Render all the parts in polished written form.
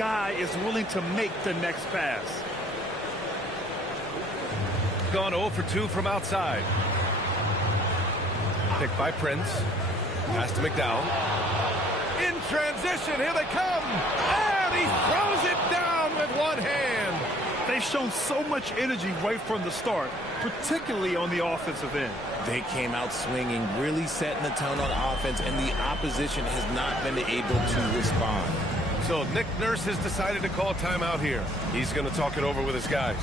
guy is willing to make the next pass. Gone 0 for 2 from outside. Picked by Prince. Pass to McDowell. In transition, here they come. And he throws it down with one hand. They've shown so much energy right from the start, particularly on the offensive end. They came out swinging, really setting the tone on offense, and the opposition has not been able to respond. So Nick Nurse has decided to call timeout here. He's going to talk it over with his guys.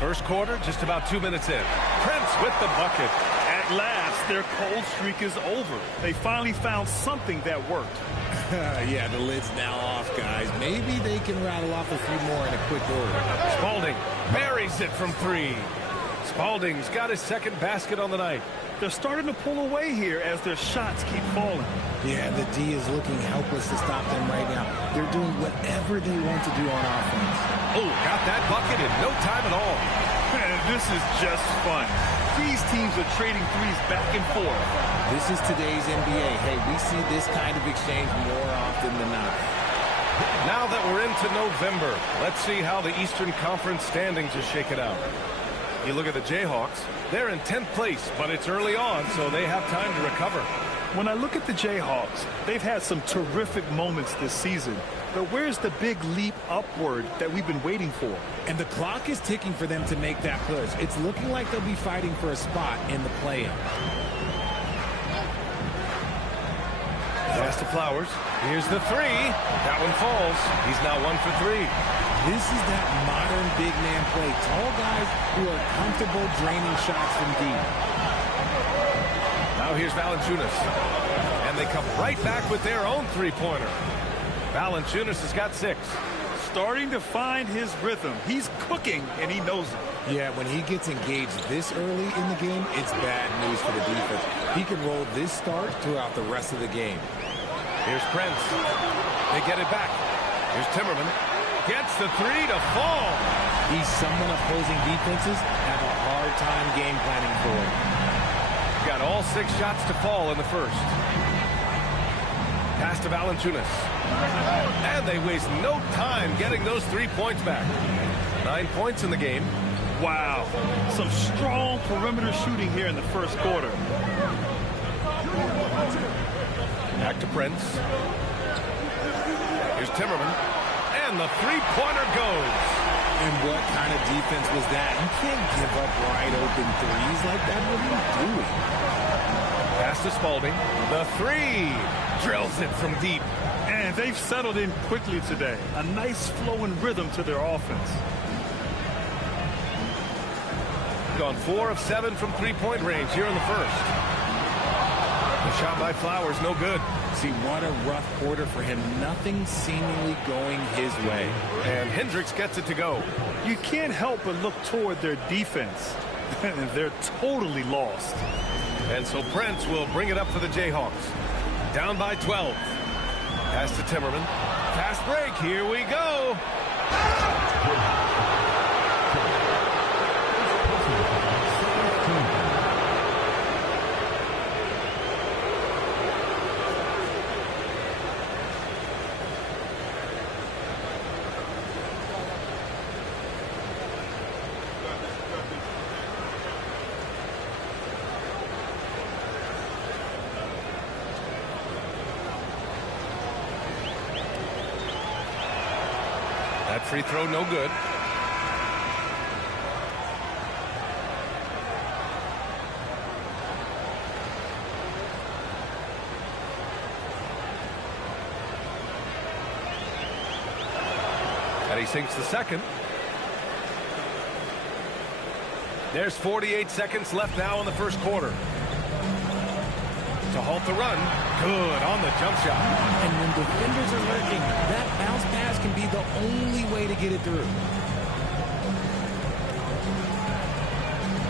First quarter, just about 2 minutes in. Prince with the bucket. At last, their cold streak is over. They finally found something that worked. Yeah, the lid's now off, guys. Maybe they can rattle off a few more in a quick order. Spalding buries it from 3. Spalding's got his second basket on the night. They're starting to pull away here as their shots keep falling. Yeah, the D is looking helpless to stop them right now. They're doing whatever they want to do on offense. Oh, got that bucket in no time at all. Man, this is just fun. These teams are trading threes back and forth. This is today's NBA. Hey, we see this kind of exchange more often than not. Now that we're into November, let's see how the Eastern Conference standings are shaken out. You look at the Jayhawks, they're in 10th place, but it's early on, so they have time to recover. When I look at the Jayhawks, they've had some terrific moments this season. But where's the big leap upward that we've been waiting for? And the clock is ticking for them to make that push. It's looking like they'll be fighting for a spot in the play-in. Pass to Flowers. Here's the 3. That one falls. He's now 1 for 3. This is that modern big man play. Tall guys who are comfortable draining shots from deep. Now here's Valanciunas. And they come right back with their own three-pointer. Valanciunas has got 6. Starting to find his rhythm. He's cooking, and he knows it. Yeah, when he gets engaged this early in the game, it's bad news for the defense. He can roll this start throughout the rest of the game. Here's Prince. They get it back. Here's Timmerman. Gets the 3 to fall. He's someone opposing defenses have a hard time game planning for. Got all 6 shots to fall in the first. Pass to Valanciunas. And they waste no time getting those 3 points back. 9 points in the game. Wow. Some strong perimeter shooting here in the first quarter. Back to Prince. Here's Timmerman. And the three-pointer goes. And what kind of defense was that? You can't give up wide open threes like that. What are you doing? Pass to Spalding. The 3. Drills it from deep. And they've settled in quickly today. A nice flowing rhythm to their offense. Gone 4 of 7 from three-point range here in the first. The shot by Flowers, no good. See, what a rough quarter for him. Nothing seemingly going his way. And Hendricks gets it to go. You can't help but look toward their defense. They're totally lost. And so Prince will bring it up for the Jayhawks. Down by 12. Pass to Timmerman. Fast break. Here we go. That free throw no good. And he sinks the second. There's 48 seconds left now in the first quarter. To halt the run. Good on the jump shot. And when defenders are lurking, that bounce pass can be the only way to get it through.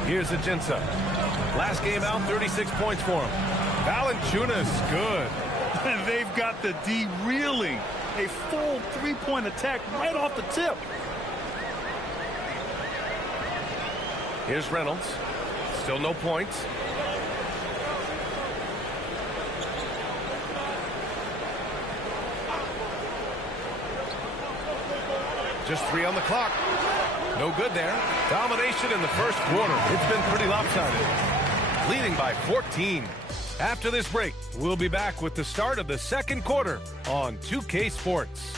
Here's Ajinça. Last game out, 36 points for him. Valanciunas, good. And they've got the D reeling. A full three-point attack right off the tip. Here's Reynolds. Still no points. Just 3 on the clock. No good there. Domination in the first quarter. It's been pretty lopsided. Leading by 14. After this break, we'll be back with the start of the second quarter on 2K Sports.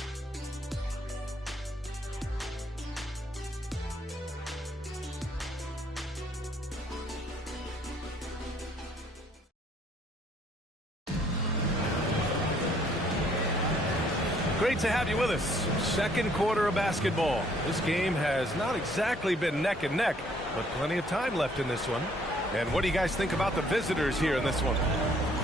Great to have you with us. Second quarter of basketball. This game has not exactly been neck and neck, but plenty of time left in this one. And what do you guys think about the visitors here in this one?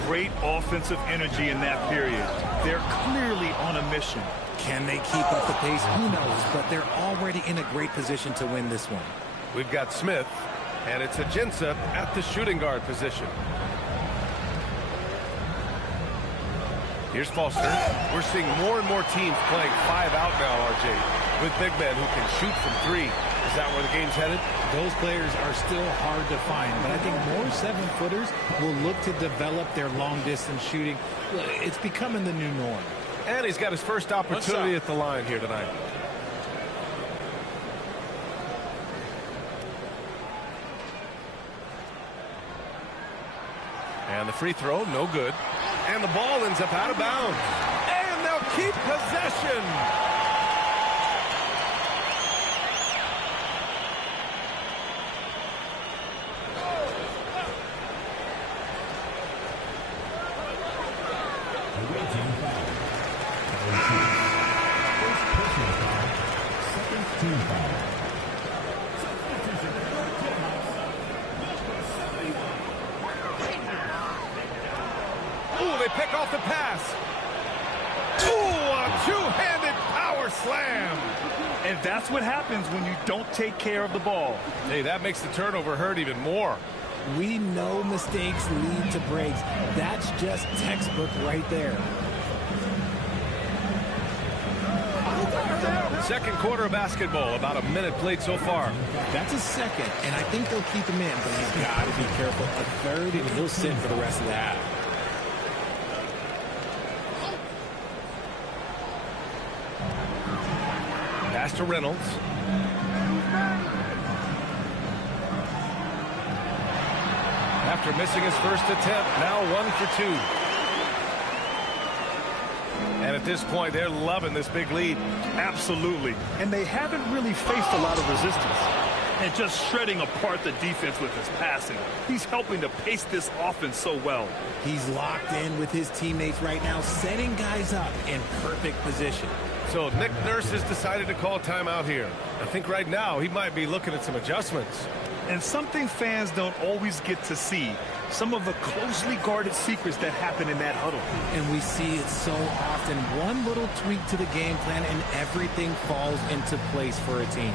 Great offensive energy in that period. They're clearly on a mission. Can they keep up the pace? Who knows? But they're already in a great position to win this one. We've got Smith, and it's Ajinça at the shooting guard position. Here's Foster. We're seeing more and more teams playing 5 out now, RJ, with big men who can shoot from 3. Is that where the game's headed? Those players are still hard to find, but I think more 7-footers will look to develop their long-distance shooting. It's becoming the new norm. And he's got his first opportunity at the line here tonight. And the free throw, no good. And the ball ends up out of bounds. And they'll keep possession. Pick off the pass. Ooh, a two-handed power slam. And that's what happens when you don't take care of the ball. Hey, that makes the turnover hurt even more. We know mistakes lead to breaks. That's just textbook right there. Second quarter of basketball, about a minute played so far. That's a second, and I think they'll keep him in, but he's got to be careful. A third, and he'll sit for the rest of the half. Pass to Reynolds. After missing his first attempt, now 1 for 2. And at this point, they're loving this big lead. Absolutely. And they haven't really faced a lot of resistance. And just shredding apart the defense with his passing. He's helping to pace this offense so well. He's locked in with his teammates right now, setting guys up in perfect position. So Nick Nurse has decided to call timeout here. I think right now he might be looking at some adjustments. And something fans don't always get to see, some of the closely guarded secrets that happen in that huddle. And we see it so often. One little tweak to the game plan and everything falls into place for a team.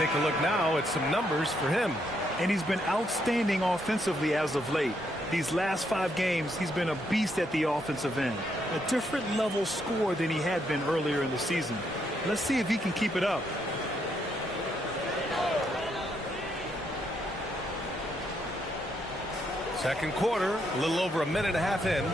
take a look now at some numbers for him. And he's been outstanding offensively as of late. These last 5 games, he's been a beast at the offensive end. A different level score than he had been earlier in the season. Let's see if he can keep it up. Second quarter, a little over a minute and a half in.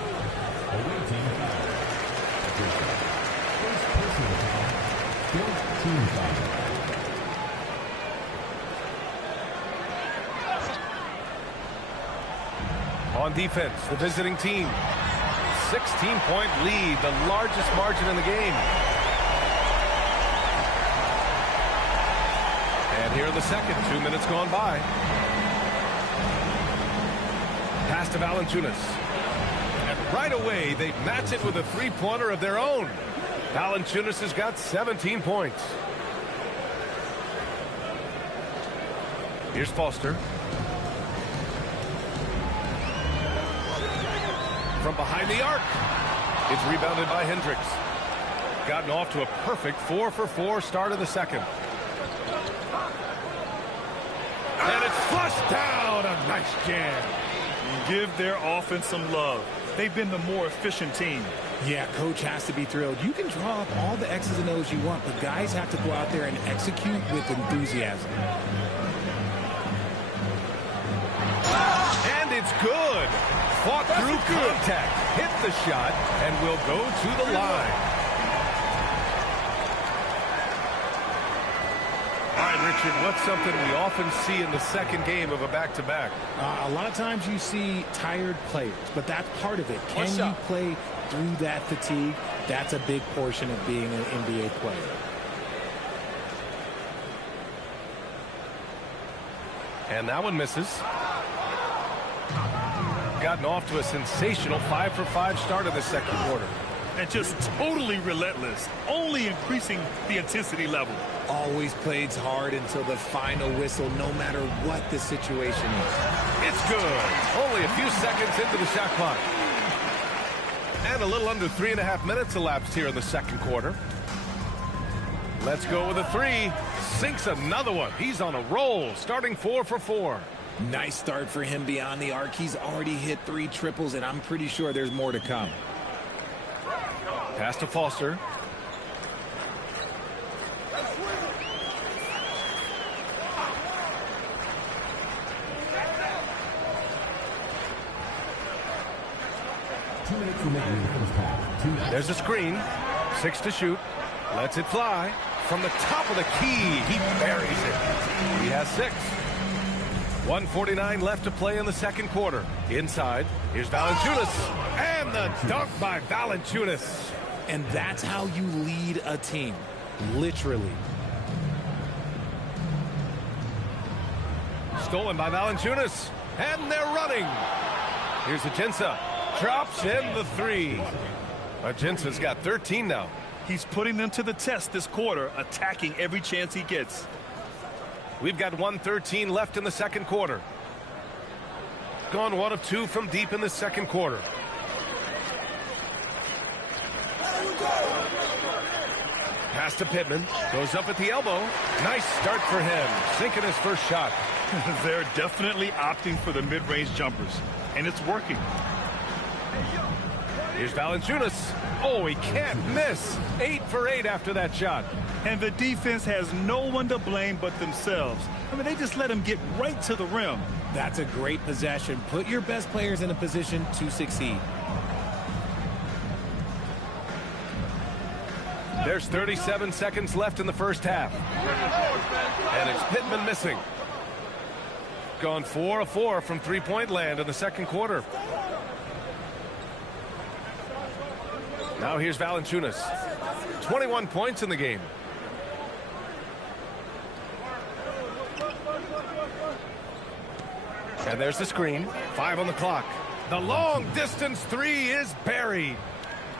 On defense, the visiting team. 16-point lead, the largest margin in the game. And here in the second, 2 minutes gone by. Pass to Valanciunas. And right away, they match it with a three-pointer of their own. Valanciunas has got 17 points. Here's Foster. From behind the arc. It's rebounded by Hendricks. Gotten off to a perfect 4-for-4 start of the second. And it's flushed down. A nice jam. Give their offense some love. They've been the more efficient team. Yeah, coach has to be thrilled. You can draw up all the X's and O's you want, but guys have to go out there and execute with enthusiasm. And it's good. Fought through contact, hit the shot, and will go to the line. All right, Richard, what's something we often see in the second game of a back-to-back? A lot of times you see tired players, but that's part of it. Can you play through that fatigue? That's a big portion of being an NBA player. And that one misses. Gotten off to a sensational 5-for-5 start in the second quarter. And just totally relentless, only increasing the intensity level. Always plays hard until the final whistle, no matter what the situation is. It's good. Only a few seconds into the shot clock. And a little under 3.5 minutes elapsed here in the second quarter. Let's go with a three. Sinks another one. He's on a roll, starting 4-for-4. Nice start for him beyond the arc. He's already hit 3 triples, and I'm pretty sure there's more to come. Pass to Foster. There's a screen. 6 to shoot. Lets it fly. From the top of the key, he buries it. He has 6. 1:49 left to play in the second quarter. Inside, here's Valanciunas. And the dunk by Valanciunas. And that's how you lead a team. Literally. Stolen by Valanciunas. And they're running. Here's Ajinça. Drops in the 3. Ajinça's got 13 now. He's putting them to the test this quarter, attacking every chance he gets. We've got 1:13 left in the second quarter. Gone 1 of 2 from deep in the second quarter. Pass to Pittman. Goes up at the elbow. Nice start for him. Sinking his first shot. They're definitely opting for the mid-range jumpers, and it's working. Here's Valanciunas. Oh, he can't miss. 8 for 8 after that shot. And the defense has no one to blame but themselves. I mean, they just let him get right to the rim. That's a great possession. Put your best players in a position to succeed. There's 37 seconds left in the first half. And it's Pittman missing. Gone 4 of 4 from three-point land in the second quarter. Now here's Valanciunas. 21 points in the game. And there's the screen. 5 on the clock. The long distance 3 is buried.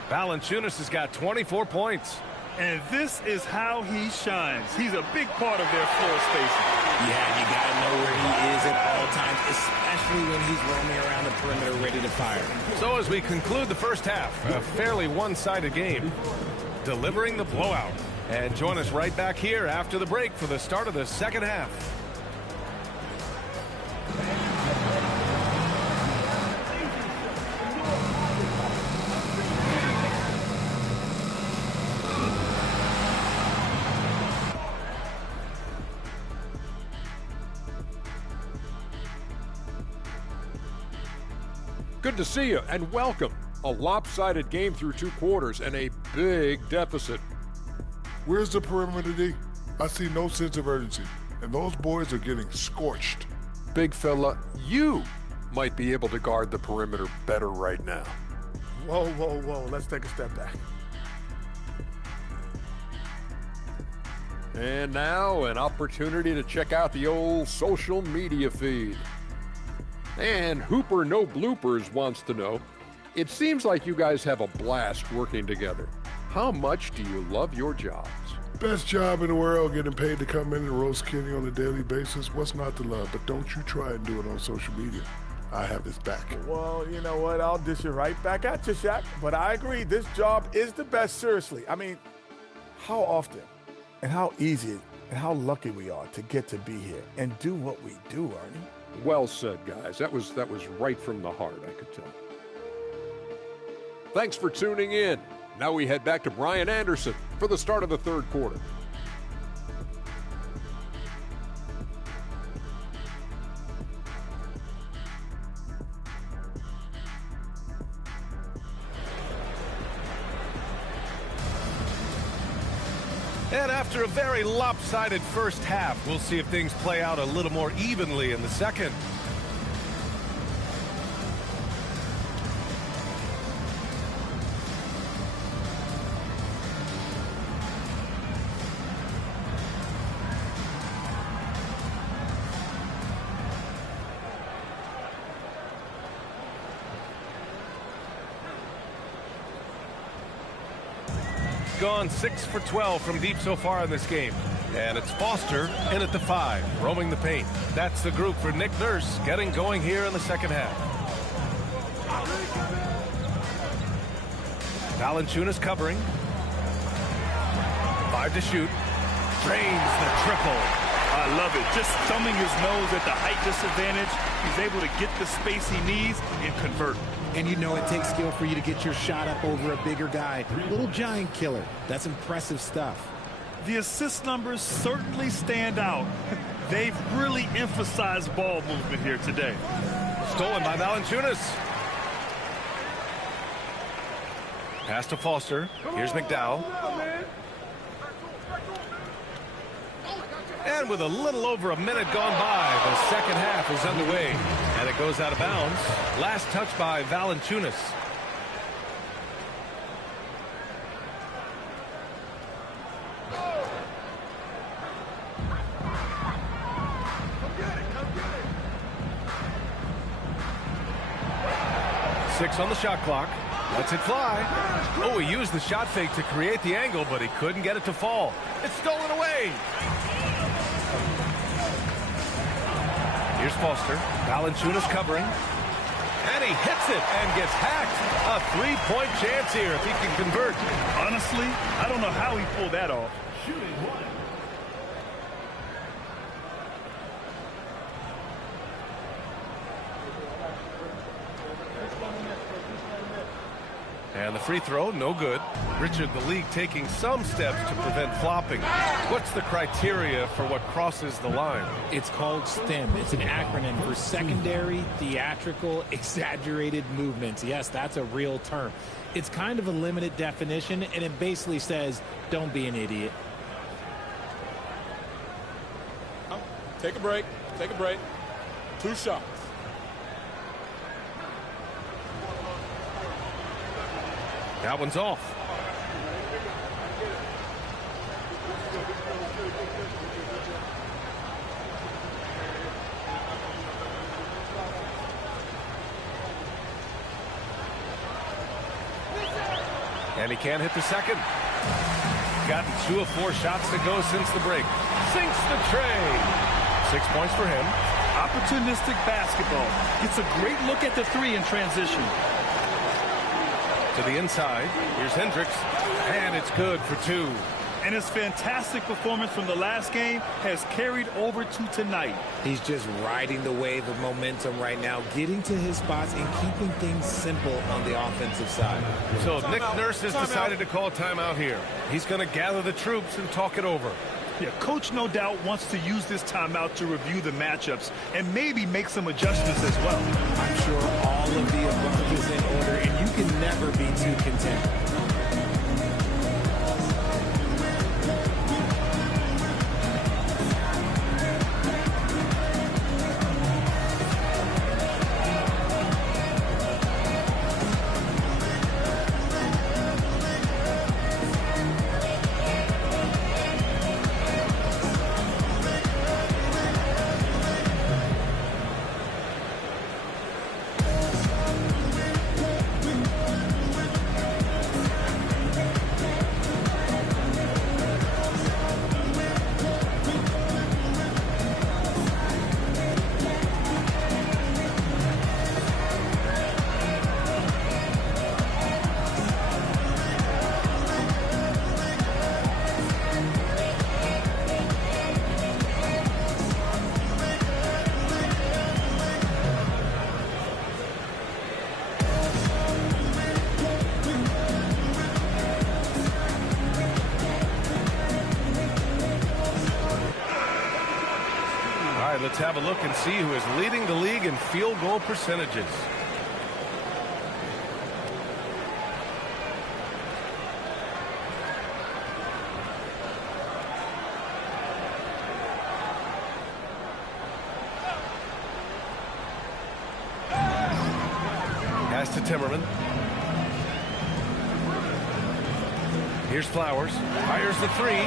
Valanciunas has got 24 points. And this is how he shines. He's a big part of their floor spacing. Yeah, you got to know where he is at all times, especially when he's roaming around the perimeter ready to fire. So as we conclude the first half, a fairly one-sided game, delivering the blowout. And join us right back here after the break for the start of the second half. Good to see you and welcome. A lopsided game through 2 quarters and a big deficit. Where's the perimeter D? I see no sense of urgency, and those boys are getting scorched. Big fella, you might be able to guard the perimeter better right now. Whoa, whoa, whoa. Let's take a step back. And now an opportunity to check out the old social media feed. And Hooper No Bloopers wants to know, it seems like you guys have a blast working together. How much do you love your jobs? Best job in the world, getting paid to come in and roast Kenny on a daily basis. What's not to love? But don't you try and do it on social media. I have his back. Well, you know what? I'll dish it right back at you, Shaq. But I agree, this job is the best, seriously. I mean, how often and how easy and how lucky we are to get to be here and do what we do, Ernie. Well said, guys. That was right from the heart, I could tell. Thanks for tuning in. Now we head back to Brian Anderson for the start of the third quarter. And after a very lopsided first half, we'll see if things play out a little more evenly in the second. Gone 6 for 12 from deep so far in this game. And it's Foster in at the 5, roaming the paint. That's the group for Nick Nurse getting going here in the second half. Valanciunas covering. 5 to shoot. Drains the triple. I love it. Just thumbing his nose at the height disadvantage. He's able to get the space he needs and convert. And you know it takes skill for you to get your shot up over a bigger guy. Little giant killer. That's impressive stuff. The assist numbers certainly stand out. They've really emphasized ball movement here today. Stolen by Valanciunas. Pass to Foster. Here's McDowell. And with a little over a minute gone by, the second half is underway. And it goes out of bounds. Last touch by Valanciunas. Six on the shot clock. Lets it fly. Oh, he used the shot fake to create the angle, but he couldn't get it to fall. It's stolen away. Here's Foster. Valanciunas covering. And he hits it and gets hacked. A three-point chance here if he can convert. Honestly, I don't know how he pulled that off. And the free throw, no good. Richard, the league taking some steps to prevent flopping. What's the criteria for what crosses the line? It's called STEM. It's an acronym for secondary, theatrical, exaggerated movements. Yes, that's a real term. It's kind of a limited definition, and it basically says, don't be an idiot. Take a break. Take a break. 2 shots. That one's off. And he can't hit the second. Gotten 2 of 4 shots to go since the break. Sinks the tray. 6 points for him. Opportunistic basketball. Gets a great look at the 3 in transition. To the inside. Here's Hendricks. And it's good for 2. And his fantastic performance from the last game has carried over to tonight. He's just riding the wave of momentum right now, getting to his spots and keeping things simple on the offensive side. So Nick Nurse has decided to call timeout here. He's going to gather the troops and talk it over. Yeah, coach no doubt wants to use this timeout to review the matchups and maybe make some adjustments as well. I'm sure all of the above is in order, and you can never be too content. Let's have a look and see who is leading the league in field goal percentages. Pass to Timmerman. Here's Flowers. Fires the three.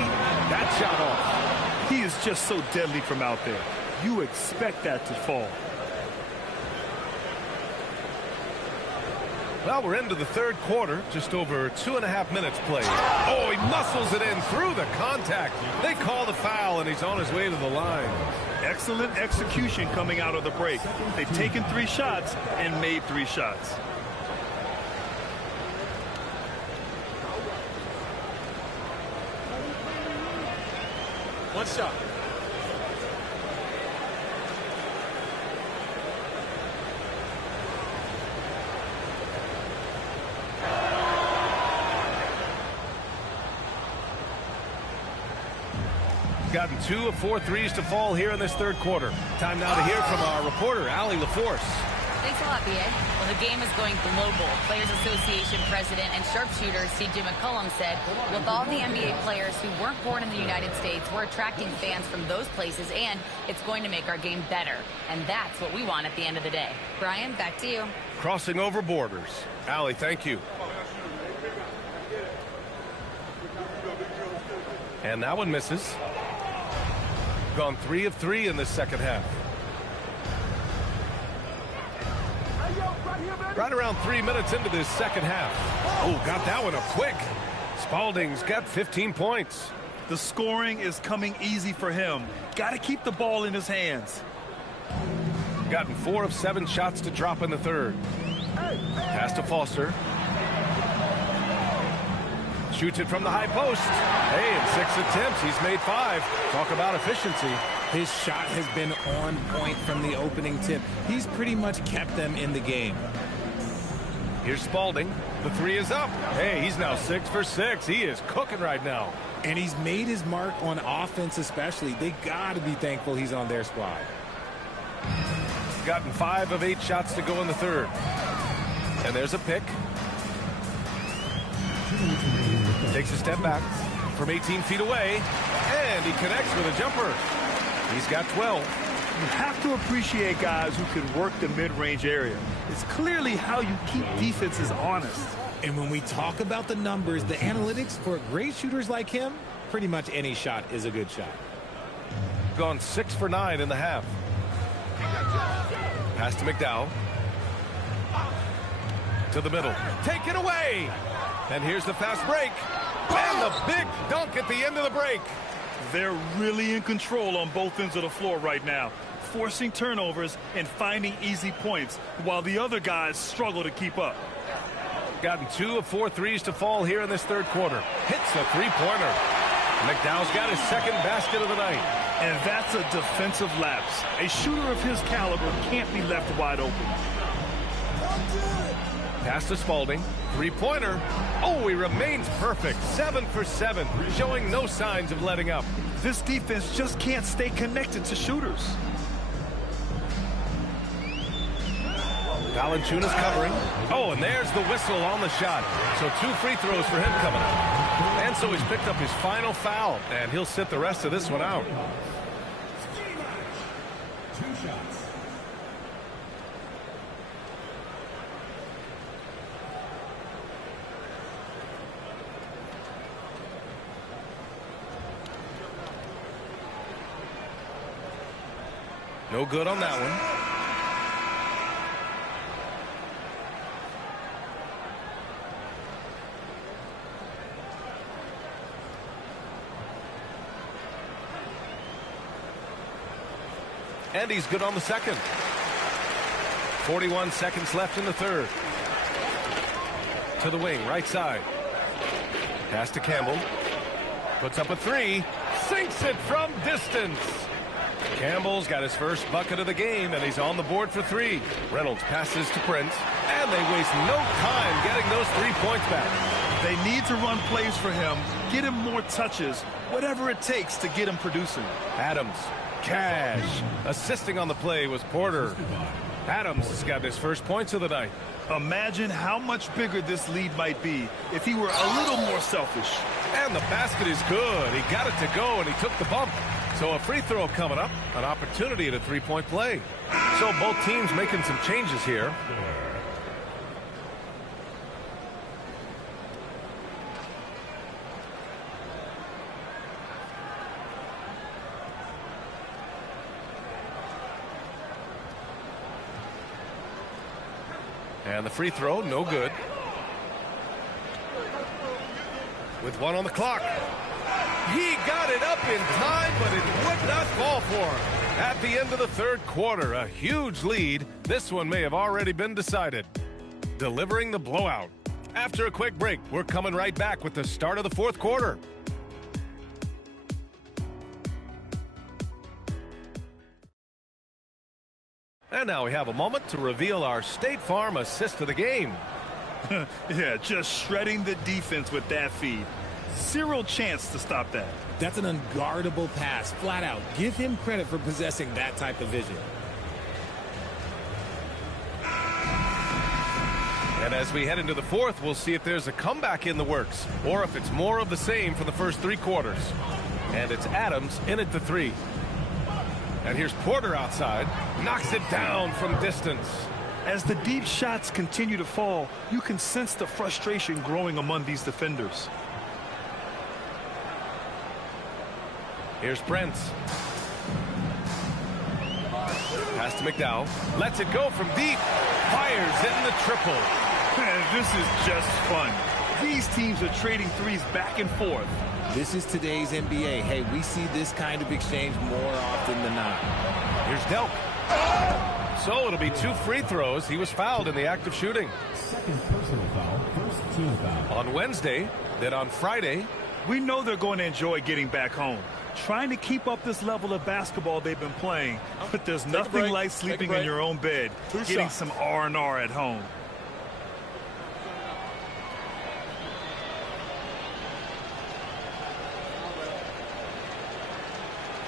That shot off. He is just so deadly from out there. You expect that to fall. Well, we're into the third quarter. Just over 2.5 minutes played. Oh, he muscles it in through the contact. They call the foul, and he's on his way to the line. Excellent execution coming out of the break. They've taken 3 shots and made 3 shots. One shot. Gotten 2 of 4 threes to fall here in this third quarter. Time now to hear from our reporter, Allie LaForce. Thanks a lot, B.A. Well, the game is going global. Players Association President and sharpshooter C.J. McCollum said, with all the NBA players who weren't born in the United States, we're attracting fans from those places, and it's going to make our game better. And that's what we want at the end of the day. Brian, back to you. Crossing over borders. Allie, thank you. And that one misses. Gone 3 of 3 in this second half. Right around 3 minutes into this second half. Oh, got that one up quick. Spalding's got 15 points. The scoring is coming easy for him. Got to keep the ball in his hands. Gotten 4 of 7 shots to drop in the third. Pass to Foster. Shoots it from the high post. Hey, in 6 attempts, he's made 5. Talk about efficiency. His shot has been on point from the opening tip. He's pretty much kept them in the game. Here's Spalding. The 3 is up. Hey, he's now 6 for 6. He is cooking right now. And he's made his mark on offense especially. They got to be thankful he's on their squad. Gotten 5 of 8 shots to go in the third. And there's a pick. Takes a step back from 18 feet away. And he connects with a jumper. He's got 12. You have to appreciate guys who can work the mid-range area. It's clearly how you keep defenses honest. And when we talk about the numbers, the analytics for great shooters like him, pretty much any shot is a good shot. Gone 6 for 9 in the half. Pass to McDowell. To the middle. Take it away. And here's the fast break. And the big dunk at the end of the break. They're really in control on both ends of the floor right now, forcing turnovers and finding easy points while the other guys struggle to keep up. Gotten 2 of 4 threes to fall here in this third quarter. Hits the three-pointer. McDowell's got his second basket of the night. And that's a defensive lapse. A shooter of his caliber can't be left wide open. Pass to Spalding. Three-pointer. Oh, he remains perfect. 7 for 7, showing no signs of letting up. This defense just can't stay connected to shooters. Valanciunas covering. Oh, and there's the whistle on the shot. So 2 free throws for him coming up. And so he's picked up his final foul, and he'll sit the rest of this one out. 2 shots. No good on that one. And he's good on the second. 41 seconds left in the third. To the wing, right side. Pass to Campbell. Puts up a 3. Sinks it from distance. Campbell's got his first bucket of the game, and he's on the board for 3. Reynolds passes to Prince, and they waste no time getting those 3 points back. They need to run plays for him, get him more touches, whatever it takes to get him producing. Adams, Cash. Assisting on the play was Porter. Adams has got his first points of the night. Imagine how much bigger this lead might be if he were a little more selfish. And the basket is good. He got it to go, and he took the bump. So a free throw coming up, an opportunity at a 3-point play. So both teams making some changes here. And the free throw, no good. With 1 on the clock. He got it up in time, but it would not fall for him. At the end of the third quarter, a huge lead. This one may have already been decided. Delivering the blowout. After a quick break, we're coming right back with the start of the fourth quarter. And now we have a moment to reveal our State Farm assist of the game. Yeah, just shredding the defense with that feed. Zero chance to stop that. That's an unguardable pass, flat out. Give him credit for possessing that type of vision. And as we head into the fourth, we'll see if there's a comeback in the works or if it's more of the same for the first 3 quarters. And it's Adams in at the 3. And here's Porter outside. Knocks it down from distance. As the deep shots continue to fall, you can sense the frustration growing among these defenders. Here's Prince. Pass to McDowell. Lets it go from deep. Fires in the triple. Man, this is just fun. These teams are trading threes back and forth. This is today's NBA. Hey, we see this kind of exchange more often than not. Here's Delk. So it'll be 2 free throws. He was fouled in the act of shooting. Second personal foul, first team foul. On Wednesday, then on Friday. We know they're going to enjoy getting back home. Trying to keep up this level of basketball they've been playing, but there's nothing like sleeping in your own bed, getting some R&R at home.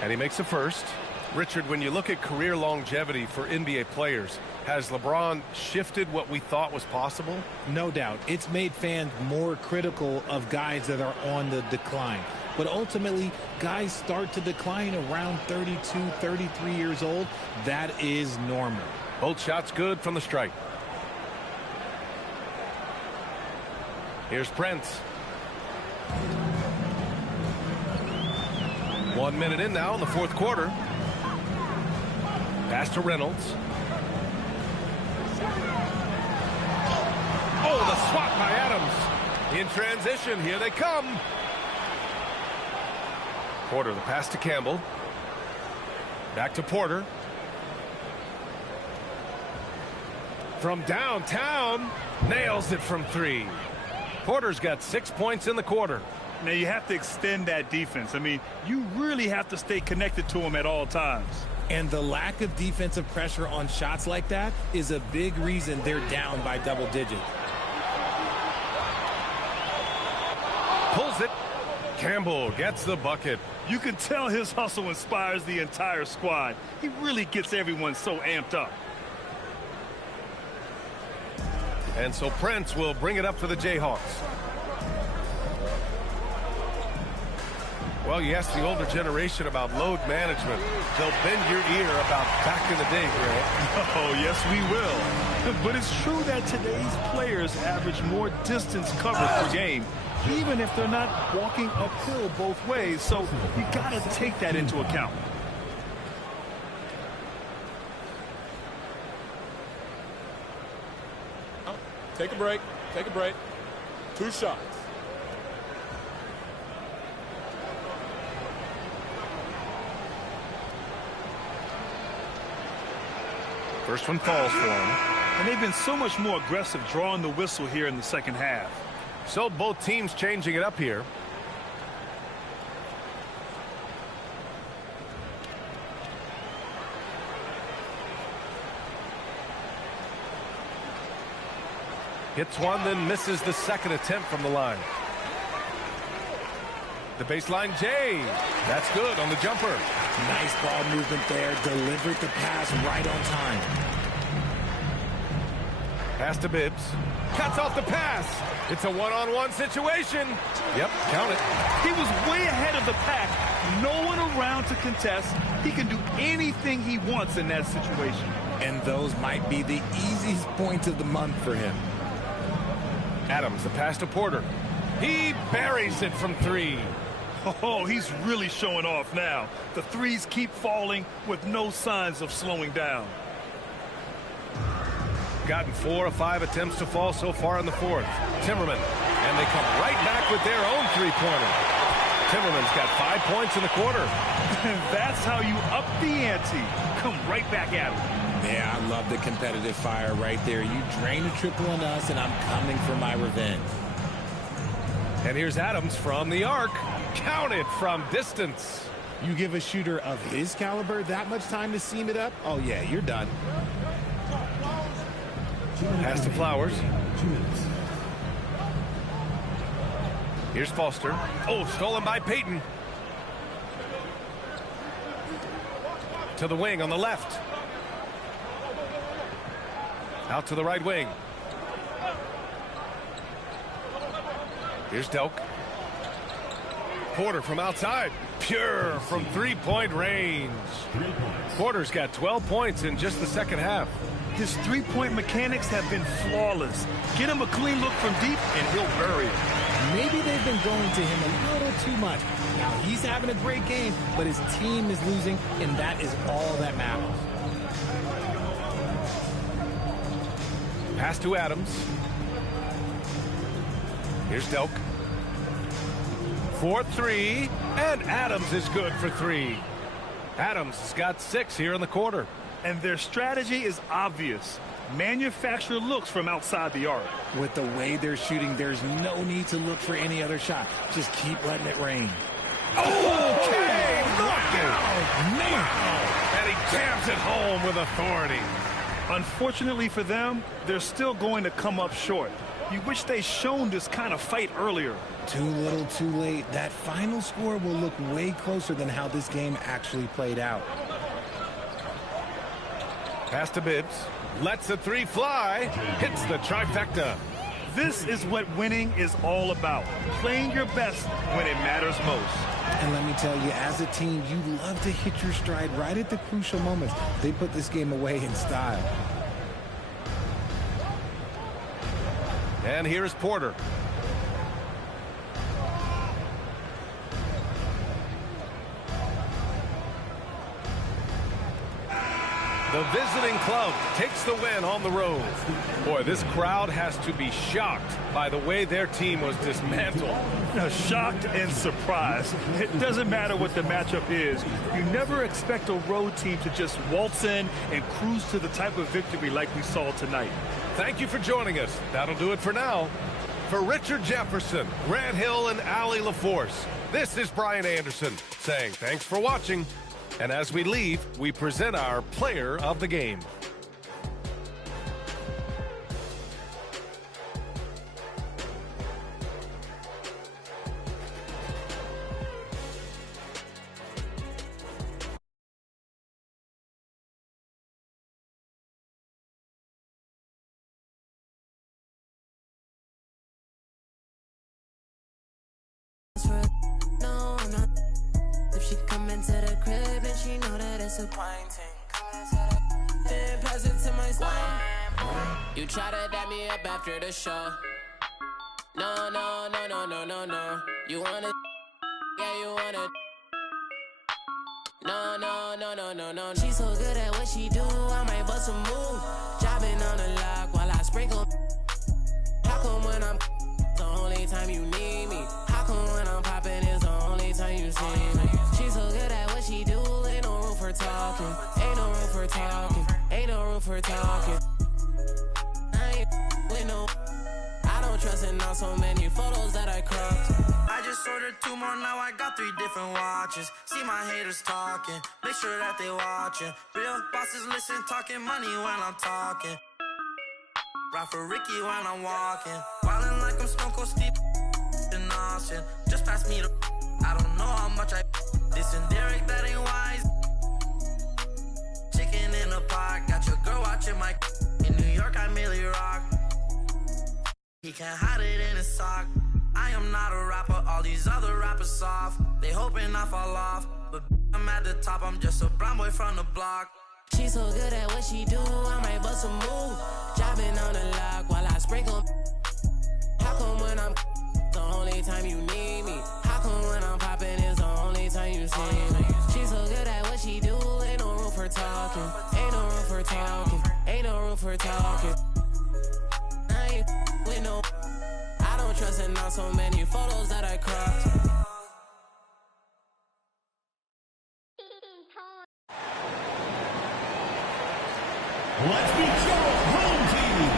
And he makes a first. Richard, when you look at career longevity for NBA players, has LeBron shifted what we thought was possible? No doubt. It's made fans more critical of guys that are on the decline. But ultimately, guys start to decline around 32, 33 years old. That is normal. Both shots good from the stripe. Here's Prince. 1 minute in now in the fourth quarter. Pass to Reynolds. Oh, the swat by Adams. In transition, here they come. Porter, the pass to Campbell. Back to Porter. From downtown, nails it from 3. Porter's got 6 points in the quarter. Now, you have to extend that defense. I mean, you really have to stay connected to them at all times. And the lack of defensive pressure on shots like that is a big reason they're down by double digits. Pulls it. Campbell gets the bucket. You can tell his hustle inspires the entire squad. He really gets everyone so amped up. And so Prince will bring it up for the Jayhawks. Well, you ask the older generation about load management. They'll bend your ear about back in the day, Greg. Oh, yes, we will. But it's true that today's players average more distance covered per game, even if they're not walking uphill both ways. So you got to take that into account. Take a break. Take a break. 2 shots. First one falls for him. And they've been so much more aggressive drawing the whistle here in the second half. So both teams changing it up here. Hits one, then misses the second attempt from the line. The baseline Jay. That's good on the jumper. Nice ball movement there. Delivered the pass right on time. Pass to Bibbs. Cuts off the pass. It's a one-on-one situation. Yep, count it. He was way ahead of the pack. No one around to contest. He can do anything he wants in that situation. And those might be the easiest points of the month for him. Adams, the pass to Porter. He buries it from 3. Oh, he's really showing off now. The threes keep falling with no signs of slowing down. Gotten 4 of 5 attempts to fall so far in the fourth. Timmerman, and they come right back with their own three-pointer. Timmerman's got 5 points in the quarter. That's how you up the ante. Come right back at him. Yeah, I love the competitive fire right there. You drain a triple on us, and I'm coming for my revenge. And here's Adams from the arc. Count it from distance. You give a shooter of his caliber that much time to seam it up? Oh, yeah, you're done. Pass to Flowers. Here's Foster. Oh, stolen by Payton. To the wing on the left. Out to the right wing. Here's Delk. Porter from outside. Pure from three-point range. Porter's got 12 points in just the second half. His three-point mechanics have been flawless. Get him a clean look from deep, and he'll bury it. Maybe they've been going to him a little too much. Now, he's having a great game, but his team is losing, and that is all that matters. Pass to Adams. Here's Delk. 4-3, and Adams is good for 3. Adams has got 6 here in the quarter. And their strategy is obvious. Manufacture looks from outside the arc. With the way they're shooting, there's no need to look for any other shot. Just keep letting it rain. Okay! Wow! And he jams it home with authority. Unfortunately for them, they're still going to come up short. You wish they'd shown this kind of fight earlier. Too little, too late. That final score will look way closer than how this game actually played out. Pass to Bibbs. Lets the 3 fly. Hits the trifecta. This is what winning is all about. Playing your best when it matters most. And let me tell you, as a team, you love to hit your stride right at the crucial moments. They put this game away in style. And here's Porter. The visiting club takes the win on the road. Boy, this crowd has to be shocked by the way their team was dismantled. Shocked and surprised. It doesn't matter what the matchup is. You never expect a road team to just waltz in and cruise to the type of victory like we saw tonight. Thank you for joining us. That'll do it for now. For Richard Jefferson, Grant Hill, and Allie LaForce, this is Brian Anderson saying thanks for watching. And as we leave, we present our player of the game. No, I'm not. If she come into the crib and she know that it's a pine thing, then pass it to my spine. You try to dap me up after the show. No, no, no, no, no, no, no. You wanna, yeah, you wanna. No, no, no, no, no, no. She's so good at what she do, I might bust a move. Jobbing on the lock while I sprinkle. How come when I'm the only time you need me? How come when I'm popping is the only time you see me? She's so good at what she do, ain't no room for talking. Ain't no room for talking. Ain't no room for talking. I ain't with no. I don't trust in all so many photos that I cropped. I just ordered 2 more, now I got 3 different watches. See my haters talking, make sure that they watching. Real bosses listen, talking money when I'm talking. Ride for Ricky when I'm walking. Wildin' like I'm Stone Cold Steve in Austin. Just pass me the. I don't know how much I. This and Derek, that ain't wise. Chicken in a pot, got your girl watching my. In New York, I merely rock. He can't hide it in his sock. I am not a rapper, all these other rappers soft. They hoping I fall off, but I'm at the top, I'm just a brown boy from the block. She's so good at what she do, I might bust a move. Jobbing on the lock while I sprinkle. How come when I'm the only time you need me? How come when I'm popping is the only time you see me? She's so good at what she do, ain't no room for talking. Ain't no room for talking. Ain't no room for talking. I ain't with no. I don't trust in all so many photos that I cropped. Let's meet your home team.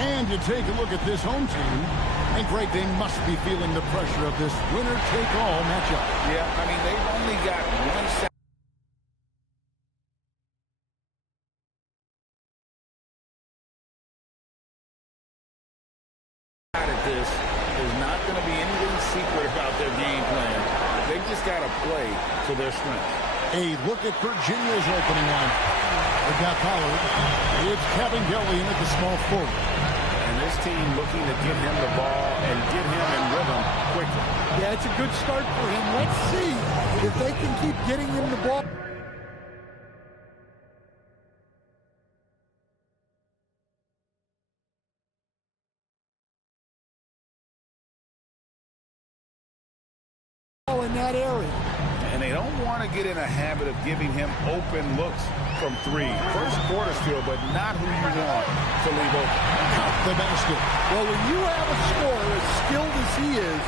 And you take a look at this home team, and Greg, they must be feeling the pressure of this winner-take-all matchup. Yeah, I mean, they've only got one shot. This is not going to be anything secret about their game plan. They just got to play to their strengths. A look at Virginia's opening line. They've got Pollard. It's Kevin Gelly in at the small forward. And this team looking to get him the ball and get him in rhythm quickly. Yeah, it's a good start for him. Let's see if they can keep getting him the ball. In that area. And they don't want to get in a habit of giving him open looks from 3. First quarter still, but not who you want to leave open. Cut the basket. Well, when you have a scorer as skilled as he is,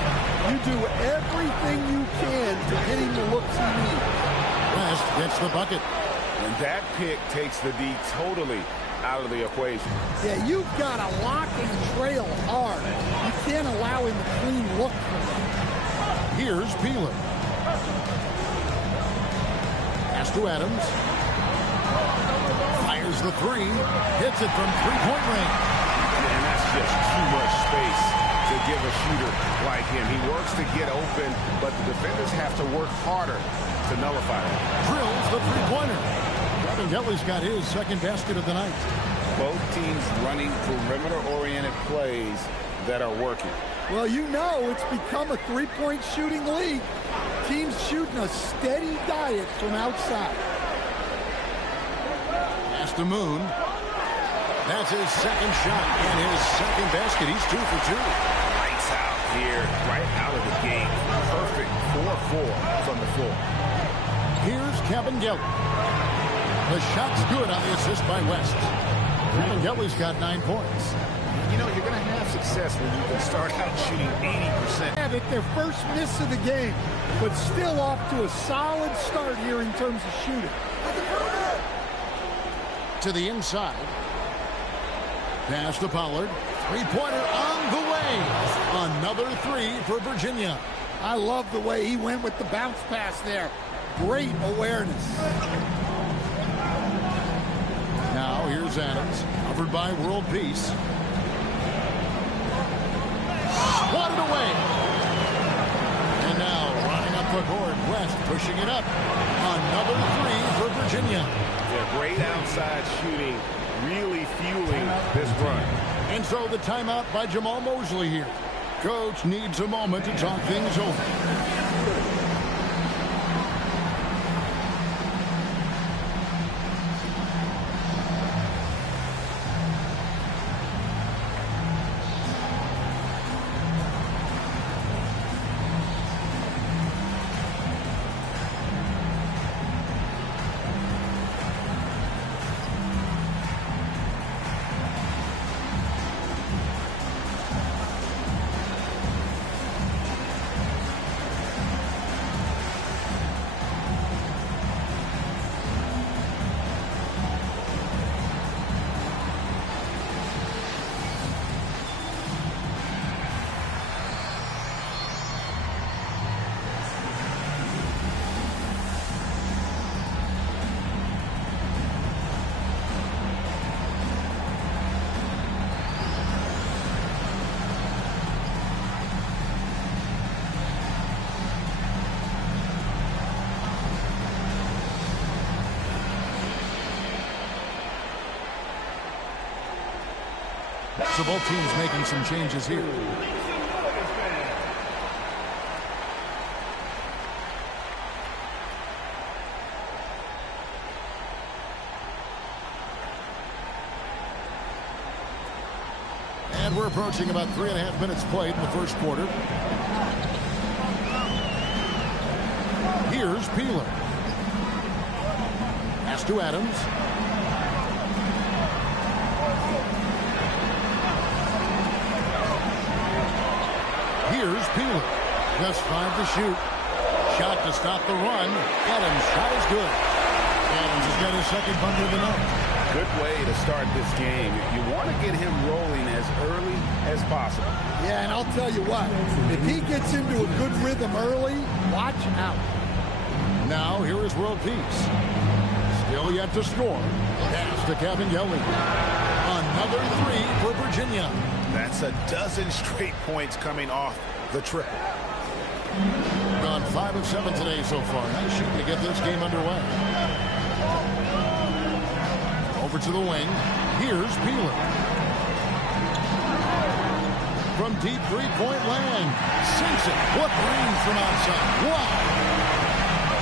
you do everything you can to get him the looks he needs. West gets the bucket. And that pick takes the D totally out of the equation. Yeah, you've got to lock and trail hard. You can't allow him a clean look from him. Here's Peeler. Pass to Adams. Fires the 3. Hits it from three-point range. And that's just too much space to give a shooter like him. He works to get open, but the defenders have to work harder to nullify it. Drills the three-pointer. Kevin Gelly's got his second basket of the night. Both teams running perimeter-oriented plays that are working. Well, you know it's become a three-point shooting league. Teams shooting a steady diet from outside. Pass to Moon. That's his second shot and his second basket. He's 2 for 2. Lights out here, right out of the gate. Perfect 4-4 from the floor. Here's Kevin Gelly. The shot's good on the assist by West. Kevin Gelly's got 9 points. You know, you're going to have success success when you can start out shooting 80%. Have it their first miss of the game, but still off to a solid start here in terms of shooting. To the inside. Pass to Pollard. Three-pointer on the way. Another three for Virginia. I love the way he went with the bounce pass there. Great awareness. Now here's Adams, covered by World Peace. Swatted away. And now running up the court, West pushing it up. Another three for Virginia. Yeah, great outside shooting, really fueling this run. And so the timeout by Jamal Mosley here. Coach needs a moment to talk things over. So both teams making some changes here. And we're approaching about 3.5 minutes played in the first quarter. Here's Peeler. Pass to Adams. Here's Peeler. Just 5 to shoot. Shot to stop the run. Adams' shot is good. Adams has got his second bundle of the night. Good way to start this game. You want to get him rolling as early as possible. Yeah, and I'll tell you what. If he gets into a good rhythm early, watch out. Now here is World Peace. Still yet to score. Pass to Kevin Yelly. Another three for Virginia. That's a dozen straight points coming off the triple. Gone 5 of 7 today so far. Nice shooting to get this game underway. Over to the wing. Here's Peeler. From deep three-point land. Sinks it. What range from outside. Wow.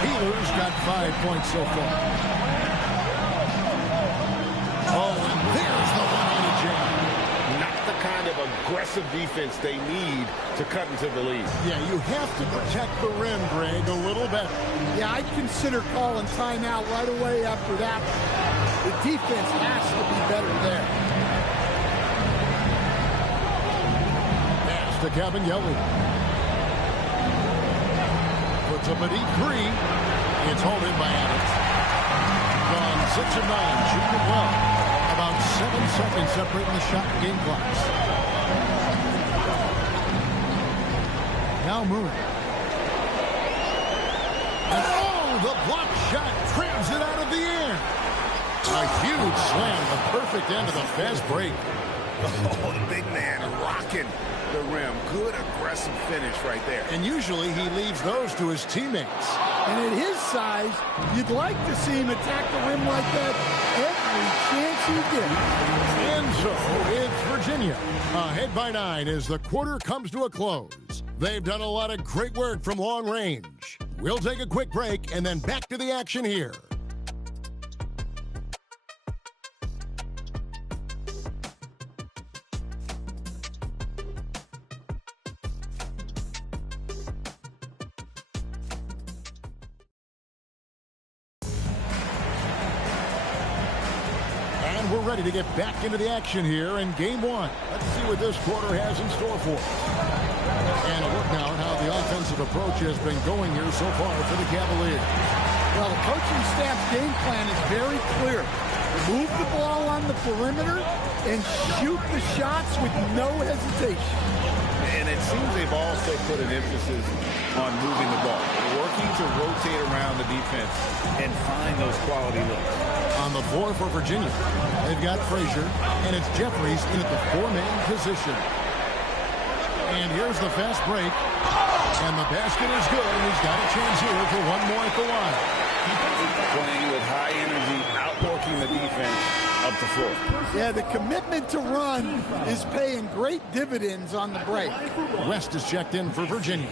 Peeler's got 5 points so far. Oh, and there's the one-handed jam. Kind of aggressive defense they need to cut into the lead. Yeah, you have to protect the rim, Greg, a little better. Yeah, I'd consider calling timeout right away after that. The defense has to be better there. Pass to Kevin Yelly. Puts up a deep three. It's hauled in by Adams. Gone 6 of 9, shooting it well. About 7 seconds separating the shot and game clocks. Now Moon. And oh, the block shot crabs it out of the air. A huge slam, the perfect end of the fast break. Oh, the big man rocking the rim. Good aggressive finish right there. And usually he leaves those to his teammates. And at his size, you'd like to see him attack the rim like that every chance he gets. And so it's Virginia ahead by 9 as the quarter comes to a close. They've done a lot of great work from long range. We'll take a quick break and then back to the action here. we're ready to get back into the action here in game one. Let's see what this quarter has in store for us. And a look now at how the offensive approach has been going here so far for the Cavaliers. Well, the coaching staff's game plan is very clear. Move the ball on the perimeter and shoot the shots with no hesitation. And it seems they've also put an emphasis on moving the ball, working to rotate around the defense and find those quality looks. On the floor for Virginia, they've got Frazier, and it's Jeffries in at the four-man position. And here's the fast break, and the basket is good, and he's got a chance here for one more at the line. Playing with high energy, outworking the defense up the floor. Yeah, the commitment to run is paying great dividends on the break. West is checked in for Virginia.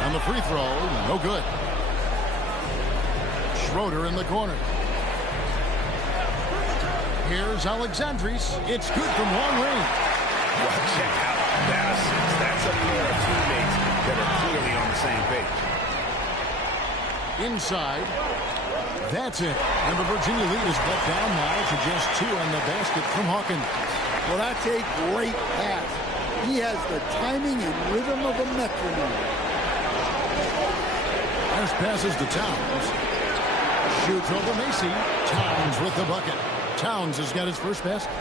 And the free throw, no good. Schroeder in the corner. Here's Alexandris. It's good from long range. Well, check out that assist. That's a pair of teammates that are clearly on the same page. Inside. That's it. And the Virginia lead is cut down now to just 2 on the basket from Hawkins. Well, that's a great pass. He has the timing and rhythm of a metronome. Pass passes to Towns. Shoots over Macy. Towns with the bucket. Towns has got his first basket.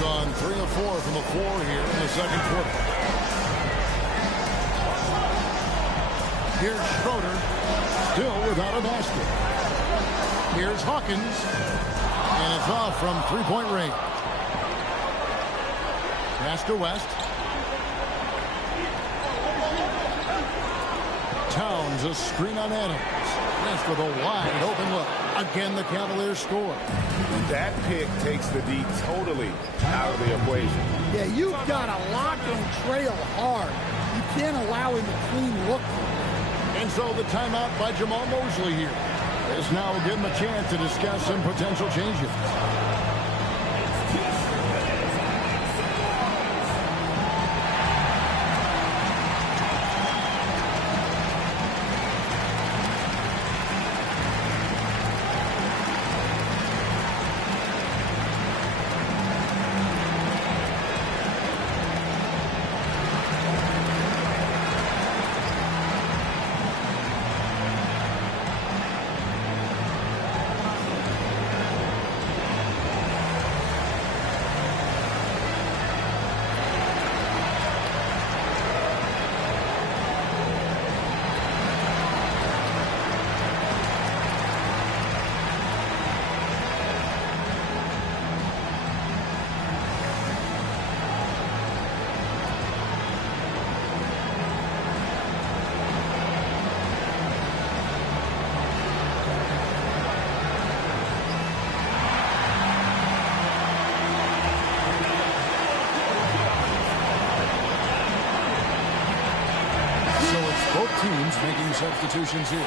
Gone 3 of 4 from the floor here in the second quarter. Here's Schroeder, still without a basket. Here's Hawkins, and it's off from three-point range. Pass to West. Towns, a screen on Adams. West with a wide open look. Again, the Cavaliers score. That pick takes the D totally out of the equation. Yeah, you've got to lock and trail hard. You can't allow him a clean look. And so the timeout by Jamal Mosley here. This now will give him a chance to discuss some potential changes. Both teams making substitutions here.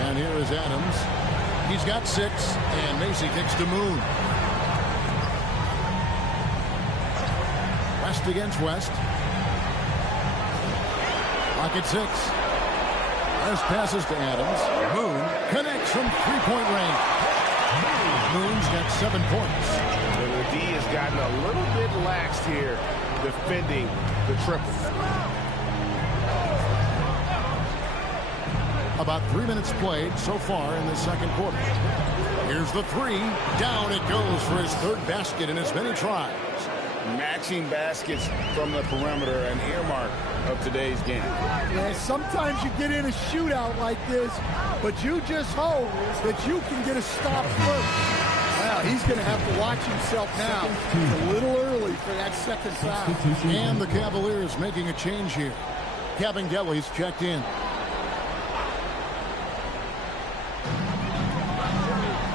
And here is Adams. He's got 6, and Macy kicks to Moon. West against West. Clock at 6. West passes to Adams. Moon connects from three-point range. Moon's got 7 points. The D has gotten a little bit laxed here defending the triple. About 3 minutes played so far in the second quarter. Here's the 3. Down it goes for his 3rd basket in as many tries. Matching baskets from the perimeter, an earmark of today's game. Yeah, sometimes you get in a shootout like this, but you just hope that you can get a stop first. Well, he's going to have to watch himself now. It's a little early for that second foul. And the Cavaliers making a change here. Kevin Gelly's checked in.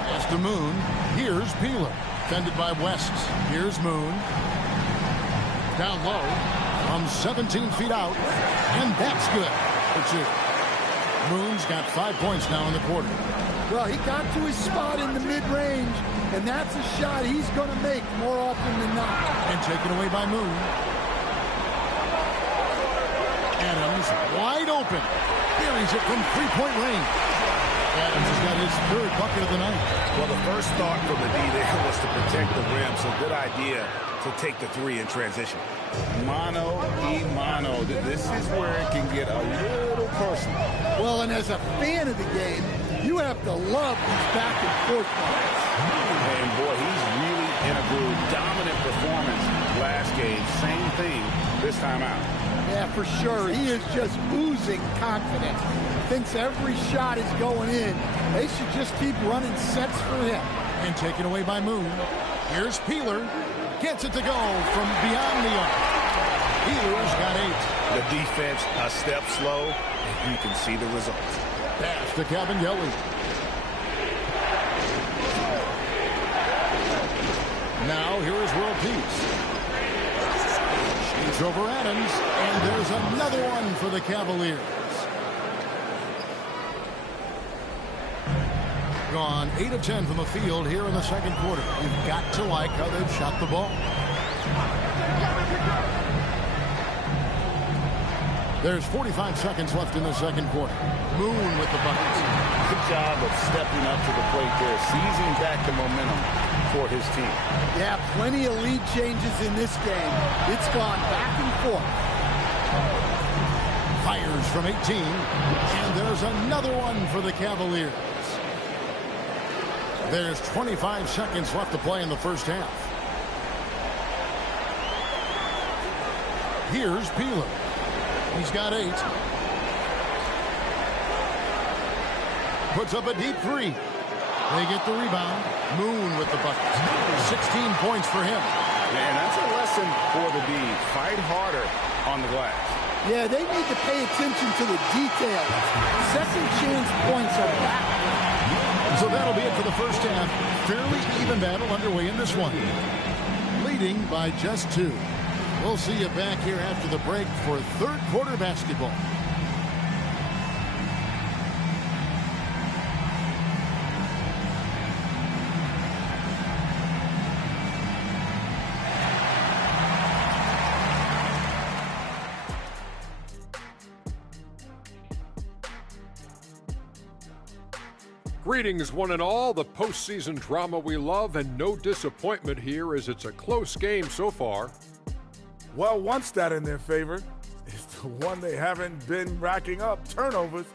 Pass to Moon. Here's Peeler. Defended by West. Here's Moon. Down low from 17 feet out. And that's good for 2. Moon's got 5 points now in the quarter. Well, he got to his spot in the mid-range, and that's a shot he's going to make more often than not. And taken away by Moon. Adams wide open. Buries it from three-point range. Adams has got his 3rd bucket of the night. Well, the first thought from the D there was to protect the rim, so good idea to take the 3 in transition. Mano y mano. This is where it can get a little personal. Well, and as a fan of the game, you have to love these back-and-forth balls. And, boy, he's really in a groove. Dominant performance last game. Same thing this time out. Yeah, for sure. He is just oozing confidence. Thinks every shot is going in. They should just keep running sets for him. And taken away by Moon. Here's Peeler. Gets it to go from beyond the arc. Peeler's got 8. The defense a step slow, and you can see the results. Pass to Cabangeli. Now here is World Peace. Shoots over Adams, and there's another one for the Cavaliers. Gone 8 of 10 from the field here in the second quarter. You've got to like how they've shot the ball. There's 45 seconds left in the second quarter. Moon with the buckets. Good job of stepping up to the plate there, seizing back the momentum for his team. Yeah, plenty of lead changes in this game. It's gone back and forth. Fires from 18, and there's another one for the Cavaliers. There's 25 seconds left to play in the first half. Here's Peeler. He's got 8. Puts up a deep 3. They get the rebound. Moon with the bucket. 16 points for him. And that's a lesson for the D. Fight harder on the glass. Yeah, they need to pay attention to the details. Second chance points are back. So that'll be it for the first half. Fairly even battle underway in this one. Leading by just 2. We'll see you back here after the break for third quarter basketball. Greetings, one and all. The postseason drama we love, and no disappointment here as it's a close game so far. Well, one stat in their favor is the one they haven't been racking up, turnovers.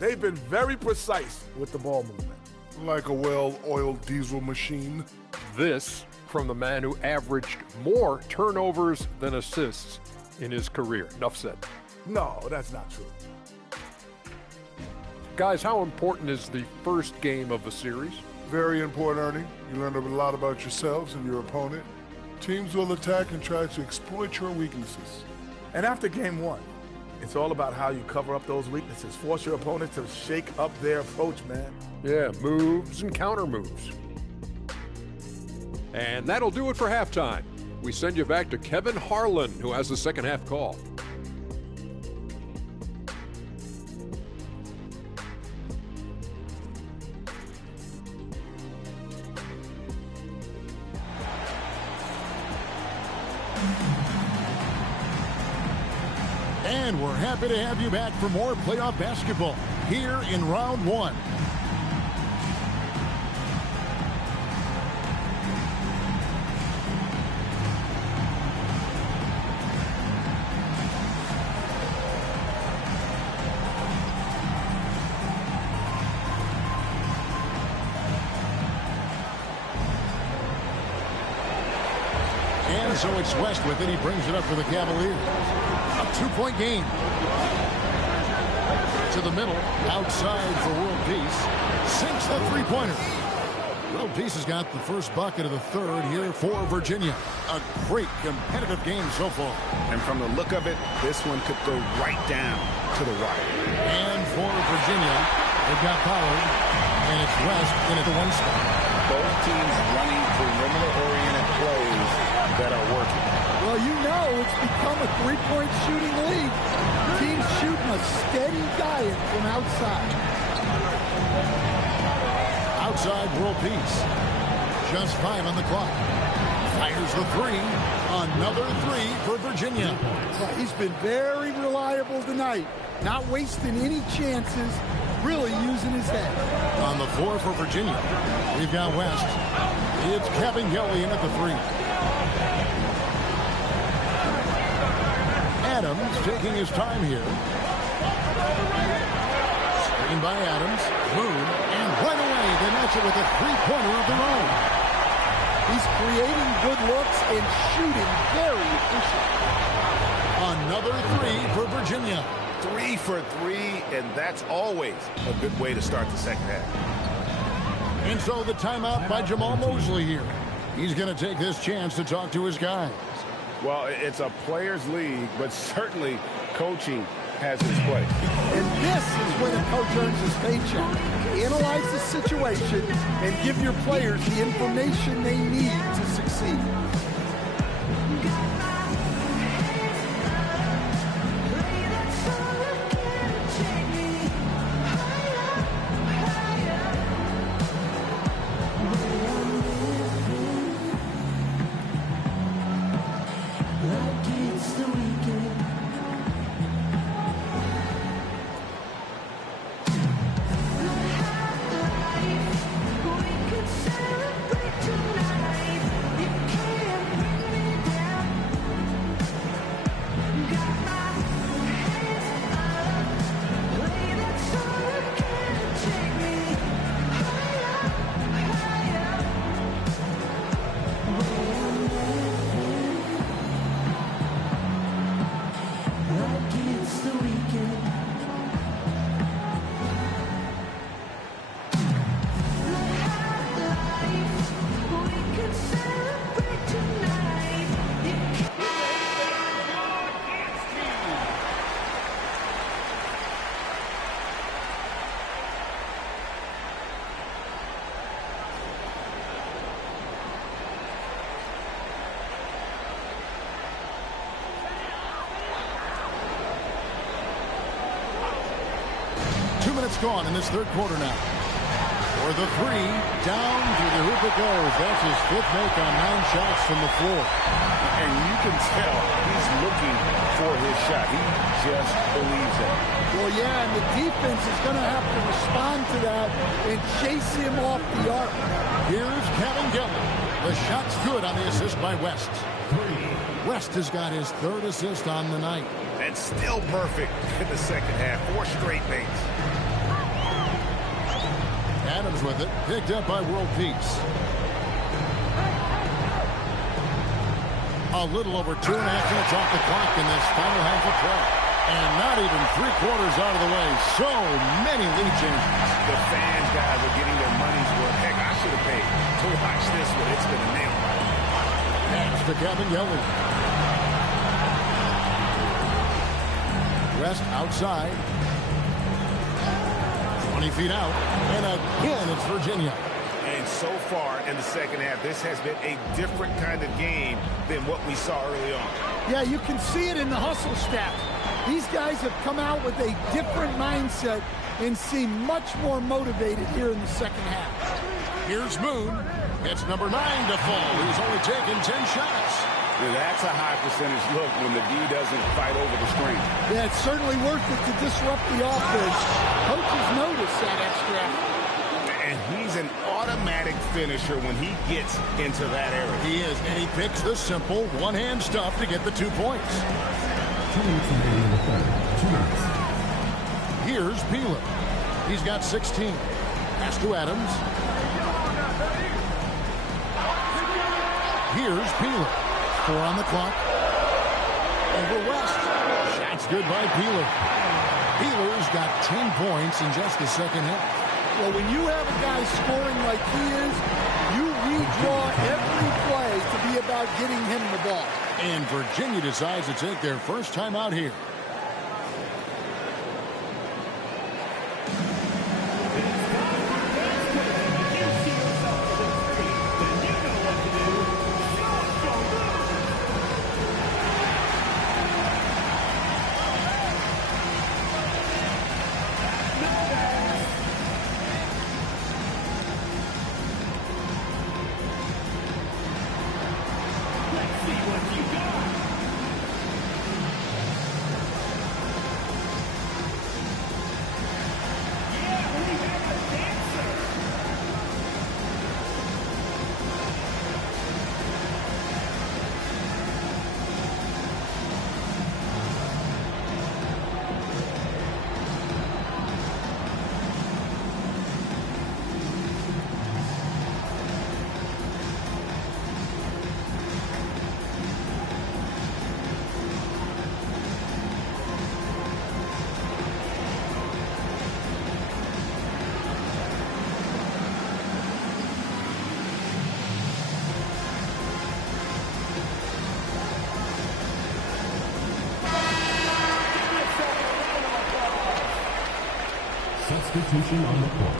They've been very precise with the ball movement. Like a well-oiled diesel machine. This from the man who averaged more turnovers than assists in his career. Enough said. No, that's not true. Guys, how important is the first game of a series? Very important, Ernie. You learn a lot about yourselves and your opponent. Teams will attack and try to exploit your weaknesses. And after game 1, it's all about how you cover up those weaknesses. Force your opponent to shake up their approach, man. Yeah, moves and counter moves. And that'll do it for halftime. We send you back to Kevin Harlan, who has the second half call. And we're happy to have you back for more playoff basketball here in round 1. And so it's West with it. He brings it up for the Cavaliers. A 2-point game. To the middle, outside for World Peace. Sinks the three-pointer. World Peace has got the first bucket of the third here for Virginia. A great competitive game so far. And from the look of it, this one could go right down to the wire. And for Virginia, they've got Pollard, and it's West in at the 1 spot. both teams running perimeter-oriented plays that are working. Well, you know it's become a three-point shooting league. Teams shooting a steady diet from outside. Outside World Peace. Just 5 on the clock. Fires the three. Another three for Virginia. Well, he's been very reliable tonight. Not wasting any chances. Really using his head. On the floor for Virginia, we've got West. It's Kevin Gelly in at the three. Adams taking his time here. Screen by Adams. Moon. And right away, they match it with a three-pointer of their own. He's creating good looks and shooting very efficient. Another three for Virginia. 3 for 3, and that's always a good way to start the second half. And so the timeout by Jamal Mosley here. He's going to take this chance to talk to his guys. Well, it's a players' league, but certainly coaching has its place. And this is when a coach earns his paycheck. Analyze the situation and give your players the information they need to succeed. Gone in this third quarter now. For the three, down through the hoop it goes. That's his fifth make on 9 shots from the floor. And you can tell he's looking for his shot. He just believes it. Well, yeah, and the defense is going to have to respond to that and chase him off the arc. Here's Kevin Gelly. The shot's good on the assist by West. West has got his third assist on the night. And still perfect in the second half. 4 straight makes. Adams with it, picked up by World Peace. A little over 2.5 minutes off the clock in this final half of play. And not even 3/4 out of the way. So many lead changes. The fans, guys, are getting their money's worth. Heck, I should have paid to watch this one. It's been a nail biter. That's to Kevin Gelly. West outside. 20 feet out. And again, it's Virginia. And so far in the second half, this has been a different kind of game than what we saw early on. Yeah, you can see it in the hustle stat. These guys have come out with a different mindset and seem much more motivated here in the second half. Here's Moon. It's number 9 to fall. He's only taken 10 shots. Yeah, that's a high percentage look when the D doesn't fight over the screen. Yeah, it's certainly worth it to disrupt the offense. Coaches notice that extra effort. And he's an automatic finisher when he gets into that area. He is, and he picks the simple one-hand stuff to get the 2 points. Here's Peeler. He's got 16. Pass to Adams. Here's Peeler. 4 on the clock. Over West. Shot's good by Peeler. Peeler's got 10 points in just the second half. Well, when you have a guy scoring like he is, you redraw every play to be about getting him the ball. And Virginia decides to take their first time out here. Substitution on the court.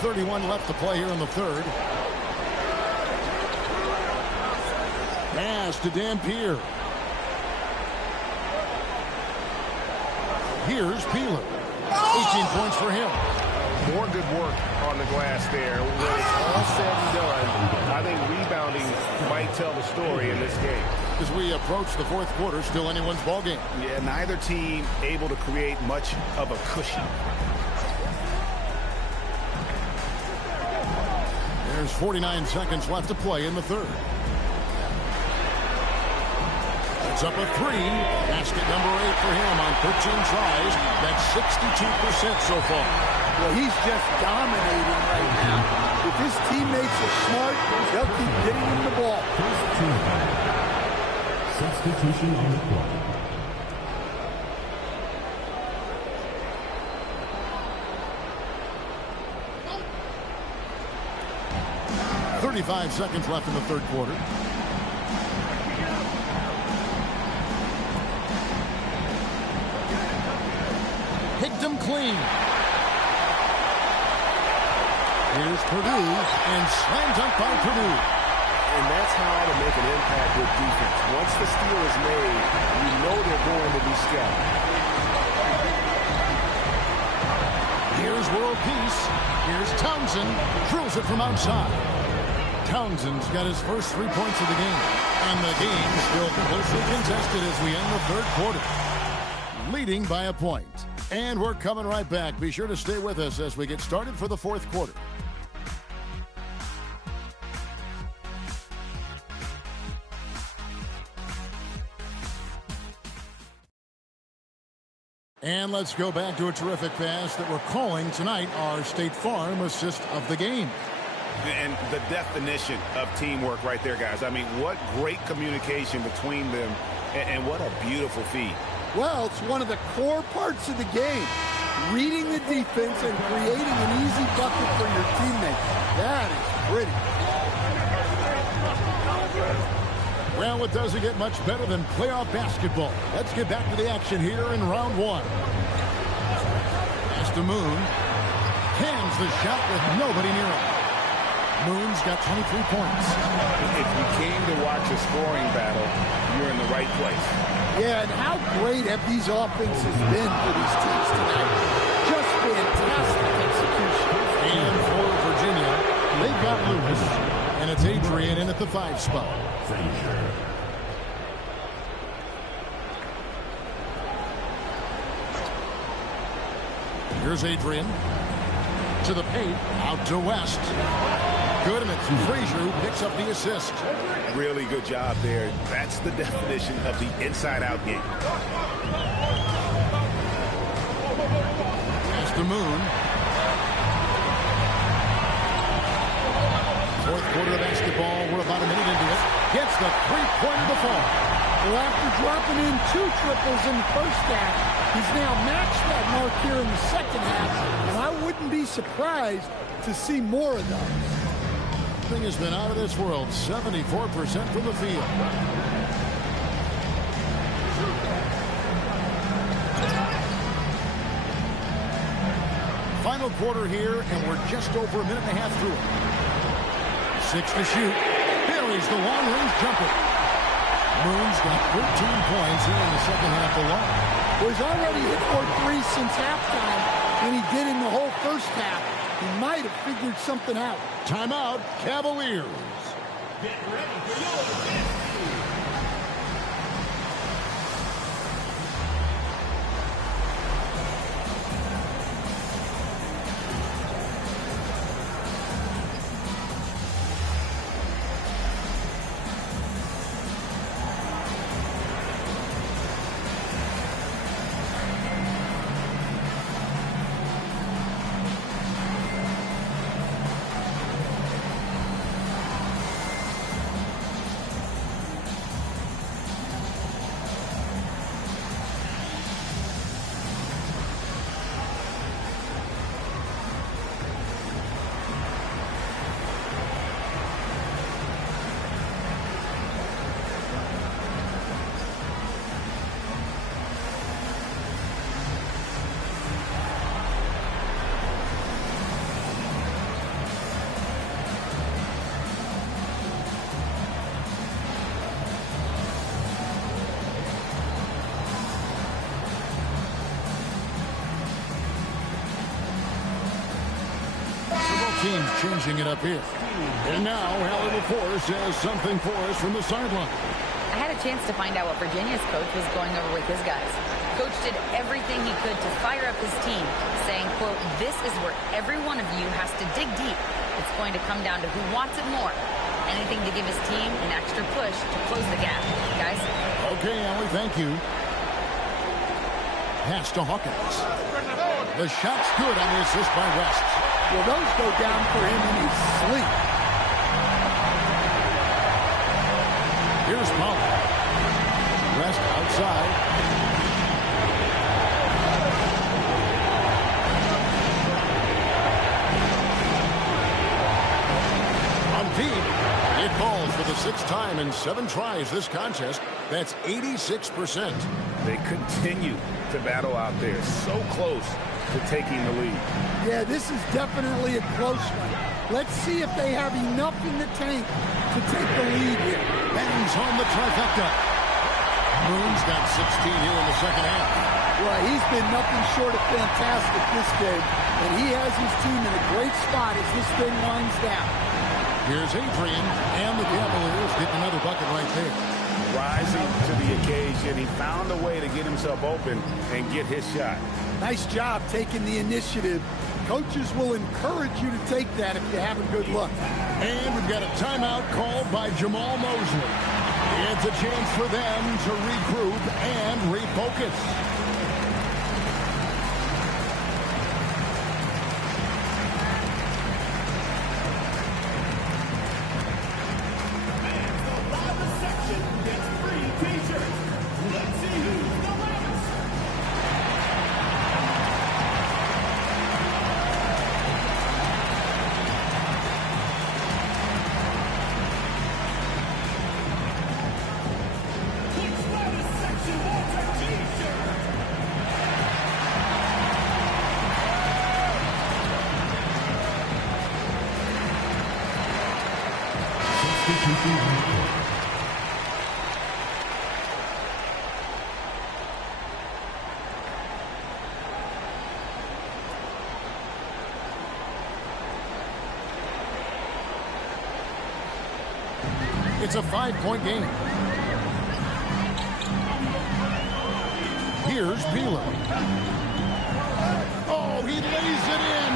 .31 left to play here in the third. Pass to Dampier. Here's Peeler. 18 points for him. More good work on the glass there. When it's all said and done, I think rebounding might tell the story in this game. As we approach the fourth quarter, still anyone's ball game. Yeah, neither team able to create much of a cushion. There's 49 seconds left to play in the third. It's up a three. Basket number 8 for him on 13 tries. That's 62% so far. Well, he's just dominating right now. If his teammates are smart, they'll keep getting him the ball. Substitution on the court. 35 seconds left in the third quarter. Picked him clean. Here's Purdue, and slam dunk by Purdue. And that's how to make an impact with defense. Once the steal is made, you know they're going to be scattered. Here's World Peace. Here's Townsend. Drills it from outside. Townsend's got his first 3 points of the game. And the game still closely contested as we end the third quarter. Leading by a point. And we're coming right back. Be sure to stay with us as we get started for the fourth quarter. And let's go back to a terrific pass that we're calling tonight our State Farm assist of the game. And the definition of teamwork right there, guys. I mean, what great communication between them, and what a beautiful feed. Well, it's one of the core parts of the game. Reading the defense and creating an easy bucket for your teammates. That is pretty. Well, it doesn't get much better than playoff basketball. Let's get back to the action here in round one. Pass to Moon. Cans the shot with nobody near him. Moon's got 23 points. If you came to watch a scoring battle, you're in the right place. Yeah, and how great have these offenses been for these teams tonight? Just fantastic execution. And for Virginia, they've got Lewis, and it's Adrian in at the 5 spot. Here's Adrian. To the paint, out to West. Good, and it's Frazier who picks up the assist. Really good job there. That's the definition of the inside-out game. Pass to Moon. Fourth quarter of basketball. We're about a minute into it. Gets the three-pointer to fall. Well, after dropping in 2 triples in the first half, he's now matched that mark here in the second half, and I wouldn't be surprised to see more of those. Thing has been out of this world. 74% from the field. Final quarter here, and we're just over a minute and a half through it. 6 to shoot. Buries the long-range jumper. Moon's got 13 points here in the second half alone. Well, he's already hit 4 threes since halftime, and he did in the whole first half. He might have figured something out. Timeout, Cavaliers. Get ready for your teams changing it up here. And now, Allie LaForce has something for us from the sideline. I had a chance to find out what Virginia's coach was going over with his guys. Coach did everything he could to fire up his team, saying, quote, "This is where every one of you has to dig deep. It's going to come down to who wants it more. Anything to give his team an extra push to close the gap." Guys? Okay, Allie, thank you. Pass to Hawkins. The shot's good on the assist by West. Well, those go down for him in his sleep. Here's Pollard. West outside. On deep. It falls for the 6th time in 7 tries this contest. That's 86%. They continue to battle out there. So close to taking the lead. Yeah, this is definitely a close one. Let's see if they have enough in the tank to take the lead here. Bangs home the trifecta. Moon's got 16 here in the second half. Well, he's been nothing short of fantastic this game, and he has his team in a great spot as this thing winds down. Here's Adrian, and the Cavaliers getting another bucket right there. Rising to the occasion, he found a way to get himself open and get his shot. Nice job taking the initiative. Coaches will encourage you to take that if you have a good look. And we've got a timeout called by Jamal Mosley. It's a chance for them to regroup and refocus. It's a 5-point game. Here's Peeler. Oh, he lays it in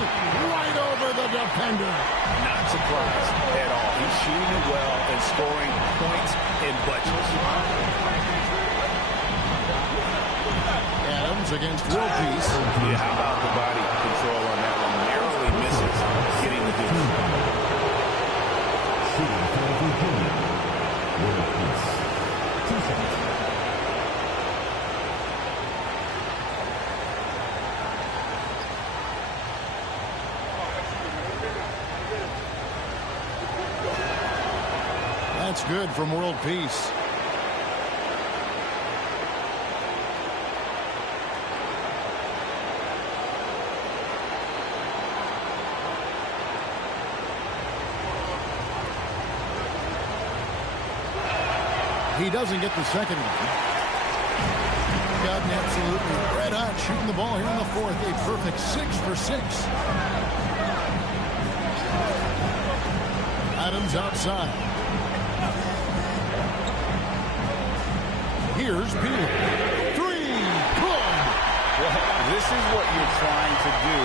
right over the defender. Not surprised at all. He's shooting it well and scoring points in bunches. Adams against World Peace. Yeah, how about the body control on that one? Narrowly misses getting the deuce. That's good from World Peace. He doesn't get the second one. Gotten absolutely red hot shooting the ball here in the 4th. A perfect 6 for 6. Adams outside. Here's Peeler. 3. Good. Well, this is what you're trying to do.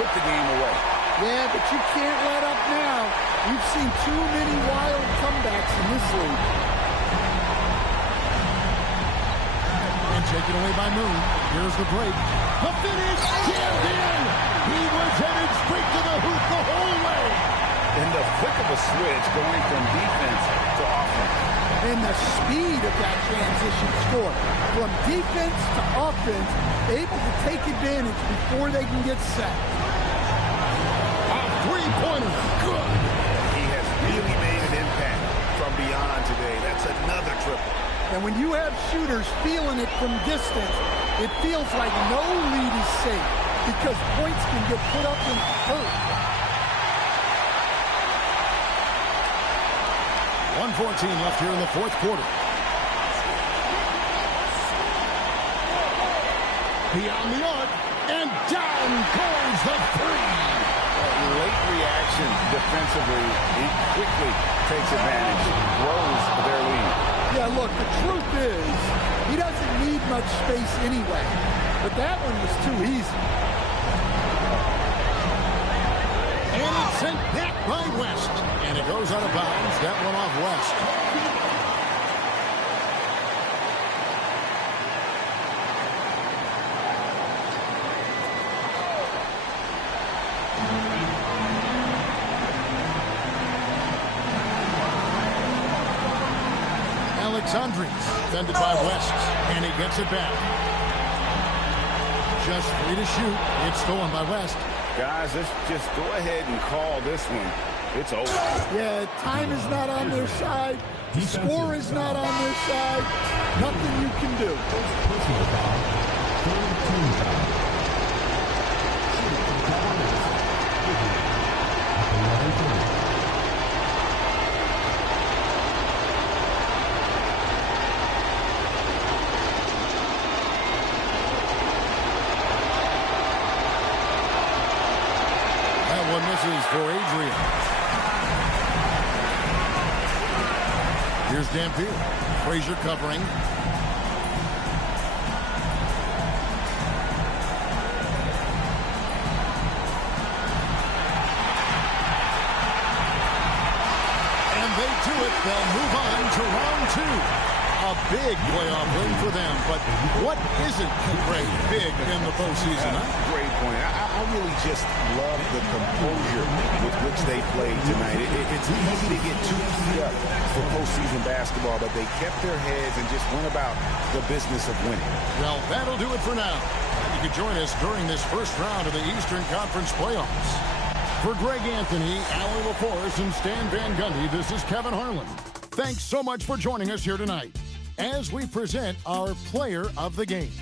Put the game away. Yeah, but you can't let up now. We've seen too many wild comebacks in this league. And taken away by Moon. Here's the break. The finish. Jammed in. He was headed straight to the hoop the whole way. In the flick of a switch, going from defense to offense. And the speed of that transition score. From defense to offense, able to take advantage before they can get set. A 3-pointer. Good. He has really made an impact from beyond today. That's another triple. And when you have shooters feeling it from distance, it feels like no lead is safe because points can get put up and hurt. 1:14 left here in the 4th quarter. Beyond the arc, and down goes the 3. Late reaction defensively. He quickly takes advantage, grows their lead. Yeah, look, the truth is, he doesn't need much space anyway. But that one was too easy. And it's sent back by West. And it goes out of bounds. That one off West. Alexandres, defended by West, and he gets it back. Just free to shoot. It's stolen by West. Guys, let's just go ahead and call this one. It's over. Yeah, time is not on their side. The score is not on their side. Nothing you can do. Misses for Adrian. Here's Dampier. Frazier covering. And they do it. They'll move on to round two. A big playoff win for them, but what isn't great big in the postseason? Huh? Great point. I really just love the composure with which they played tonight. It's easy to get too keyed up for postseason basketball, but they kept their heads and just went about the business of winning. Well, that'll do it for now. And you can join us during this first round of the Eastern Conference playoffs. For Greg Anthony, Alan LaForce, and Stan Van Gundy, this is Kevin Harlan. Thanks so much for joining us here tonight as we present our player of the game.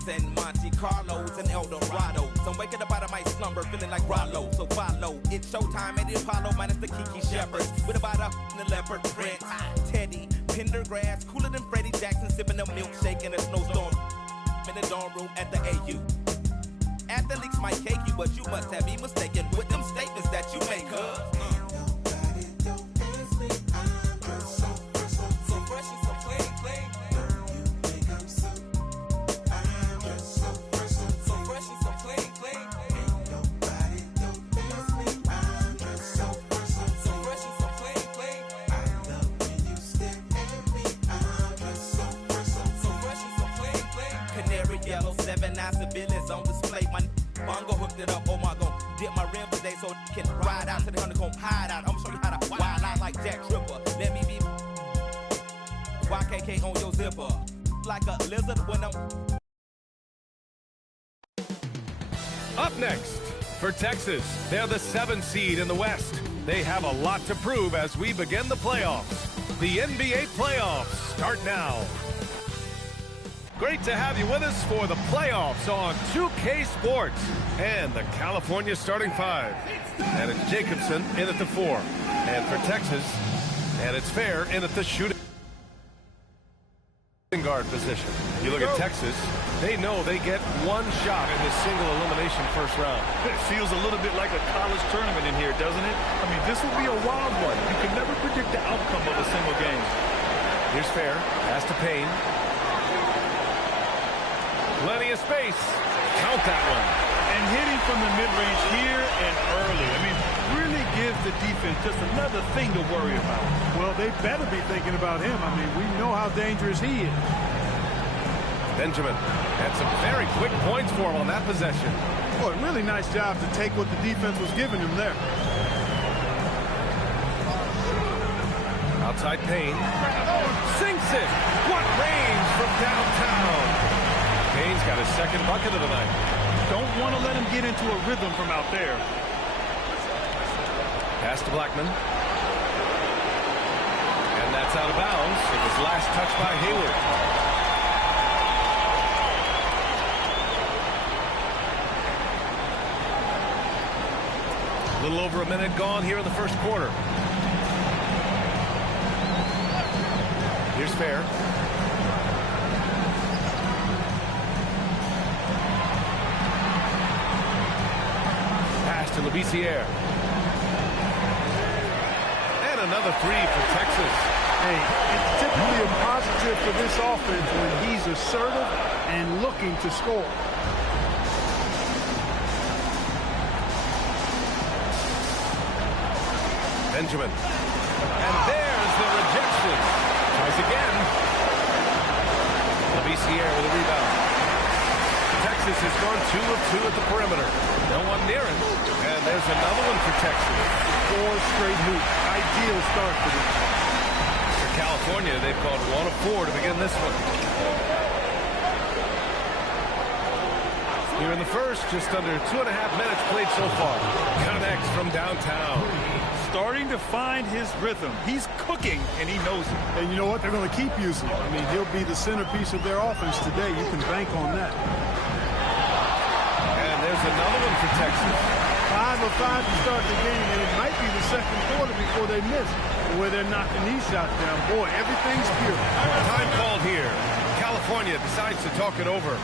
Vegas and Monte Carlos and El Dorado. So I'm waking up out of my slumber feeling like Rollo. So follow, it's showtime at the Apollo minus the Kiki Shepherd. With about a the leopard print. Teddy, Pendergrass, cooler than Freddie Jackson, sipping a milkshake in a snowstorm. In the dorm room at the AU. Athletes might cake you, but you must have me mistaken with them statements that you make, huh? Civilians on display. My bongo hooked it up. Oh my god, dip my rim today so can ride out to the honeycomb hide out. I'm gonna show you how to wild out like Jack Tripper. Let me be YKK on your zipper like a lizard when I'm. Up next for Texas, they're the 7th seed in the West. They have a lot to prove as we begin the playoffs. The NBA playoffs start now. Great to have you with us for the playoffs on 2K Sports and the California starting 5. And it's Jacobson in at the 4. And for Texas, and it's Fair in at the shooting guard position. You look at Texas, they know they get one shot in this single elimination first round. It feels a little bit like a college tournament in here, doesn't it? I mean, this will be a wild one. You can never predict the outcome of a single game. Here's Fair, pass to Payne. Plenty of space. Count that one. And hitting from the mid-range here and early. I mean, really gives the defense just another thing to worry about. Well, they better be thinking about him. I mean, we know how dangerous he is. Benjamin had some very quick points for him on that possession. Oh, really nice job to take what the defense was giving him there. Outside Payne. Sinks it. What range from downtown. Payne's got his second bucket of the night. Don't want to let him get into a rhythm from out there. Pass to Blackman. And that's out of bounds. It was last touched by Hayward. A little over a minute gone here in the first quarter. Here's Fair. Pass to Labissiere. And another three for Texas. Hey, it's typically a positive for this offense when he's assertive and looking to score. Benjamin. And there's the rejection. Tries again. Labissiere with a rebound. Texas has gone 2 of 2 at the perimeter. No one near it. And there's another one for Texas. 4 straight hoops. Ideal start for them. For California, they've gone 1 of 4 to begin this one. Here in the first, just under 2.5 minutes played so far. Connects from downtown. Starting to find his rhythm. He's cooking, and he knows it. And you know what? They're going to keep using him. I mean, he'll be the centerpiece of their offense today. You can bank on that. And there's another one for Texas. 5 of 5 to start the game, and it might be the second quarter before they miss. Where they're knocking these shots down. Boy, everything's pure. Time called here. California decides to talk it over.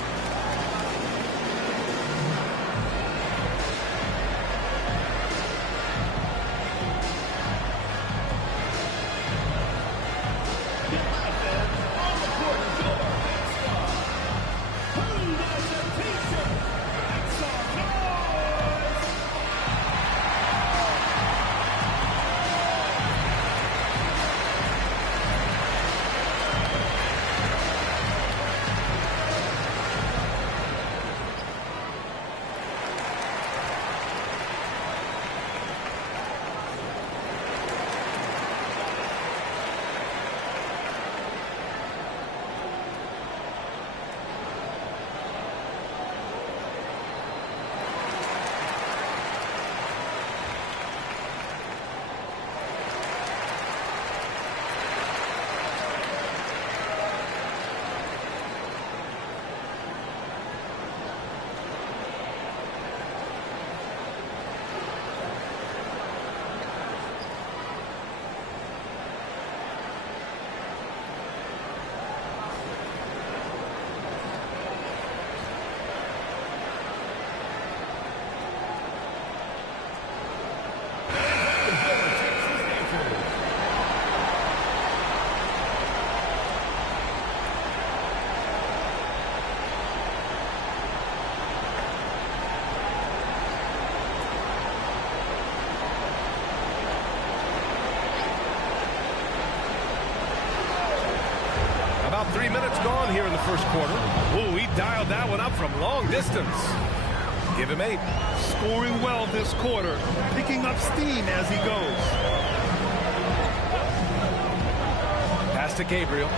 3 minutes gone here in the first quarter. Ooh, he dialed that one up from long distance. Give him 8. Scoring well this quarter, picking up steam as he goes. Pass to Gabriel.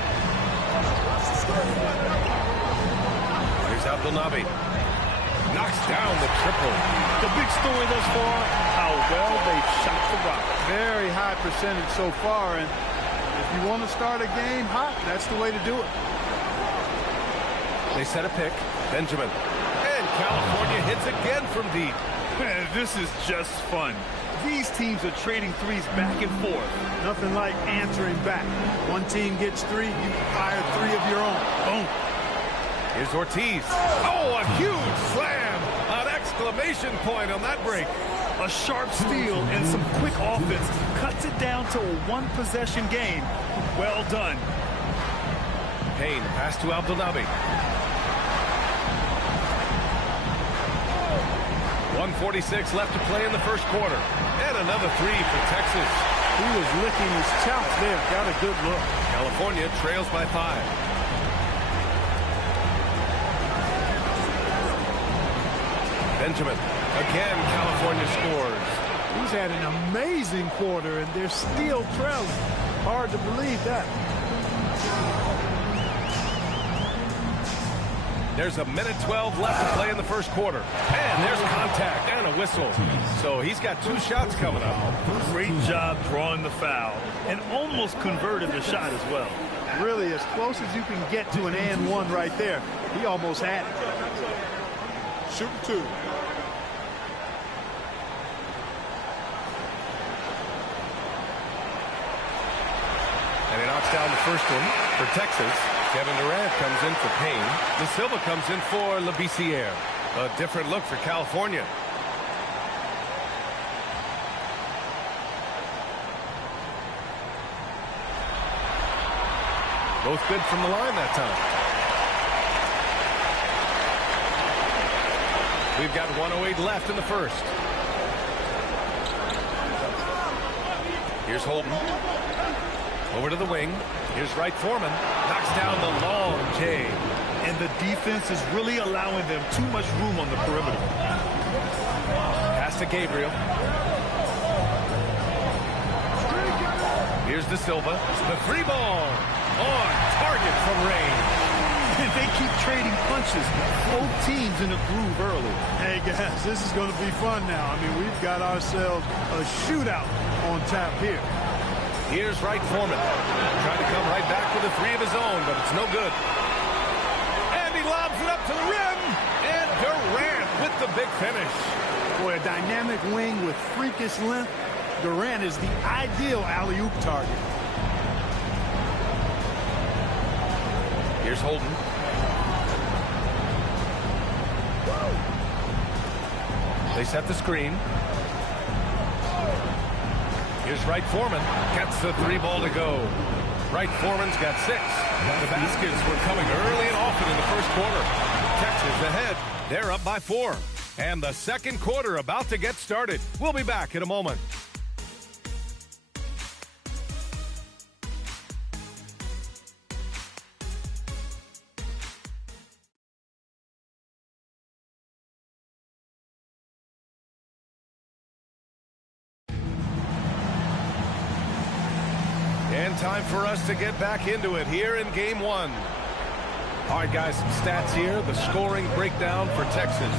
Here's Abdelnaby. Knocks down the triple. The big story thus far, how well they've shot the rock. Very high percentage so far, and if you want to start a game hot, that's the way to do it. They set a pick. Benjamin. And California hits again from deep. Man, this is just fun. These teams are trading threes back and forth. Nothing like answering back. One team gets 3, you fire 3 of your own. Boom. Here's Ortiz. Oh, a huge slam. An exclamation point on that break. A sharp steal and some quick offense cuts it down to a one-possession game. Well done. Payne, pass to Abdelnaby. 1:46 left to play in the first quarter. And another 3 for Texas. He was licking his chops there. Got a good look. California trails by 5. Benjamin. Again, California scores. He's had an amazing quarter, and they're still trailing. Hard to believe that. There's 1:12 left to play in the first quarter. And there's contact and a whistle. So he's got 2 shots coming up. Great job drawing the foul and almost converted the shot as well. Really, as close as you can get to an and one right there. He almost had it. Shoot 2. And he knocks down the first one for Texas. Kevin Durant comes in for Payne. De Silva comes in for Labissiere. A different look for California. Both good from the line that time. We've got 1:08 left in the first. Here's Holden. Over to the wing. Here's Wright Foreman. Knocks down the long J. And the defense is really allowing them too much room on the perimeter. Pass to Gabriel. Here's De Silva. The 3 ball. On target from range. And they keep trading punches. Both teams in a groove early. Hey, guys, this is going to be fun now. I mean, we've got ourselves a shootout on tap here. Here's Wright Foreman. Trying to come right back with a 3 of his own, but it's no good. And he lobs it up to the rim. And Durant with the big finish. Boy, a dynamic wing with freakish length. Durant is the ideal alley-oop target. Here's Holden. They set the screen. Here's Wright Foreman. Gets the 3 ball to go. Wright Foreman's got 6. The baskets were coming early and often in the first quarter. Texas ahead. They're up by 4. And the second quarter about to get started. We'll be back in a moment. And time for us to get back into it here in game 1. All right, guys, some stats here. The scoring breakdown for Texas.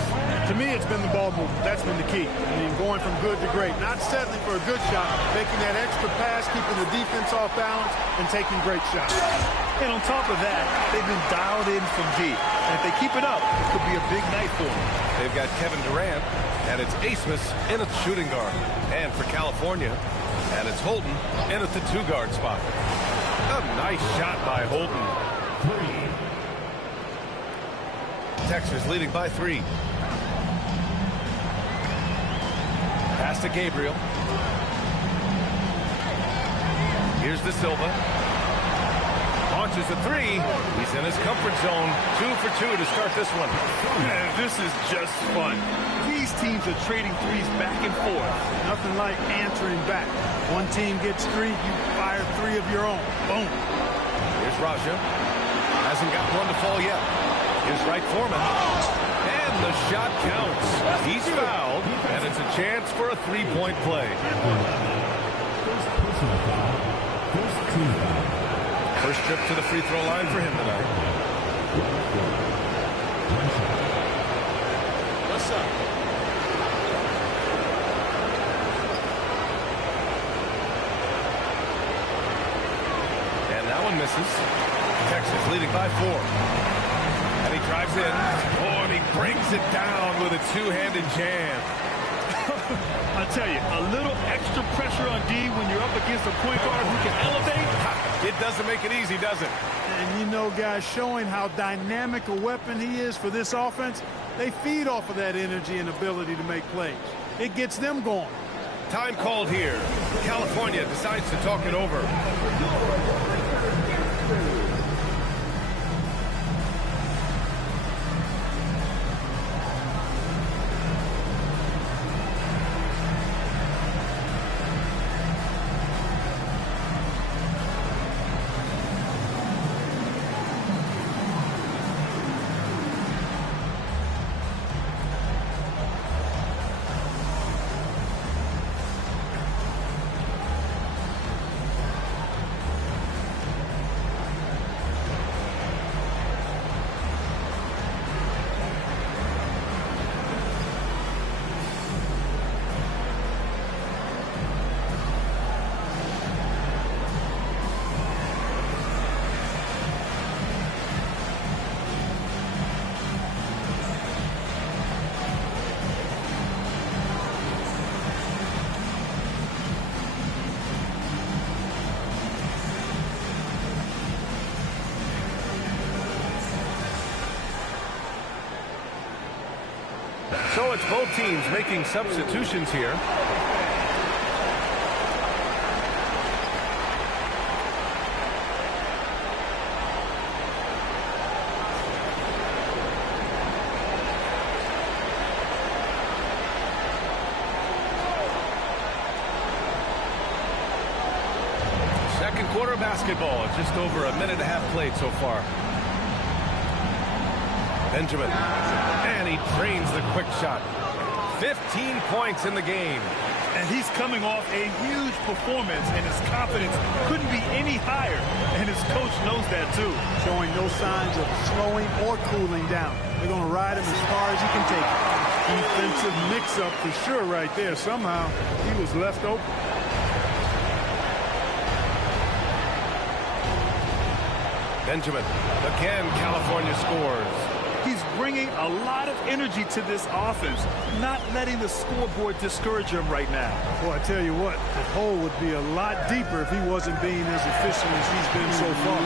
To me, it's been the ball movement. That's been the key. I mean, going from good to great. Not settling for a good shot, making that extra pass, keeping the defense off balance, and taking great shots. And on top of that, they've been dialed in from deep. And if they keep it up, it could be a big night for them. They've got Kevin Durant, and it's Asmus in its shooting guard. And for California, and it's Holden in at the 2-guard spot. A nice shot by Holden. Texas leading by 3. Pass to Gabriel. Here's De Silva. Launches a 3. He's in his comfort zone. 2 for 2 to start this one. Man, this is just fun. These teams are trading threes back and forth. Nothing like answering back. One team gets 3, you fire 3 of your own. Boom. Here's Raja. Hasn't got one to fall yet. Here's Wright Foreman. And the shot counts. He's fouled, and it's a chance for a three-point play. First trip to the free throw line for him tonight. What's up? And that one misses. Texas leading by 4. And he drives in. Oh, and he brings it down with a two-handed jam. I tell you, a little extra pressure on D when you're up against a point guard who can elevate. It doesn't make it easy, does it? And you know, guys, showing how dynamic a weapon he is for this offense, they feed off of that energy and ability to make plays. It gets them going. Time called here. California decides to talk it over. So it's both teams making substitutions here. Second quarter basketball. Just over a minute and a half played so far. Benjamin. And he drains the quick shot. 15 points in the game. And he's coming off a huge performance, and his confidence couldn't be any higher. And his coach knows that, too. Showing no signs of slowing or cooling down. They're going to ride him as far as he can take it. Defensive mix-up for sure right there. Somehow, he was left open. Benjamin. Again, California scores. He's bringing a lot of energy to this offense, not letting the scoreboard discourage him right now. Well, I tell you what, the hole would be a lot deeper if he wasn't being as efficient as he's been so far.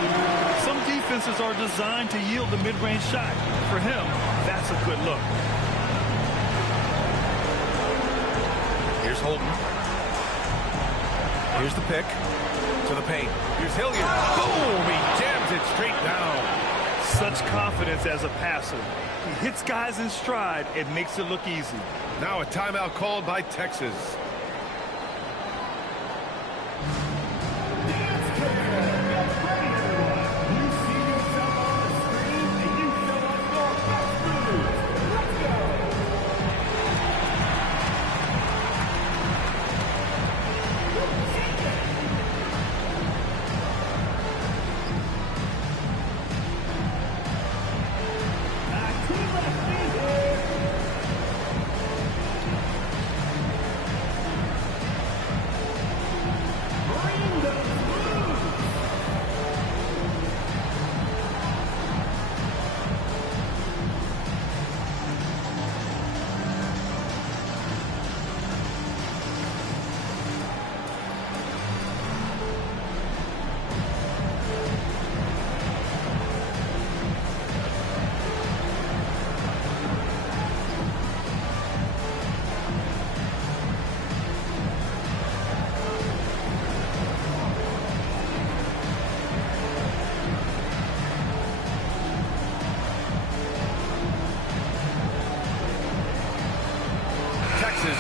Some defenses are designed to yield the mid-range shot. For him, that's a good look. Here's Holden. Here's the pick to the paint. Here's Hilliard. Boom! He jams it straight down. Such confidence as a passer. He hits guys in stride. It makes it look easy. Now a timeout called by Texas.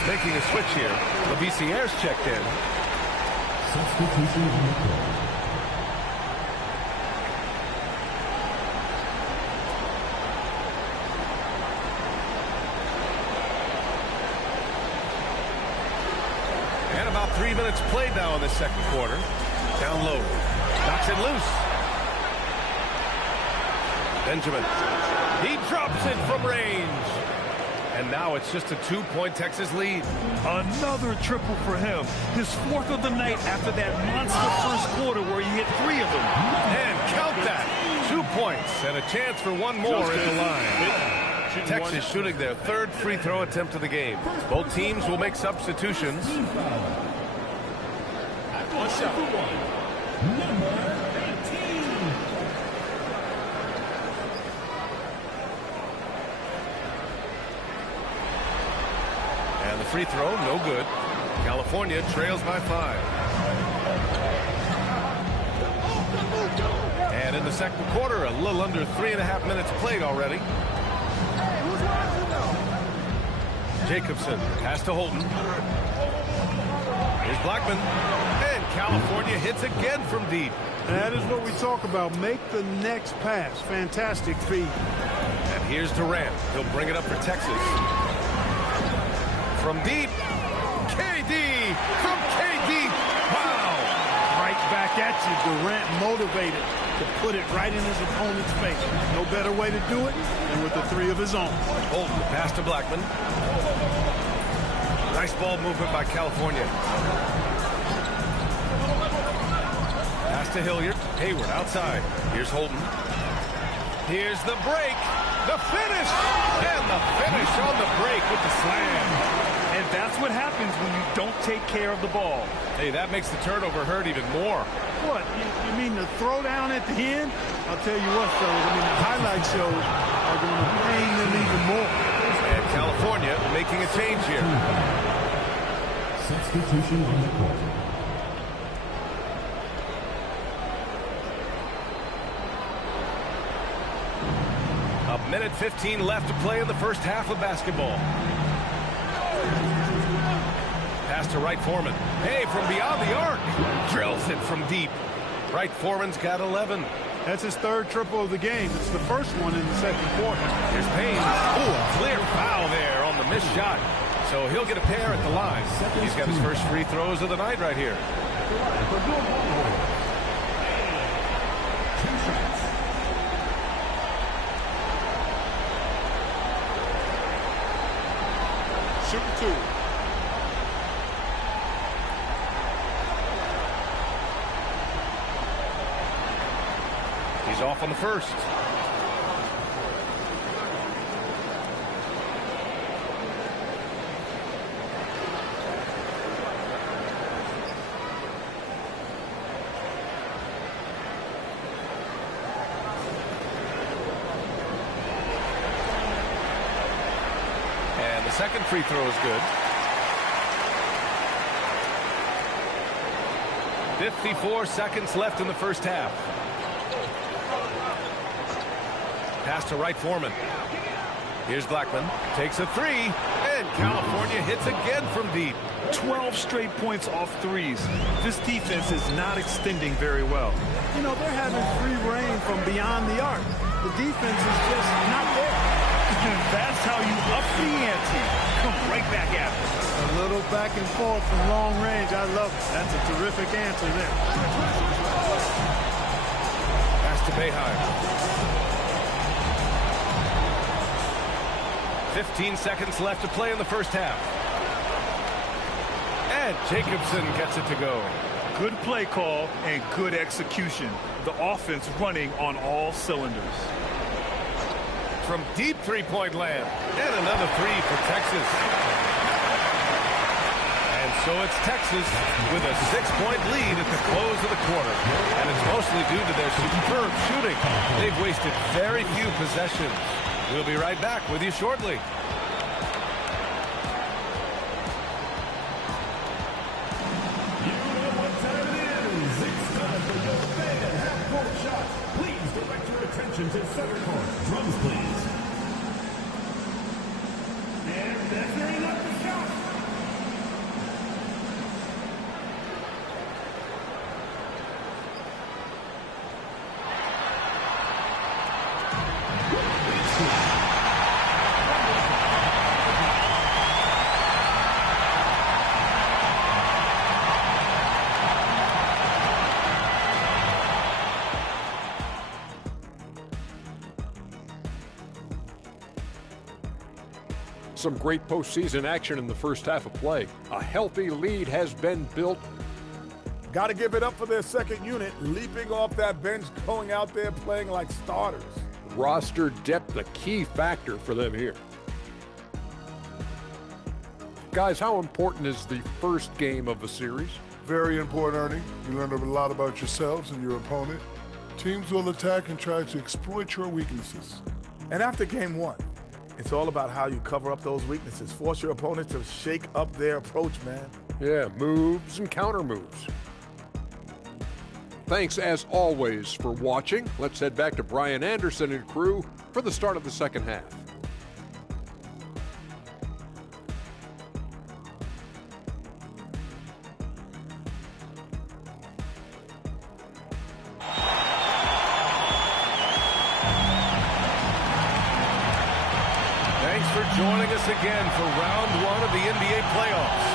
Making a switch here. Lavissiere's checked in. Substitution on the court. 3 minutes played now in the second quarter. Down low. Knocks it loose. Benjamin. He drops it from range. And now it's just a 2-point Texas lead. Another triple for him. His 4th of the night after that monster first quarter where he hit 3 of them. And count that. 2 points and a chance for one more at the line. Texas shooting their 3rd free throw attempt of the game. Both teams will make substitutions. One shot. Number 18. And the free throw, no good. California trails by 5. And in the second quarter, a little under 3.5 minutes played already. Jacobson pass to Holton. Here's Blackman. And California hits again from deep. And that is what we talk about. Make the next pass. Fantastic feed. And here's Durant. He'll bring it up for Texas. From deep. KD from KD. Wow. Right back at you. Durant motivated to put it right in his opponent's face. No better way to do it than with the 3 of his own. Holton pass to Blackman. Nice ball movement by California. Pass to Hilliard. Hayward outside. Here's Holton. Here's the break. The finish. And the finish on the break with the slam. And that's what happens when you don't take care of the ball. Hey, that makes the turnover hurt even more. What? You mean the throwdown at the end? I'll tell you what, fellas. I mean, the highlight shows are going to pain them even more. And California making a change here. Substitution on the court. A minute 15 left to play in the first half of basketball. Pass to Wright Foreman. Hey, from beyond the arc. Drills it from deep. Wright Foreman's got 11. That's his 3rd triple of the game. It's the first one in the second quarter. Here's Payne. Ooh, a clear foul there on the missed shot. So he'll get a pair at the line. He's got his first free throws of the night right here. Shooting 2. He's off on the first. And the second free throw is good. 54 seconds left in the first half. Pass to Wright Foreman. Here's Blackman. Takes a 3. And California hits again from deep. 12 straight points off threes. This defense is not extending very well. You know, they're having free reign from beyond the arc. The defense is just not there. That's how you up the ante. Come right back after. A little back and forth from long range. I love it. That's a terrific answer there. Pass to Boeheim. 15 seconds left to play in the first half. And Jacobson gets it to go. Good play call and good execution. The offense running on all cylinders. From deep three-point land. And another 3 for Texas. And so it's Texas with a 6-point lead at the close of the quarter. And it's mostly due to their superb shooting. They've wasted very few possessions. We'll be right back with you shortly. To center court. Drums, please. And that's very up the shot. some great postseason action in the first half of play. A healthy lead has been built. Got to give it up for their second unit, leaping off that bench, going out there playing like starters. Roster depth, a key factor for them here. Guys, how important is the first game of a series? Very important, Ernie. You learn a lot about yourselves and your opponent. Teams will attack and try to exploit your weaknesses. And after game one, it's all about how you cover up those weaknesses. Force your opponent to shake up their approach, man. Yeah, moves and counter moves. Thanks, as always, for watching. Let's head back to Brian Anderson and crew for the start of the second half. Thanks for joining us again for round one of the NBA playoffs.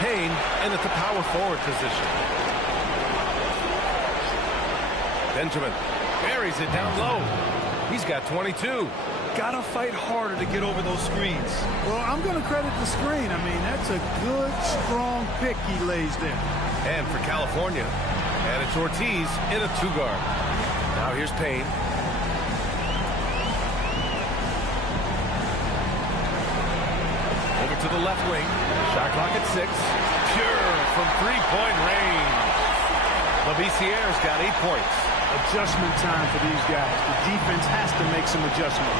Payne in at the power forward position. Benjamin buries it down low. He's got 22. Gotta fight harder to get over those screens. Well, I'm going to credit the screen. I mean, that's a good, strong pick he lays there. And for California, and it's Ortiz in a two-guard. Now here's Payne. Over to the left wing. Shot clock at 6. Pure from three-point range. Lavissiere's got 8 points. Adjustment time for these guys. The defense has to make some adjustment.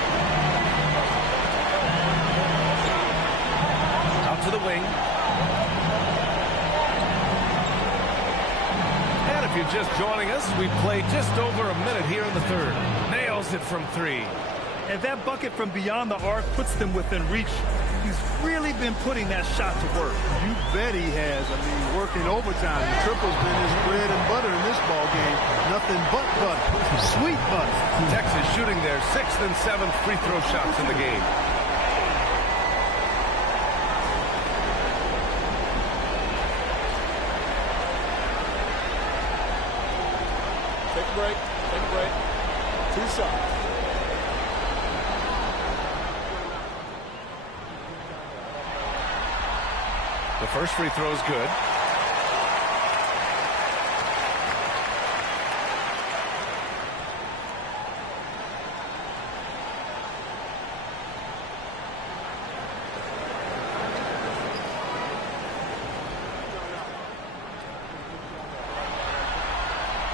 Out to the wing. And if you're just joining us, we played just over a minute here in the third. Nails it from 3. And that bucket from beyond the arc puts them within reach. He's really been putting that shot to work. You bet he has. I mean, working overtime. The triple's been his bread and butter in this ball game. Nothing but butter. Sweet butter. Texas shooting their 6th and 7th free throw shots in the game. Take a break. Take a break. 2 shots. The first free throw is good.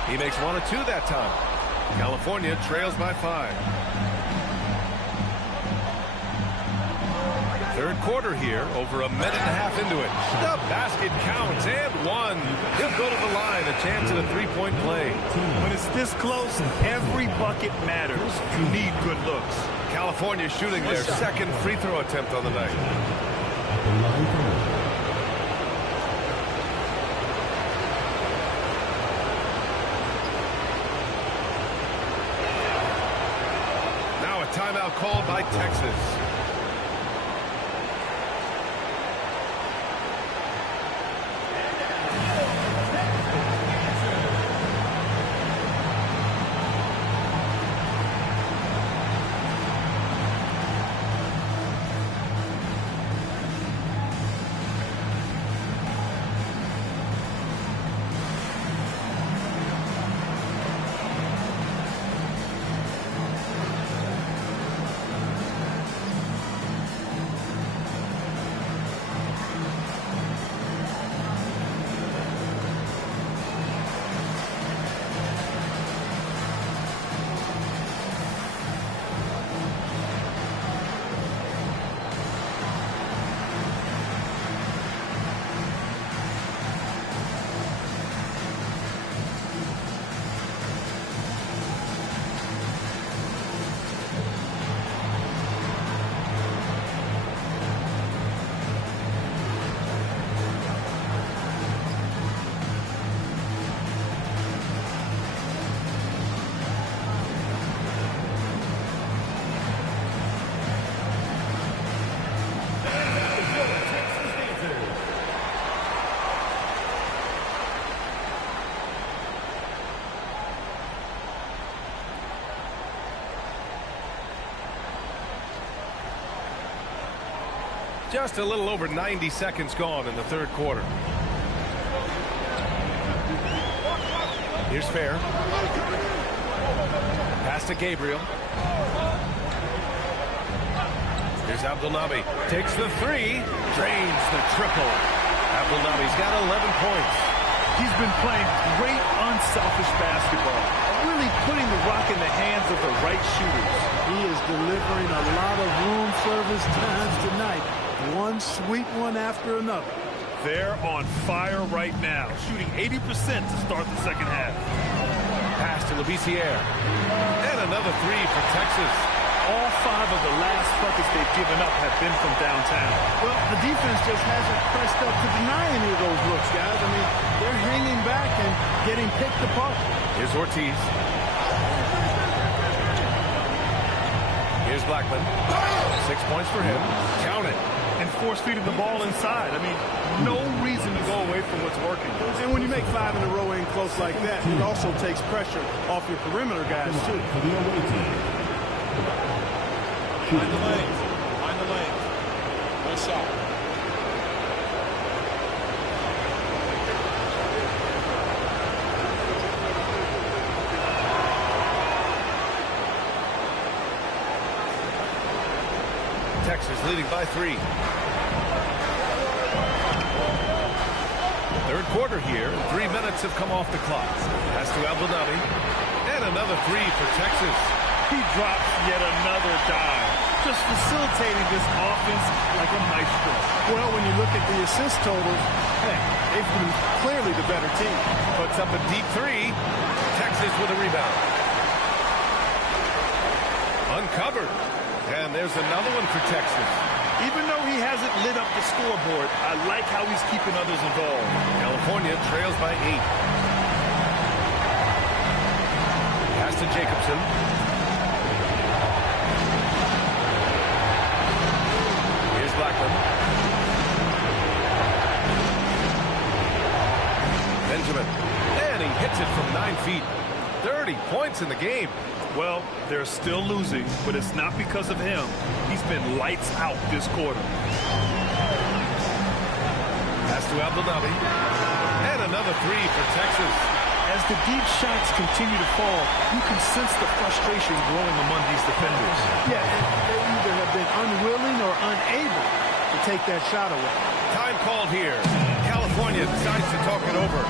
He makes 1 of 2 that time. California trails by 5. Third quarter here, over a minute and a half into it. The basket counts, and 1. He'll go to the line, a chance at a three-point play. When it's this close, every bucket matters. You need good looks. California shooting their second free throw attempt on the night. Now a timeout called by Texas. Just a little over 90 seconds gone in the third quarter. Here's Fair. Pass to Gabriel. Here's Abdelnaby. Takes the three. Drains the triple. Abdelnaby's got 11 points. He's been playing great unselfish basketball. Really putting the rock in the hands of the right shooters. He is delivering a lot of room service times tonight. One sweet one after another. They're on fire right now, shooting 80% to start the second half. Pass to Labissiere. And another three for Texas. All 5 of the last buckets they've given up have been from downtown. Well, the defense just hasn't pressed up to deny any of those looks, guys. I mean, they're hanging back and getting picked apart. Here's Ortiz. Here's Blackman. 6 points for him. Count it. And force-feeding the ball inside. I mean, no reason to go away from what's working. And when you make 5 in a row in close like that, it also takes pressure off your perimeter guys, too. Find the lane. Find the lane. One shot. Texas leading by 3. Third quarter here. 3 minutes have come off the clock. Pass to Abdelnaby. And another three for Texas. He drops yet another dime. Just facilitating this offense like a maestro. Well, when you look at the assist totals, hey, they've been clearly the better team. Puts up a deep three. Texas with a rebound. Uncovered. And there's another one for Texas. Even though he hasn't lit up the scoreboard, I like how he's keeping others involved. California trails by 8. Pass to Jacobson. Here's Blackman. Benjamin. And he hits it from 9 feet. 30 points in the game. Well, they're still losing, but it's not because of him. He's been lights out this quarter. Pass to Abdelnaby. And another three for Texas. As the deep shots continue to fall, you can sense the frustration growing among these defenders. Yeah, they either have been unwilling or unable to take that shot away. Time called here. California decides to talk it over.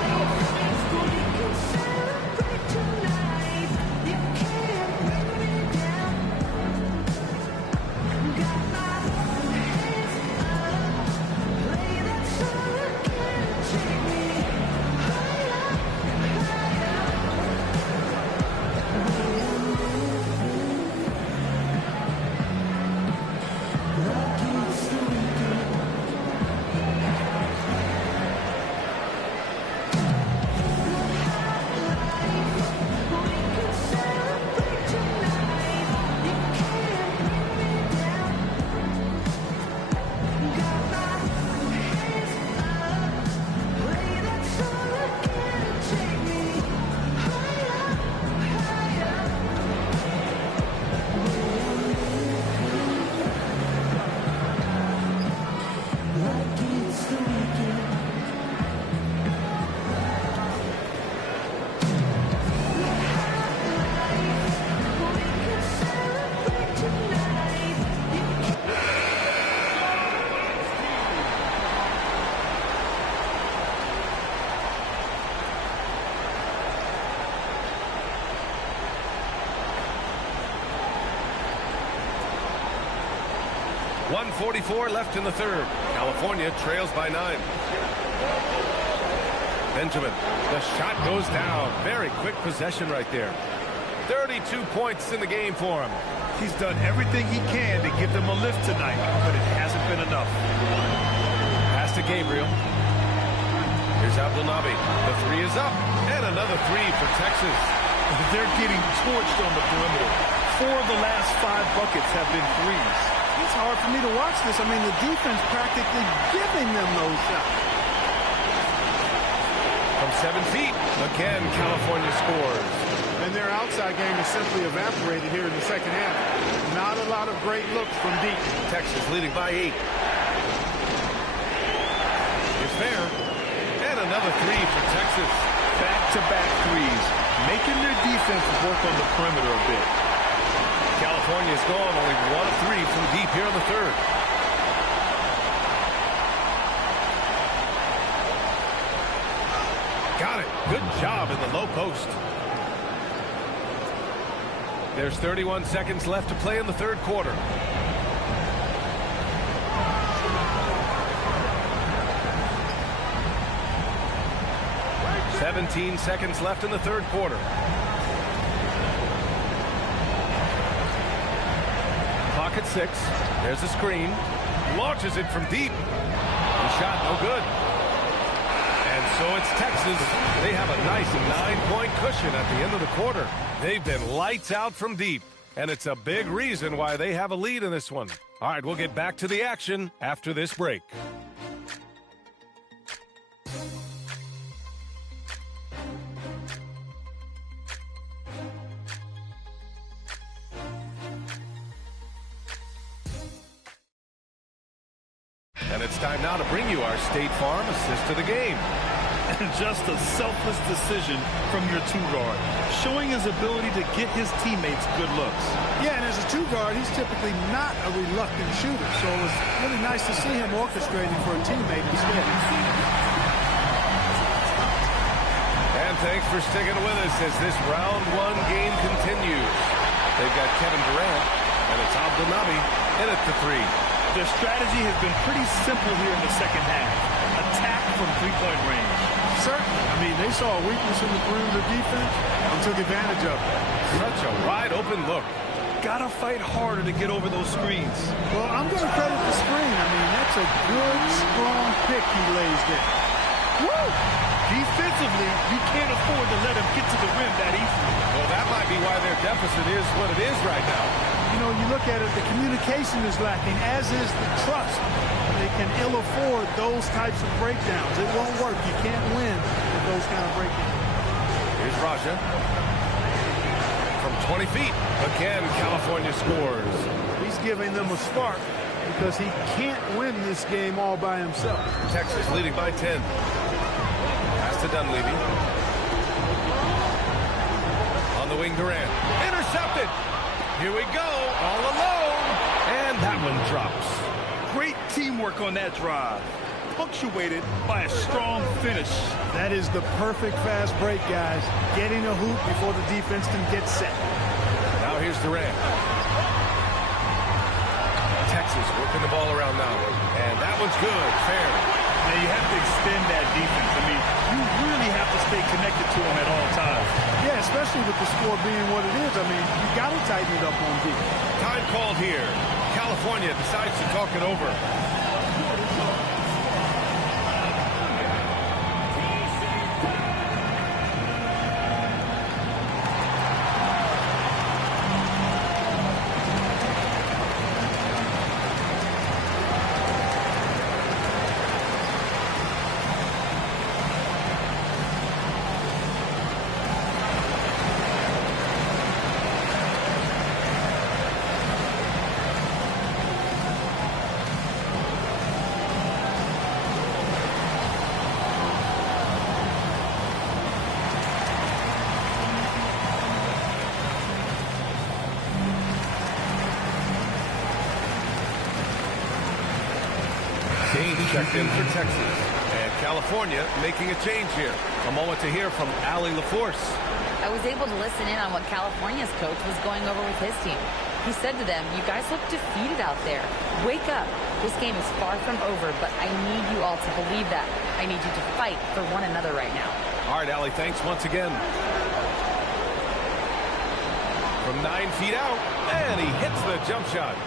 .144 left in the third. California trails by 9. Benjamin. The shot goes down. Very quick possession right there. 32 points in the game for him. He's done everything he can to give them a lift tonight, but it hasn't been enough. Pass to Gabriel. Here's Abdelnaby. The three is up. And another three for Texas. They're getting torched on the perimeter. 4 of the last 5 buckets have been threes. It's hard for me to watch this. I mean, the defense practically giving them those shots. From 7 feet, again, California scores. And their outside game is simply evaporated here in the second half. Not a lot of great looks from deep. Texas leading by 8. fair. And another three for Texas. Back-to-back threes, making their defense work on the perimeter a bit. California's gone only 1 of 3 from deep here in the third. Got it. Good job in the low post. There's 31 seconds left to play in the third quarter. "17 seconds left in the third quarter. Clock at 6. There's a screen. Launches it from deep. The shot no good. And so it's Texas. They have a nice 9-point cushion at the end of the quarter. They've been lights out from deep. And it's a big reason why they have a lead in this one. All right, we'll get back to the action after this break. And it's time now to bring you our State Farm assist to the game. And just a selfless decision from your two-guard, showing his ability to get his teammates good looks. Yeah, and as a two-guard, he's typically not a reluctant shooter, so it was really nice to see him orchestrating for a teammate instead. And thanks for sticking with us as this round 1 game continues. They've got Kevin Durant, and it's Abdelnaby in at the 3. Their strategy has been pretty simple here in the second half. Attack from three-point range. Certainly. I mean, they saw a weakness in the perimeter defense and took advantage of it. Such a wide-open look. Gotta fight harder to get over those screens. Well, I'm going to credit the screen. I mean, that's a good, strong pick he lays there. Woo! Defensively, you can't afford to let him get to the rim that easily. Well, that might be why their deficit is what it is right now. You know, you look at it, the communication is lacking, as is the trust. They can ill afford those types of breakdowns. It won't work. You can't win with those kind of breakdowns. Here's Raja. From 20 feet. Again, California scores. He's giving them a spark because he can't win this game all by himself. Texas leading by 10. Pass to Dunleavy. On the wing, Durant. Intercepted. Here we go. All alone. And that one drops. Great teamwork on that drive. Punctuated by a strong finish. That is the perfect fast break, guys. Getting a hoop before the defense can get set. Now here's Durant. Texas working the ball around now. And that one's good. Fair. Now you have to extend that defense. I mean, you really have to stay connected to them at all times. Yeah, especially with the score being what it is. I mean, you got to tighten it up on defense. Time called here. California decides to talk it over. Checked in for Texas. And California making a change here. A moment to hear from Allie LaForce. I was able to listen in on what California's coach was going over with his team. He said to them, "You guys look defeated out there. Wake up. This game is far from over, but I need you all to believe that. I need you to fight for one another right now." All right, Allie, thanks once again. From 9 feet out, and he hits the jump shot.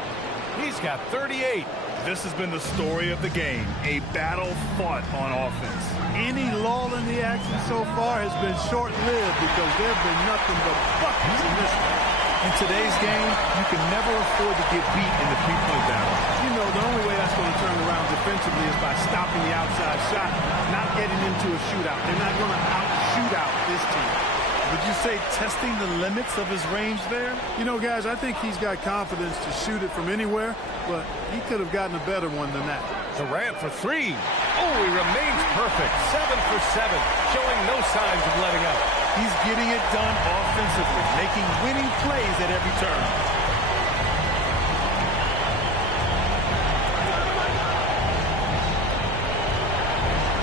He's got 38. This has been the story of the game, a battle fought on offense. Any lull in the action so far has been short-lived because there have been nothing but buckets in this one. In today's game, you can never afford to get beat in the three-point battle. You know, the only way that's going to turn around defensively is by stopping the outside shot, not getting into a shootout. They're not going to out-shoot out this team. Would you say testing the limits of his range there? You know, guys, I think he's got confidence to shoot it from anywhere, but he could have gotten a better one than that. Durant for three. Oh, he remains perfect. 7 for 7, showing no signs of letting up. He's getting it done offensively, making winning plays at every turn.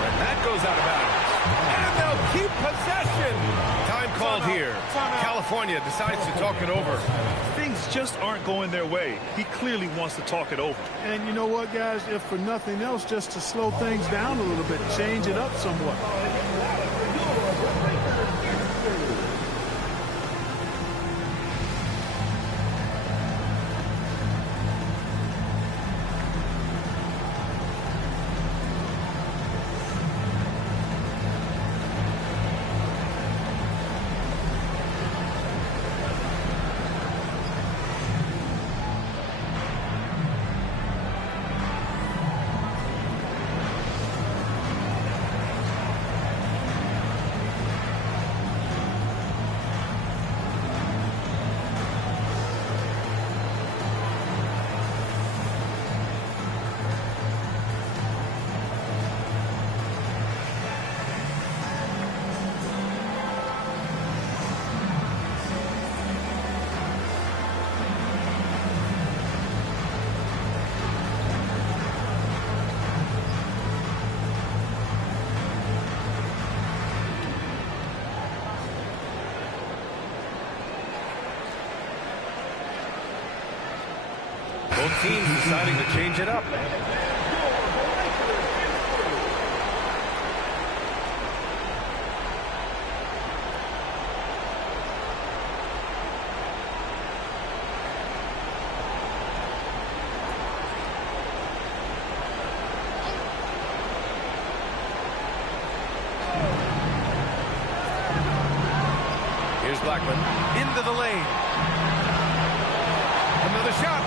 And that goes out of bounds. And they'll keep possession. Time called here. California decides to talk it over. Things just aren't going their way. He clearly wants to talk it over. And you know what, guys? If for nothing else, just to slow things down a little bit, change it up somewhat. Both teams deciding to change it up. Here's Blackman into the lane. Another shot.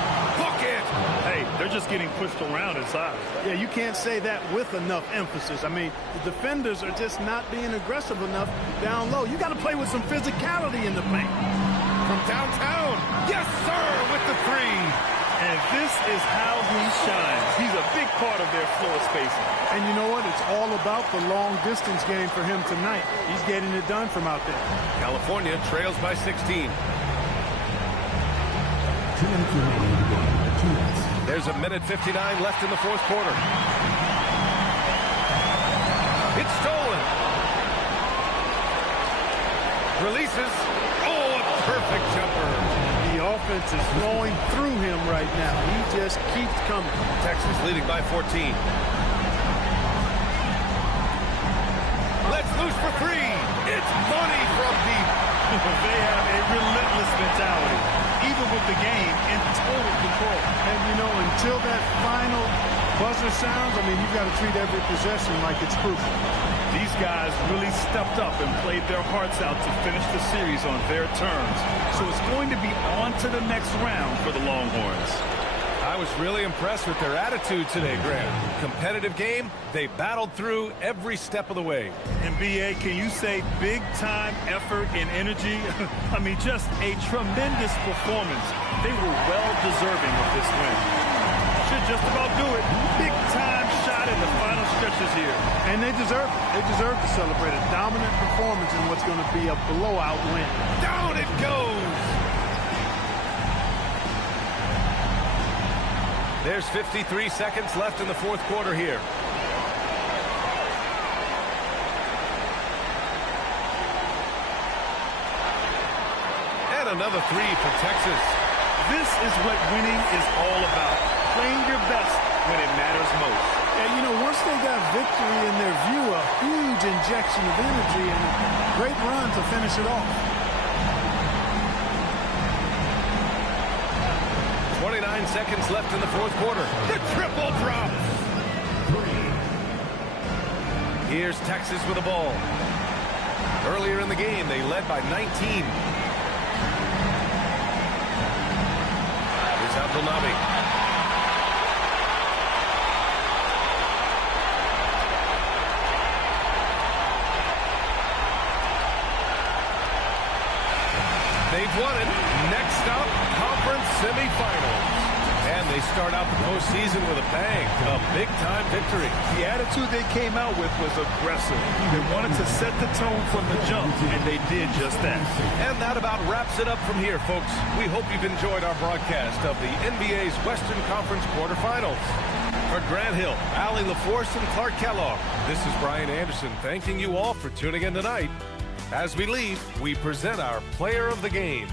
Hey, they're just getting pushed around inside. Yeah, you can't say that with enough emphasis. I mean, the defenders are just not being aggressive enough down low. You got to play with some physicality in the paint. From downtown. Yes, sir, with the three. And this is how he shines. He's a big part of their floor spacing. And you know what? It's all about the long distance game for him tonight. He's getting it done from out there. California trails by 16. There's a minute 59 left in the fourth quarter. It's stolen. Releases. Oh, a perfect jumper. The offense is flowing through him right now. He just keeps coming. Texas leading by 14. Let's loose for three. It's money from deep. They have a relentless mentality, even with the game in total control. And, you know, until that final buzzer sounds, I mean, you've got to treat every possession like it's crucial. These guys really stepped up and played their hearts out to finish the series on their terms. So it's going to be on to the next round for the Longhorns. I was really impressed with their attitude today, Graham. Competitive game, they battled through every step of the way. And BA, can you say big-time effort and energy? I mean, just a tremendous performance. They were well-deserving of this win. Should just about do it. Big-time shot in the final stretches here. And they deserve it. They deserve to celebrate a dominant performance in what's going to be a blowout win. Down it goes! There's 53 seconds left in the fourth quarter here. And another three for Texas. This is what winning is all about. Playing your best when it matters most. And, you know, once they got victory in their view, a huge injection of energy and a great run to finish it off. 29 seconds left in the fourth quarter. The triple drop. Here's Texas with the ball. Earlier in the game, they led by 19. Here's Abdelnaby. They've won it. Next up, conference semifinals. And they start out the postseason with a bang, a big-time victory. The attitude they came out with was aggressive. They wanted to set the tone from the jump, and they did just that. And that about wraps it up from here, folks. We hope you've enjoyed our broadcast of the NBA's Western Conference quarterfinals. For Grant Hill, Allie LaForce, and Clark Kellogg, this is Brian Anderson thanking you all for tuning in tonight. As we leave, we present our player of the game.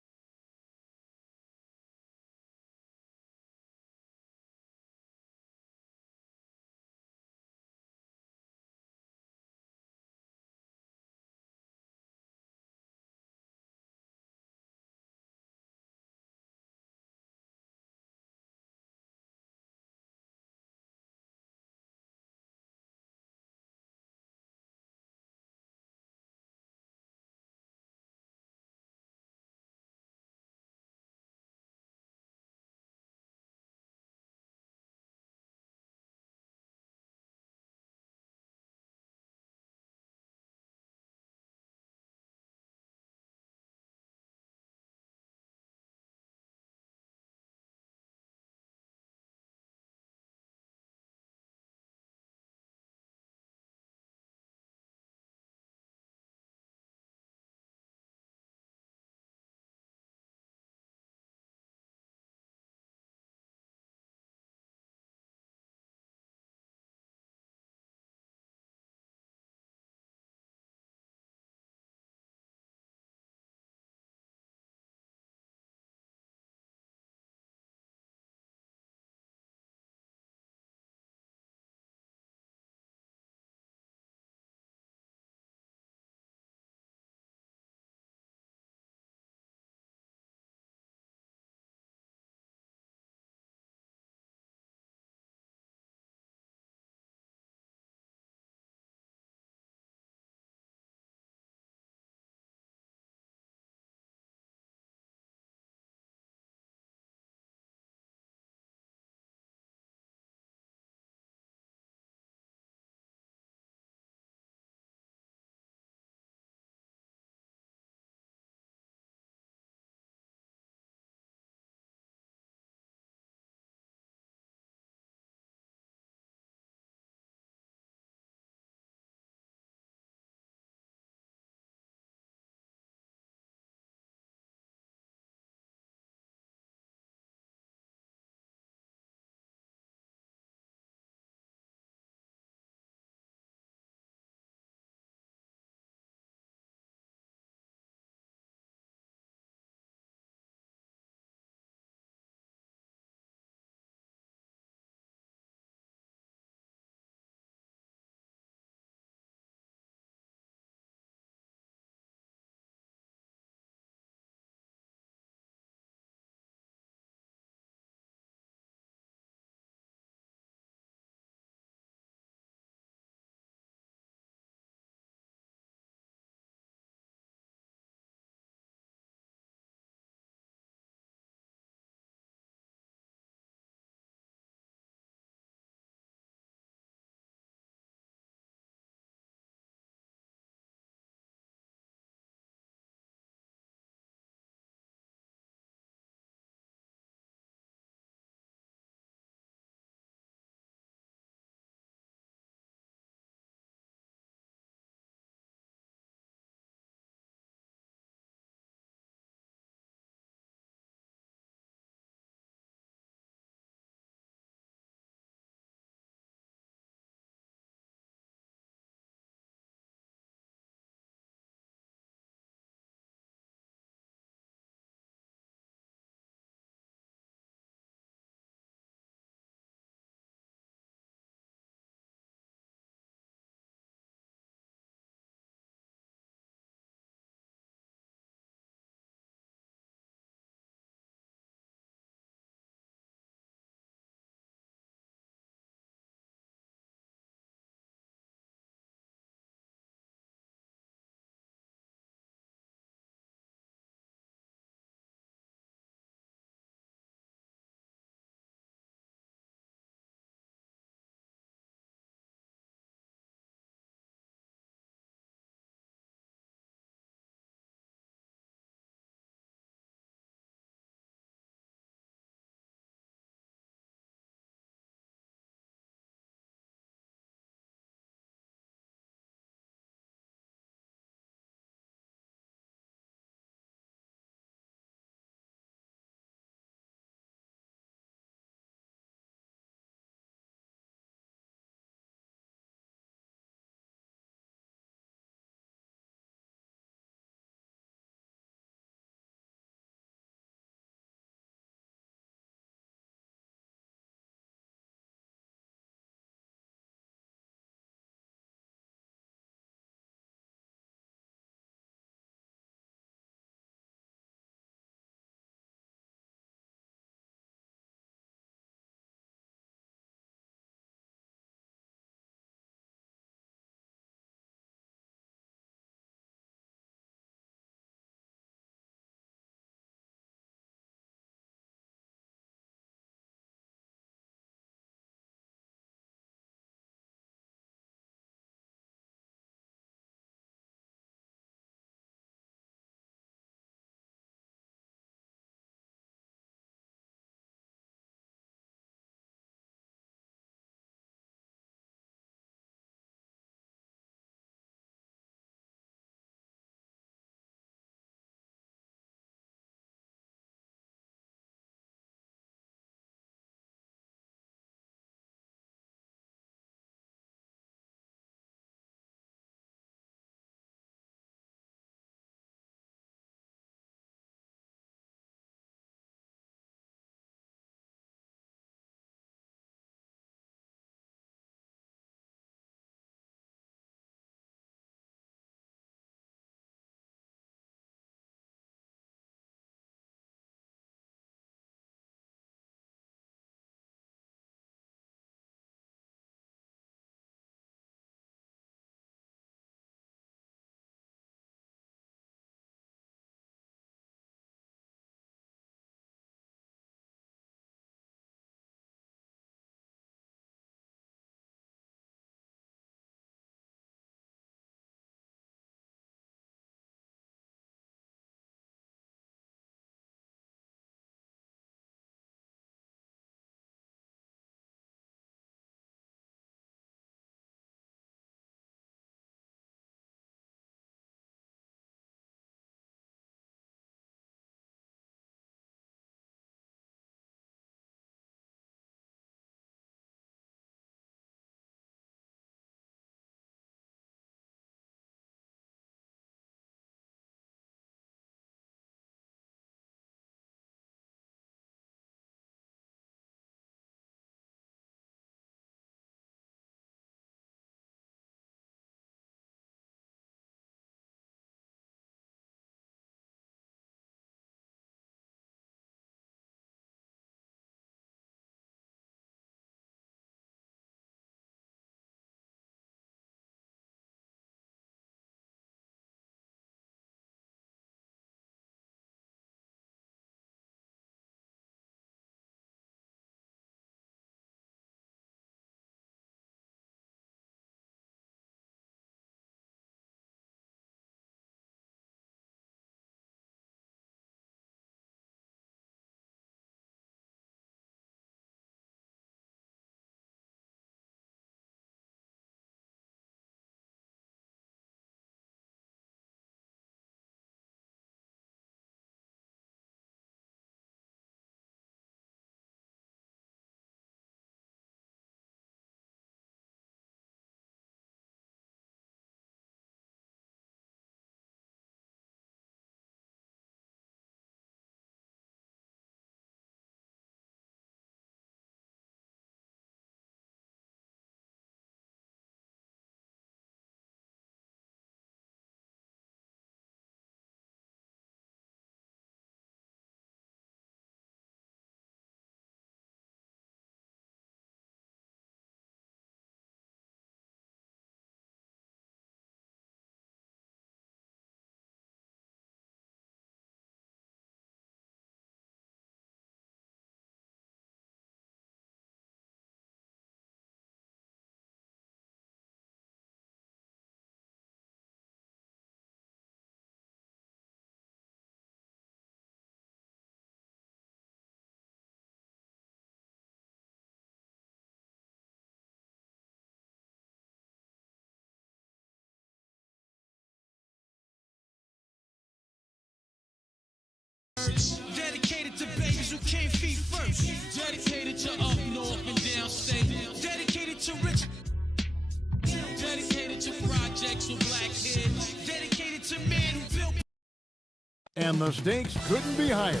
And the stakes couldn't be higher.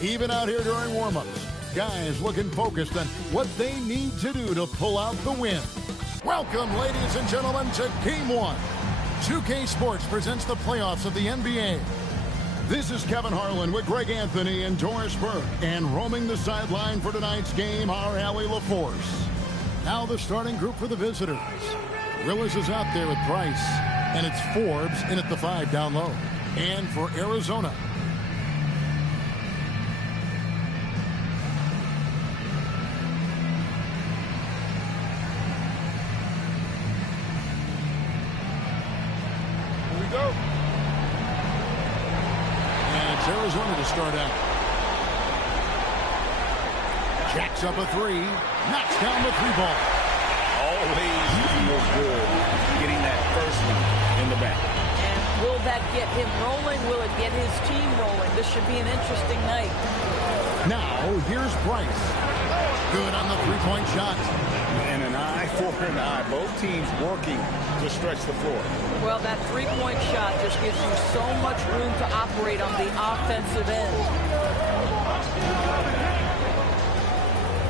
Even out here during warm-ups, guys looking focused on what they need to do to pull out the win. Welcome, ladies and gentlemen, to Game 1. 2K Sports presents the playoffs of the NBA. This is Kevin Harlan with Greg Anthony and Doris Burke. And roaming the sideline for tonight's game, our Allie LaForce. Now the starting group for the visitors. Willis is out there with Price. And it's Forbes in at the 5 down low. And for Arizona, Here we go. and it's Arizona to start out. Jacks up a 3, knocks down the 3 ball. Always feels good getting that first one in the back. Will that get him rolling? Will it get his team rolling? This should be an interesting night. Now, here's Bryce. Good on the 3-point shot. And an eye for an eye. Both teams working to stretch the floor. Well, that 3-point shot just gives you so much room to operate on the offensive end.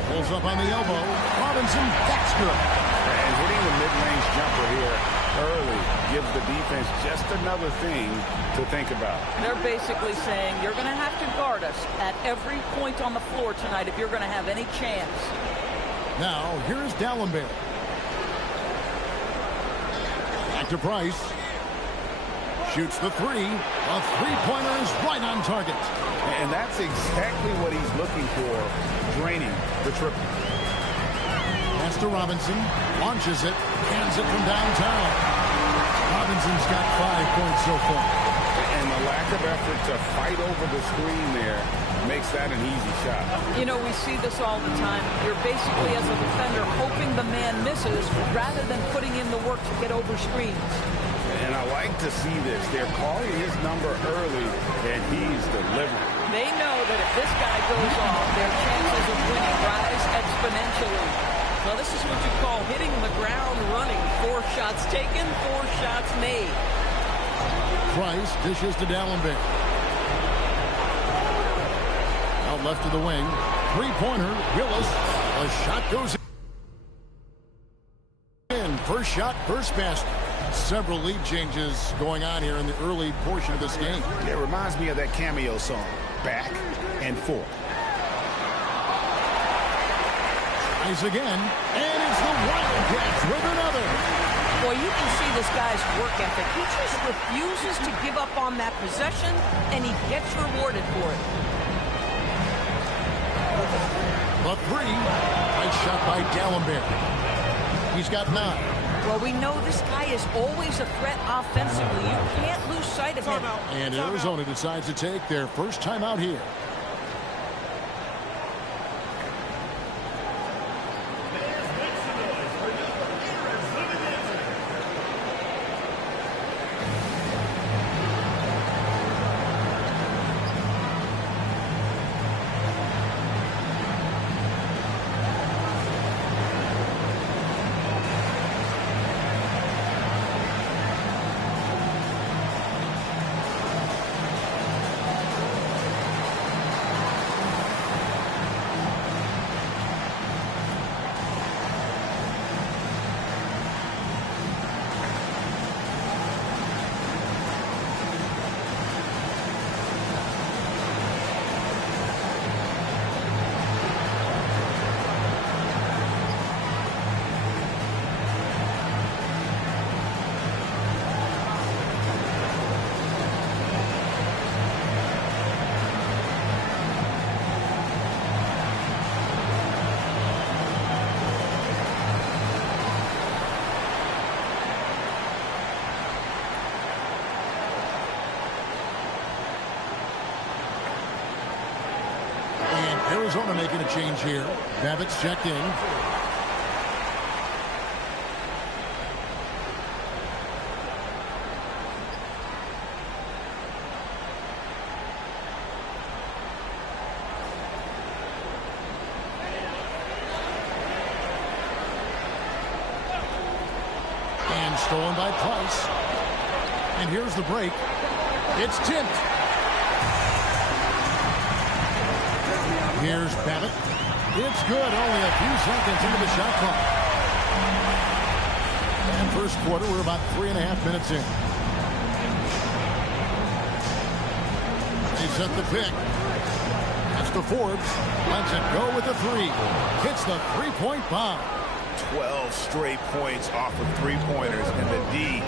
Pulls up on the elbow. Robinson, that's good. And hitting the mid-range jumper here early gives the defense just another thing to think about. They're basically saying you're going to have to guard us at every point on the floor tonight if you're going to have any chance. Now, here's Dallenberg. Back to Price. Shoots the 3. A 3-pointer is right on target. And that's exactly what he's looking for, draining the triple. Pass to Robinson. Launches it. Hands it from downtown. Robinson's got 5 points so far. And the lack of effort to fight over the screen there makes that an easy shot. You know, we see this all the time. You're basically, as a defender, hoping the man misses rather than putting in the work to get over screens. And I like to see this. They're calling his number early, and he's delivering. They know that if this guy goes off, their chances of winning rise exponentially. Well, this is what you call hitting the ground running. 4 shots taken, 4 shots made. Price dishes to Dallenberg. Out left to the wing. 3-pointer, Willis. A shot goes in. First shot, first basket. Several lead changes going on here in the early portion of this game. It reminds me of that Cameo song, Back and Forth. Tries again, and it's the Wildcats with another. Boy, you can see this guy's work ethic. He just refuses to give up on that possession, and he gets rewarded for it. The 3. Nice shot by Dallenberg. He's got 9. Well, we know this guy is always a threat offensively. You can't lose sight of him. And Arizona decides to take their first timeout here. Arizona making a change here. Babbitt's checked in. And stolen by Price. And here's the break. It's tipped. Here's Babbitt. It's good. Only a few seconds into the shot clock. And first quarter, we're about 3.5 minutes in. They set the pick. That's to Forbes. Lets it go with the three. Hits the three-point bomb. 12 straight points off of three-pointers, and the D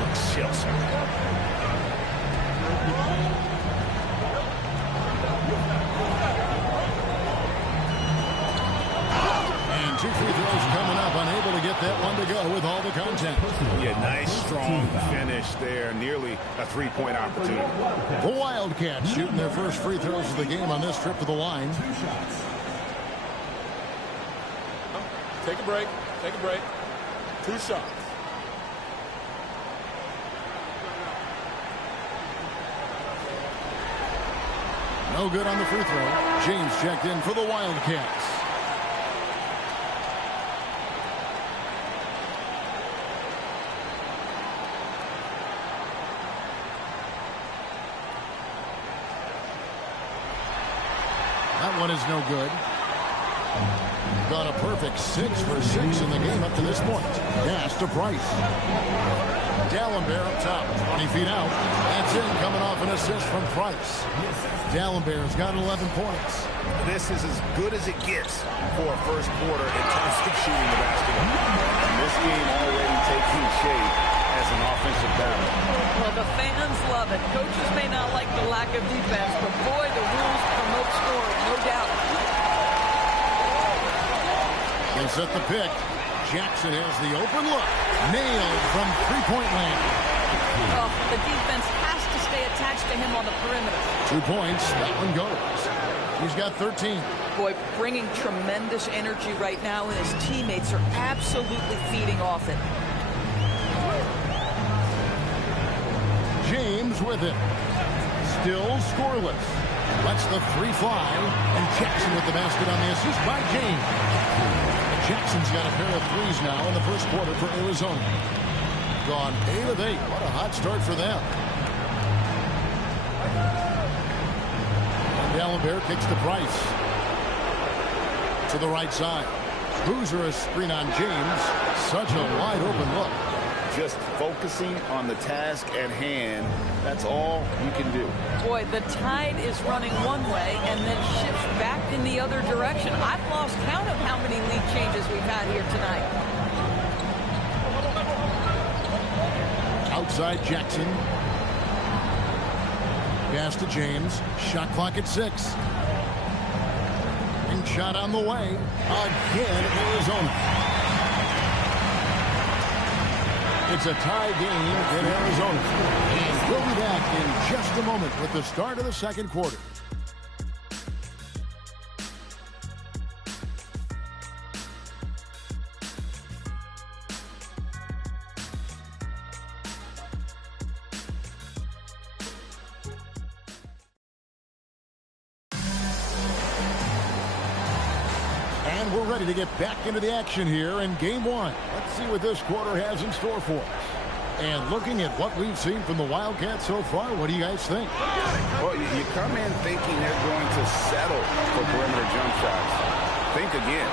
looks shell-shocked. And 2 free throws coming up. Unable to get that one to go with all the content. Yeah, nice, strong finish there. Nearly a three-point opportunity. The Wildcats shooting their first free throws of the game on this trip to the line. Take a break. Take a break. 2 shots. No good on the free throw. James checked in for the Wildcats. That one is no good. Got a perfect 6 for 6 in the game up to this point. Pass to Price. Dalembert up top, 20 feet out. That's in, coming off an assist from Price. Dalembert's got 11 points. This is as good as it gets for a first quarter in terms of shooting the basketball. And this game already taking shape as an offensive battle. Well, the fans love it. Coaches may not like the lack of defense, but boy, the rules promote scoring, no doubt. They set the pick. Jackson has the open look. Nailed from three-point land. Oh, the defense has to stay attached to him on the perimeter. 2 points. That one goes. He's got 13. Boy, bringing tremendous energy right now, and his teammates are absolutely feeding off it. James with it. Still scoreless. Lets the three fly. And Jackson with the basket on the assist by James. Jackson's got a pair of threes now in the first quarter for Arizona. Gone 8 of 8. What a hot start for them. And Dalembert kicks to Price. To the right side. Boozer a screen on James. Such a wide open look. Just focusing on the task at hand. That's all you can do. Boy, the tide is running one way and then shifts back in the other direction. I've lost count of how many lead changes we've had here tonight. Outside Jackson. Pass to James. Shot clock at 6. And shot on the way. Again, Arizona. It's a tie game in Arizona. And we'll be back in just a moment with the start of the second quarter. And we're ready to get back into the action here in game 1. Let's see what this quarter has in store for us. And looking at what we've seen from the Wildcats so far, what do you guys think? Well, you come in thinking they're going to settle for perimeter jump shots. Think again.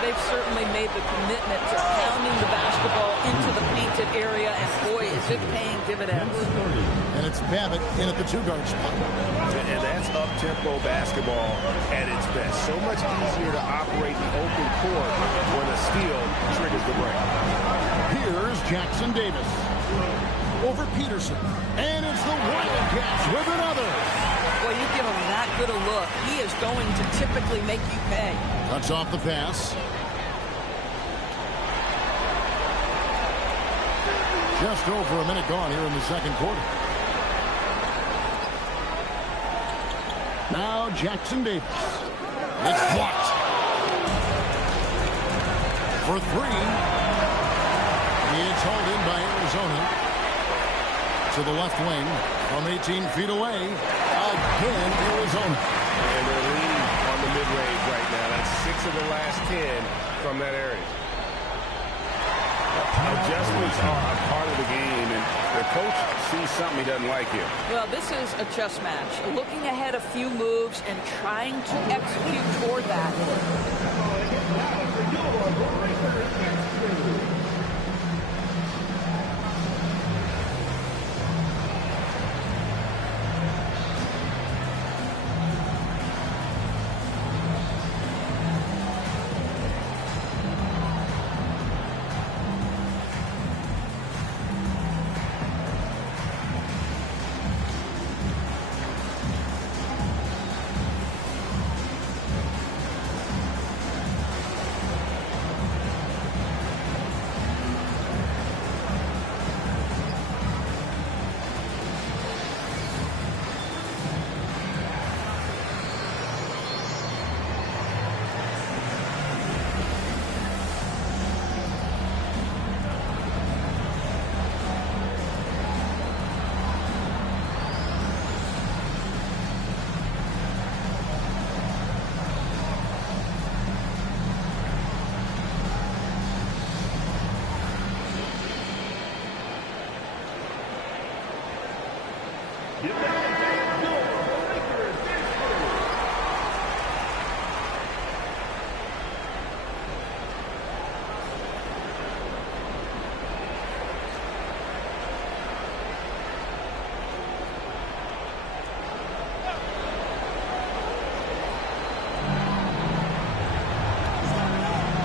They've certainly made the commitment to pounding the basketball into the painted area, and boy, is it paying dividends. And it's Babbitt in at the 2-guard spot. And that's up-tempo basketball at its best. So much easier to operate the open court when a steal triggers the break. Here's Jackson Davis. Over Peterson. And it's the Wildcats with another. Well, you give him that good a look, he is going to typically make you pay. Cuts off the pass. Just over a minute gone here in the second quarter. Now Jackson Davis. It's blocked. For 3. It's hauled in by Arizona. To the left wing from 18 feet away. Again, Arizona. And they're leaning on the mid-range right now. That's 6 of the last 10 from that area. Adjustments are a part of the game, and the coach sees something he doesn't like here. Well, this is a chess match. Looking ahead a few moves and trying to execute toward that.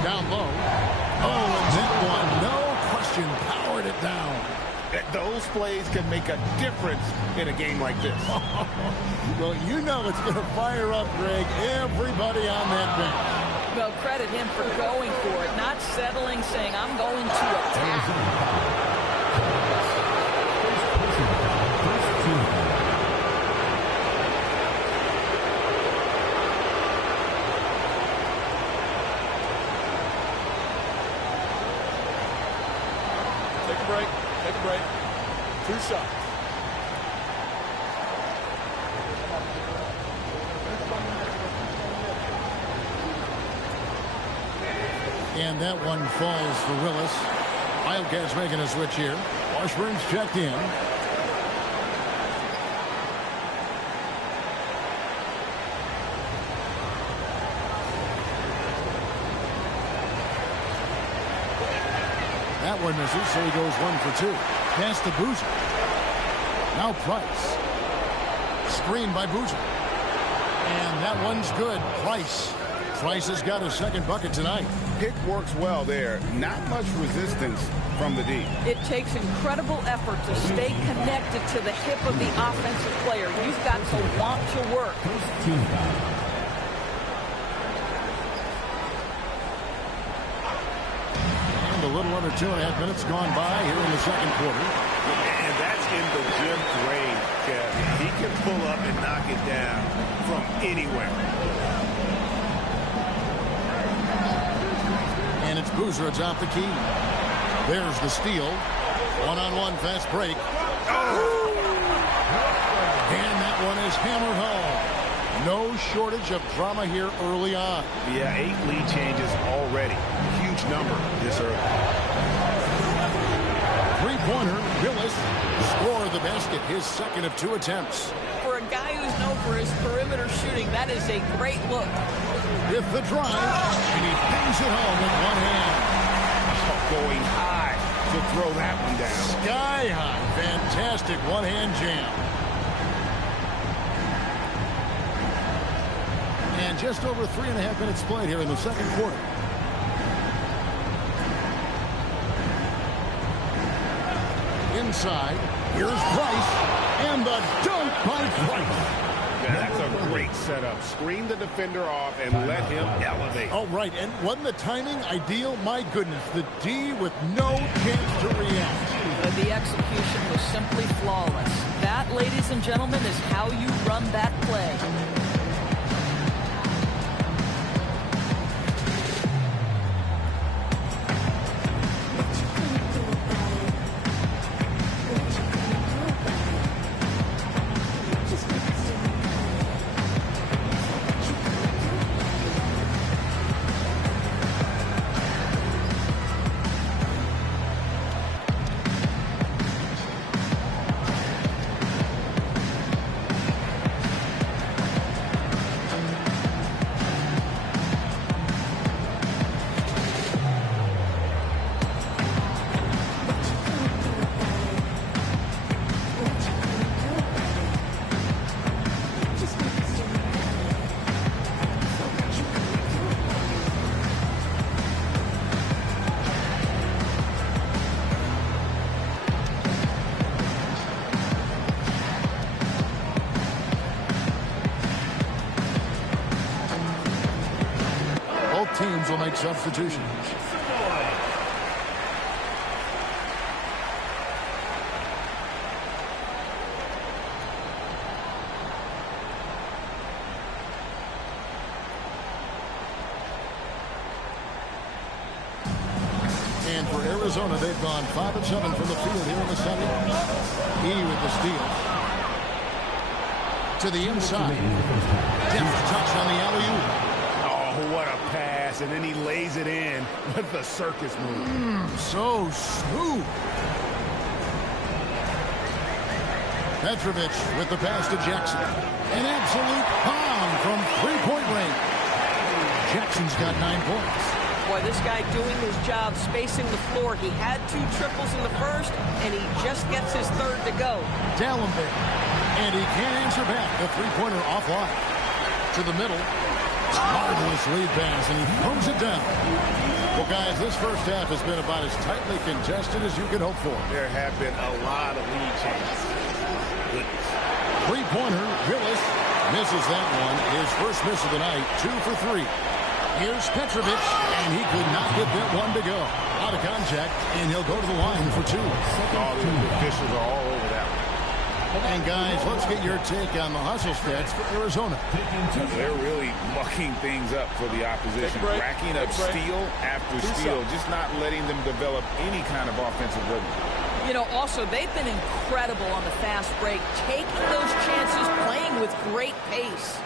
Down low. Oh, and that one, no question, powered it down. Those plays can make a difference in a game like this. Well, you know it's going to fire up, Greg, everybody on that bench. Well, credit him for going for it, not settling, saying, I'm going to attack. Take a break. Take a break. 2 shots. And that one falls for Willis. Wildcats making a switch here. Washburn's checked in. That one misses, so he goes 1 for 2. Pass to Boozer. Now Price. Screen by Boozer. And that one's good. Price has got his second bucket tonight. Pick works well there. Not much resistance from the D. It takes incredible effort to stay connected to the hip of the offensive player. You've got to want to work. And a little under 2.5 minutes gone by here in the second quarter. And that's in the gym's range, Kev. He can pull up and knock it down from anywhere. And it's Boozer atop the key. There's the steal. One-on-one fast break. Oh! And that one is hammered home. No shortage of drama here early on. Yeah, 8 lead changes already. Huge number this early. Three-pointer, Willis scored the basket, his second of 2 attempts. For a guy who's known for his perimeter shooting, that is a great look. With the drive, and he pings it home with one hand. Going high to throw that one down. Sky high. Fantastic one-hand jam. And just over 3.5 minutes played here in the second quarter. Inside, here's Price, and the dunk by Price. That's a great setup. Screen the defender off and let him elevate. Oh, right. And wasn't the timing ideal? My goodness, the D with no chance to react. But the execution was simply flawless. That, ladies and gentlemen, is how you run that play. teams will make substitutions. And for Arizona, they've gone 5 of 7 from the field here in the second. E with the steal. To the inside. Deft touch on the alley-oop. Oh, what a pass. And then he lays it in with the circus move. So smooth. Petrovic with the pass to Jackson. An absolute bomb from three-point range. Jackson's got 9 points. Boy, this guy doing his job, spacing the floor. He had 2 triples in the first, and he just gets his third to go. Dallenberg. And he can't answer back. The three-pointer offline. To the middle. Marvelous lead pass, and he throws it down. Well, guys, this first half has been about as tightly contested as you can hope for. There have been a lot of lead changes. Goodness. Three-pointer, Willis misses that one. His first miss of the night, 2 for 3. Here's Petrovic, and he could not get that one to go. Out of contact, and he'll go to the line for 2. All the officials are all over that one. And guys, let's get your take on the hustle stats for Arizona. They're really mucking things up for the opposition, racking up steal after steal, just not letting them develop any kind of offensive rhythm. You know, also, they've been incredible on the fast break, taking those chances, playing with great pace.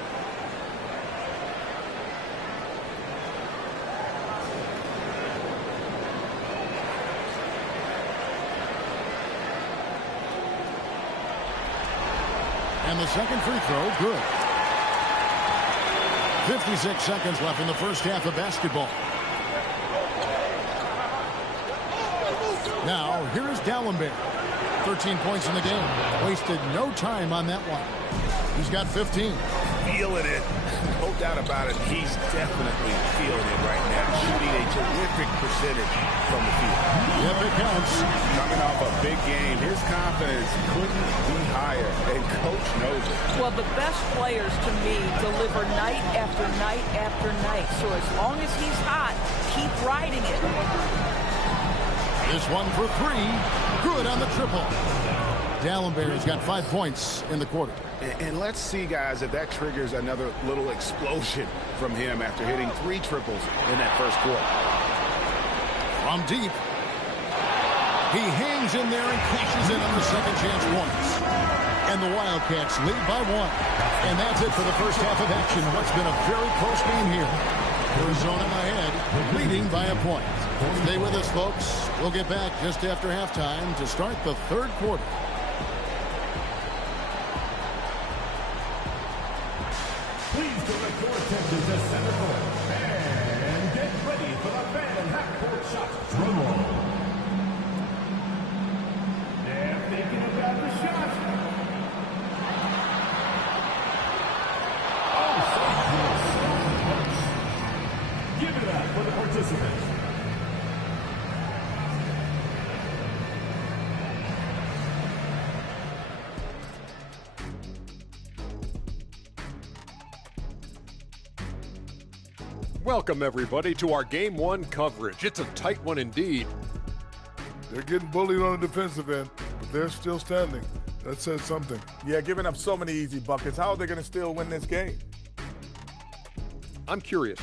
And the second free throw, good. 56 seconds left in the first half of basketball. Now, here is Dallenberg. 13 points in the game. Wasted no time on that one. He's got 15. Feeling it. No doubt about it. He's definitely feeling it right now. Shooting a terrific percentage from the field. Yep, it counts. Coming off a big game. His confidence couldn't be higher, and Coach knows it. Well, the best players, to me, deliver night after night after night. So as long as he's hot, keep riding it. This one for 3. Good on the triple. Dallenberg's got 5 points in the quarter. And let's see, guys, if that triggers another little explosion from him after hitting 3 triples in that first quarter. From deep. He hangs in there and cashes in on the second chance points. And the Wildcats lead by 1. And that's it for the first half of action. What's been a very close game here. Arizona ahead, leading by a point. Stay with us, folks. We'll get back just after halftime to start the third quarter. Please direct your attention to center court and get ready for the Phantom half-court shot drill. They're thinking about the shot. Oh, so close. Give it up for the participants. Welcome, everybody, to our Game 1 coverage. It's a tight one indeed. They're getting bullied on the defensive end, but they're still standing. That says something. Yeah, giving up so many easy buckets. How are they going to still win this game? I'm curious.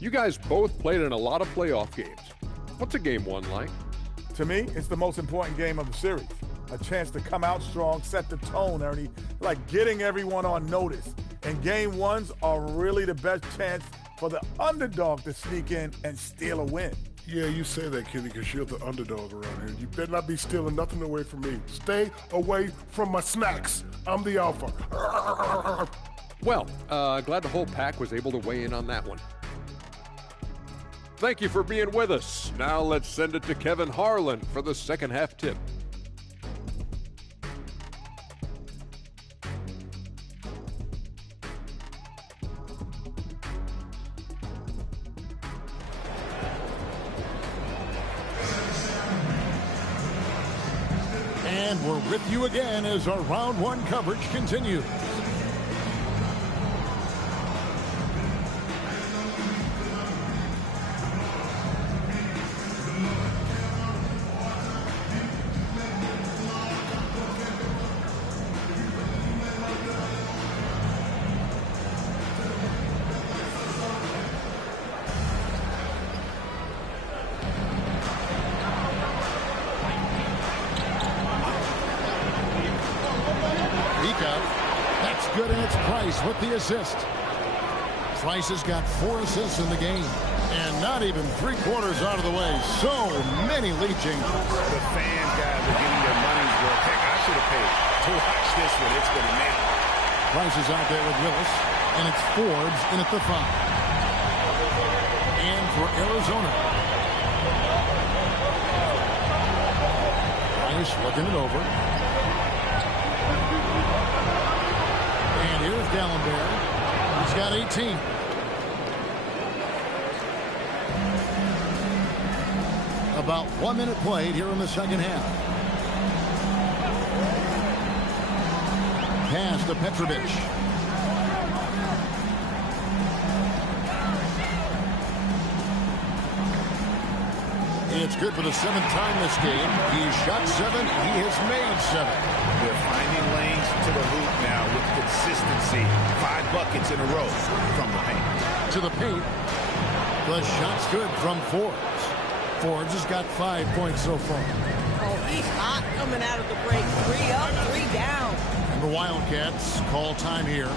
You guys both played in a lot of playoff games. What's a Game 1 like? To me, it's the most important game of the series. A chance to come out strong, set the tone, Ernie, like getting everyone on notice. And Game 1s are really the best chance for the underdog to sneak in and steal a win. Yeah, you say that, Kenny, because you're the underdog around here. You better not be stealing nothing away from me. Stay away from my snacks. I'm the alpha. Well, glad the whole pack was able to weigh in on that one. Thank you for being with us. Now let's send it to Kevin Harlan for the second half tip. And we're with you again as our round 1 coverage continues. good, and it's Price with the assist. Price has got 4 assists in the game. And not even 3/4 out of the way. So many lead changes. The fan guys are getting their money's worth. Heck, I should have paid to watch this one. It's been amazing. Price is out there with Willis. And it's Forbes in at the 5. And for Arizona, Price looking it over. And here's D'Alembert. He's got 18. About 1 minute played here in the second half. Pass to Petrovic. It's good for the 7th time this game. He's shot 7. He has made 7. They're finding lanes to the hoop now with consistency. 5 buckets in a row from the paint. To the paint. The shot's good from Forbes. Forbes has got 5 points so far. Oh, he's hot coming out of the break. 3 up, 3 down. And the Wildcats call time here.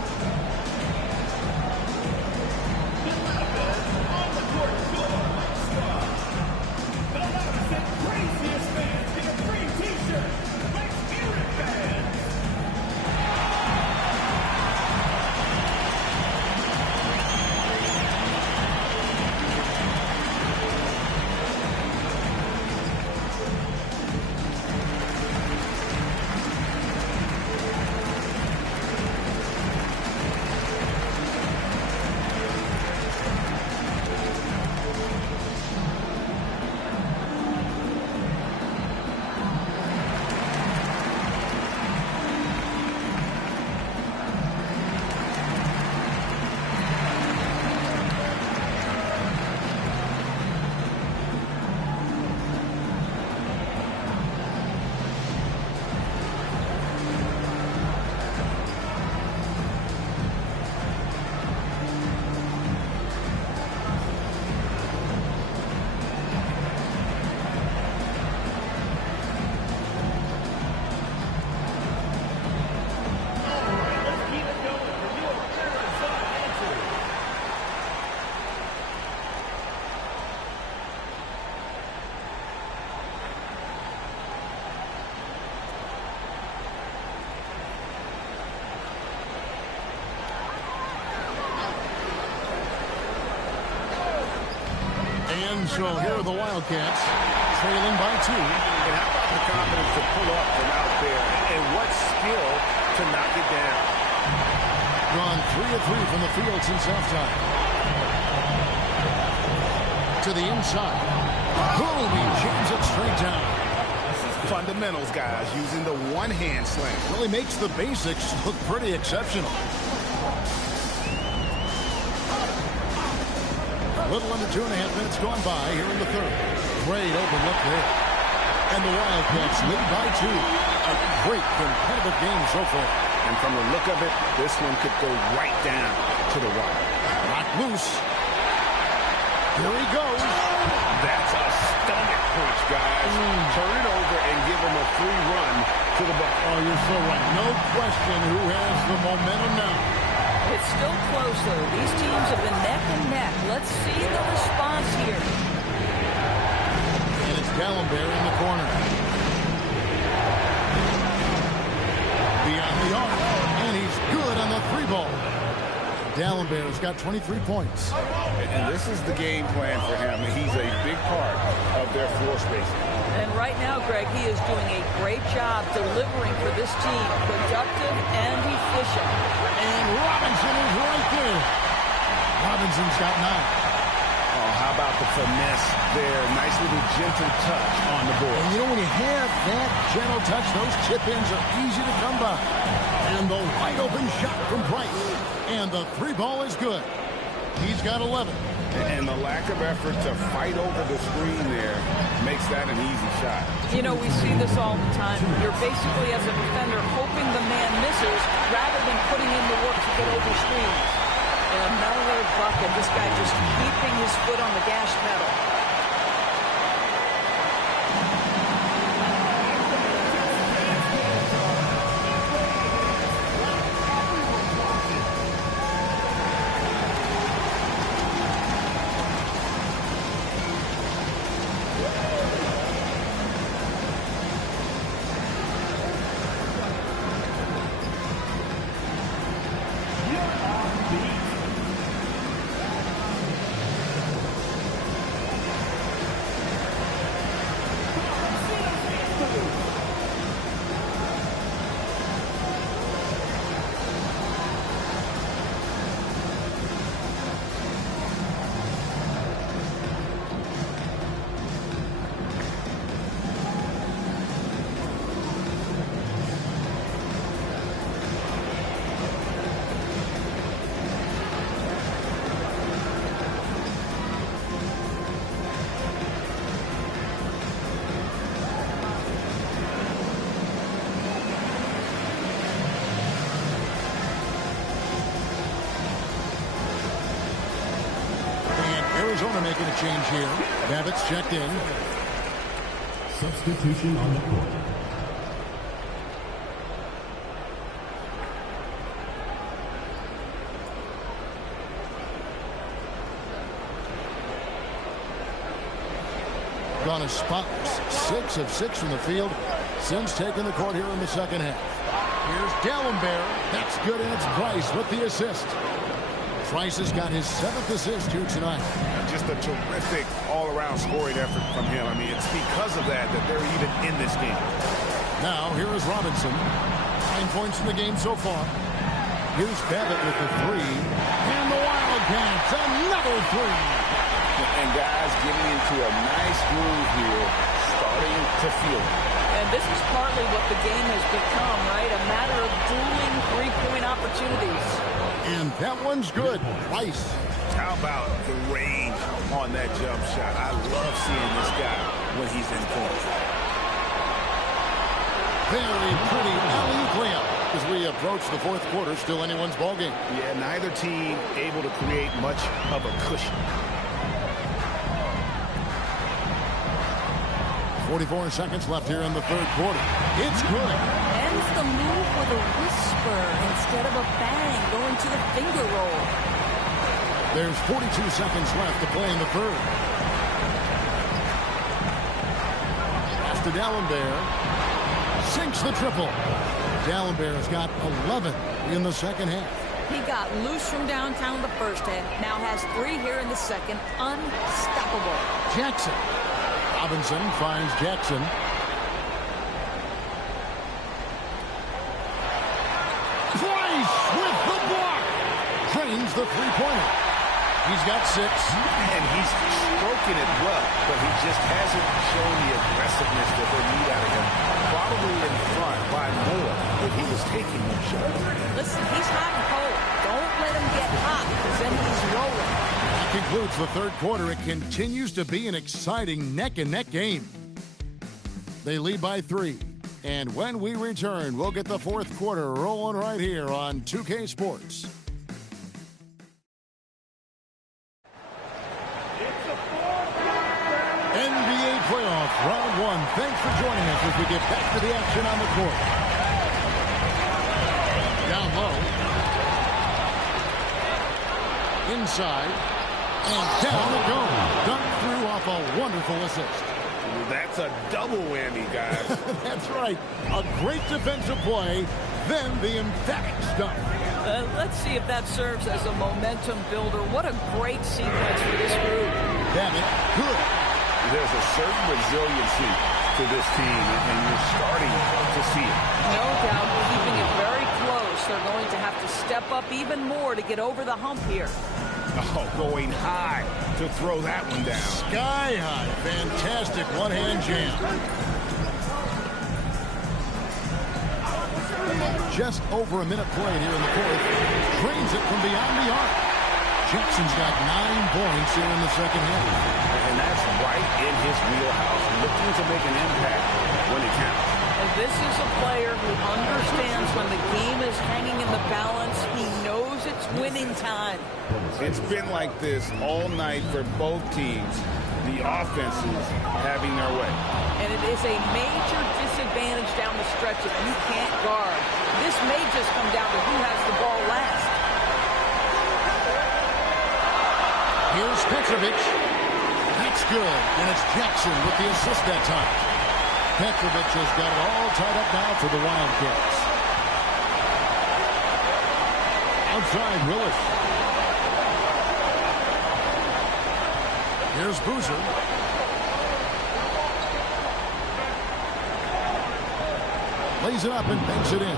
So here are the Wildcats trailing by 2. And how about the confidence to pull up from out there? And what skill to knock it down. Gone 3 of 3 from the field since halftime. To the inside. Boom! He jams it straight down. This is fundamentals, guys, using the one-hand slam. Really makes the basics look pretty exceptional. A little under 2.5 minutes gone by here in the third. Great open look there. And the Wildcats lead by 2. A great competitive game so far. And from the look of it, this one could go right down to the wire. Knocked loose. Here he goes. That's a stomach punch, guys. Turn it over and give him a free run to the bucket. Oh, you're so right. No question who has the momentum now. It's still close, though. These teams have been neck and neck. Let's see the response here. And it's D'Alembert in the corner. Beyond the arc. And he's good on the 3-ball. D'Alembert's got 23 points. And this is the game plan for him. He's a big part of their floor spacing. And right now, Greg, he is doing a great job delivering for this team. Productive and efficient. And Robinson is right there. Robinson's got 9. Oh, how about the finesse there? Nice little gentle touch on the board. And you know, when you have that gentle touch, those chip-ins are easy to come by. And the wide open shot from Price. And the 3-ball is good. He's got 11. And the lack of effort to fight over the screen there makes that an easy shot. You know, we see this all the time. You're basically, as a defender, hoping the man misses rather than putting in the work to get over screens. And another bucket. This guy just keeping his foot on the gas pedal. Arizona making a change here. Babbitt's checked in. Substitution on the court. Gone a spotless 6 of 6 from the field since taking the court here in the second half. Here's Dalembert. That's good, and it's Price with the assist. Price has got his 7th assist here tonight. Just a terrific all-around scoring effort from him. I mean, it's because of that they're even in this game. Now, here is Robinson. 9 points in the game so far. Here's Babbitt with the 3. And the Wildcats, another 3. And guys getting into a nice groove here, starting to feel it. And this is partly what the game has become, right? A matter of dueling three-point opportunities. And that one's good. Price. How about the range on that jump shot? I love seeing this guy when he's in point. Very pretty alley-oop layup as we approach the fourth quarter. Still anyone's ballgame. Yeah, neither team able to create much of a cushion. 44 seconds left here in the third quarter. It's good. Ends the move with a whisper instead of a bang, going to the finger roll. There's 42 seconds left to play in the third. Pass to Dalembert. Sinks the triple. Dallembert's got 11 in the second half. He got loose from downtown the first half. Now has 3 here in the second. Unstoppable. Jackson. Robinson finds Jackson. Price with the block. Drains the three-pointer. He's got 6. And he's stroking it well, but he just hasn't shown the aggressiveness that they need out of him. Probably in front by more if he was taking more shots. Listen, he's hot and cold. Don't let him get hot, because then he's rolling. That concludes the third quarter. It continues to be an exciting neck-and-neck game. They lead by 3. And when we return, we'll get the fourth quarter rolling right here on 2K Sports. NBA playoff round 1. Thanks for joining us as we get back to the action on the court. Down low. Inside. And down it goes. Dunked through off a wonderful assist. That's a double whammy, guys. That's right. A great defensive play, then the emphatic stuff. Let's see if that serves as a momentum builder. What a great sequence for this group. Babbitt, good. There's a certain resiliency to this team, and you're starting to see it. No doubt, keeping it very close. They're going to have to step up even more to get over the hump here. Oh, going high to throw that one down. Sky high. Fantastic one-hand jam. Just over a minute played here in the fourth. Drains it from beyond the arc. Jackson's got 9 points here in the second half. And that's right in his wheelhouse, looking to make an impact when it counts. And this is a player who understands when the game is hanging in the balance. He knows it's winning time. It's been like this all night for both teams. The offenses having their way. And it is a major disadvantage down the stretch if you can't guard. This may just come down to who has the ball last. Here's Petrovic. That's good. And it's Jackson with the assist that time. Petrovic has got it all tied up now for the Wildcats. Outside Willis. Here's Boozer. Lays it up and banks it in.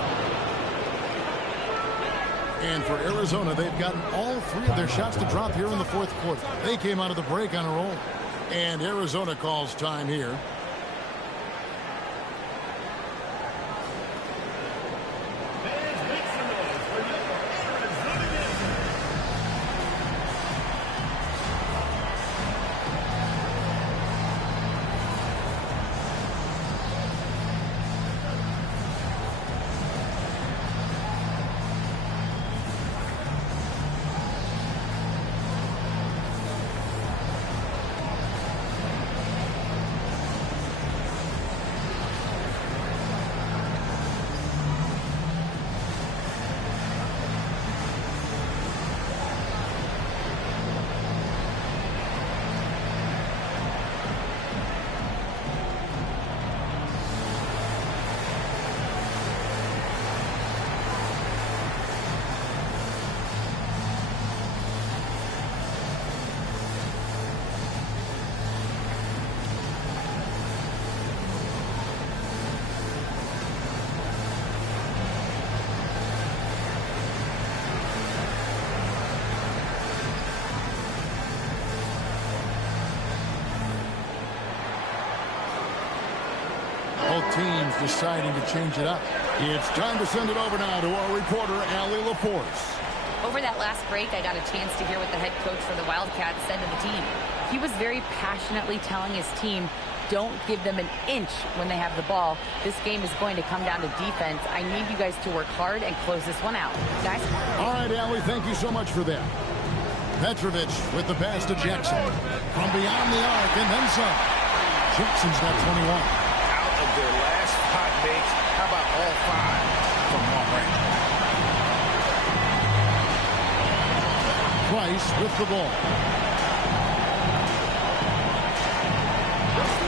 And for Arizona, they've gotten all 3 of their shots to drop here in the fourth quarter. They came out of the break on a roll. And Arizona calls time here. teams deciding to change it up. It's time to send it over now to our reporter, Allie LaForce. Over that last break, I got a chance to hear what the head coach for the Wildcats said to the team. He was very passionately telling his team, don't give them an inch when they have the ball. This game is going to come down to defense. I need you guys to work hard and close this one out. Guys? All right, Allie, thank you so much for that. Petrovic with the pass to Jackson. From beyond the arc and then some. Jackson's got 21. Out of their last 5 makes, how about all 5 from long range? Price with the ball.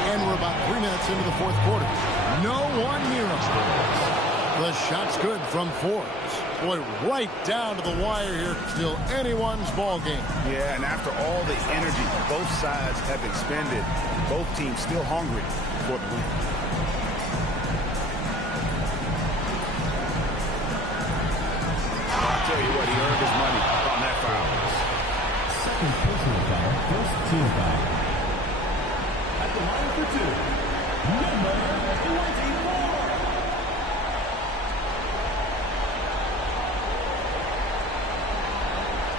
And we're about 3 minutes into the fourth quarter. No one near us. The shot's good from Forbes. Boy, right down to the wire here. Still anyone's ball game. Yeah, and after all the energy both sides have expended, both teams still hungry for the win. I'll tell you what, he earned his money on that foul. Second personal foul, first team foul. At the line for 2, number 24.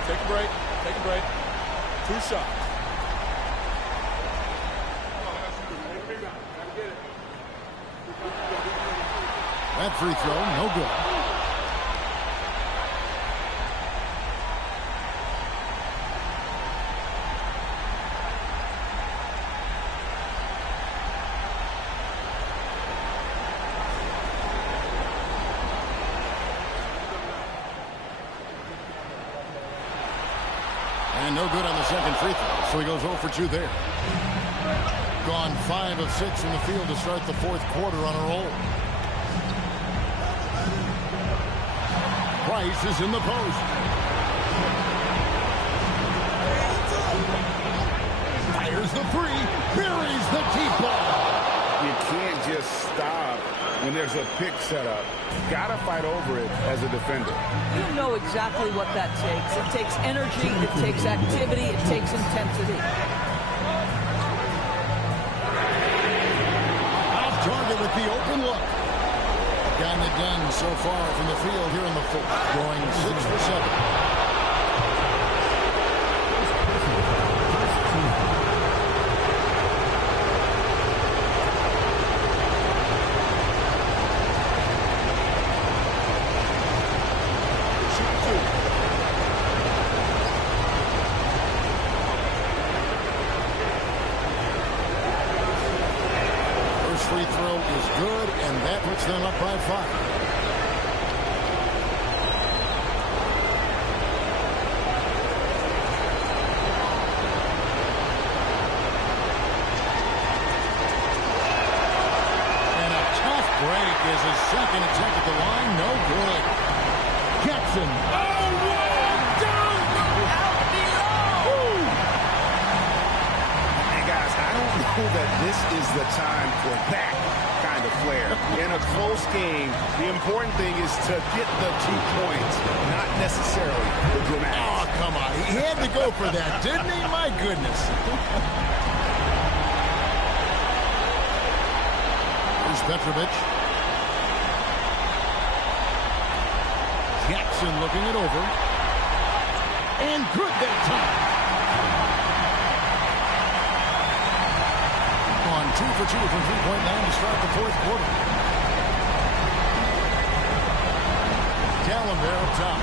Take a break. Take a break. 2 shots. That free throw, no good. And no good on the second free throw, so he goes 0 for 2 there. Gone 5 of 6 from the field to start the fourth quarter on a roll. Price is in the post. Fires the three, buries the deep ball. You can't just stop when there's a pick set up. Gotta fight over it as a defender. You know exactly what that takes. It takes energy, it takes activity, it takes intensity. Off target with the open look. Gotten it done so far from the field here in the fourth. Going 6 for 7. Free throw is good, and that puts them up by 5. And a tough break is his second attempt at the line. No good. Jackson. Oh, one down. Out below. And guys, I don't know that this is the time for that kind of flair. In a close game, the important thing is to get the 2 points, not necessarily the dramatic. Oh, come on. He had to go for that, didn't he? My goodness. Here's Petrovic. Jackson looking it over. And good that time. 2 for 2 from three-point line to start the fourth quarter. D'Alembert up top.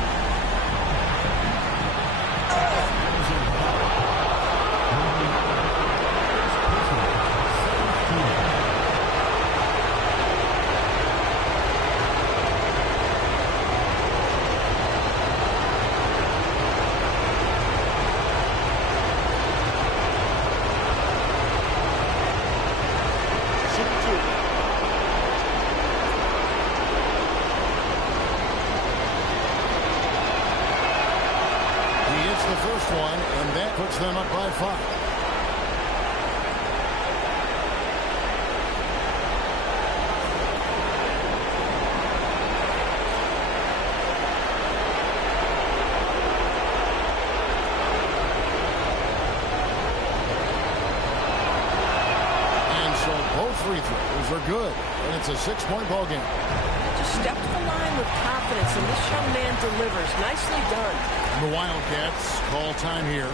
Puts them up by 5. And so both free throws are good, and it's a 6-point ball game. Just step to the line with confidence, and this young man delivers. Nicely done. And the Wildcats call time here.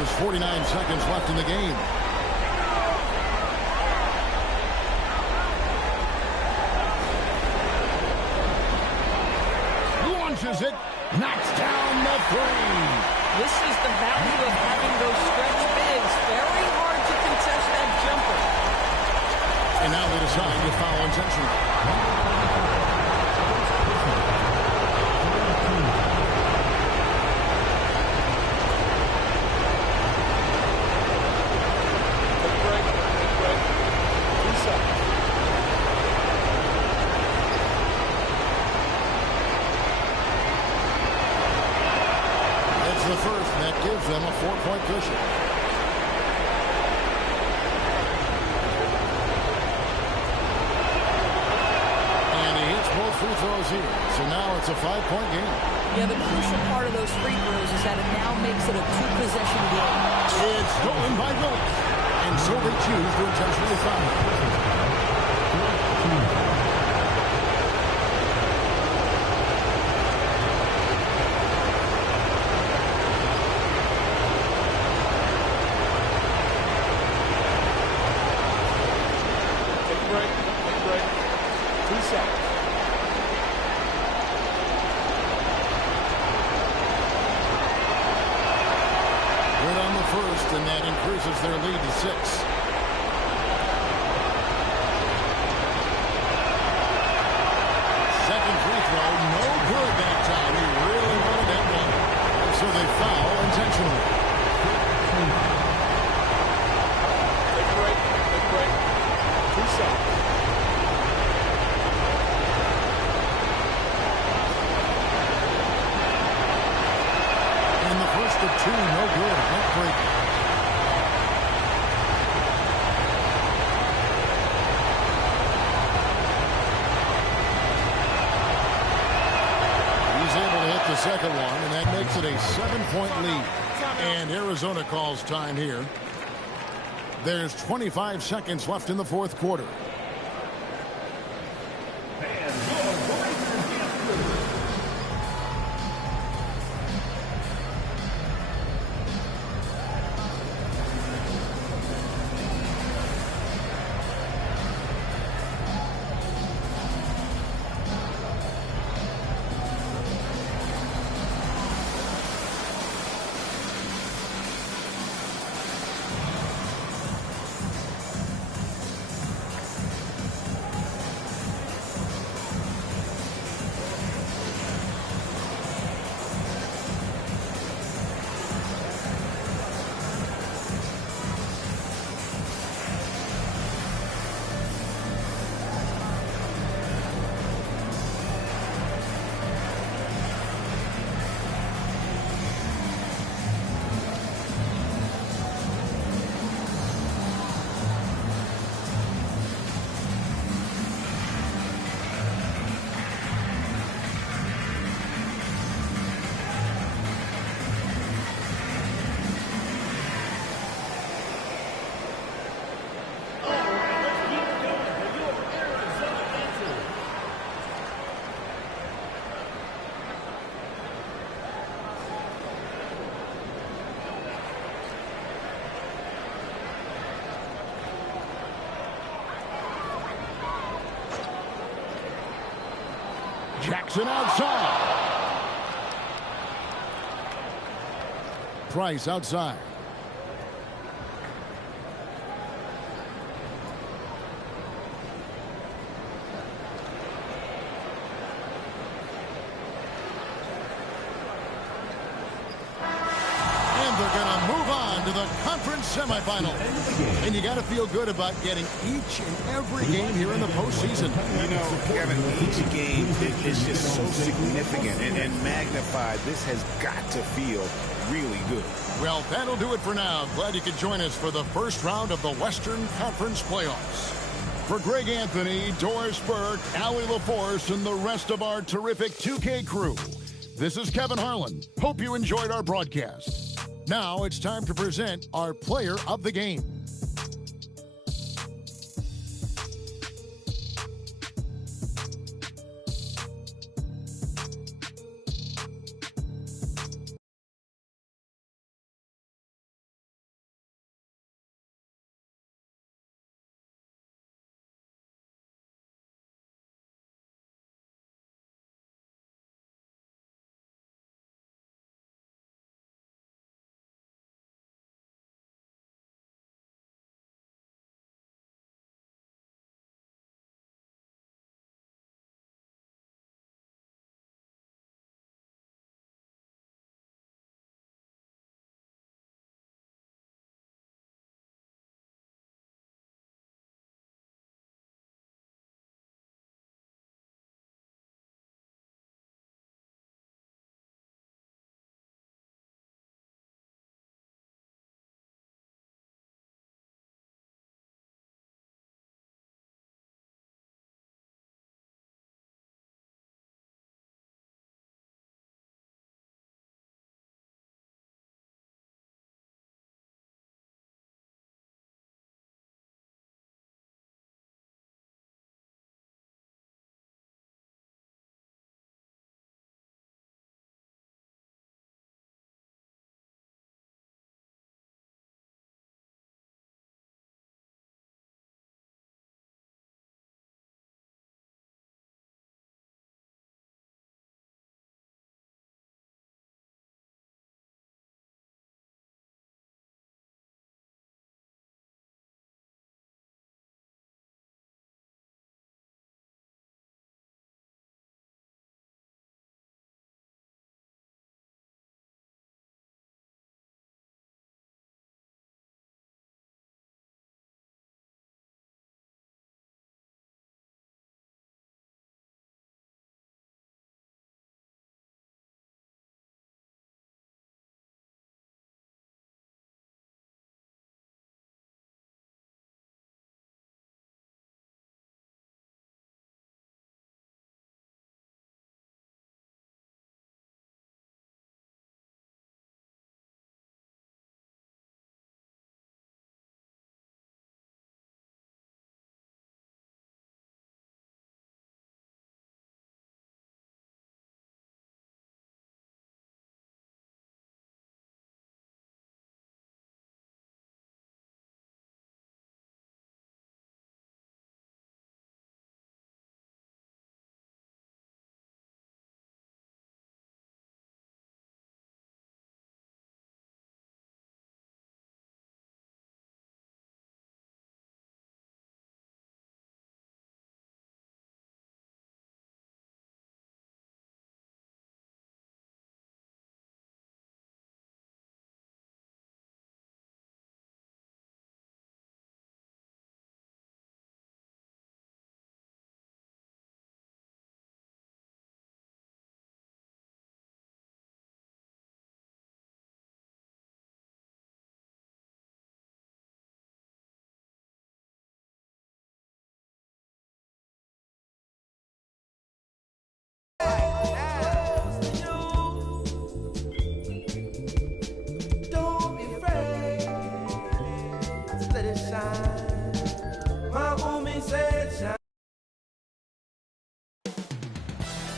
There's 49 seconds left in the game. Launches it, knocks down the three. This is the value of having those stretch bigs. Very hard to contest that jumper. And now they decide to foul intentionally. The first, and that gives them a 4-point cushion. And he hits both free throws here. So now it's a 5-point game. Yeah, the crucial part of those free throws is that it now makes it a 2-possession game. It's stolen by Willis. And so they choose to intentionally foul. And that increases their lead to 6. Second free throw, no good that time. He really wanted that one. So they foul intentionally. Take a break. Take a break. 2 shots. And the first of 2, no good. Net break. The second one, and that makes it a 7-point lead. And Arizona calls time here. There's 25 seconds left in the fourth quarter. Jackson outside. Price outside. To the conference semifinal. And you got to feel good about getting each and every game here in the postseason. You know, Kevin, each game is just so significant and magnified. This has got to feel really good. Well, that'll do it for now. Glad you could join us for the first round of the Western Conference playoffs. For Greg Anthony, Doris Burke, Allie LaForce, and the rest of our terrific 2K crew, this is Kevin Harlan. Hope you enjoyed our broadcast. Now it's time to present our player of the game.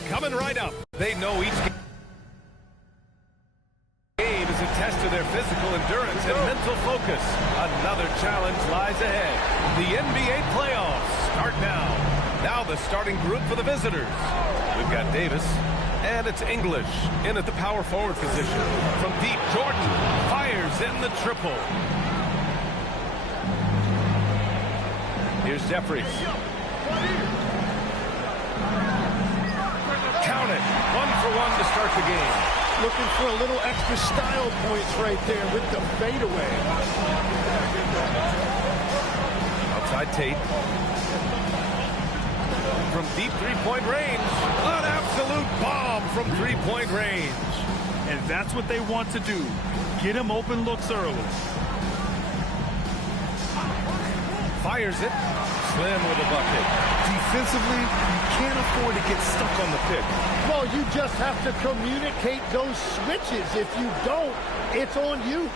Coming right up, they know each game is a test of their physical endurance and mental focus. Another challenge lies ahead. The NBA playoffs start now. Now the starting group for the visitors. We've got Davis. And it's English in at the power forward position. From deep, Jordan fires in the triple. Here's Jeffries. Count it. 1-for-1 to start the game. Looking for a little extra style points right there with the fadeaway. Outside Tate. From deep three-point range. An absolute bomb from three-point range. And that's what they want to do. Get him open looks early. Fires it. Slim with a bucket. Defensively, you can't afford to get stuck on the pick. Well, you just have to communicate those switches. If you don't, it's on you.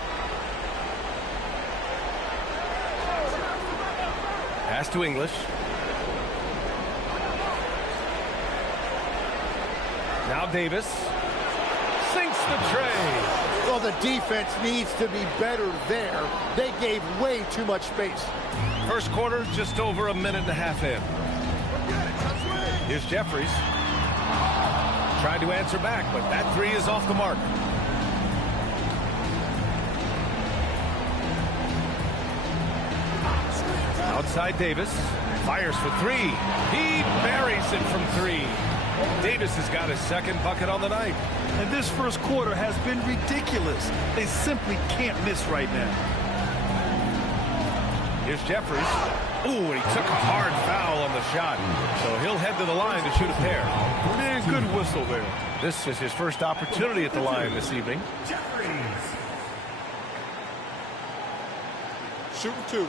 Pass to English. Now Davis sinks the tray. Well, the defense needs to be better there. They gave way too much space. First quarter, just over a minute and a half in. Here's Jeffries. Trying to answer back, but that three is off the mark. Outside Davis. Fires for three. He buries it from three. Davis has got his second bucket on the night. And this first quarter has been ridiculous. They simply can't miss right now. Here's Jeffries. Ooh, and he took a hard foul on the shot. So he'll head to the line to shoot a pair. Man, good whistle there. This is his first opportunity at the line this evening. Shooting two.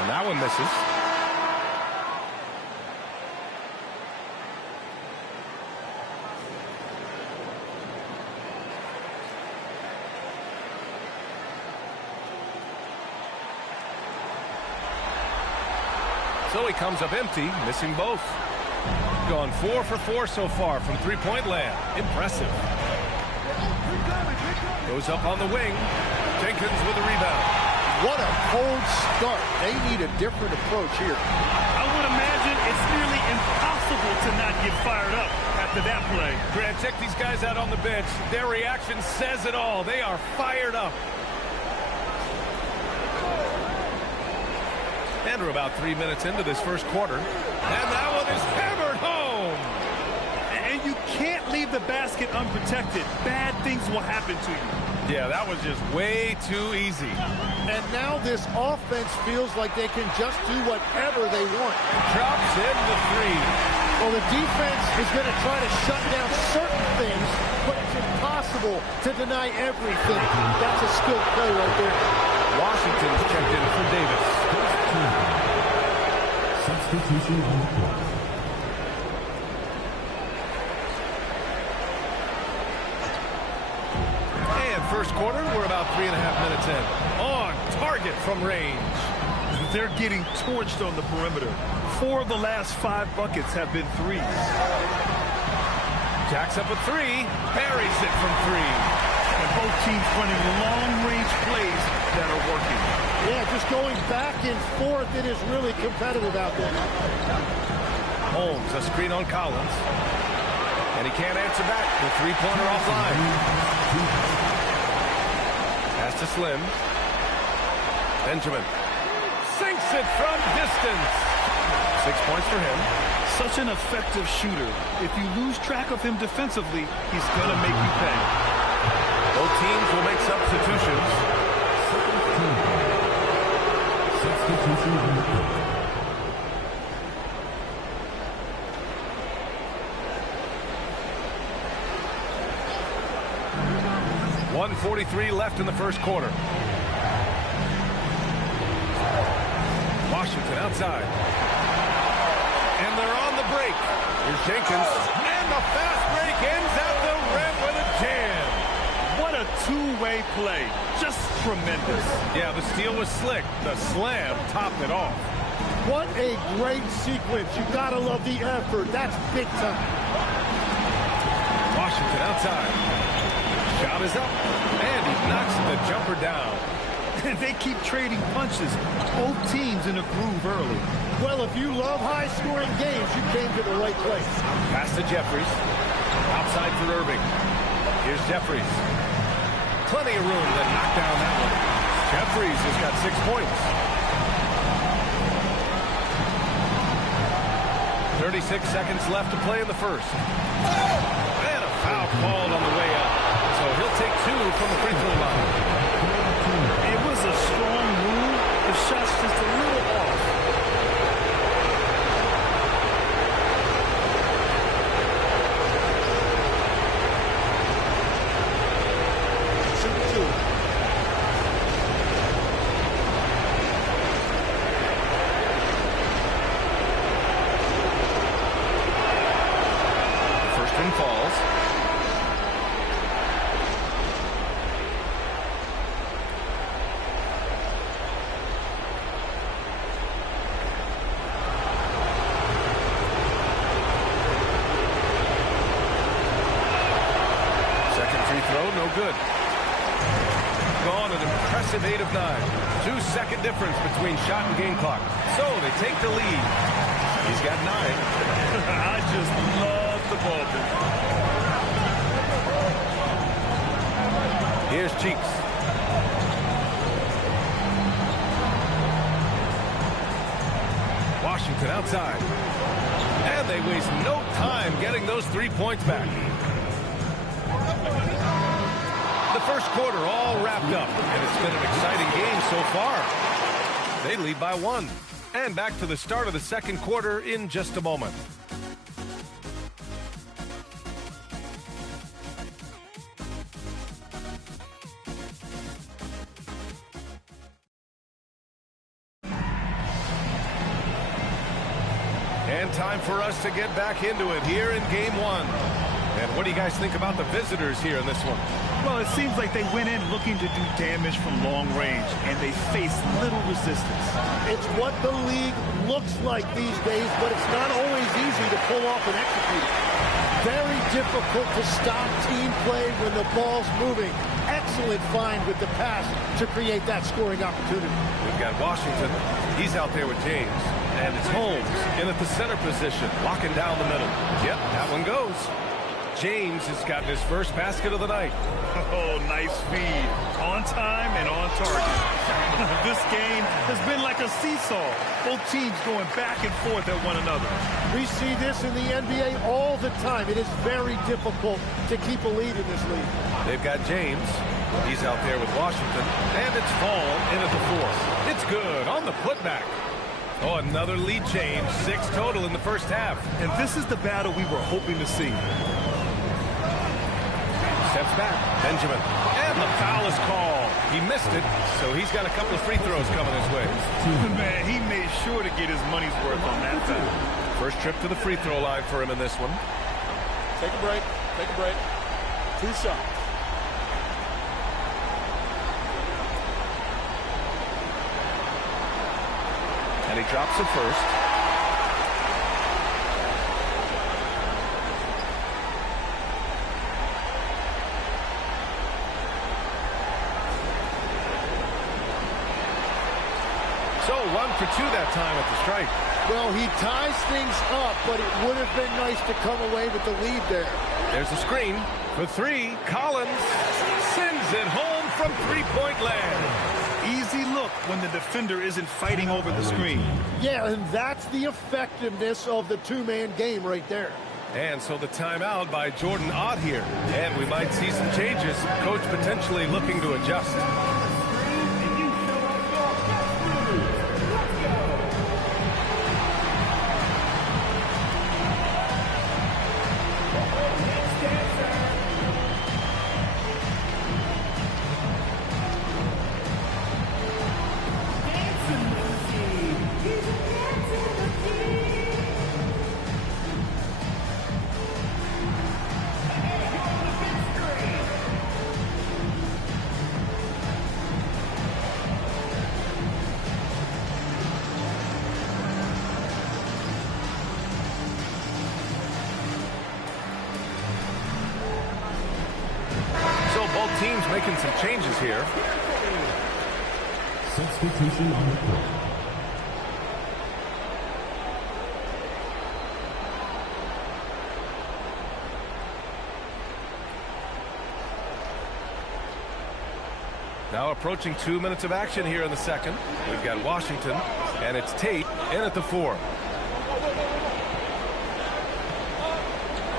And that one misses. So he comes up empty, missing both. Gone 4 for 4 so far from three-point land. Impressive. Goes up on the wing. Jenkins with a rebound. What a cold start. They need a different approach here. I would imagine it's nearly impossible to not get fired up after that play. Grant, check these guys out on the bench. Their reaction says it all. They are fired up. And we're about 3 minutes into this first quarter. And that one is hammered home. And you can't leave the basket unprotected. Bad things will happen to you. Yeah, that was just way too easy. And now this offense feels like they can just do whatever they want. Drops in the three. Well, the defense is going to try to shut down certain things, but it's impossible to deny everything. That's a skilled play right there. Washington's checked in for Davis. Substitution on the court. And first quarter, we're about 3.5 minutes in. On target from range. They're getting torched on the perimeter. 4 of the last 5 buckets have been threes. Jacks up a three, buries it from three. And both teams running long-range plays that are working. Yeah, just going back and forth, it is really competitive out there. Holmes, a screen on Collins. And he can't answer back. The three-pointer offline. Pass to Slim. Benjamin sinks it from distance. 6 points for him. Such an effective shooter. If you lose track of him defensively, he's going to make you pay. Both teams will make substitutions. Substitution on the court. 1:43 left in the first quarter. Washington outside. And they're on the break. Here's Jenkins. And the fast break ends at the rim with a jam. What a two-way play. Just tremendous. Yeah, the steal was slick. The slam topped it off. What a great sequence. You gotta love the effort. That's big time. Washington outside. Shot is up. And he knocks the jumper down. And they keep trading punches. Both teams in a groove early. Well, if you love high-scoring games, you came to the right place. Pass to Jeffries. Outside for Irving. Here's Jeffries. Plenty of room to knock down that one. Jeffries has got 6 points. 36 seconds left to play in the first. And a foul called on the way up. So he'll take 2 from the free throw line. It was a strong move. The shot's just a little off. First one falls. No good. Gone an impressive 8 of 9. 2-second difference between shot and game clock. So they take the lead. He's got 9. I just love the ball movement. Here's Cheeks. Washington outside. And they waste no time getting those 3 points back. The first quarter all wrapped up, and it's been an exciting game so far. They lead by 1. And back to the start of the second quarter in just a moment. And time for us to get back into it here in game 1. And what do you guys think about the visitors here in this one? Well, it seems like they went in looking to do damage from long range, and they faced little resistance. It's what the league looks like these days, but it's not always easy to pull off and execute. Very difficult to stop team play when the ball's moving. Excellent find with the pass to create that scoring opportunity. We've got Washington. He's out there with James. And it's Holmes in at the center position, locking down the middle. Yep, that one goes. James has gotten his first basket of the night. Oh, nice feed. On time and on target. This game has been like a seesaw. Both teams going back and forth at one another. We see this in the NBA all the time. It is very difficult to keep a lead in this league. They've got James. He's out there with Washington. And it's Fall in at the fourth. It's good on the putback. Oh, another lead change. 6 total in the first half. And this is the battle we were hoping to see. Steps back. Benjamin. And the foul is called. He missed it, so he's got a couple of free throws coming his way. Man, he made sure to get his money's worth on that foul. First trip to the free throw line for him in this one. Take a break. Take a break. 2 shots. And he drops it first. So 1 for 2 that time at the stripe. Well, he ties things up, but it would have been nice to come away with the lead there. There's a screen for 3. Collins sends it home from three-point land. Easy look when the defender isn't fighting over the screen. Yeah, and that's the effectiveness of the two-man game right there. And so the timeout by Jordan Ott here. And we might see some changes. Coach potentially looking to adjust. Teams making some changes here. Substitution on the court. Now approaching 2 minutes of action here in the second. We've got Washington, and it's Tate in at the 4.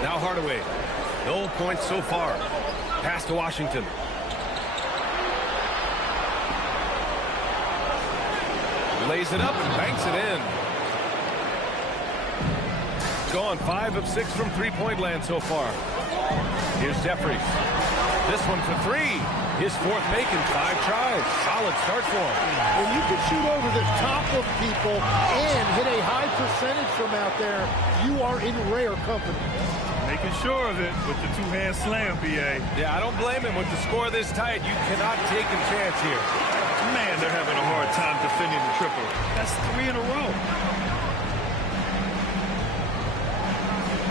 Now Hardaway. No points so far. Pass to Washington. Lays it up and banks it in. Gone 5 of 6 from three-point land so far. Here's Jeffries. This one for 3. His 4th make in 5 tries. Solid start for him. When you can shoot over the top of people and hit a high percentage from out there, you are in rare company. Making sure of it with the two-hand slam, B.A. Yeah, I don't blame him. With the score this tight, you cannot take a chance here. Man, they're having a hard time defending the triple. That's 3 in a row.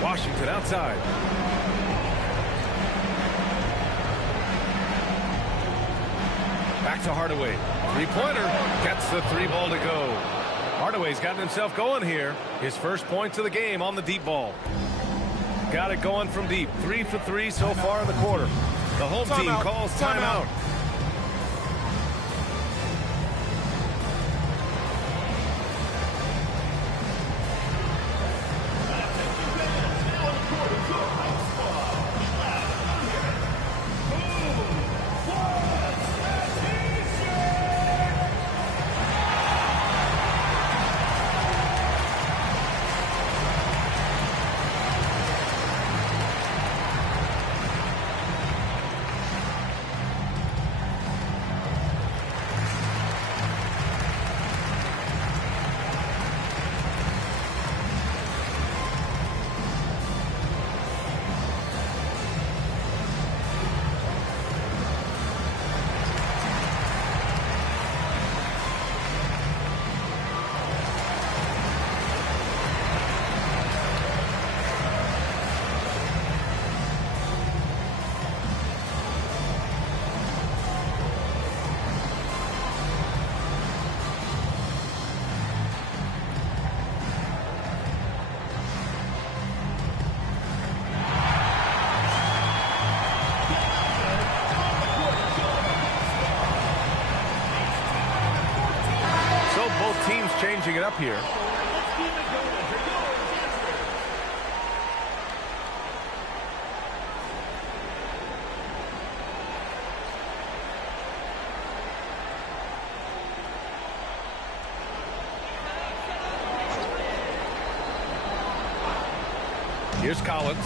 Washington outside. Back to Hardaway. Three-pointer. Gets the 3 ball to go. Hardaway's gotten himself going here. His first points of the game on the deep ball. Got it going from deep. 3 for 3 so far in the quarter. The home team calls timeout. Changing it up here. Here's Collins.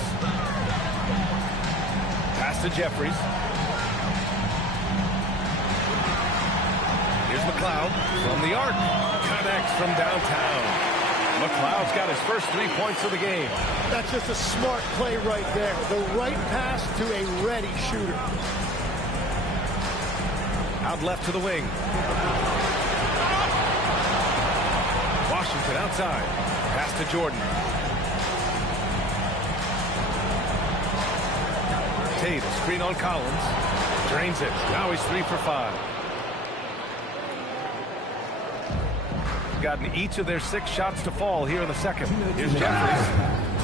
Pass to Jeffries. Here's McLeod from the arc. Connects from downtown. McLeod's got his first 3 points of the game. That's just a smart play right there. The right pass to a ready shooter. Out left to the wing. Washington outside. Pass to Jordan. Tate, a screen on Collins. Drains it. Now he's 3 for 5. Gotten each of their 6 shots to fall here in the second. Here's Jeffries.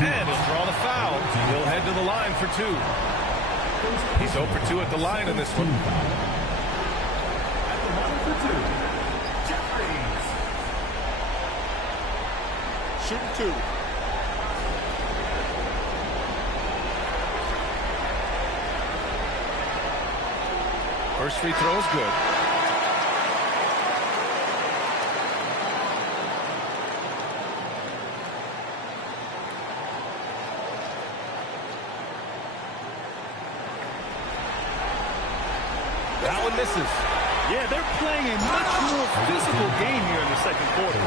And he'll draw the foul. He'll head to the line for 2. He's 0 for 2 at the line in this one. At the line for 2, Jeffries. Shooting 2. First free throw is good. That one misses. Yeah, they're playing a much more physical game here in the second quarter.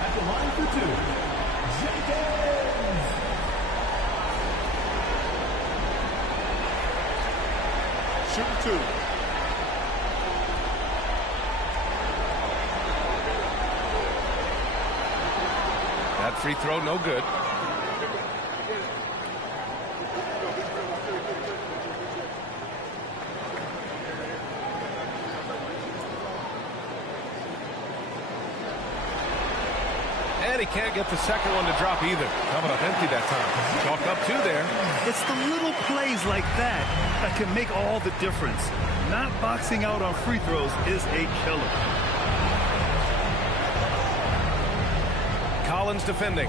At the line for 2, Jenkins. Shooting 2. That free throw, no good. And he can't get the second one to drop either. Coming up empty that time. Chalk up 2 there. It's the little plays like that that can make all the difference. Not boxing out on free throws is a killer. Collins defending.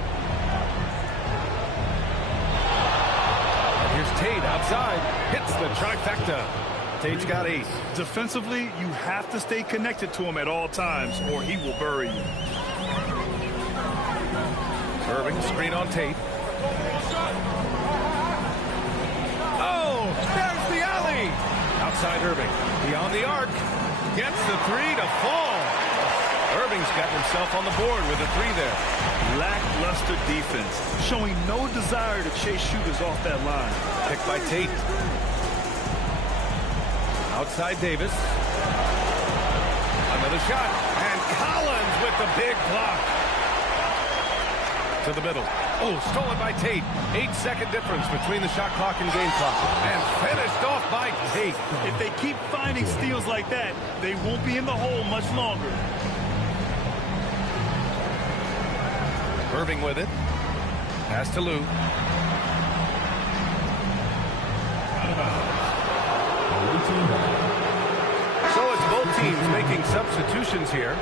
And here's Tate outside. Hits the trifecta. Tate's got 8. Defensively, you have to stay connected to him at all times or he will bury you. Irving, screen on Tate. Oh, there's the alley. Outside Irving. Beyond the arc. Gets the 3 to fall. Irving's got himself on the board with a 3 there. Lackluster defense, showing no desire to chase shooters off that line. Picked by Tate. Outside Davis. Another shot. And Collins with the big block. To the middle. Oh, stolen by Tate. 8-second difference between the shot clock and game clock. And finished off by Tate. If they keep finding steals like that, they won't be in the hole much longer. Irving with it. Pass to Lou. So it's both teams making substitutions here.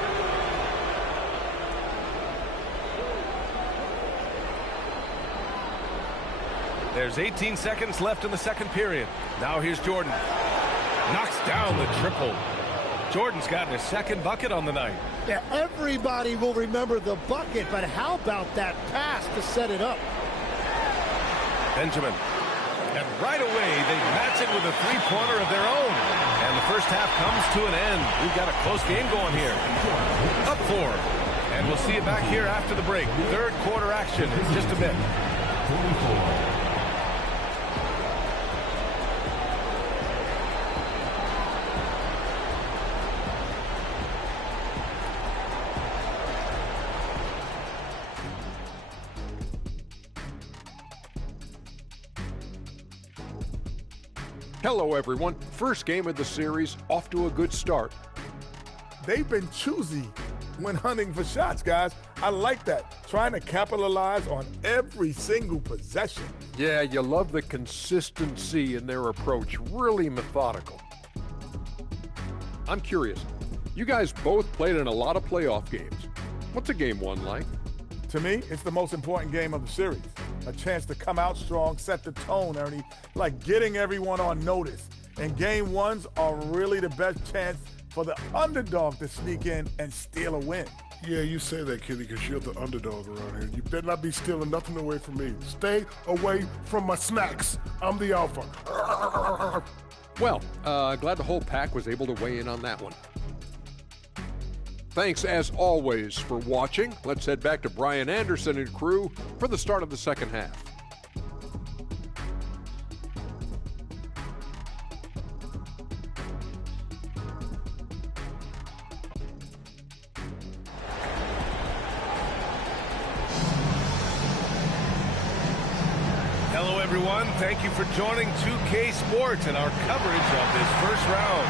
There's 18 seconds left in the second period. Now here's Jordan. Knocks down the triple. Jordan's gotten his second bucket on the night. Yeah, everybody will remember the bucket, but how about that pass to set it up? Benjamin. And right away, they match it with a three-pointer of their own. And the first half comes to an end. We've got a close game going here. Up 4. And we'll see you back here after the break. Third quarter action in just a bit. 44. Hello, everyone. First game of the series, off to a good start. They've been choosy when hunting for shots, guys. I like that. Trying to capitalize on every single possession. Yeah, you love the consistency in their approach. Really methodical. I'm curious. You guys both played in a lot of playoff games. What's a game 1 like? To me, it's the most important game of the series. A chance to come out strong, set the tone, Ernie, like getting everyone on notice. And game 1s are really the best chance for the underdog to sneak in and steal a win. Yeah, you say that, Kenny, because you're the underdog around here. You better not be stealing nothing away from me. Stay away from my snacks. I'm the alpha. Well, glad the whole pack was able to weigh in on that one. Thanks, as always, for watching. Let's head back to Brian Anderson and crew for the start of the second half. Hello, everyone. Thank you for joining 2K Sports and our coverage of this first round.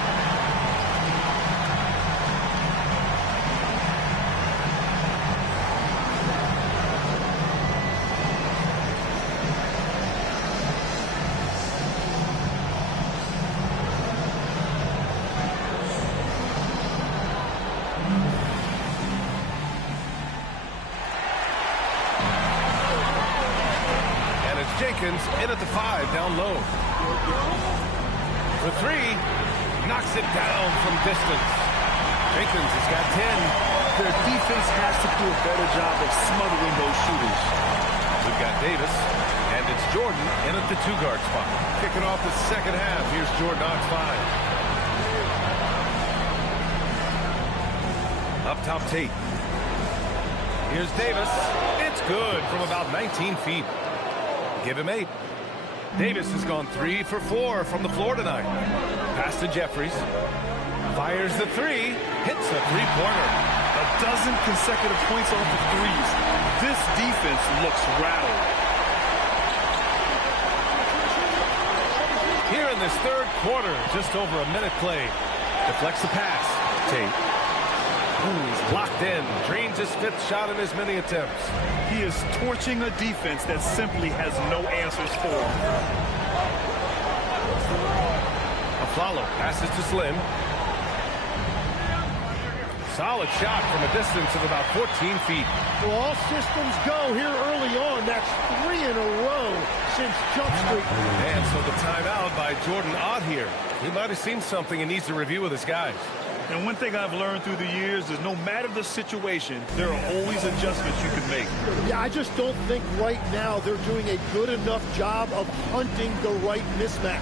Jenkins in at the 5, down low. For 3, knocks it down from distance. Jenkins has got 10. Their defense has to do a better job of smothering those shooters. We've got Davis, and it's Jordan in at the 2-guard spot. Kicking off the second half, here's Jordan on 5. Up top, Tate. Here's Davis. It's good from about 19 feet. Give him 8. Davis has gone 3 for 4 from the floor tonight. Pass to Jeffries. Fires the 3. Hits a three-pointer. A dozen consecutive points off the threes. This defense looks rattled. Here in this third quarter, just over a minute played. Deflects the pass. Tate. He's locked in. Drains his 5th shot in as many attempts. He is torching a defense that simply has no answers for him. Aflalo passes to Slim. Solid shot from a distance of about 14 feet. Well, all systems go here early on. That's 3 in a row since Jump Street. And so the timeout by Jordan Ott here. He might have seen something and needs to review with his guys. And one thing I've learned through the years is no matter the situation, there are always adjustments you can make. Yeah, I just don't think right now they're doing a good enough job of hunting the right mismatches.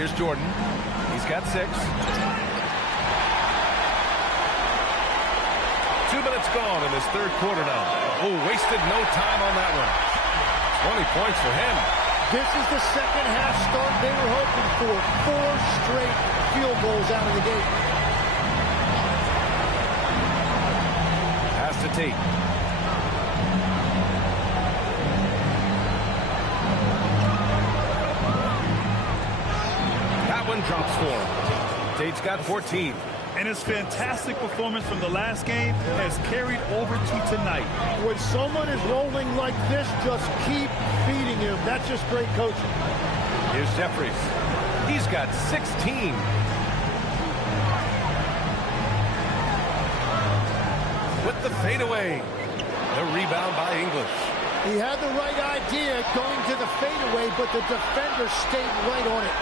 Here's Jordan. He's got 6. 2 minutes gone in his 3rd quarter now. Oh, wasted no time on that one. 20 points for him. This is the second half start they were hoping for. 4 straight field goals out of the gate. Pass to Tate. One drops for him. Tate's got 14. And his fantastic performance from the last game has carried over to tonight. When someone is rolling like this, just keep feeding him. That's just great coaching. Here's Jeffries. He's got 16. With the fadeaway. The rebound by English. He had the right idea going to the fadeaway, but the defender stayed right on it.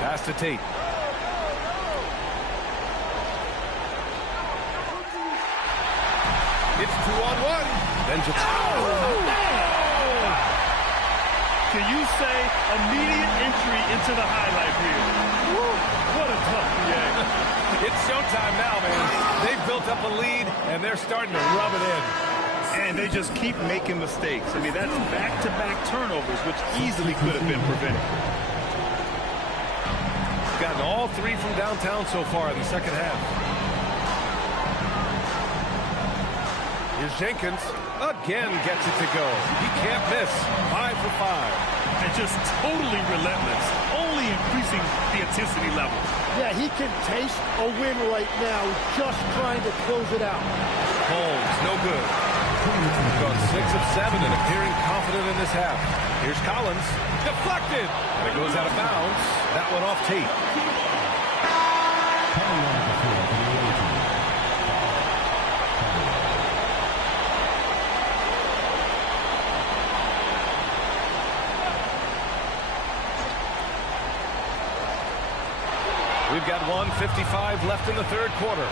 Pass to Tate. It's 2-on-1. Benjamin. Can you say immediate entry into the highlight reel? What a tough reaction. It's showtime now, man. They've built up a lead, and they're starting to rub it in. And they just keep making mistakes. I mean, that's back-to-back turnovers, which easily could have been prevented. Gotten all 3 from downtown so far in the second half. Here's Jenkins. Again gets it to go. He can't miss. 5 for 5. And just totally relentless. Only increasing the intensity level. Yeah, he can taste a win right now. Just trying to close it out. Holmes, no good. Gone 6 of 7 and appearing confident in this half. Here's Collins. Deflected. And it goes out of bounds. That one off Tate. We've got 1:55 left in the 3rd quarter.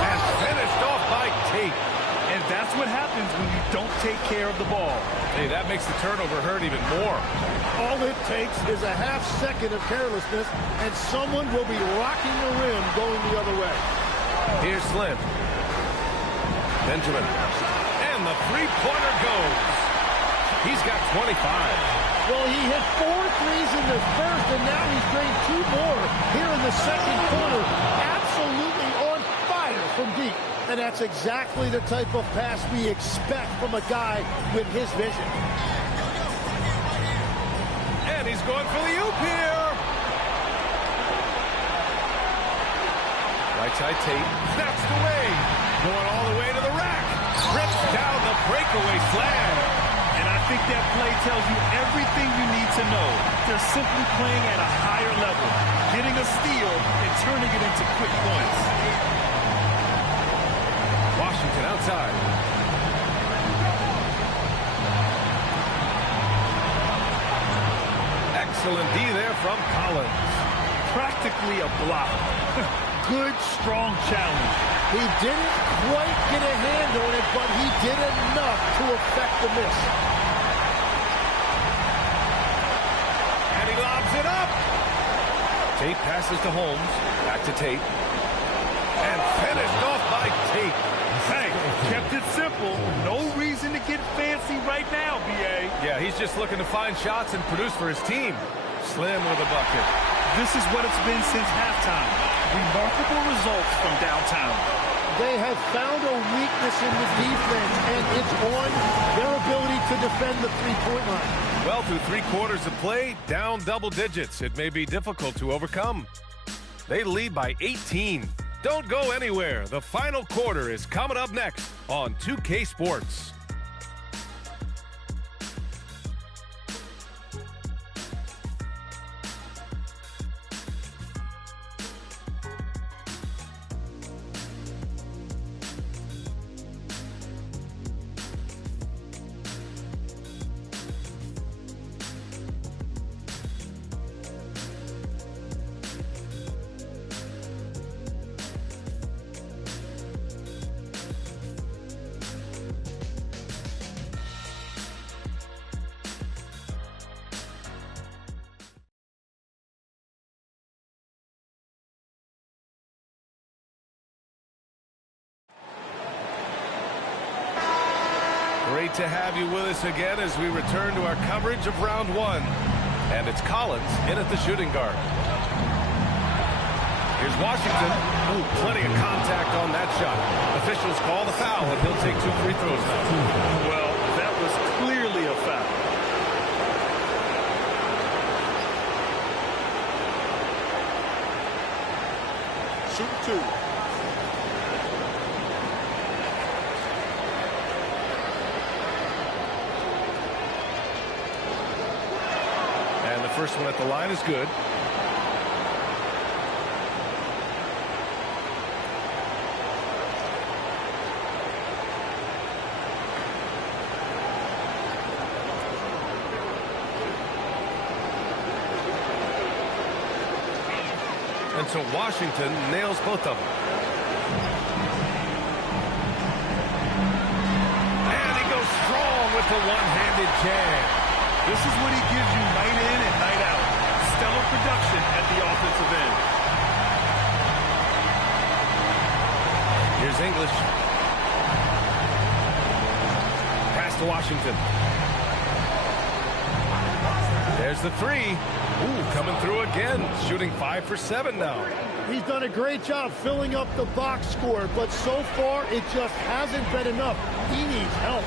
And finished off by Tate. And that's what happens when you don't take care of the ball. Hey, that makes the turnover hurt even more. All it takes is a half second of carelessness, and someone will be rocking the rim going the other way. Here's Slim. Benjamin. And the 3-pointer goes. He's got 25. Well, he hit 4 threes in the first, and now he's drained 2 more here in the second quarter. Absolutely And that's exactly the type of pass we expect from a guy with his vision. And he's going for the oop here. Right side Tate. Snaps it away. Going all the way to the rack. Rips down the breakaway slam. And I think that play tells you everything you need to know. They're simply playing at a higher level, getting a steal and turning it into quick points. Washington outside. Excellent D there from Collins. Practically a block. Good, strong challenge. He didn't quite get a hand on it, but he did enough to affect the miss. And he lobs it up. Tate passes to Holmes. Back to Tate. And finished off by Tate. Hey, kept it simple. No reason to get fancy right now, B.A. Yeah, he's just looking to find shots and produce for his team. Slim with a bucket. This is what it's been since halftime. Remarkable results from downtown. They have found a weakness in the defense, and it's on their ability to defend the three-point line. Well, through 3 quarters of play, down double digits. It may be difficult to overcome. They lead by 18. Don't go anywhere. The final quarter is coming up next on 2K Sports. Great to have you with us again as we return to our coverage of round 1. And it's Collins in at the shooting guard. Here's Washington. Ooh, plenty of contact on that shot. Officials call the foul, and he'll take 2 free throws now. Well, that was clearly a foul. Shoot 2. First one at the line is good. And so Washington nails both of them. And he goes strong with the one-handed jam. This is what he gives you night in and night out. Stellar production at the offensive end. Here's English. Pass to Washington. There's the 3. Ooh, coming through again. Shooting 5 for 7 now. He's done a great job filling up the box score, but so far it just hasn't been enough. He needs help.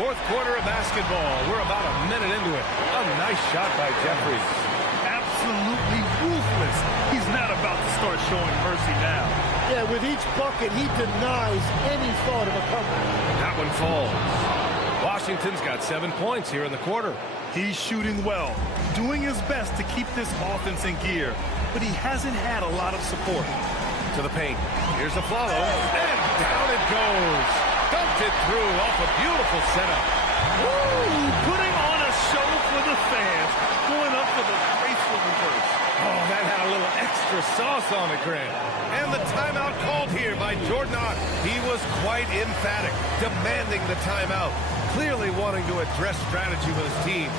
Fourth quarter of basketball. We're about a minute into it. A nice shot by Jeffries. Absolutely ruthless. He's not about to start showing mercy now. Yeah, with each bucket, he denies any thought of a comeback. That one falls. Washington's got 7 points here in the quarter. He's shooting well, doing his best to keep this offense in gear, but he hasn't had a lot of support. To the paint. Here's the follow, and down it goes. Dumped it through off a beautiful setup. Woo! Putting on a show for the fans. Going up for the graceful reverse. Oh, that had a little extra sauce on it, Grant. And the timeout called here by Jordan Ott. He was quite emphatic, demanding the timeout. Clearly wanting to address strategy with his team.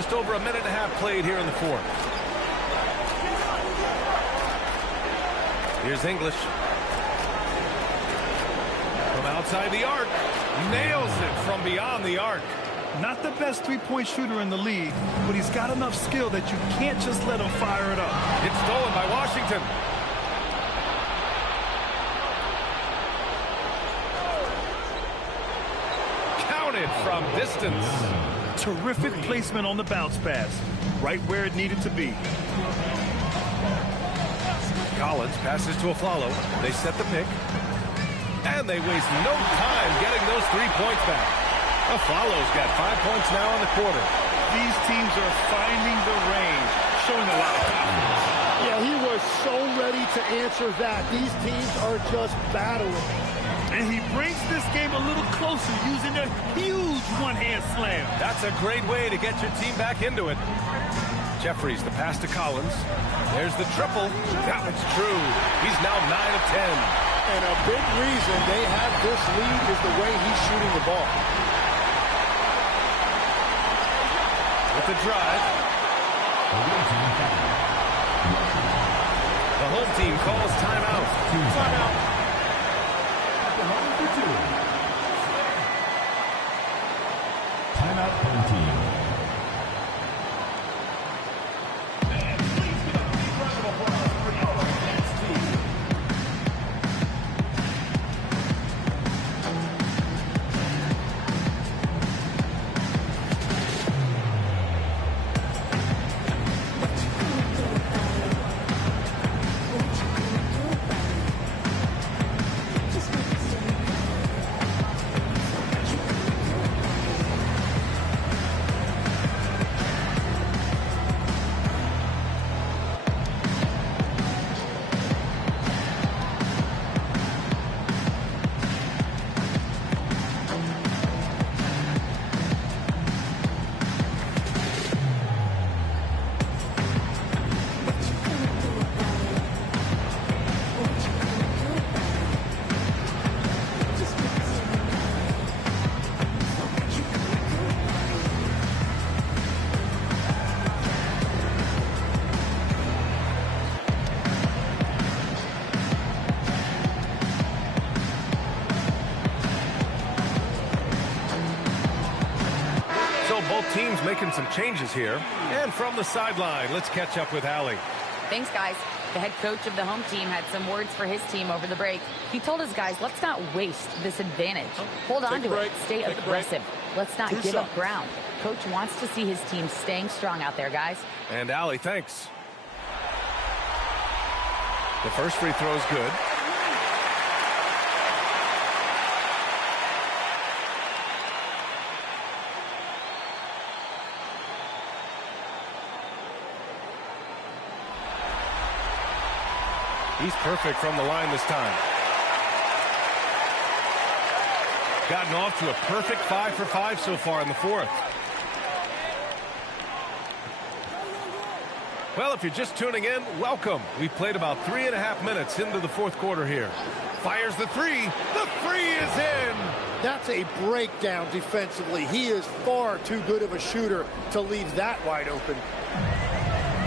Just over a minute and a half played here in the fourth. Here's English. From outside the arc. Nails it from beyond the arc. Not the best three-point shooter in the league, but he's got enough skill that you can't just let him fire it up. It's stolen by Washington. Counted from distance. Terrific placement on the bounce pass. Right where it needed to be. Collins passes to Aflalo. They set the pick. And they waste no time getting those 3 points back. Aflalo's got 5 points now in the quarter. These teams are finding the range, showing a lot of confidence. Yeah, he was so ready to answer that. These teams are just battling. And he brings this game a little closer using a huge one-hand slam. That's a great way to get your team back into it. Jeffries, the pass to Collins. There's the triple. That one's true. He's now 9 of 10. And a big reason they have this lead is the way he's shooting the ball. With the drive. The home team calls timeout. Timeout. Timeout home team. Teams making some changes here. And from the sideline, let's catch up with Allie. Thanks, guys. The head coach of the home team had some words for his team over the break. He told his guys, let's not waste this advantage. Hold on to it. Stay aggressive. Let's not give up ground. Coach wants to see his team staying strong out there, guys. And Allie, thanks. The first free throw is good. He's perfect from the line this time. Gotten off to a perfect 5 for 5 so far in the fourth. Well, if you're just tuning in, welcome. We've played about 3.5 minutes into the fourth quarter here. Fires the three. The three is in. That's a breakdown defensively. He is far too good of a shooter to leave that wide open.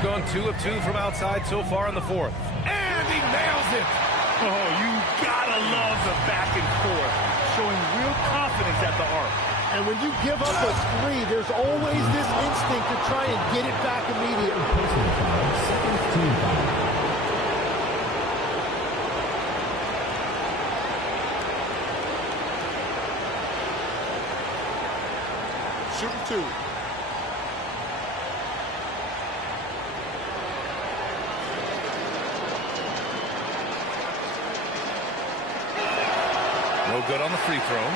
Gone 2 of 2 from outside so far in the fourth. And he nails it. Oh, you gotta love the back and forth, showing real confidence at the arc. And when you give up a three, there's always this instinct to try and get it back immediately. Shooting two. No good on the free throw.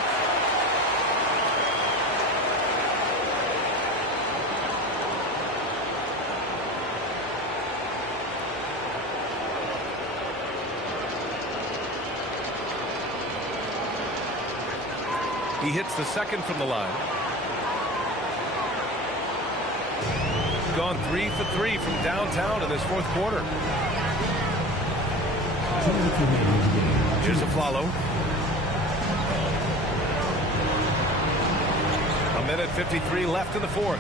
He hits the second from the line. Gone 3 for 3 from downtown in this fourth quarter. Here's Aflalo. A minute 53 left in the fourth.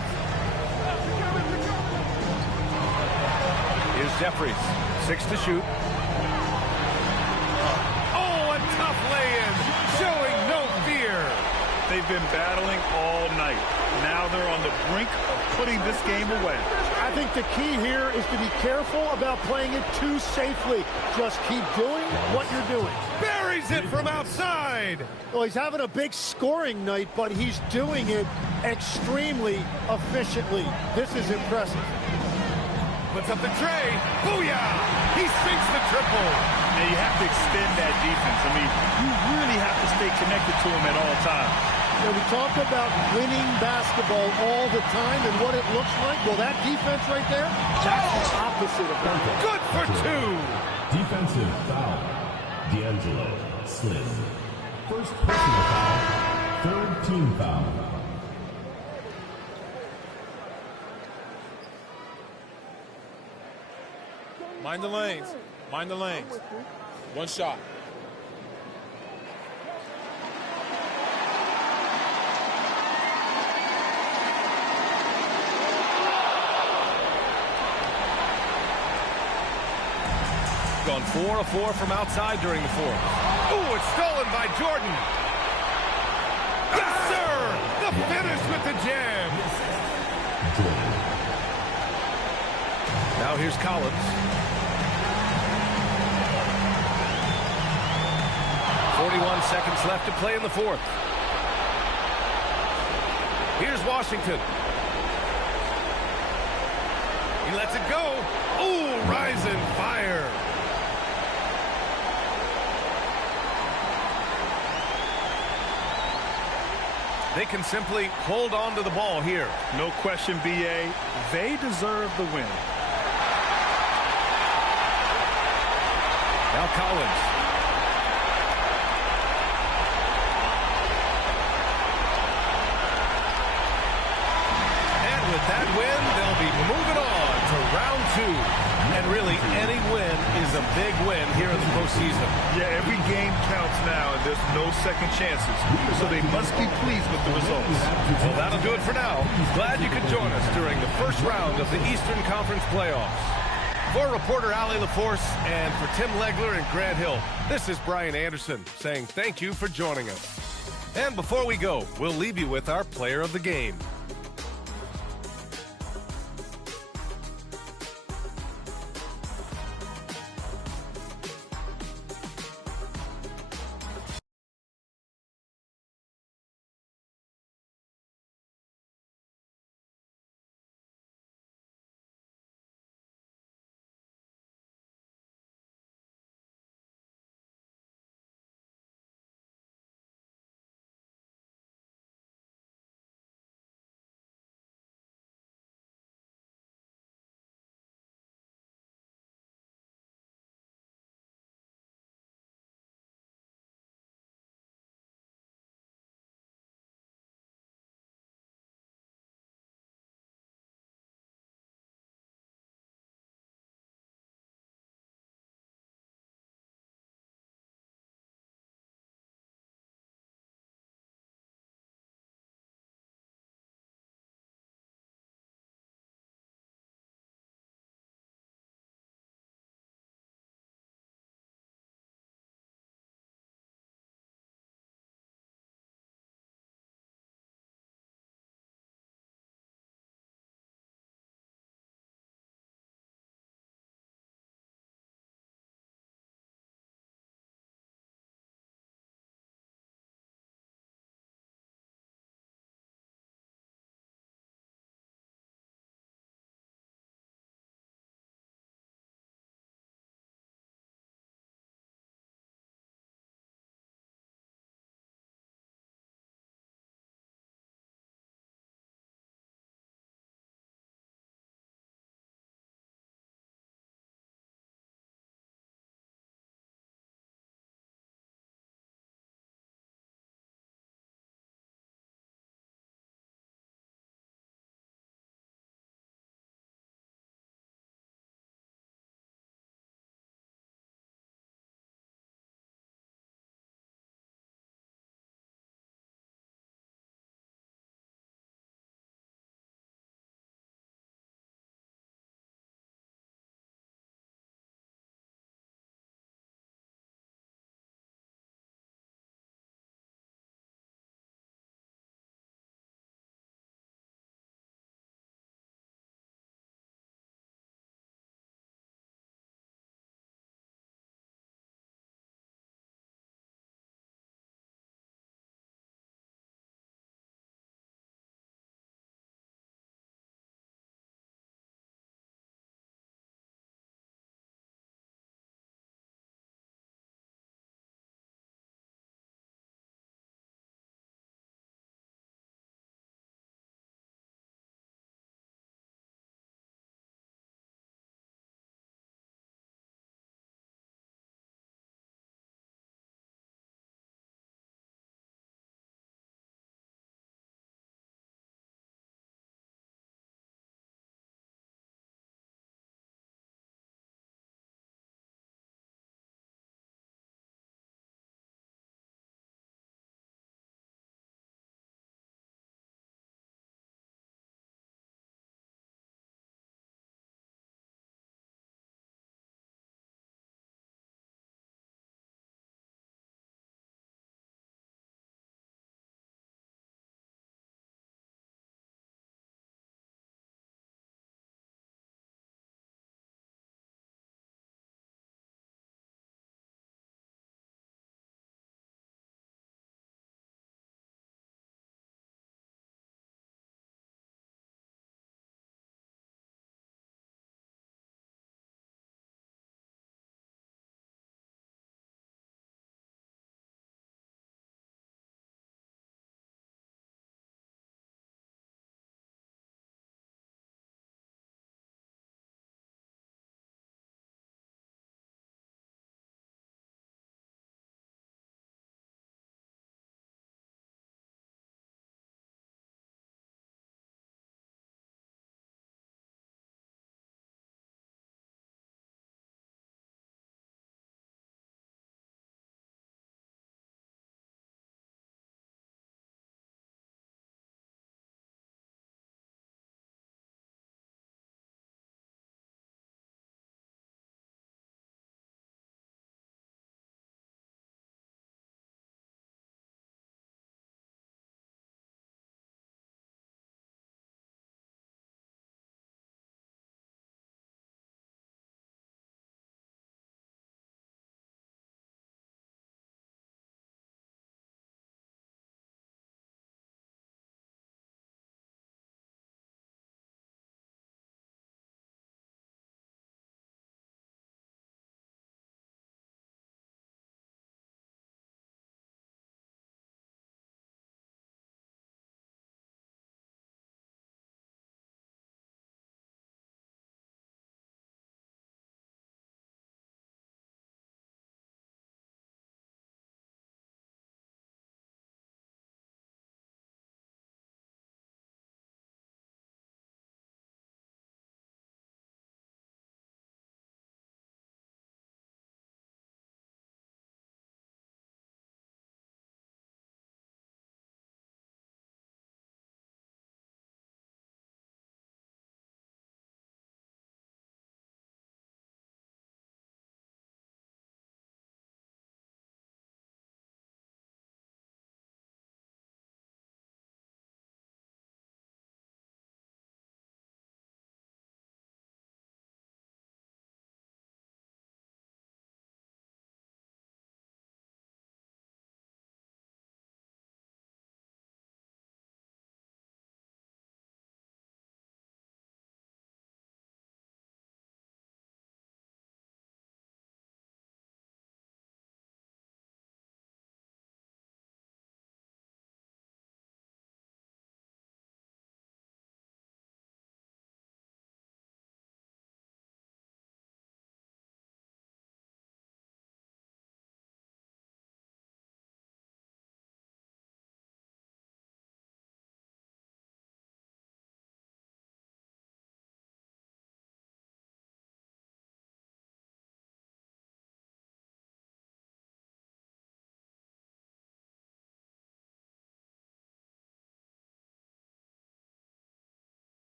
Here's Jeffries. 6 to shoot. Oh, a tough lay-in. Showing no fear. They've been battling all night. Now they're on the brink of putting this game away. I think the key here is to be careful about playing it too safely. Just keep doing what you're doing. Buries it from outside. Well, he's having a big scoring night, but he's doing it extremely efficiently. This is impressive. Puts up the tray. Booyah! He sinks the triple. Now you have to extend that defense. I mean, you really have to stay connected to him at all times. You know, we talk about winning basketball all the time and what it looks like. Well, that defense right there, that's the opposite of that. Good for 2. Defensive foul. D'Angelo Slim. First personal foul. Third team foul. Mind the lanes. Mind the lanes. One shot. Gone 4 of 4 from outside during the fourth. Ooh, it's stolen by Jordan. Yes, sir! The finish with the jam. Now here's Collins. 41 seconds left to play in the fourth. Here's Washington. He lets it go. Ooh, rising fire. They can simply hold on to the ball here. No question, B.A. They deserve the win. Now Collins. And with that win, they'll be moving on to round 2. And really, any win is a big win here in the postseason. Yeah, every game counts now, and there's no second chances. So they must be pleased with the results. Well, that'll do it for now. Glad you could join us during the first round of the Eastern Conference playoffs. For reporter Allie LaForce and for Tim Legler and Grant Hill, this is Brian Anderson saying thank you for joining us. And before we go, we'll leave you with our player of the game.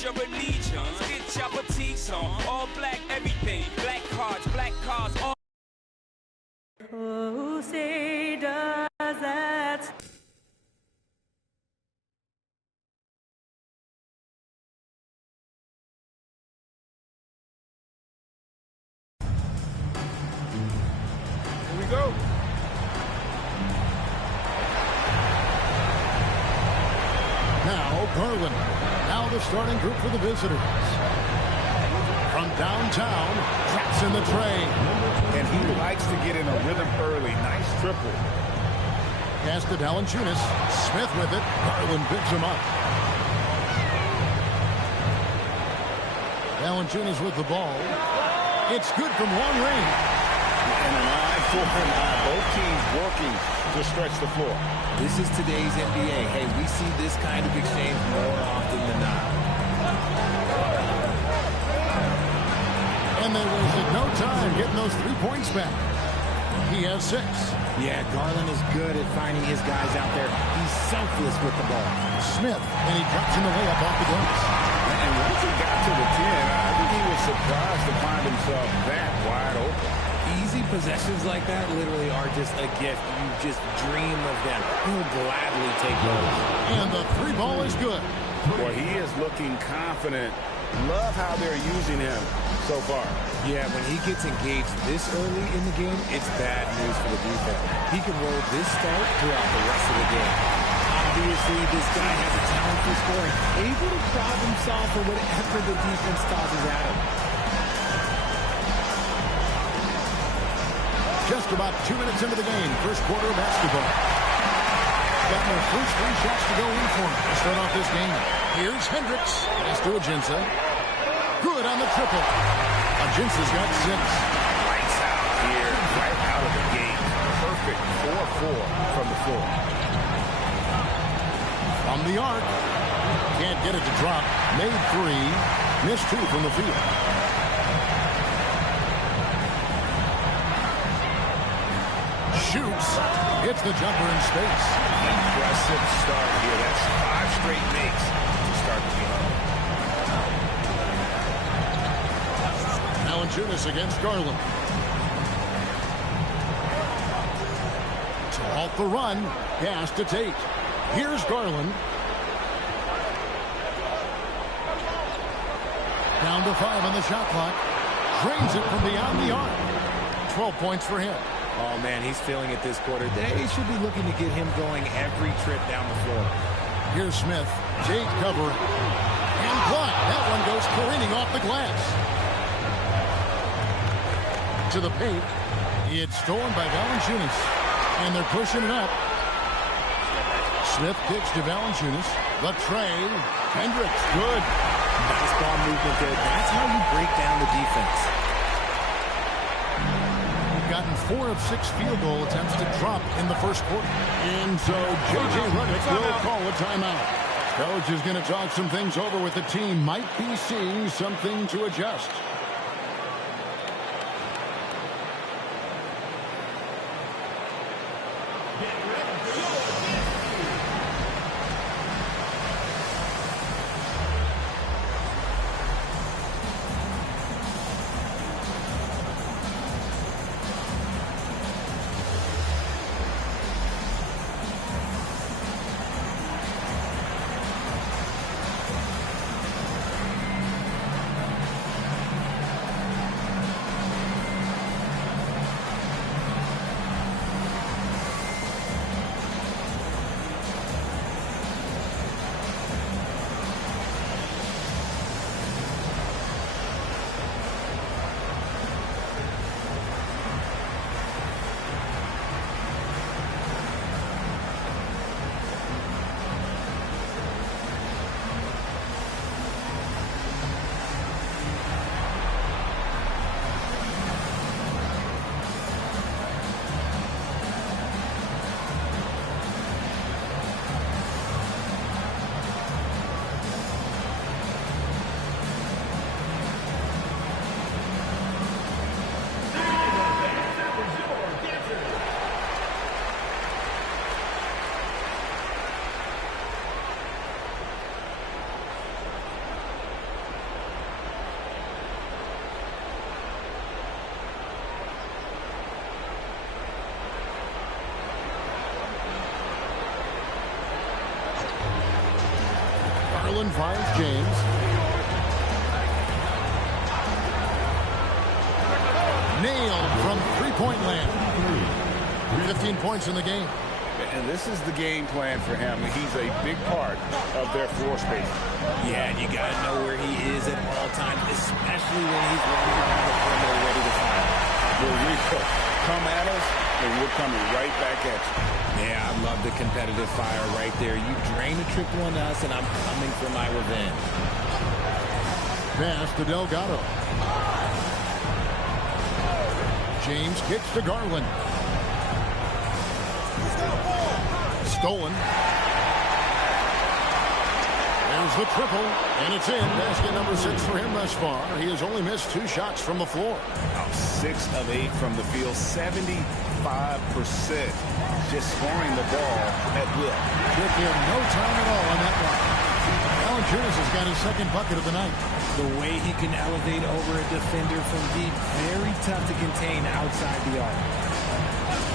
get your allegiance, get your boutiques on. All black, everything. Black cars, all. Who say does that? Here we go. Now Garland. Now the starting group for the visitors. From downtown, traps in the tray. And he likes to get in a rhythm early. Nice triple. Pass to Valanciunas. Smith with it. Garland picks him up. Valanciunas with the ball. It's good from long range. And an eye for an eye. Both teams working to stretch the floor. This is today's NBA. Hey, we see this kind of exchange more often than not. And they wasted no time getting those 3 points back. He has 6. Yeah, Garland is good at finding his guys out there. He's selfless with the ball. Smith, and he drops in the layup off the glass. And once he got to the 10, I think he was surprised to find himself that wide open. Easy possessions like that literally are just a gift. You just dream of them. He'll gladly take those. And the 3 ball is good. Well, he is looking confident. Love how they're using him so far. Yeah, when he gets engaged this early in the game, it's bad news for the defense. He can roll this start throughout the rest of the game. Obviously, this guy has a talent for scoring, able to problem solve for whatever the defense tosses at him. Just about 2 minutes into the game, first quarter of basketball. Got their first 3 shots to go in for him to start off this game. Here's Hendricks. Pass to Ajinça. Good on the triple. Ajinça's got 6. Lights out here, right out of the gate. Perfect 4-4 from the floor. From the arc. Can't get it to drop. Made 3. Missed 2 from the field. Shoots. Hits the jumper in space. Impressive start here. That's 5 straight makes to start the game. Valanciunas against Garland. To halt the run, pass to Tate. Here's Garland. Down to 5 on the shot clock. Drains it from beyond the arc. 12 points for him. Oh, man, he's feeling it this quarter. They should be looking to get him going every trip down the floor. Here's Smith. Tate cover. And blocked. That one goes careening off the glass. To the paint. It's stolen by Valanciunas. And they're pushing it up. Smith kicks to Valanciunas. The tray. Hendricks. Good. Nice ball movement there. That's how you break down the defense. Gotten 4 of 6 field goal attempts to drop in the first quarter. And so J.J. Redick will call a timeout. Coach is going to talk some things over with the team. Might be seeing something to adjust. Garland finds James. Nailed from three-point land. 15 points in the game. And this is the game plan for him. He's a big part of their floor space. Yeah, and you got to know where he is at all times, especially when he's running around the perimeter ready to fire. Well, we come at us, and we're coming right back at you. Yeah, I love the competitive fire right there. You drain a triple on us, and I'm coming for my revenge. Pass to Delgado. James kicks to Garland. Stolen. There's the triple, and it's in. Basket number 6 for him thus far. He has only missed 2 shots from the floor. 6 of 8 from the field, 75%. Just scoring the ball at will. Took him no time at all on that one. Valanciunas has got his second bucket of the night. The way he can elevate over a defender from deep, very tough to contain outside the arc.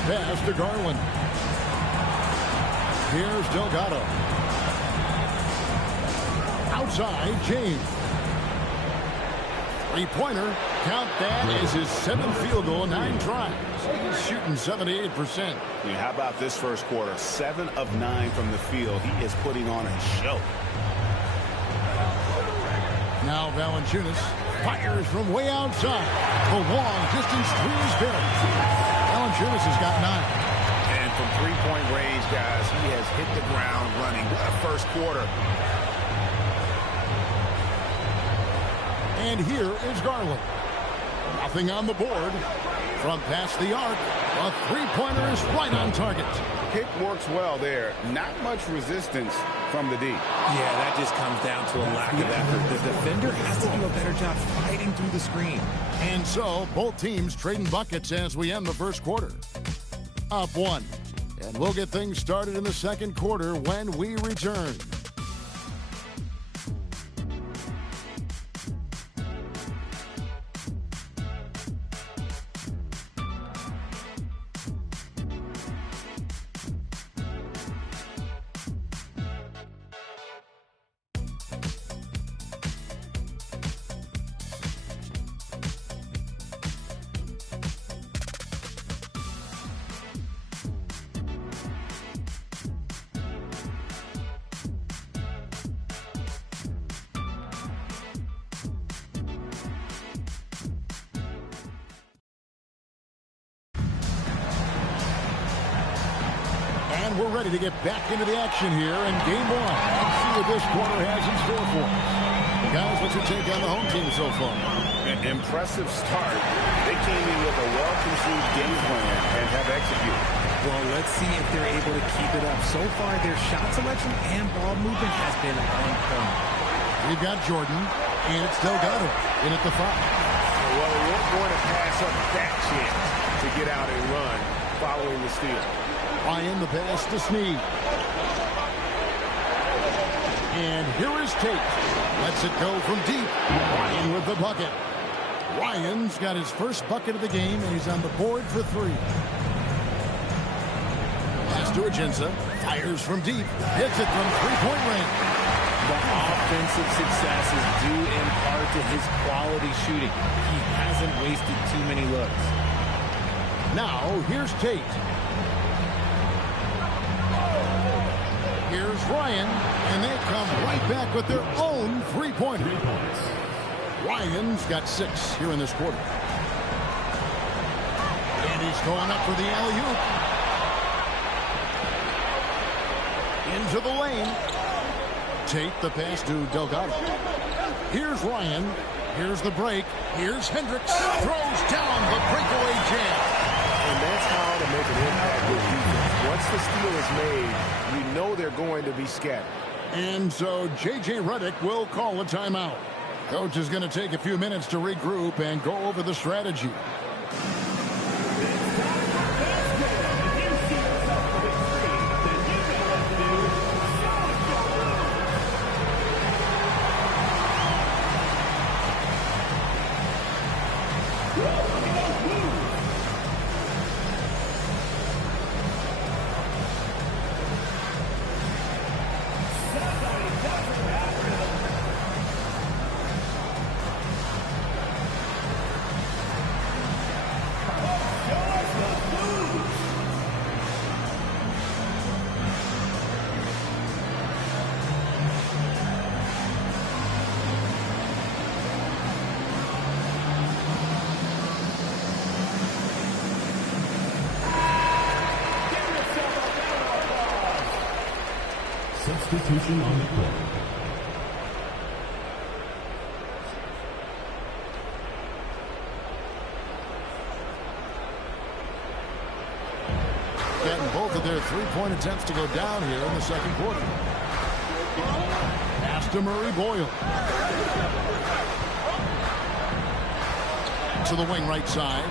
Pass to Garland. Here's Delgado. Outside, James. Three-pointer. Count that as his 7th field goal, 9 tries. He's shooting 78%. How about this first quarter? 7 of 9 from the field. He is putting on a show. Now Valanciunas fires from way outside. The long distance three is good. Valanciunas has got 9. And from three-point range, guys, he has hit the ground running. What a first quarter. And here is Garland. Nothing on the board. From past the arc, a three-pointer is right on target. Pick works well there. Not much resistance from the D. Yeah, that just comes down to a lack of effort. The defender has to do a better job fighting through the screen. And so, both teams trading buckets as we end the first quarter. Up 1. And we'll get things started in the second quarter when we return. And we're ready to get back into the action here in game 1. Let's see what this quarter has in store for us. Guys, what's your take on the home team so far? An impressive start. They came in with a well-conceived game plan and have executed. Well, let's see if they're able to keep it up. So far, their shot selection and ball movement has been on point. We've got Jordan, and it's Delgado in at the 5. Well, they weren't going to pass up that chance to get out and run following the steal. Ryan the pass to Snead. And here is Tate. Lets it go from deep. Ryan with the bucket. Ryan's got his first bucket of the game, and he's on the board for 3. Pass to Ajinça. Fires from deep. Hits it from three-point range. The offensive success is due in part to his quality shooting. He hasn't wasted too many looks. Now, here's Tate. Here's Ryan, and they come right back with their own three-pointer. Ryan's got 6 here in this quarter. And he's going up for the alley-oop. Into the lane. Tate the pass to Delgado. Here's Ryan. Here's the break. Here's Hendricks. Throws down the breakaway jam. And that's how to make an impact with defense. Once the steal is made, you know they're going to be scattered. And so J.J. Redick will call a timeout. Coach is going to take a few minutes to regroup and go over the strategy. Substitution on the court. Getting both of their three-point attempts to go down here in the second quarter. Pass to Murray Boyle. To the wing right side.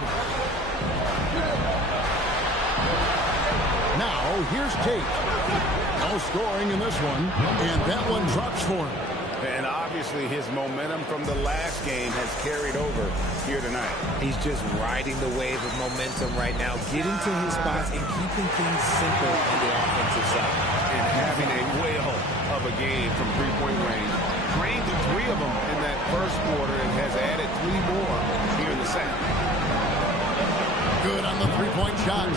Now, here's Tate. No scoring in this one, and that one drops for him. And obviously his momentum from the last game has carried over here tonight. He's just riding the wave of momentum right now, getting to his spots and keeping things simple on the offensive side. And having a whale of a game from three-point range. Drained 3 of them in that first quarter and has added 3 more here in the second. Good on the three-point shot.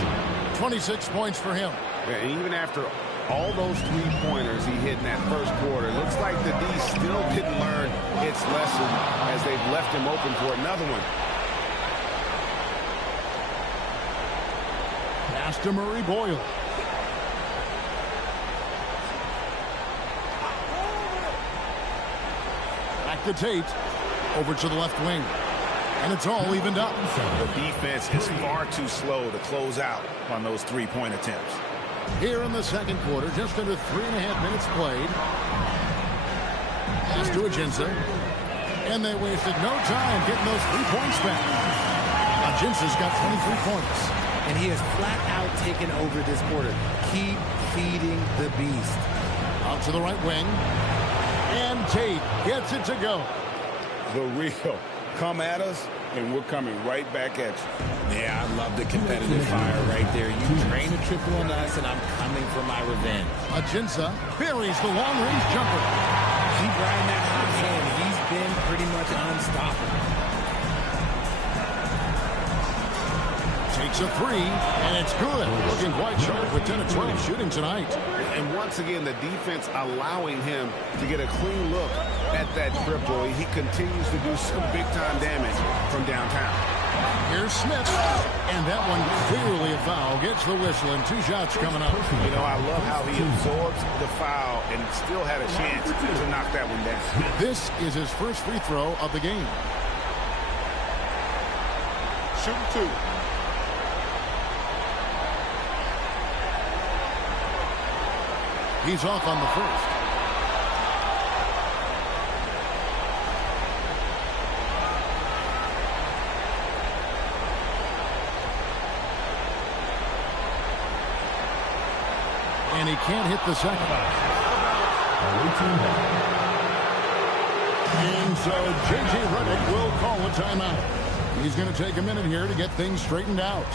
26 points for him. Yeah, even after all those 3-pointers he hit in that first quarter, looks like the D still didn't learn its lesson as they've left him open for another one. Pass to Murray Boyle. Back to Tate. Over to the left wing. And it's all evened up. The defense is far too slow to close out on those 3-point attempts. Here in the second quarter, just under 3.5 minutes played. Pass to Ajinça. And they wasted no time getting those 3 points back. Ajinça's got 23 points. And he has flat out taken over this quarter. Keep feeding the beast. Out to the right wing. And Tate gets it to go. The real. Come at us, and we're coming right back at you. Yeah, I love the competitive fire right there. You drain a triple on us, and I'm coming for my revenge. Ajinça buries the long-range jumper. Keep riding that hot hand. He's been pretty much unstoppable. Takes a 3, and it's good. Looking quite sharp with 10 of 12 shooting tonight. And once again, the defense allowing him to get a clean look at that triple. He continues to do some big-time damage from downtown. Here's Smith, and that one clearly a foul. Gets the whistle, and 2 shots coming up. You know, I love how he absorbs the foul and still had a chance to knock that one down. This is his first free throw of the game. Shooting 2. He's off on the first. And he can't hit the second. And so J.J. Redick will call a timeout. He's going to take a minute here to get things straightened out.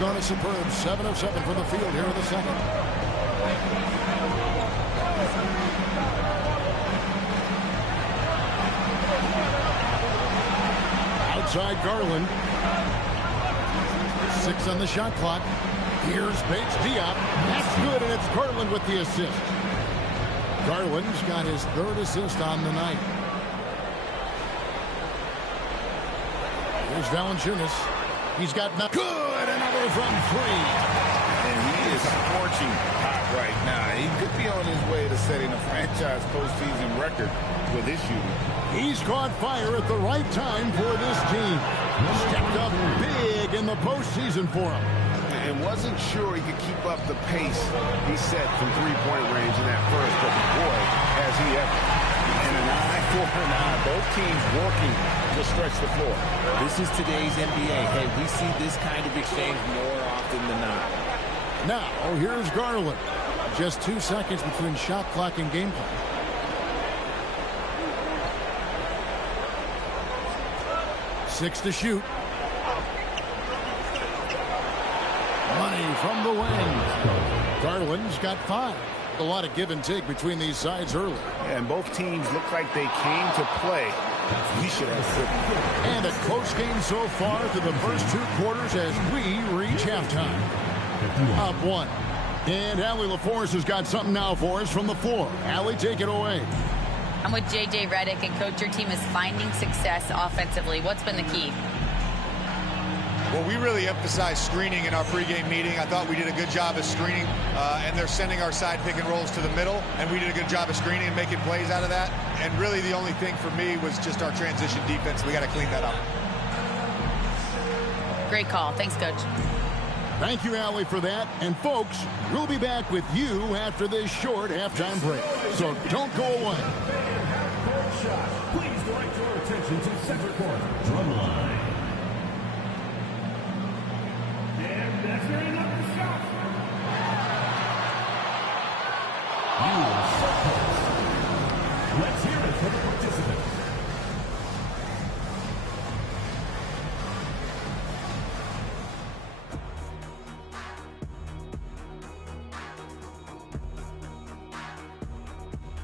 Gone a superb 7 of 7 from the field here in the second. Outside Garland. 6 on the shot clock. Here's Bates Diop. That's good, and it's Garland with the assist. Garland's got his 3rd assist on the night. Here's Valanciunas. He's got good, another from 3. And he is scorching hot right now. He could be on his way to setting a franchise postseason record with his shooting. He's caught fire at the right time for this team. Stepped up big in the postseason for him. And wasn't sure he could keep up the pace he set from three-point range in that first, but boy, has he ever. And an eye for an eye. Both teams working to stretch the floor. This is today's NBA. Hey, we see this kind of exchange more often than not. Now, here's Garland. Just 2 seconds between shot clock and game clock. Six to shoot. Money from the wing. Garland's got 5. A lot of give and take between these sides early. And both teams look like they came to play. We should have football. And a close game so far through the first 2 quarters as we reach halftime. Up 1. And Allie LaForce has got something now for us from the floor. Allie, take it away. I'm with J.J. Redick, and Coach, your team is finding success offensively. What's been the key? Well, we really emphasized screening in our pregame meeting. I thought we did a good job of screening, and they're sending our side pick and rolls to the middle, and we did a good job of screening and making plays out of that. And really the only thing for me was just our transition defense. We got to clean that up. Great call. Thanks, Coach. Thank you, Allie, for that. And, folks, we'll be back with you after this short halftime break. So don't go away. Please direct your attention to center court. Drum line. And that's very much the shot. Let's hear it for the participants.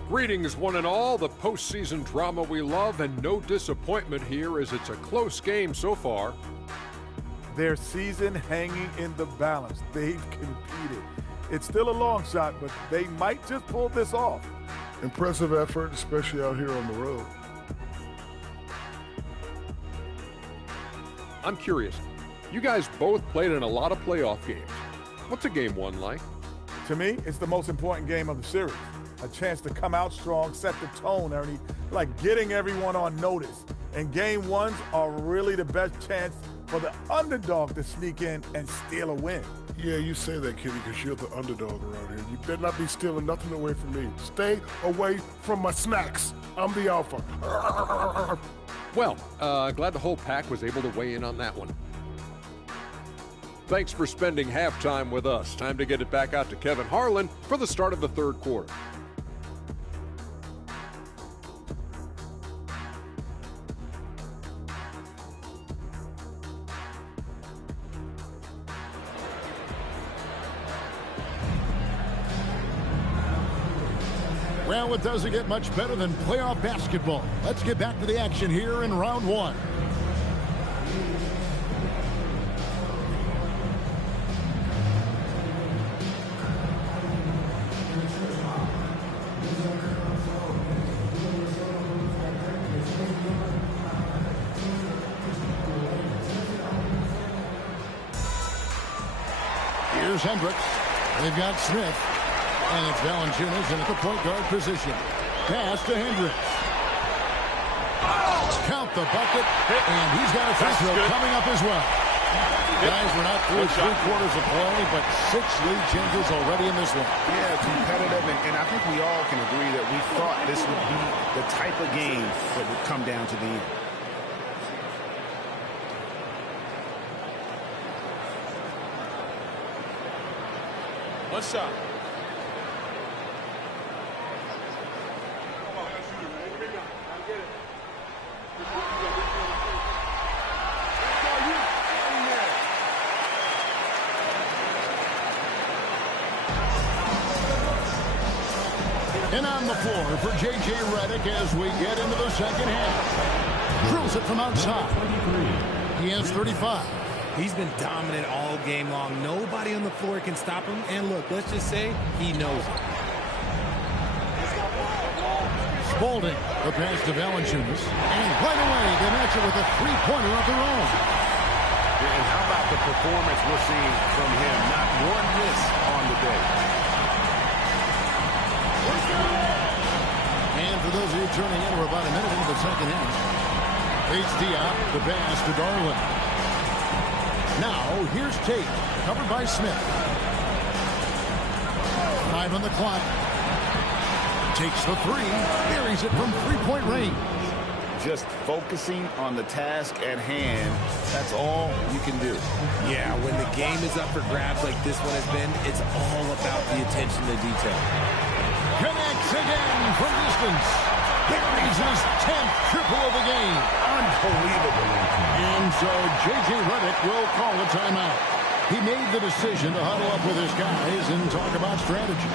Greetings, one and all. The postseason drama we love, and no disappointment here as it's a close game so far. Their season hanging in the balance. They've competed. It's still a long shot, but they might just pull this off. Impressive effort, especially out here on the road. I'm curious. You guys both played in a lot of playoff games. What's a game 1 like? To me, it's the most important game of the series. A chance to come out strong, set the tone, Ernie, like getting everyone on notice. And game 1s are really the best chance for the underdog to sneak in and steal a win. Yeah, you say that, Kitty, because you're the underdog around here. You better not be stealing nothing away from me. Stay away from my snacks. I'm the alpha. Well, glad the whole pack was able to weigh in on that one. Thanks for spending halftime with us. Time to get it back out to Kevin Harlan for the start of the 3rd quarter. Well, it doesn't get much better than playoff basketball. Let's get back to the action here in round 1. Here's Hendricks. They've got Smith. And it's Valanciunas in at the point guard position. Pass to Hendricks. Count the bucket, and he's got a free throw coming up as well. Guys, we're not through 3 quarters of play, but 6 lead changes already in this one. Yeah, competitive, and I think we all can agree that we thought this would be the type of game that would come down to the end. One shot. And on the floor for J.J. Redick as we get into the second half. Drills it from outside. He has 35. He's been dominant all game long. Nobody on the floor can stop him. And look, let's just say he knows it. Spalding, the pass to Valanciunas. And right away, they match it with a three-pointer of their own. And how about the performance we're seeing from him? Not one miss on the day. And for those of you tuning in, we're about a minute into the second half. Diop, the pass to Garland. Now, here's Tate, covered by Smith. 5 on the clock. Takes the three, buries it from three-point range. Just focusing on the task at hand, that's all you can do. Yeah, when the game is up for grabs like this one has been, it's all about the attention to detail. Connects again from distance. Buries his 10th triple of the game. Unbelievable. And so J.J. Redick will call a timeout. He made the decision to huddle up with his guys and talk about strategy.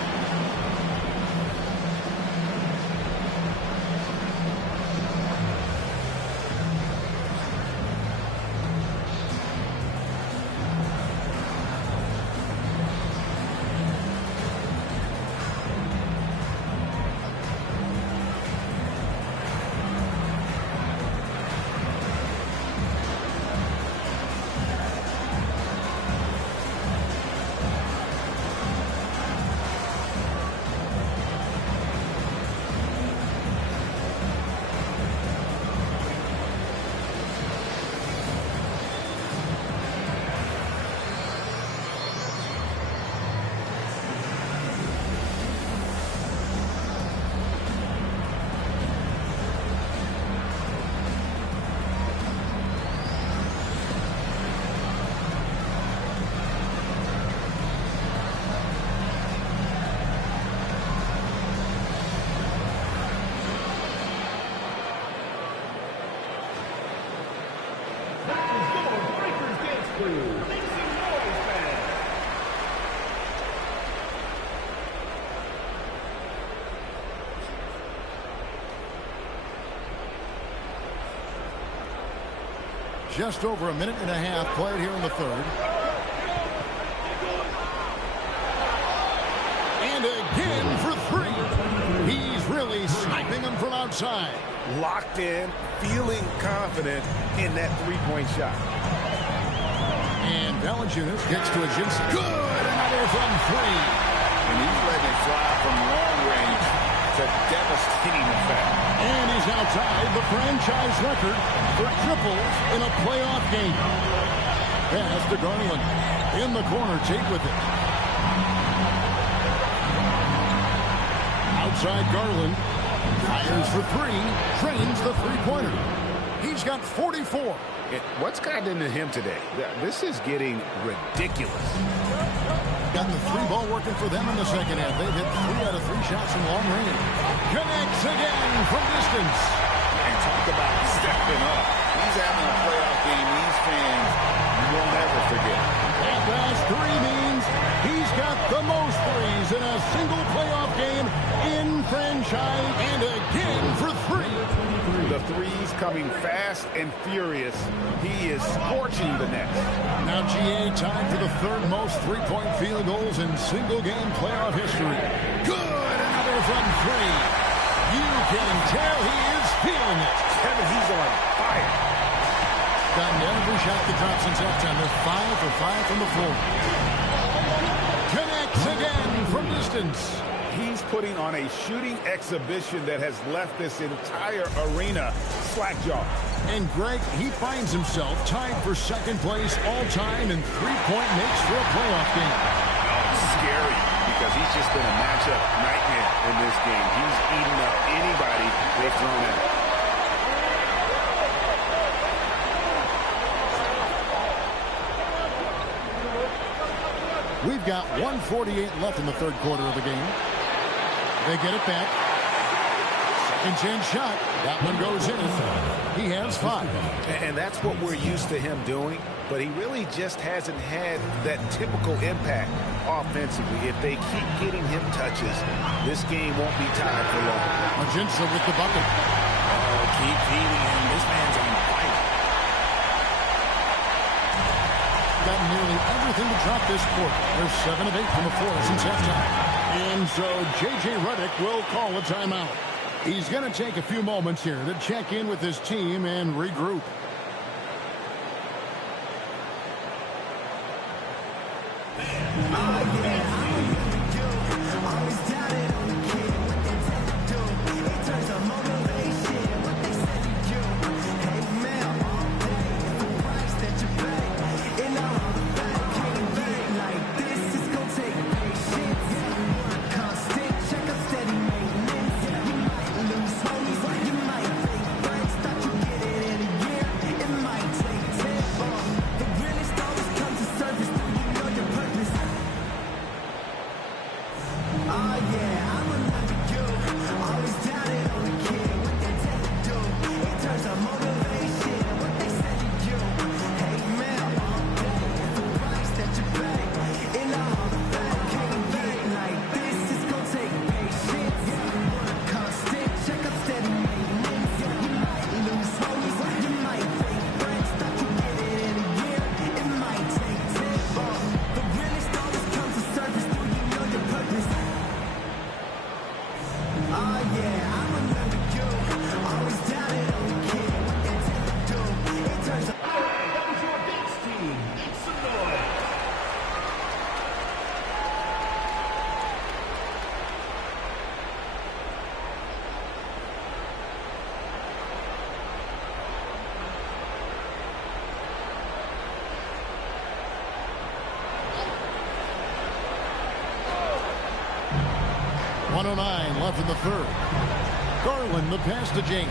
Just over a minute and a half played here in the third. And again for three. He's really sniping them from outside. Locked in, feeling confident in that three-point shot. And Valanciunas gets to Ajinski. Good! Another from three. And he's letting it fly from long range. It's a devastating effect. And he's now tied the franchise record for triples in a playoff game. Pass to Garland. In the corner, Tate with it. Outside Garland. Fires for three. Trains the three-pointer. He's got 44. What's gotten into him today? This is getting ridiculous. Got the three ball working for them in the second half. They've hit 3 out of 3 shots from long range. Connects again from distance. And talk about stepping up. He's having a playoff game these fans won't ever forget. That last three means he's got the most threes in a single playoff game in franchise. And again for three. The threes coming fast and furious. He is scorching the net. Now GA tied for the third most three-point field goals in single-game playoff history. Good! Another from three. You can tell he is feeling it. Kevin, he's on fire. Gotten every shot that dropped since September. 5 for 5 from the floor. Connects again from distance. He's putting on a shooting exhibition that has left this entire arena slack-jawed. And Greg, he finds himself tied for second place all-time in three-point makes for a playoff game. Oh, it's scary because he's just been a matchup nightmare in this game. He's eating up anybody they've thrown at him. We've got 1:48 left in the third quarter of the game. They get it back. Second chance shot. That one goes in. He has 5. And that's what we're used to him doing, but he really just hasn't had that typical impact offensively. If they keep getting him touches, this game won't be tied for long. Ajinski with the bucket. Oh, keep feeding him. This man's on fire. gotten nearly everything to drop this quarter. They're 7 of 8 from the floor since halftime. And so J.J. Redick will call a timeout. He's going to take a few moments here to check in with his team and regroup. Left in the third. Garland, the pass to James.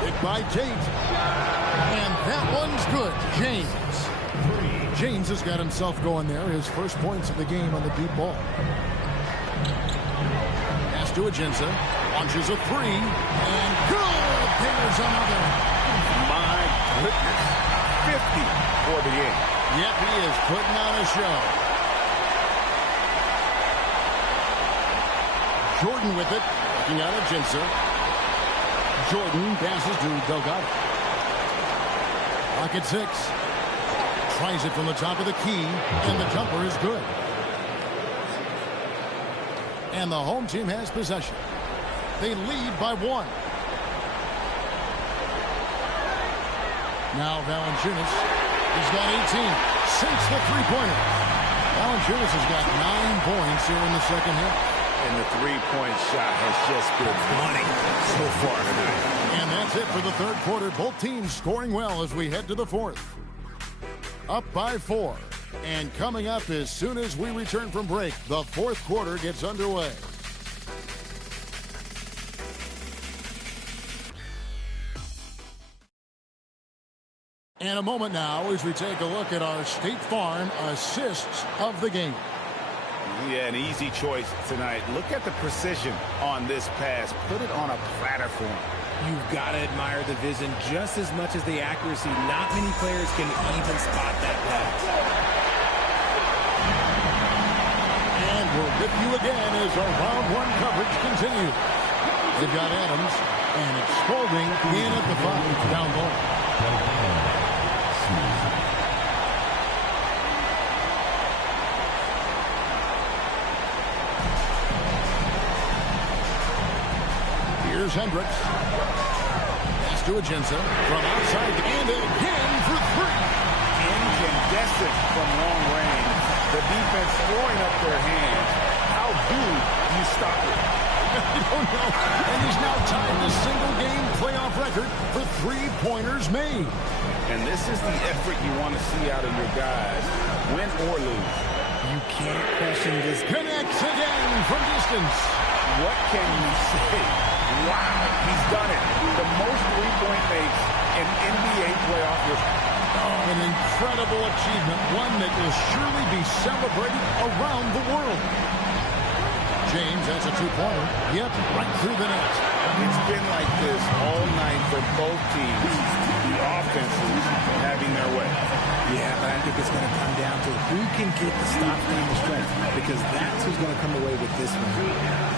Hit by Tate. And that one's good. James. James has got himself going there. His first points of the game on the deep ball. Pass to Agenza. Launches a three. And good. There's another. My goodness. 50 for the game. Yep, he is putting on a show. Jordan with it, looking out at Jinsa. Jordan passes to Delgado. Clock at 6. Tries it from the top of the key, and the jumper is good. And the home team has possession. They lead by 1. Now Valanciunas has got 18. Sinks the three-pointer. Valanciunas has got 9 points here in the second half. And the three-point shot has just been money so far tonight. And that's it for the third quarter. Both teams scoring well as we head to the fourth. Up by 4. And coming up as soon as we return from break, the fourth quarter gets underway. And a moment now as we take a look at our State Farm assists of the game. Yeah, an easy choice tonight. Look at the precision on this pass. Put it on a platter for him. You've got to admire the vision just as much as the accuracy. Not many players can even spot that pass. And we're with you again as our round 1 coverage continues. They've got Adams and it's Spalding in at the 5 down low. Here's Hendricks. Pass to Agenza from outside and again for 3. Incandescent from long range. The defense throwing up their hands. How do you stop it? I don't know. And he's now tied the single-game playoff record for three-pointers made. And this is the effort you want to see out of your guys, win or lose. You can't question this. Connects again from distance. What can you say? Wow, he's done it. The most three-point makes in NBA playoff history. Oh, an incredible achievement, one that will surely be celebrated around the world. James, that's a two-pointer. Yep, right through the net. It's been like this all night for both teams. The offenses having their way. Yeah, but I think it's going to come down to who can get the stop down the stretch, because that's who's going to come away with this one.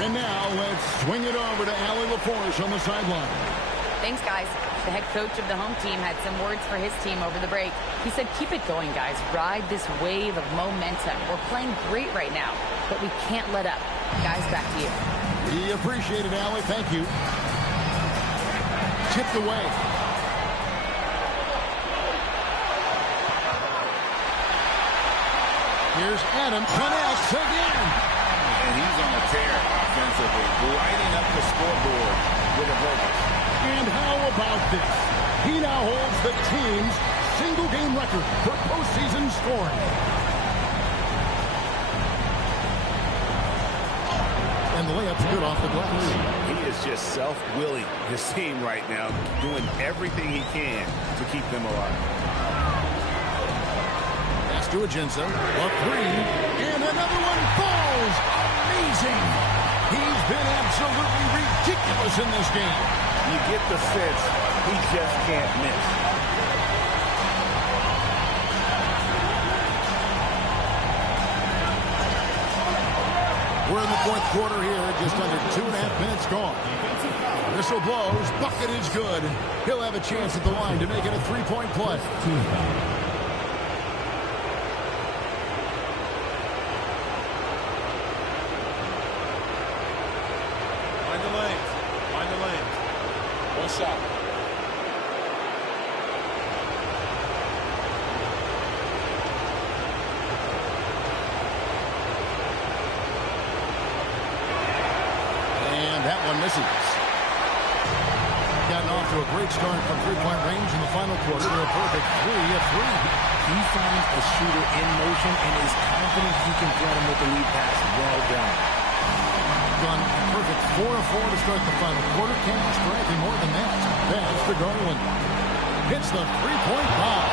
And now let's swing it over to Allie LaForce on the sideline. Thanks, guys. The head coach of the home team had some words for his team over the break. He said, keep it going, guys. Ride this wave of momentum. We're playing great right now, but we can't let up. Guys, back to you. We appreciate it, Allie. Thank you. Tipped away. Here's Adam Kness again. And he's on a tear offensively, lighting up the scoreboard with a purpose. And how about this? He now holds the team's single-game record for postseason scoring. And the layup's good off the glass. He is just self-willing his team right now, doing everything he can to keep them alive. Pass to Ajinça. A three. And another one falls. Amazing. He's been absolutely ridiculous in this game. You get the sense he just can't miss. We're in the fourth quarter here, just under 2.5 minutes gone. Whistle blows, bucket is good. He'll have a chance at the line to make it a three-point play. Find the lanes. Find the lanes. One shot. And that one misses. Gotten off to a great start from three-point range in the final quarter. They're a perfect 3 of 3. He finds a shooter in motion and is confident he can thread him with the lead pass. Well done. Gone a perfect 4 of 4 to start the final quarter. Can't ask for anything more than that. Pass to Garland. Hits the three-point bomb.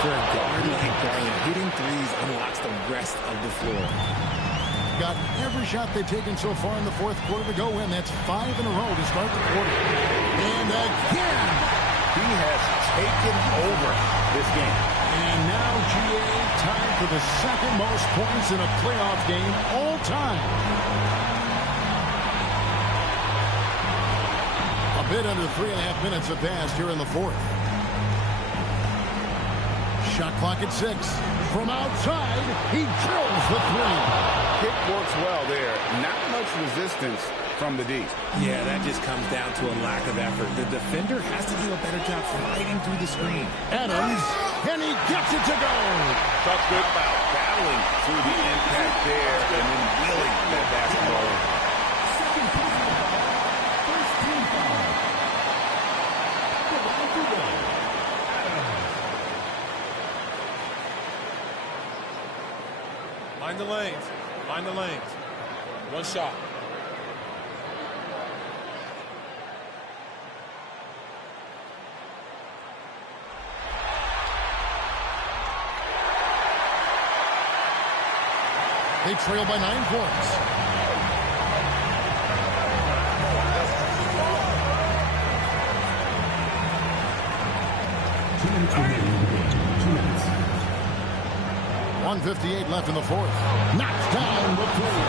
For a guard like Garland, hitting threes unlocks the rest of the floor. Got every shot they've taken so far in the fourth quarter to go in. That's 5 in a row to start the quarter. And again, he has taken over this game. And now GA tied for the second most points in a playoff game all time. A bit under 3.5 minutes have passed here in the fourth. Shot clock at 6. From outside, he drills the three. Kick works well there. Not much resistance from the D. Yeah, that just comes down to a lack of effort. The defender has to do a better job sliding through the screen. Adams, and he gets it to go. Talk good about battling through the impact there and then wheeling that basketball in. Find the lanes. Find the lanes. One shot. They trail by 9 points. .158 left in the fourth. Knocks down the three.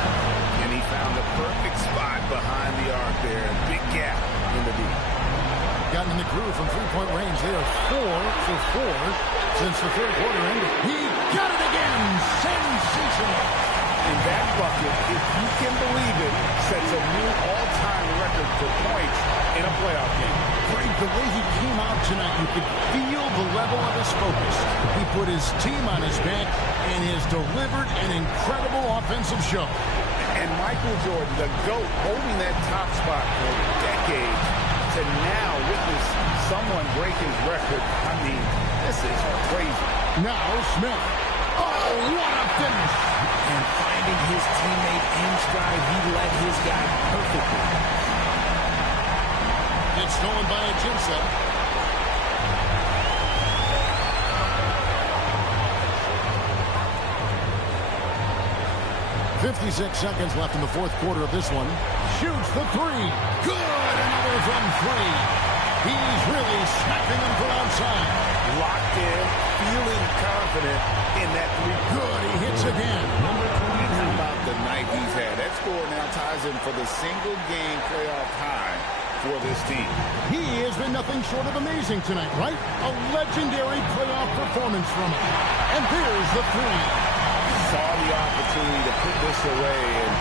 And he found the perfect spot behind the arc there. Big gap in the deep. Gotten in the groove from three-point range. They are 4 for 4 since the third quarter ended. He got it again. Sensational. And that bucket, if you can believe it, sets a new all-time record for points in a playoff game. Greg, the way he came out tonight, you could feel the level of his focus. He put his team on his back and has delivered an incredible offensive show. And Michael Jordan, the GOAT, holding that top spot for decades, to now witness someone break his record. I mean, this is crazy. Now Smith. Oh, what a finish. And finding his teammate in stride, he led his guy perfectly. It's stolen by Ajinça. .56 seconds left in the fourth quarter of this one. Shoots the three. Good. Another from 3. He's really smacking them from outside. Locked in, feeling confident in that three. Good. He hits again. And how about the night he's had? That score now ties him for the single-game playoff high for this team. He has been nothing short of amazing tonight, right? A legendary playoff performance from him. And there's the three. Saw the opportunity to put this away and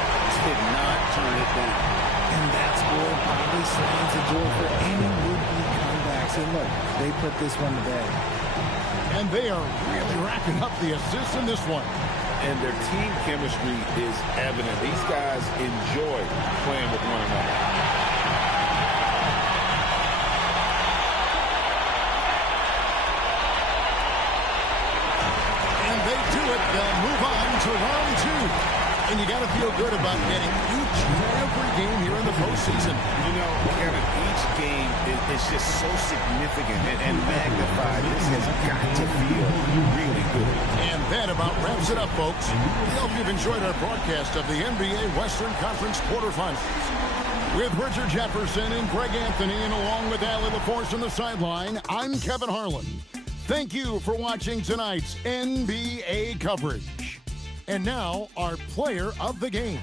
did not turn it down. And that score probably slams the door for any would-be comebacks. And look, they put this one to bed. And they are really racking up the assists in this one. And their team chemistry is evident. These guys enjoy playing with one another. And they do it. They'll move on to round two. And you got to feel good about getting each and every game here in the postseason. You know, Kevin, each game is just so significant and magnified. This has got to feel really good. And that about wraps it up, folks. We hope you've enjoyed our broadcast of the NBA Western Conference quarterfinals. With Richard Jefferson and Greg Anthony, and along with Allie LaForce on the sideline, I'm Kevin Harlan. Thank you for watching tonight's NBA coverage. And now, our player of the game.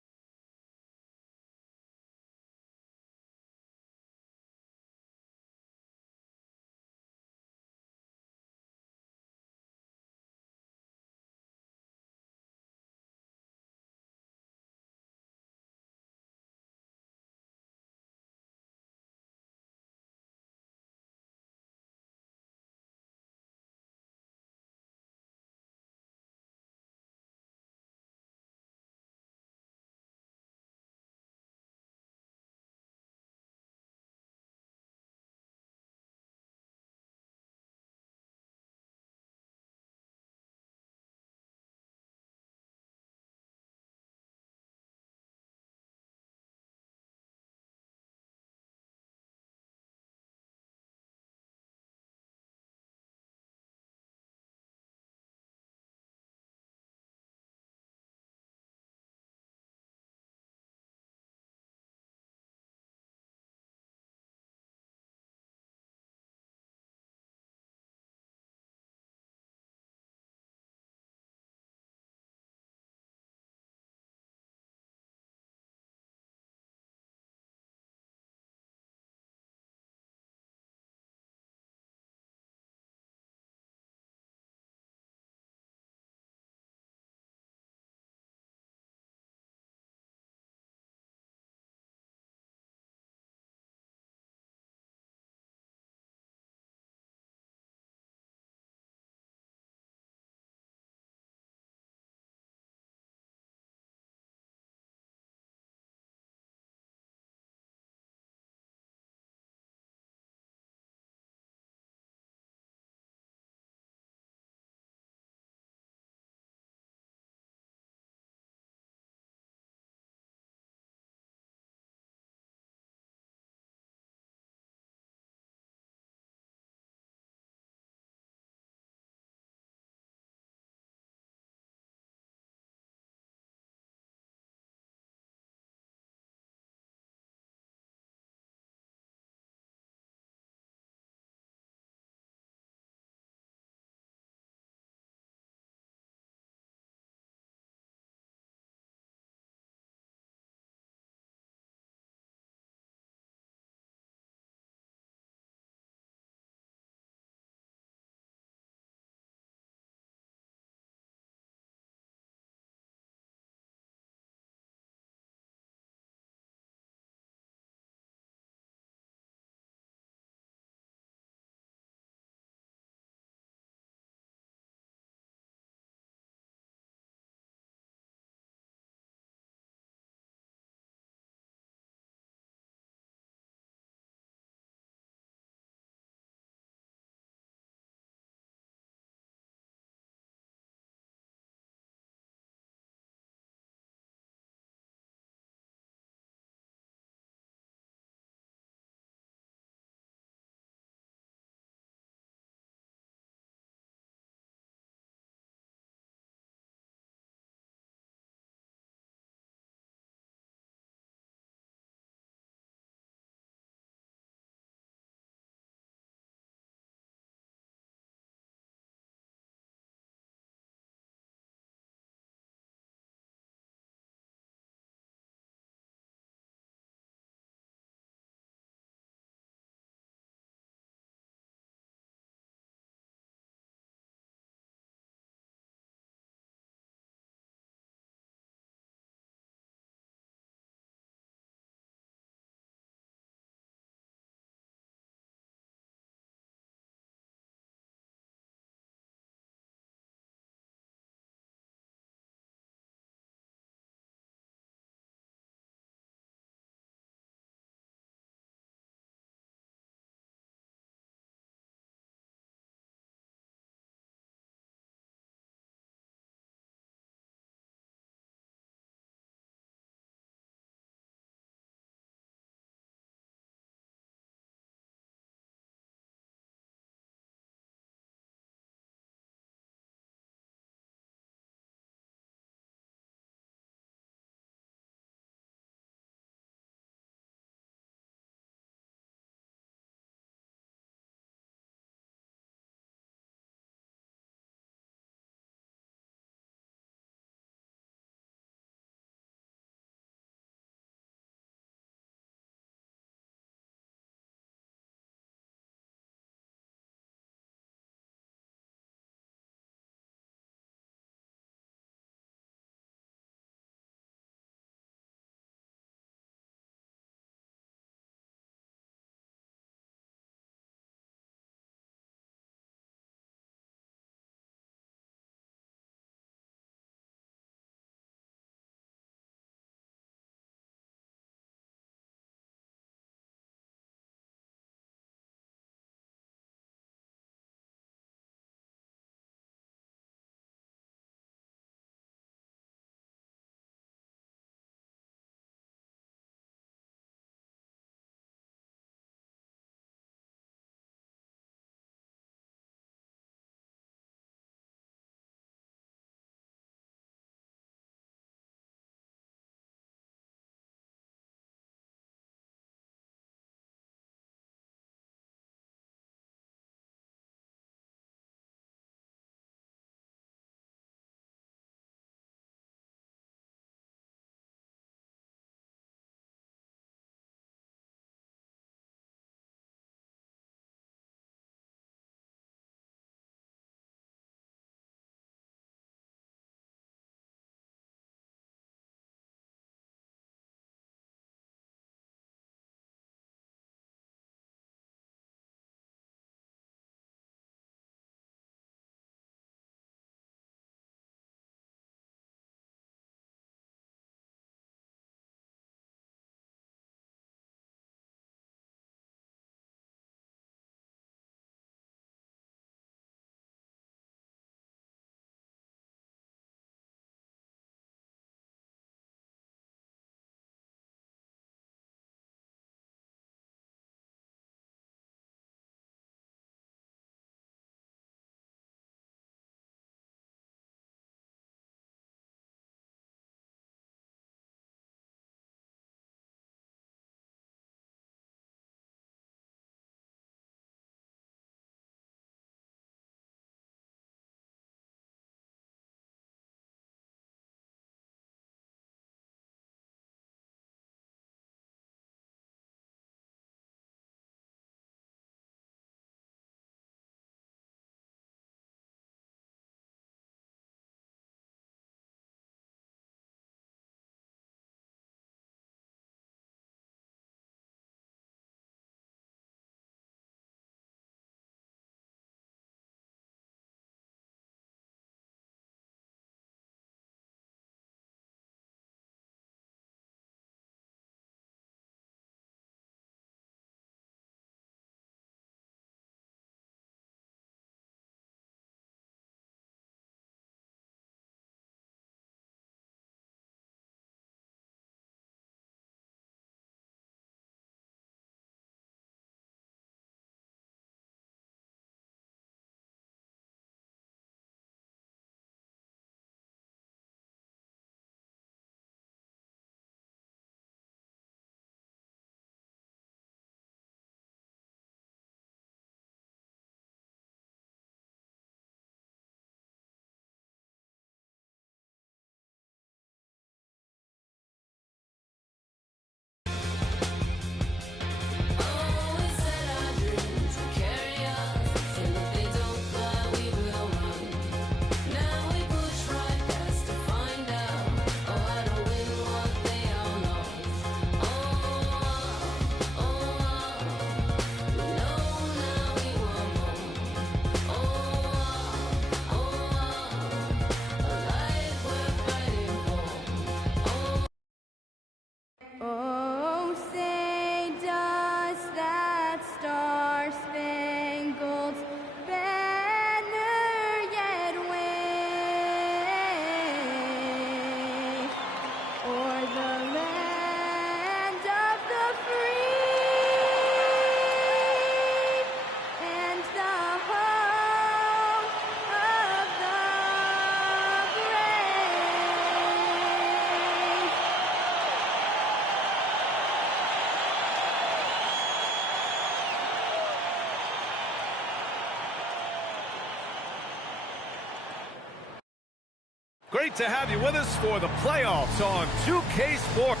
Great to have you with us for the playoffs on 2K Sports.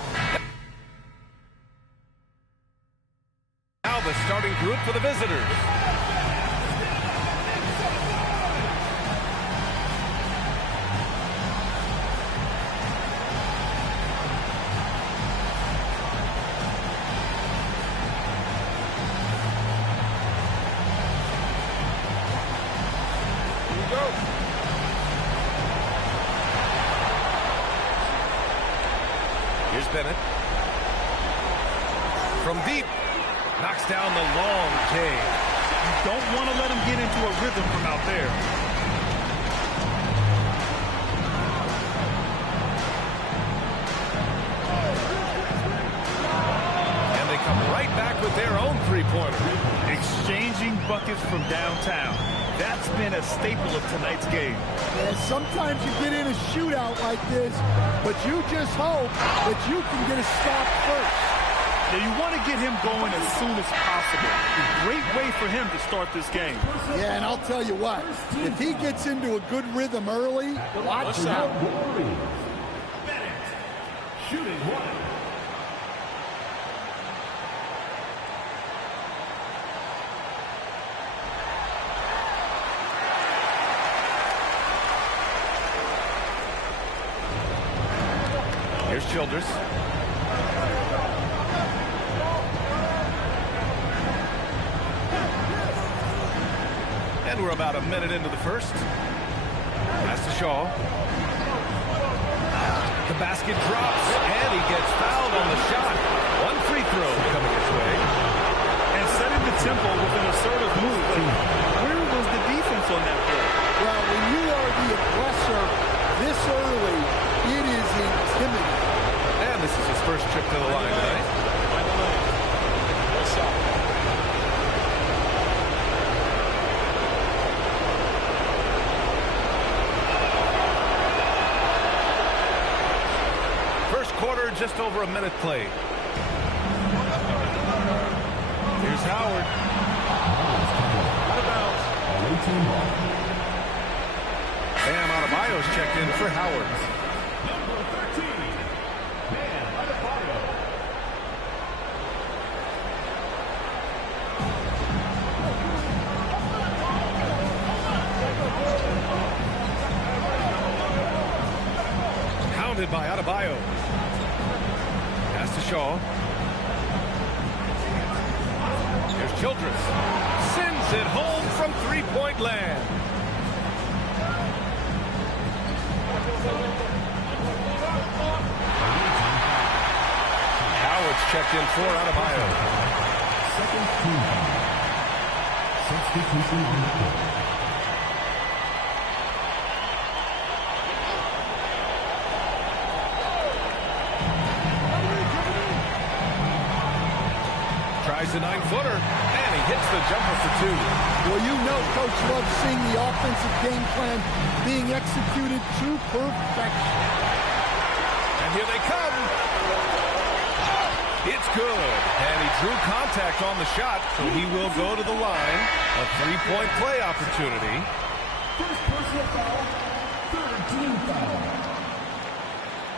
Now the starting group for the visitors. Here's Bennett. From deep. Knocks down the long J. You don't want to let him get into a rhythm from out there. And they come right back with their own three-pointer. Exchanging buckets from downtown. That's been a staple of tonight's game. Yeah, sometimes you get in a shootout like this, but you just hope that you can get a stop first. Now you want to get him going as soon as possible. A great way for him to start this game. Yeah, and I'll tell you what, if he gets into a good rhythm early, watch out. Shooting one. Here's Childress. And we're about a minute into the first. Pass to Shaw. The basket drops, and he gets fouled on the shot. One free throw coming his way. And setting the tempo with an assertive move. Where was the defense on that play? Well, when you are the aggressor this early, it is intimidating. And this is his first trip to the line tonight. What's up? Quarter, just over a minute played. Here's Howard. Out of bounds. Bam Adebayo's checked in for Howard. Number 13, Bam Adebayo. Hounded by Adebayo. Pass to Shaw. Here's Childress. Sends it home from three-point land. Howard's checked in for Adebayo. Second team foul. Substitution on the court. Tries the 9-footer, and he hits the jumper for two. Well, you know Coach loves seeing the offensive game plan being executed to perfection. And here they come. It's good. And he drew contact on the shot, so he will go to the line. A three-point play opportunity. First personal foul, third team foul.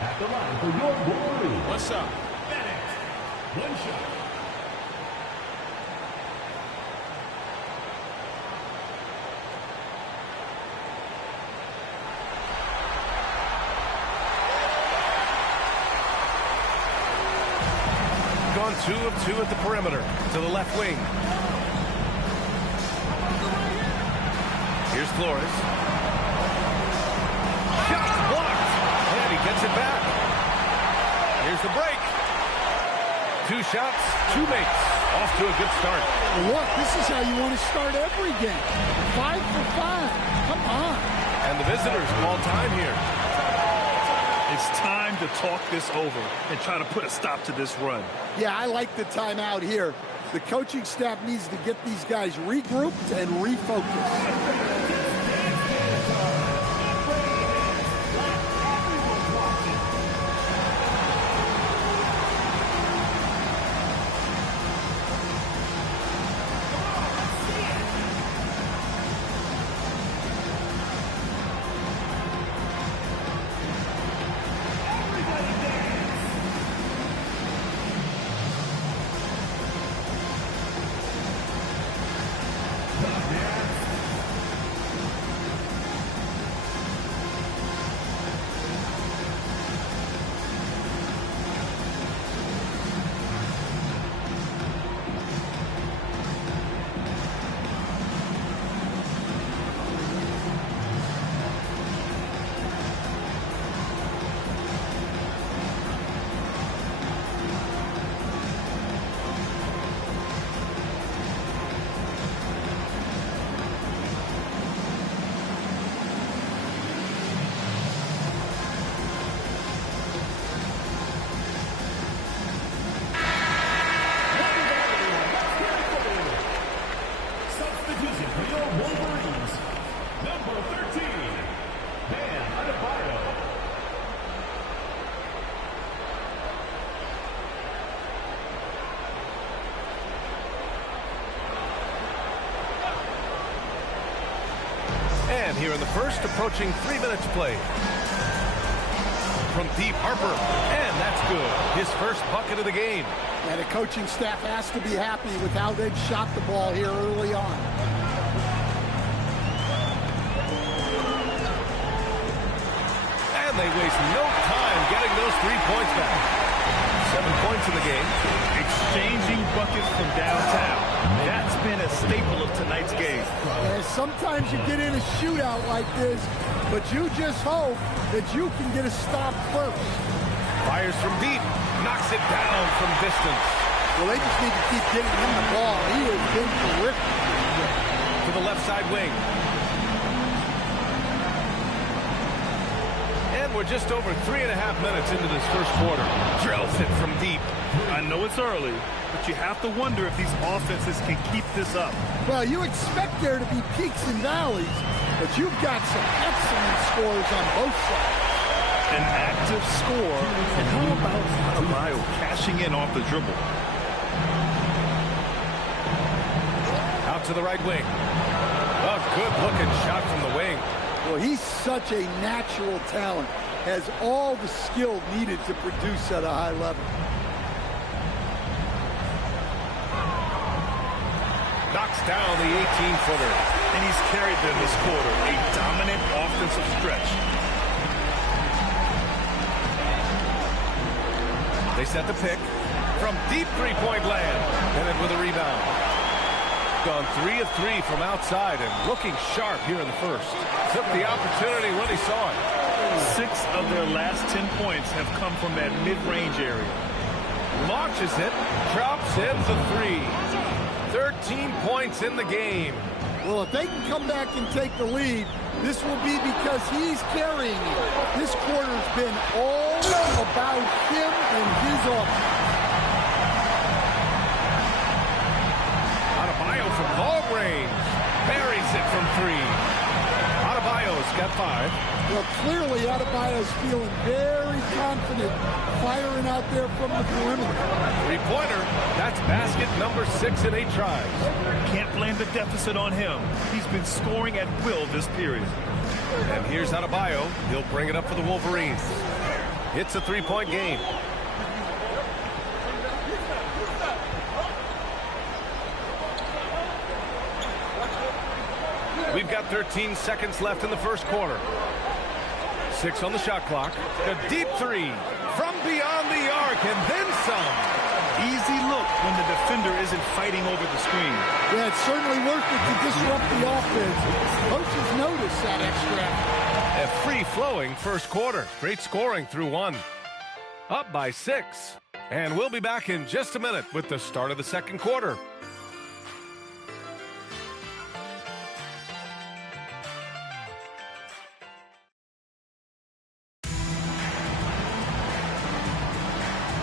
At the line for your Wolverine. What's up? Bennett. One shot. Gone 2 of 2 at the perimeter to the left wing. Here's Flores. Shot blocked, and he gets it back. Here's the break. 2 shots, 2 makes. Off to a good start. Look, this is how you want to start every game. 5 for 5. Come on. And the visitors call time here. It's time to talk this over and try to put a stop to this run. Yeah, I like the timeout here. The coaching staff needs to get these guys regrouped and refocused. Substitution for your Wolverines, number 13, Bam Adebayo. And here in the first, approaching 3 minutes played. From deep, Harper, and that's good. His first bucket of the game. And the coaching staff has to be happy with how they've shot the ball here early on. And they waste no time getting those 3 points back. 7 points in the game. Exchanging buckets from downtown. That's been a staple of tonight's game. And sometimes you get in a shootout like this, but you just hope that you can get a stop first. Fires from deep. Knocks it down from distance. Well, they just need to keep getting him the ball. He has been terrific. To the left side wing. And we're just over 3.5 minutes into this first quarter. Drills it from deep. I know it's early, but you have to wonder if these offenses can keep this up. Well, you expect there to be peaks and valleys, but you've got some excellent scores on both sides. An active score, and how about Adebayo cashing in off the dribble? Out to the right wing. A good-looking shot from the wing. Well, he's such a natural talent. Has all the skill needed to produce at a high level. Knocks down the 18-footer. And he's carried them this quarter. A dominant offensive stretch. They set the pick from deep three-point land. Bennett with a rebound. Gone 3 of 3 from outside and looking sharp here in the first. Took the opportunity when he saw it. 6 of their last 10 points have come from that mid-range area. Launches it, drops in the 3. 13 points in the game. Well, if they can come back and take the lead, this will be because he's carrying it. This quarter's been all about him and his offense. Adebayo from long range. Buries it from 3. Adebayo's got 5. Well, clearly Adebayo's feeling very confident firing out there from the perimeter. 3-pointer. That's basket number 6 in 8 tries. Can't blame the deficit on him. He's been scoring at will this period. And here's Adebayo. He'll bring it up for the Wolverines. It's a 3-point game. We've got 13 seconds left in the first quarter. 6 on the shot clock. A deep 3 from beyond the arc and then some. Easy look when the defender isn't fighting over the screen. Yeah, it's certainly worth it to disrupt the offense. Coaches notice that extra effort. A free-flowing first quarter. Great scoring through 1. Up by 6. And we'll be back in just a minute with the start of the second quarter.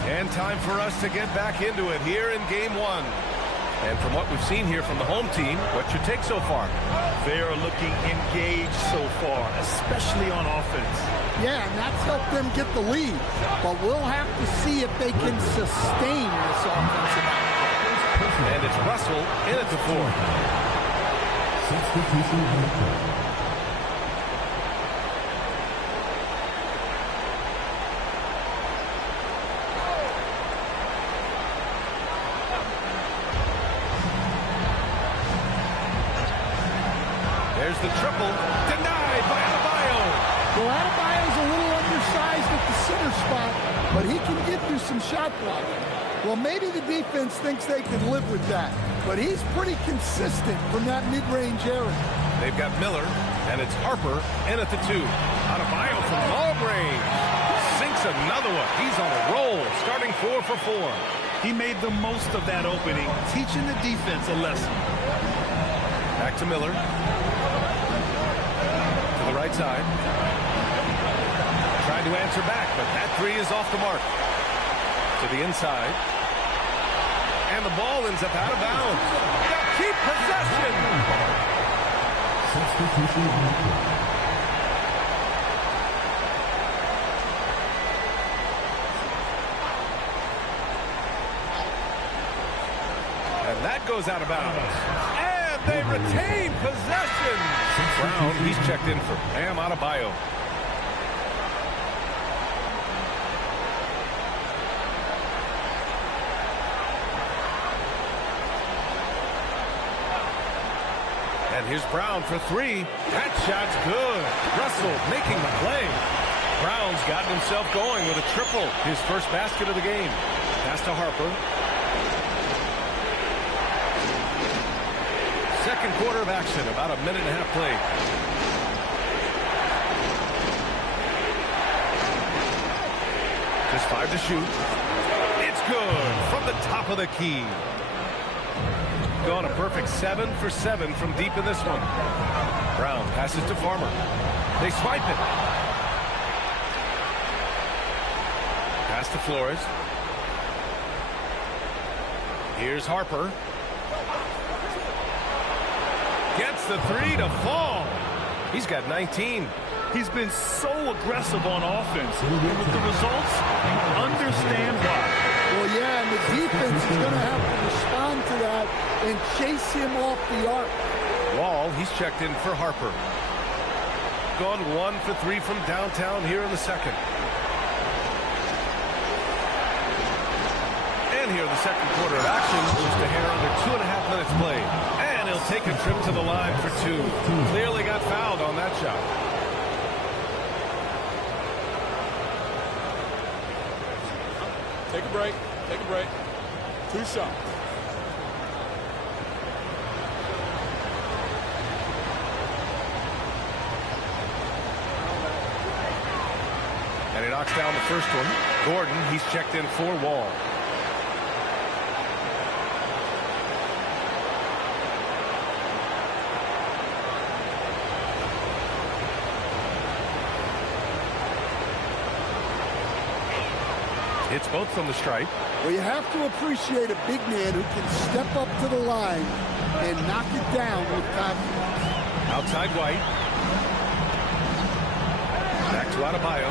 And time for us to get back into it here in Game 1. And from what we've seen here from the home team, what's your take so far? They are looking engaged so far, especially on offense. Yeah, and that's helped them get the lead. But we'll have to see if they can sustain this offensive output. And it's Russell in at the 4. Substitution. There's the triple, denied by Adebayo. Well, Adebayo's a little undersized at the center spot, but he can give you some shot blocking. Well, maybe the defense thinks they can live with that, but he's pretty consistent from that mid-range area. They've got Miller, and it's Harper in at the 2. Adebayo from long range. Sinks another one. He's on a roll, starting 4 for 4. He made the most of that opening, teaching the defense a lesson. Back to Miller. To the right side. Trying to answer back, but that 3 is off the mark. To the inside. And the ball ends up out of bounds. They'll keep possession. Substitution on the court. And that goes out of bounds. And they retain possession. Brown, he's checked in for Bam Adebayo. And here's Brown for three. That shot's good. Russell making the play. Brown's gotten himself going with a triple. His first basket of the game. Pass to Harper. Second quarter of action, about a minute and a half played. Just 5 to shoot. It's good from the top of the key. Gone a perfect 7 for 7 from deep in this one. Brown passes to Farmer. They swipe it. Pass to Flores. Here's Harper. Gets the three to fall. He's got 19. He's been so aggressive on offense. And with the results, you understand why. Well, yeah, and the defense is going to have to respond to that and chase him off the arc. Wall, he's checked in for Harper. Gone 1 for 3 from downtown here in the second. And here in the second quarter of action, just a hair under 2.5 minutes played. And he'll take a trip to the line for 2. Clearly got fouled on that shot. Take a break. Take a break. 2 shots. And he knocks down the first one. Gordon, he's checked in for Wall. It's both from the stripe. Well, you have to appreciate a big man who can step up to the line and knock it down with confidence. Outside White. Back to Adebayo.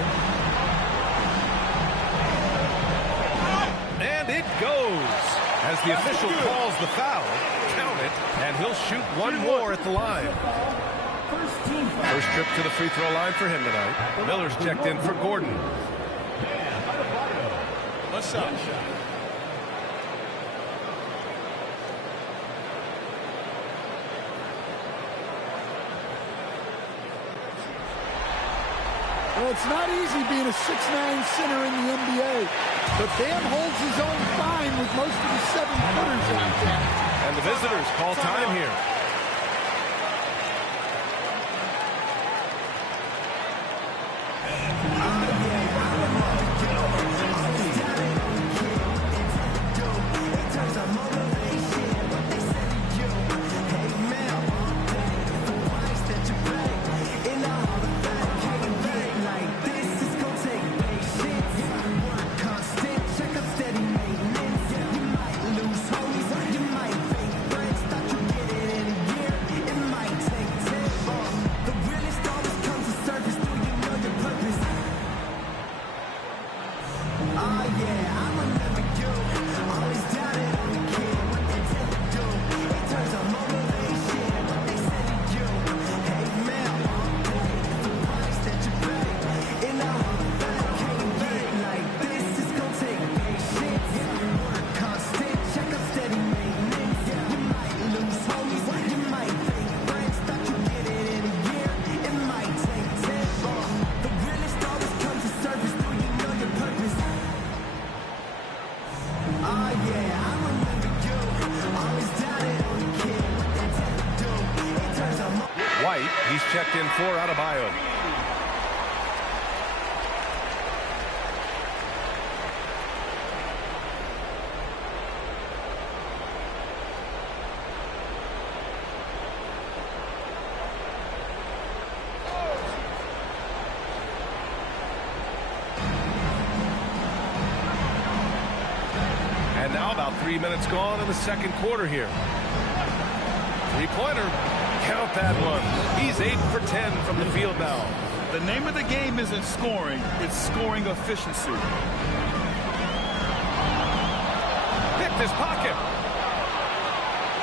And it goes. As the official calls the foul, count it, and he'll shoot one more at the line. First trip to the free throw line for him tonight. Miller's checked in for Gordon. One shot. Well, it's not easy being a 6'9" center in the NBA, but Bam holds his own fine with most of the 7-footers out there. And the visitors call time here. He's checked in for Adebayo. And now about 3 minutes gone in the second quarter here. Three-pointer. Count that one. He's 8 for 10 from the field now. The name of the game isn't scoring, it's scoring efficiency. Picked his pocket.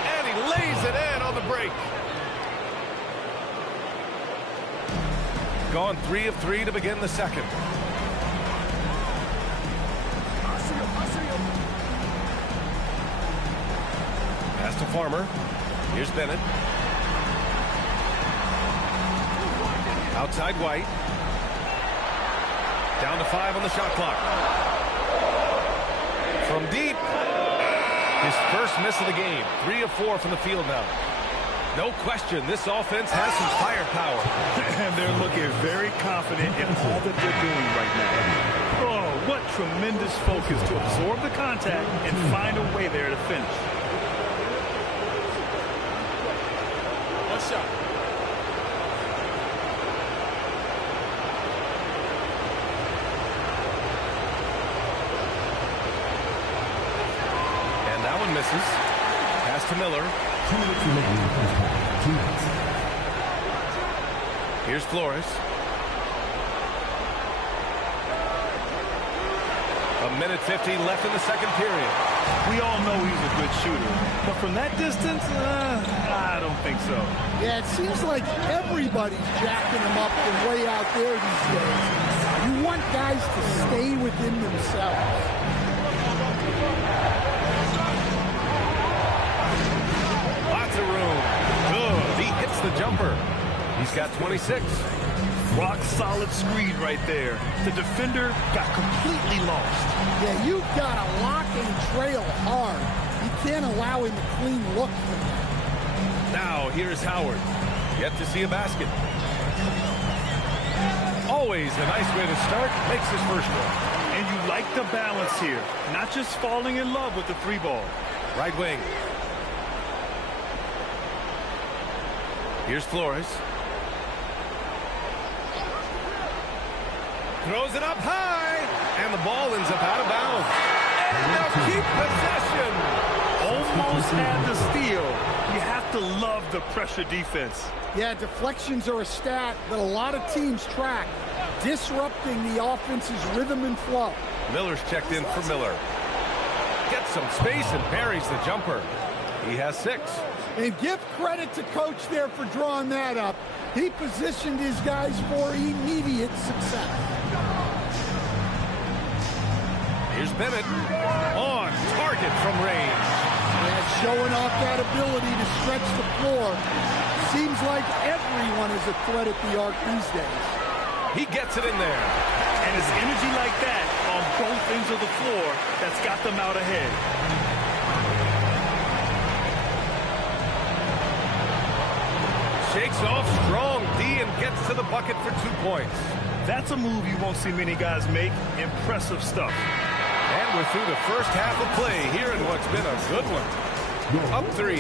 And he lays it in on the break. Gone 3 of 3 to begin the second. Pass to Farmer. Here's Bennett. Outside White. Down to 5 on the shot clock. From deep. His first miss of the game. 3 of 4 from the field now. No question, this offense has some firepower. And they're looking very confident in all that they're doing right now. Oh, what tremendous focus to absorb the contact and find a way there to finish. One shot. And that one misses. Pass to Miller. Here's Flores. A minute 50 left in the second period. We all know he's a good shooter, but from that distance, I don't think so. Yeah, it seems like everybody's jacking him up from way out there these days. You want guys to stay within themselves. Lots of room. Good. He hits the jumper. He's got 26. Rock solid screen right there. The defender got completely lost. Yeah, you've got to lock and trail hard. You can't allow him a clean look from that. Now, here's Howard. Yet to see a basket. Always a nice way to start. Makes his first one. And you like the balance here. Not just falling in love with the 3-ball. Right wing. Here's Flores. Throws it up high, and the ball ends up out of bounds. And they'll keep possession. Almost had the steal. You have to love the pressure defense. Yeah, deflections are a stat that a lot of teams track, disrupting the offense's rhythm and flow. Miller's checked in for Miller. Gets some space and parries the jumper. He has 6. And give credit to Coach there for drawing that up. He positioned his guys for immediate success. Here's Bennett on target from range. Yeah, showing off that ability to stretch the floor. Seems like everyone is a threat at the arc these days. He gets it in there. And it's energy like that on both ends of the floor that's got them out ahead. Shakes off strong D and gets to the bucket for 2 points. That's a move you won't see many guys make. Impressive stuff. And we're through the first half of play here in what's been a good one. Up 3.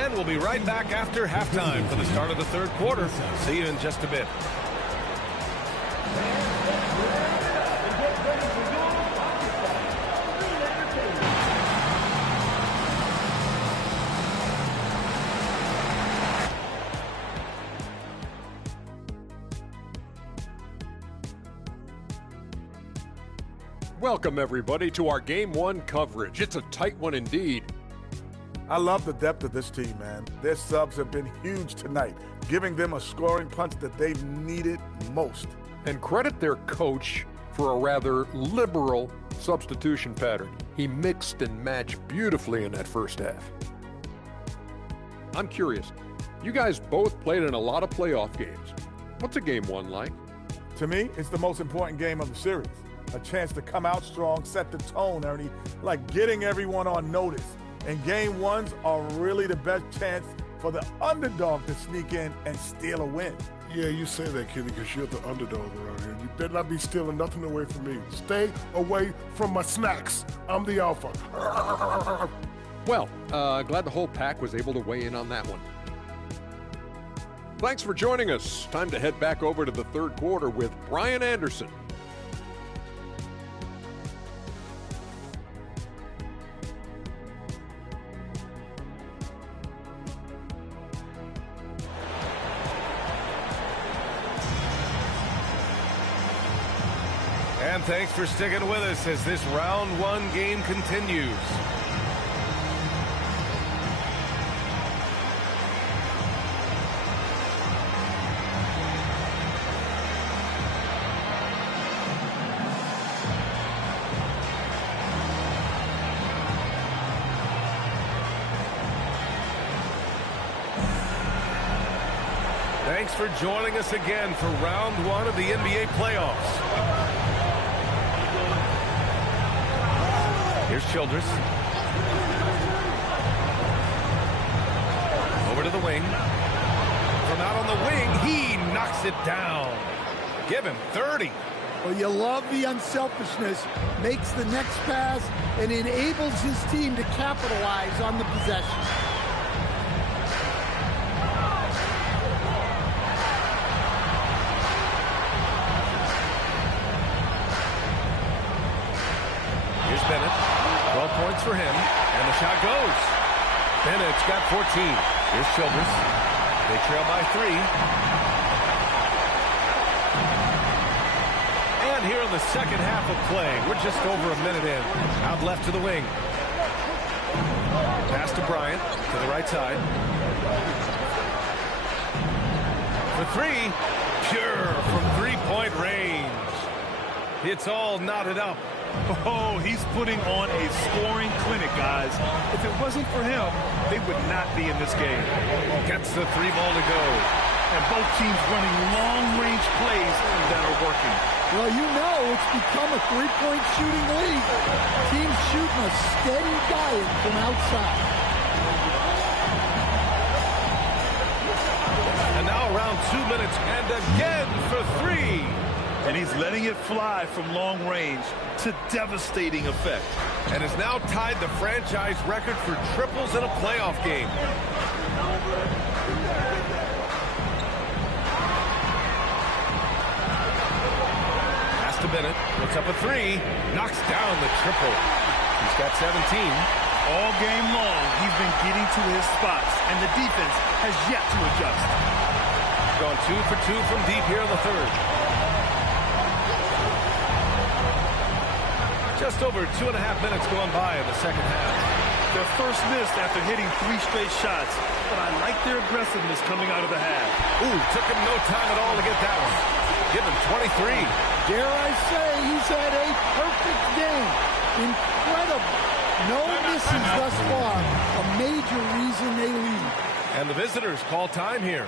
And we'll be right back after halftime for the start of the third quarter. See you in just a bit. Welcome, everybody, to our Game 1 coverage. It's a tight one indeed. I love the depth of this team, man. Their subs have been huge tonight, giving them a scoring punch that they've needed most. And credit their coach for a rather liberal substitution pattern. He mixed and matched beautifully in that first half. I'm curious, you guys both played in a lot of playoff games. What's a Game 1 like? To me, it's the most important game of the series. A chance to come out strong, set the tone, Ernie, like getting everyone on notice. And Game 1s are really the best chance for the underdog to sneak in and steal a win. Yeah, you say that, Kenny, because you're the underdog around here. You better not be stealing nothing away from me. Stay away from my snacks. I'm the alpha. Well, glad the whole pack was able to weigh in on that one. Thanks for joining us. Time to head back over to the third quarter with Brian Anderson. And thanks for sticking with us as this round one game continues. Thanks for joining us again for round one of the NBA playoffs. Here's Childress. Over to the wing. From out on the wing, he knocks it down. Give him 30. Well, you love the unselfishness, makes the next pass, and enables his team to capitalize on the possession. Bennett, 12 points for him, and the shot goes. Bennett's got 14. Here's Childress. They trail by 3. And here in the second half of play, we're just over a minute in. Out left to the wing. Pass to Bryant, to the right side. For 3, pure from three-point range. It's all knotted up. Oh, he's putting on a scoring clinic, guys. If it wasn't for him, they would not be in this game. Gets the 3-ball to go. And both teams running long-range plays that are working. Well, you know it's become a three-point shooting league. Teams shooting a steady diet from outside. And now around 2 minutes, and again for 3. And he's letting it fly from long range to devastating effect. And has now tied the franchise record for triples in a playoff game. Pass to Bennett, puts up a 3, knocks down the triple. He's got 17. All game long, he's been getting to his spots, and the defense has yet to adjust. Gone 2 for 2 from deep here in the third. Just over 2.5 minutes going by in the second half. Their first miss after hitting 3 straight shots, but I like their aggressiveness coming out of the half. Ooh, took him no time at all to get that one. Give him 23. Dare I say he's had a perfect game. Incredible. No misses thus far. A major reason they lead. And the visitors call time here.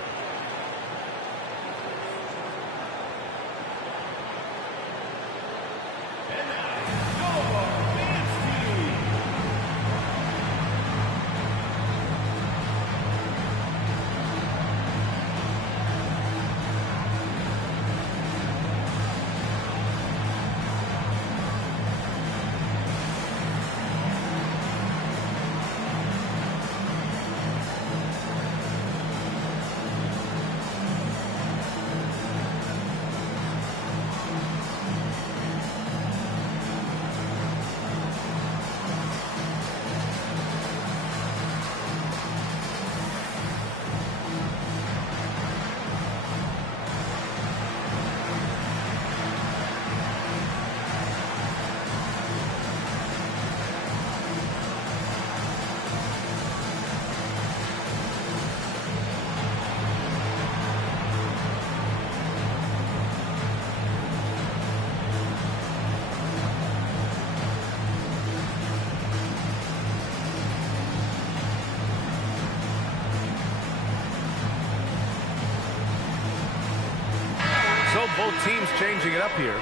So both teams changing it up here.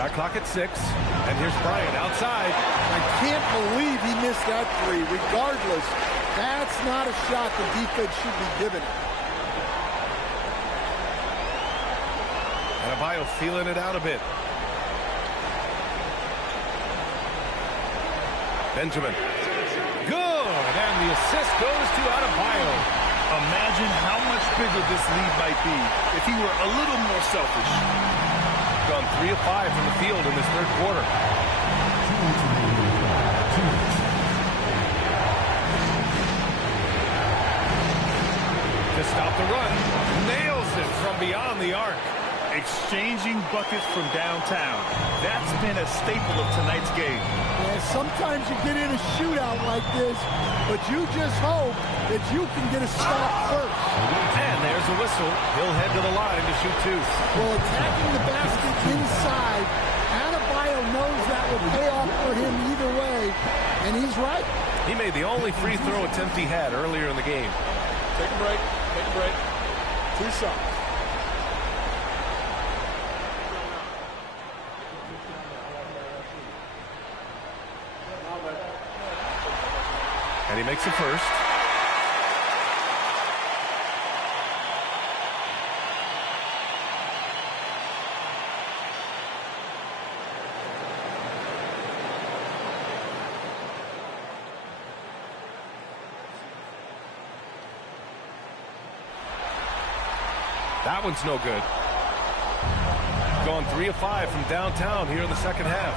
Shot clock at 6, and here's Bryant outside. I can't believe he missed that 3. Regardless, that's not a shot the defense should be giving him. Adebayo feeling it out a bit. Benjamin. Good, and the assist goes to Adebayo. Imagine how much bigger this lead might be if he were a little more selfish. Gone 3 of 5 from the field in this third quarter. To stop the run, nails it from beyond the arc. Exchanging buckets from downtown. That's been a staple of tonight's game. Yeah, sometimes you get in a shootout like this, but you just hope that you can get a stop first. And there's a whistle. He'll head to the line to shoot 2. Well, attacking the basket inside, Adebayo knows that will pay off for him either way, and he's right. He made the only free throw attempt he had earlier in the game. Take a break. Take a break. 2 shots. And he makes the first. That one's no good. Gone 3 of 5 from downtown here in the second half.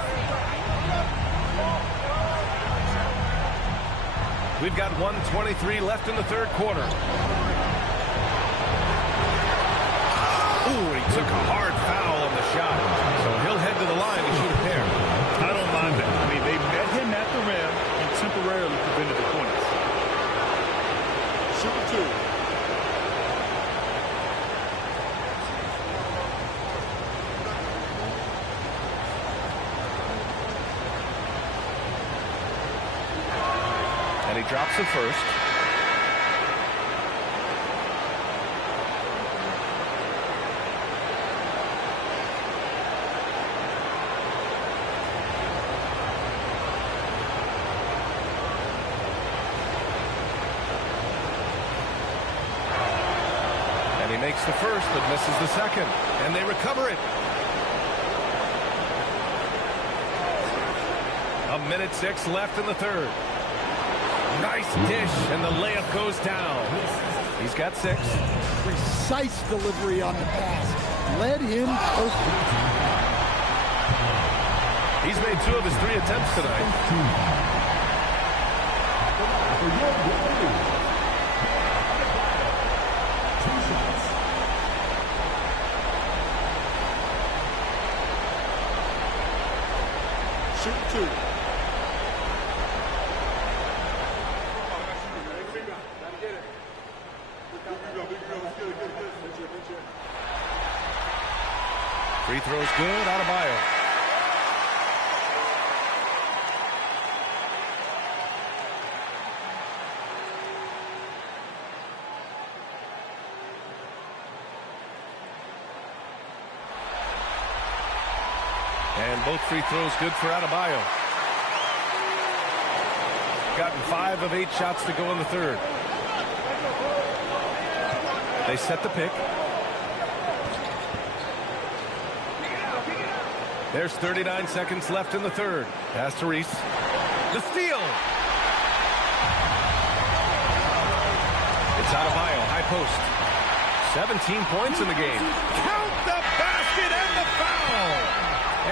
We've got 1:23 left in the third quarter. Ooh, he took a hard foul on the shot. So he'll head to the line to shoot a pair. I don't mind that. I mean, they met him at the rim and temporarily prevented the points. Shoot 2. And he drops it first. And he makes the first, but misses the second. And they recover it. 1:06 left in the third. Nice dish, and the layup goes down. He's got 6. Precise delivery on the pass. Led him perfect. He's made 2 of his 3 attempts tonight. Shoot 2. Free throws good, Adebayo. And both free throws good for Adebayo. Gotten 5 of 8 shots to go in the third. They set the pick. There's 39 seconds left in the third. Pass to Reese. The steal. It's Adebayo, high post. 17 points in the game. Count the basket and the foul.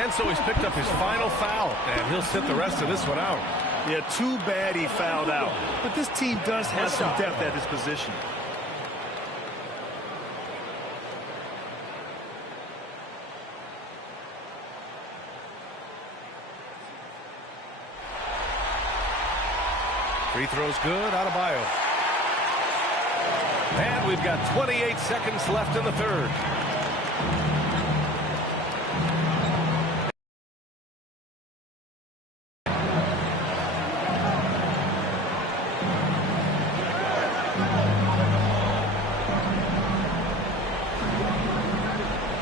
And so he's picked up his final foul, and he'll sit the rest of this one out. Yeah, too bad he fouled out. But this team does have some depth at his position. Free throws good, Adebayo. And we've got 28 seconds left in the third.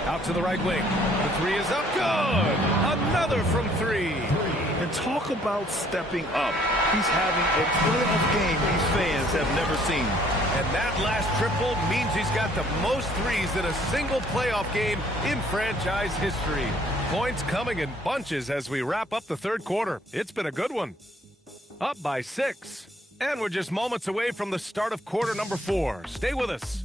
Out to the right wing. The 3 is up. Good. Another from 3. And talk about stepping up. He's having a playoff game these fans have never seen. And that last triple means he's got the most threes in a single playoff game in franchise history. Points coming in bunches as we wrap up the third quarter. It's been a good one. Up by 6. And we're just moments away from the start of quarter number 4. Stay with us.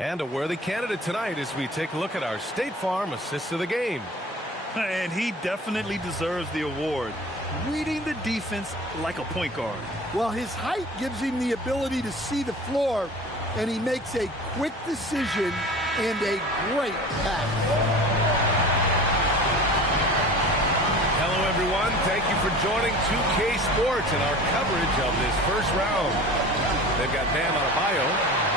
And a worthy candidate tonight as we take a look at our State Farm Assist of the Game. And he definitely deserves the award. Reading the defense like a point guard. Well, his height gives him the ability to see the floor, and he makes a quick decision and a great pass. Hello, everyone. Thank you for joining 2K Sports and our coverage of this first round. They've got Bam Adebayo,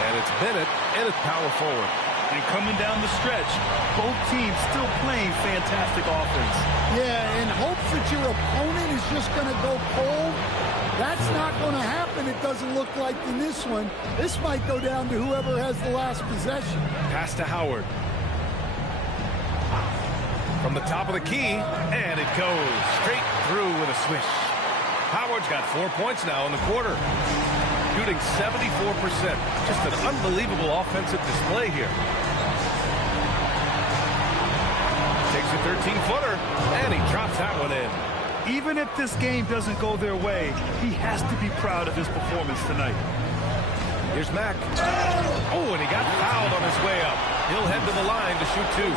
and it's Bennett, and it's power forward. And coming down the stretch, both teams still playing fantastic offense. Yeah, in hopes that your opponent is just going to go cold. That's not going to happen, it doesn't look like in this one. This might go down to whoever has the last possession. Pass to Howard. From the top of the key, and it goes straight through with a swish. Howard's got 4 points now in the quarter. Shooting 74%. Just an unbelievable offensive display here. Takes a 13-footer, and he drops that one in. Even if this game doesn't go their way, he has to be proud of his performance tonight. Here's Mack. Oh, and he got fouled on his way up. He'll head to the line to shoot 2.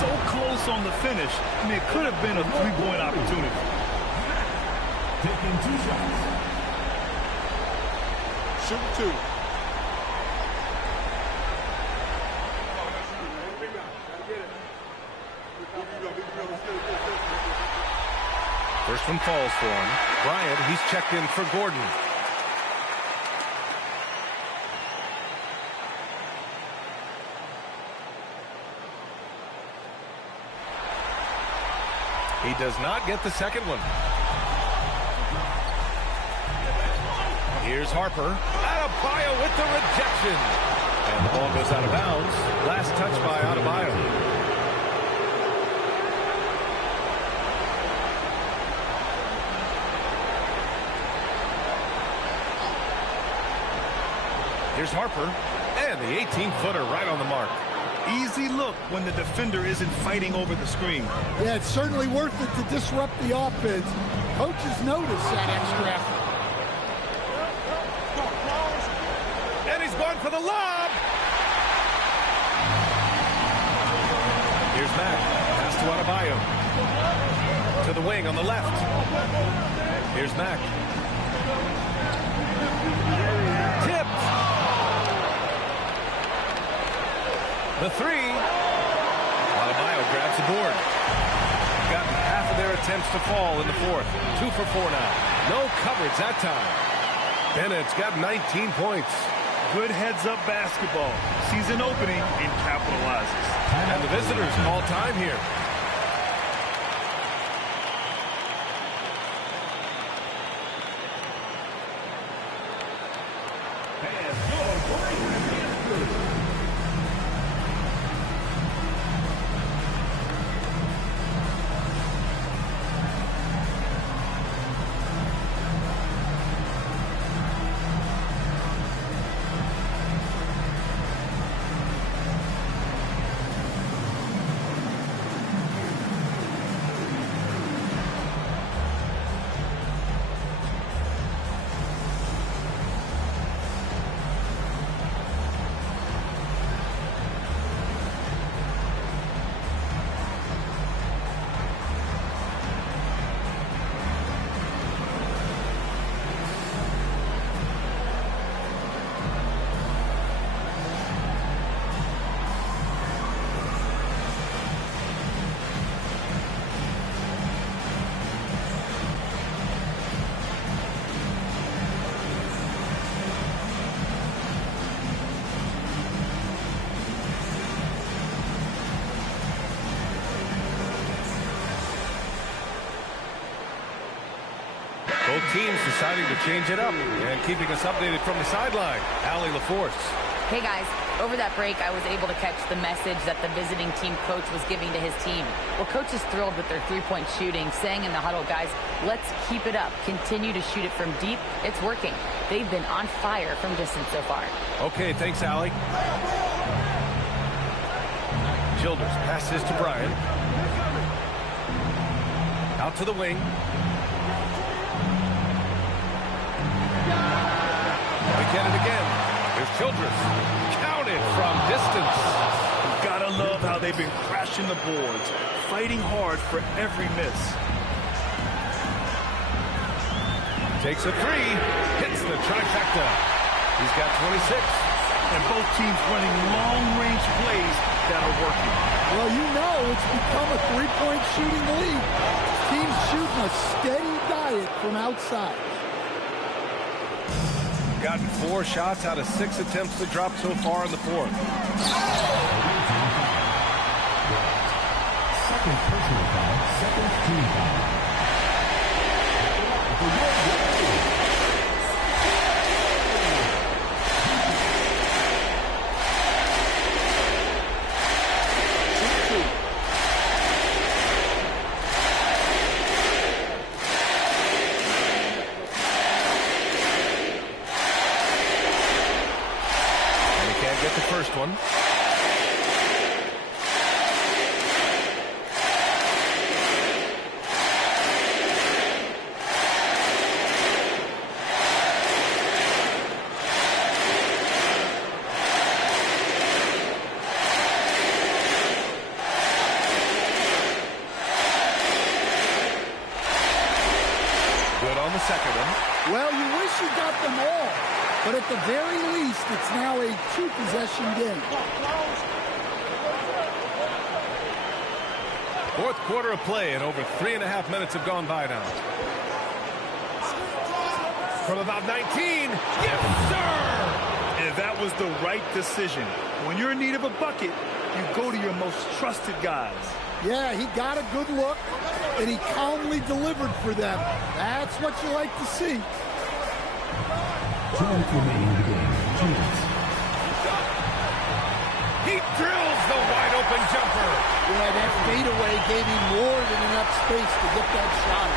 So close on the finish. I mean, it could have been a three-point opportunity. Taking 2 shots. Shoot 2. First one falls for him. Bryant, he's checked in for Gordon. He does not get the second one. Here's Harper. Adebayo with the rejection. And the ball goes out of bounds. Last touch by Adebayo. Here's Harper, and the 18-footer right on the mark. Easy look when the defender isn't fighting over the screen. Yeah, it's certainly worth it to disrupt the offense. Coaches notice that extra effort. And he's going for the lob. Here's Mack. Pass to Adebayo. To the wing on the left. Here's Mack. Tipped. The 3. Adebayo grabs the board. Gotten half of their attempts to fall in the fourth. 2 for 4 now. No coverage that time. Bennett's got 19 points. Good heads-up basketball. Season opening and capitalizes. And the visitors call time here. Both teams deciding to change it up and keeping us updated from the sideline. Allie LaForce. Hey guys, over that break, I was able to catch the message that the visiting team coach was giving to his team. Well, coach is thrilled with their three-point shooting, saying in the huddle, guys, let's keep it up. Continue to shoot it from deep. It's working. They've been on fire from distance so far. Okay, thanks, Allie. Childers passes to Bryant. Out to the wing. We get it again. Here's Childress. Counted from distance. You've got to love how they've been crashing the boards, fighting hard for every miss. Takes a three. Hits the trifecta. He's got 26. And both teams running long-range plays that are working. Well, you know it's become a three-point shooting league. Teams shooting a steady diet from outside. Gotten 4 shots out of 6 attempts to drop so far in the fourth. Second personal foul, second team foul. First one. Good on the second one. Well, you wish you got them all. But at the very least, it's now a 2-possession game. Fourth quarter of play, and over 3.5 minutes have gone by now. From about 19, yes, sir! And that was the right decision. When you're in need of a bucket, you go to your most trusted guys. Yeah, he got a good look, and he calmly delivered for them. That's what you like to see. 2 minutes remaining in the game. Childress. He drills the wide-open jumper. Yeah, that fadeaway gave him more than enough space to get that shot.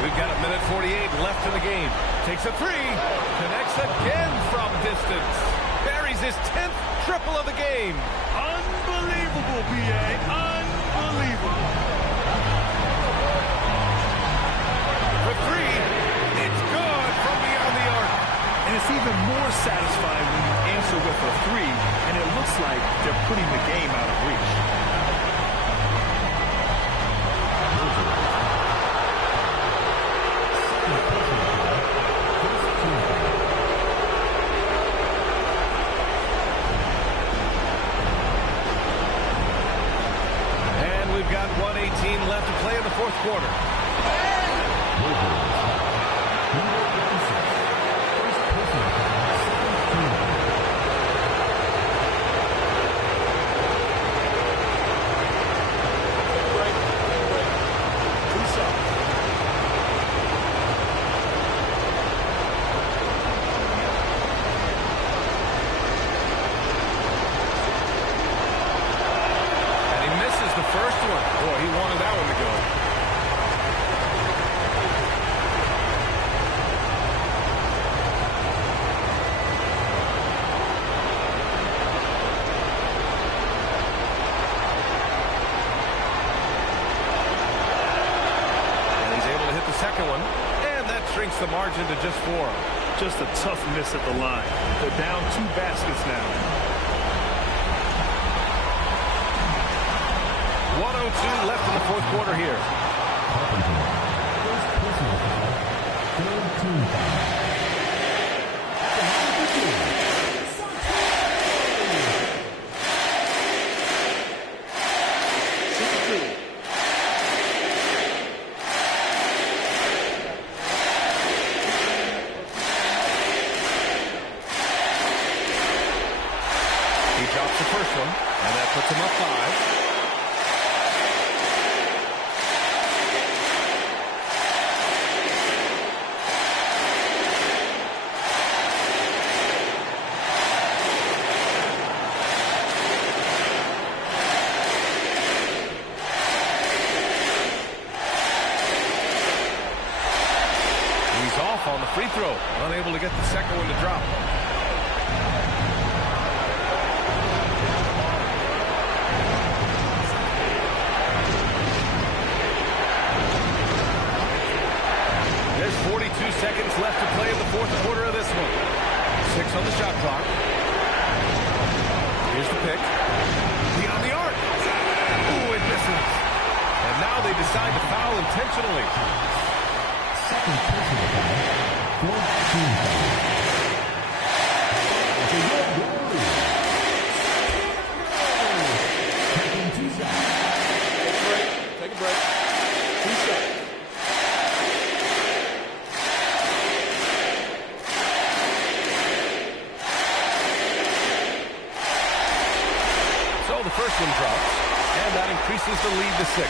We've got 1:48 left in the game. Takes a three. Connects again from distance. Buries his 10th triple of the game. Unbelievable, B.A. Unbelievable. For three, it's good from beyond the arc. And it's even more satisfying when you answer with a three, and it looks like they're putting the game out of reach. And we've got 1:18 left to play in the fourth quarter. The margin to just 4. Just a tough miss at the line. They're down 2 baskets now. 1:02 left in the fourth quarter here. First personal foul, third team foul. Puts him up 5. get the second one to drop. There's 42 seconds left to play in the fourth quarter of this one. 6 on the shot clock. Here's the pick. Beyond the arc. Ooh, it misses. And now they decide to foul intentionally. Second personal foul. Fourth team foul. Take a break. 2 shots. So the first one drops, and that increases the lead to 6.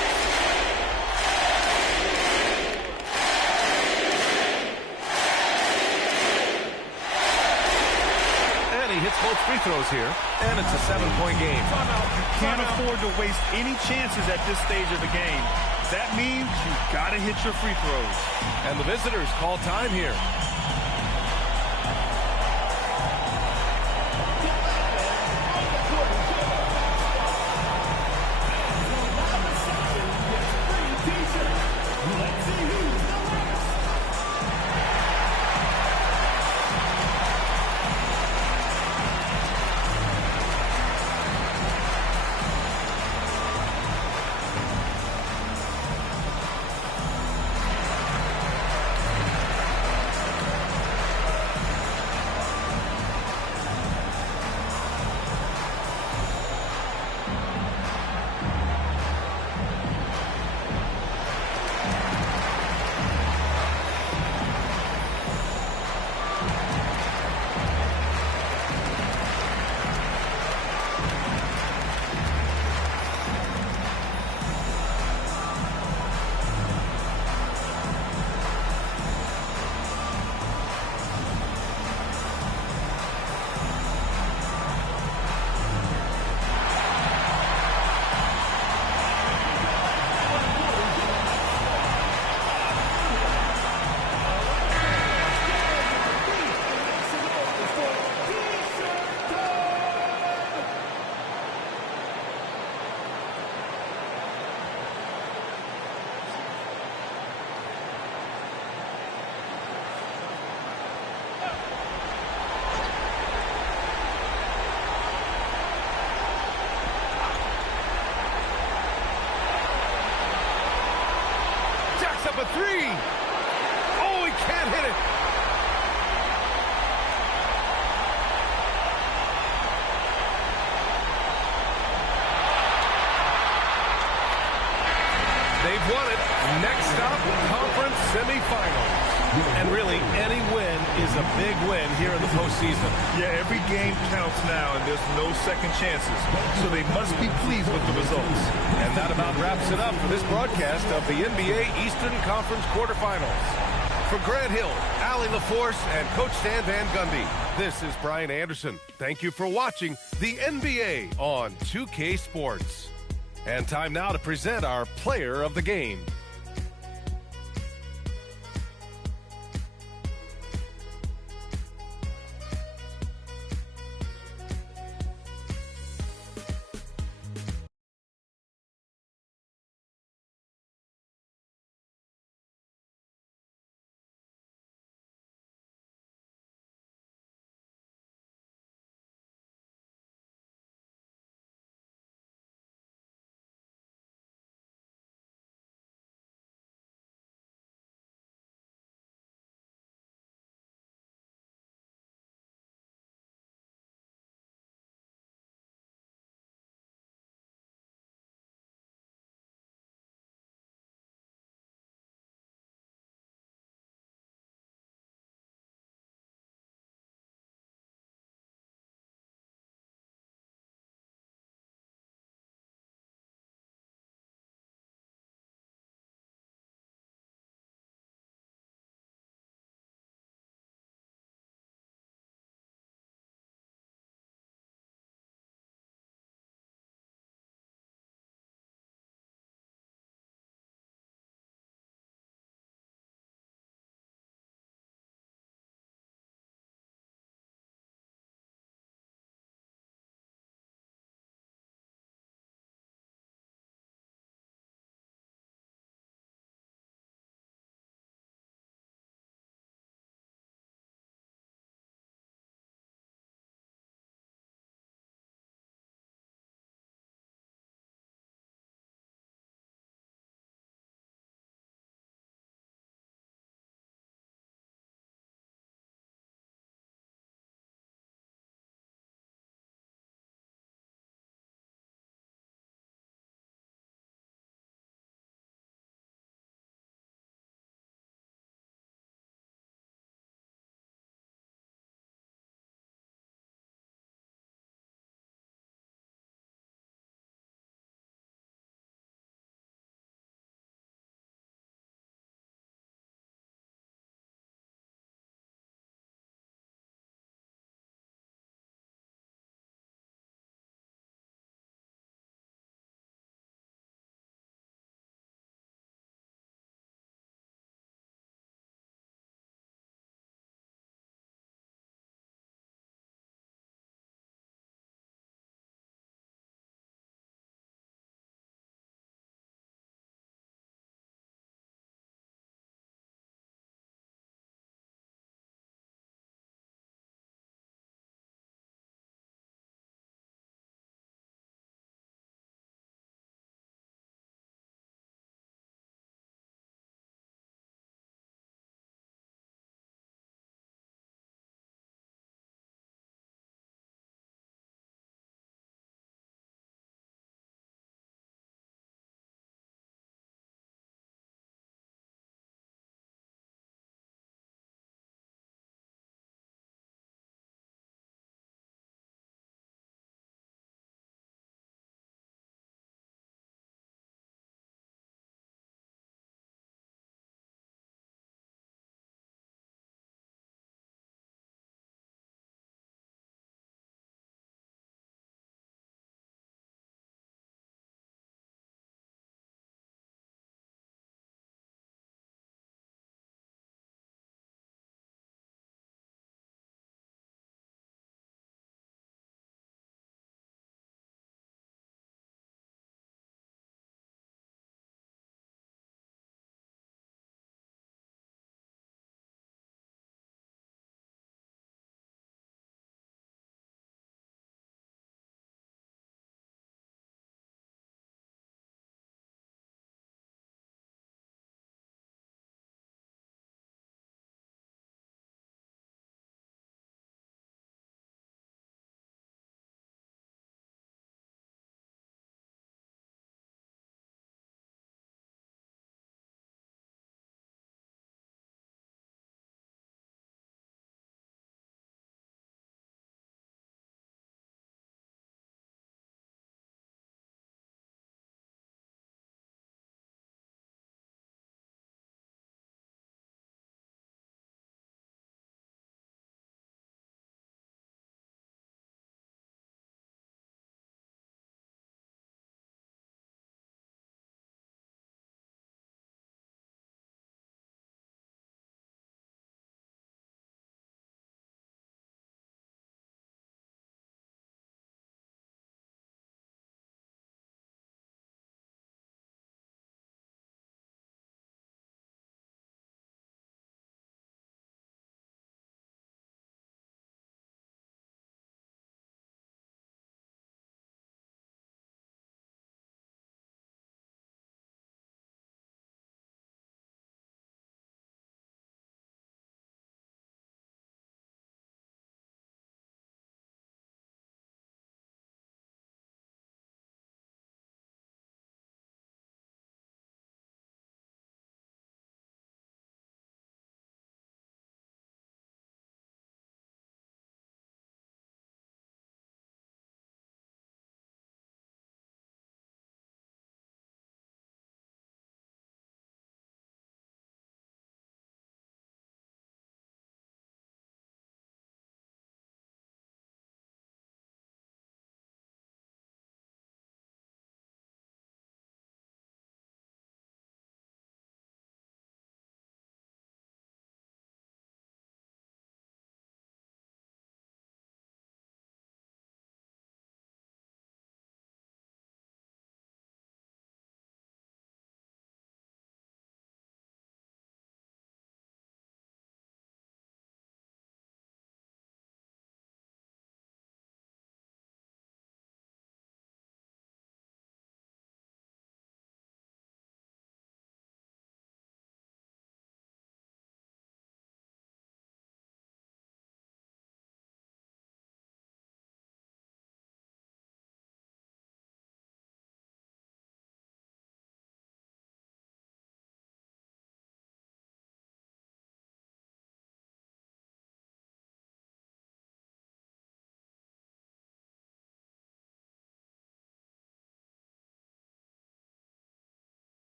And he hits both free throws here, and it's a 7-point game. You can't afford to waste any chances at this stage of the game. That means you got to hit your free throws. And the visitors call time here. Up a 3. Oh, he can't hit it. They've won it. Next up, conference semifinals. And really, any win is a big win here in the postseason. Yeah, every game counts now, and there's no second chances. So they must be pleased with the results. And that about wraps it up for this broadcast of the NBA Eastern Conference quarterfinals. For Grant Hill, Allie LaForce, and Coach Stan Van Gundy, this is Brian Anderson. Thank you for watching the NBA on 2K Sports. And time now to present our player of the game.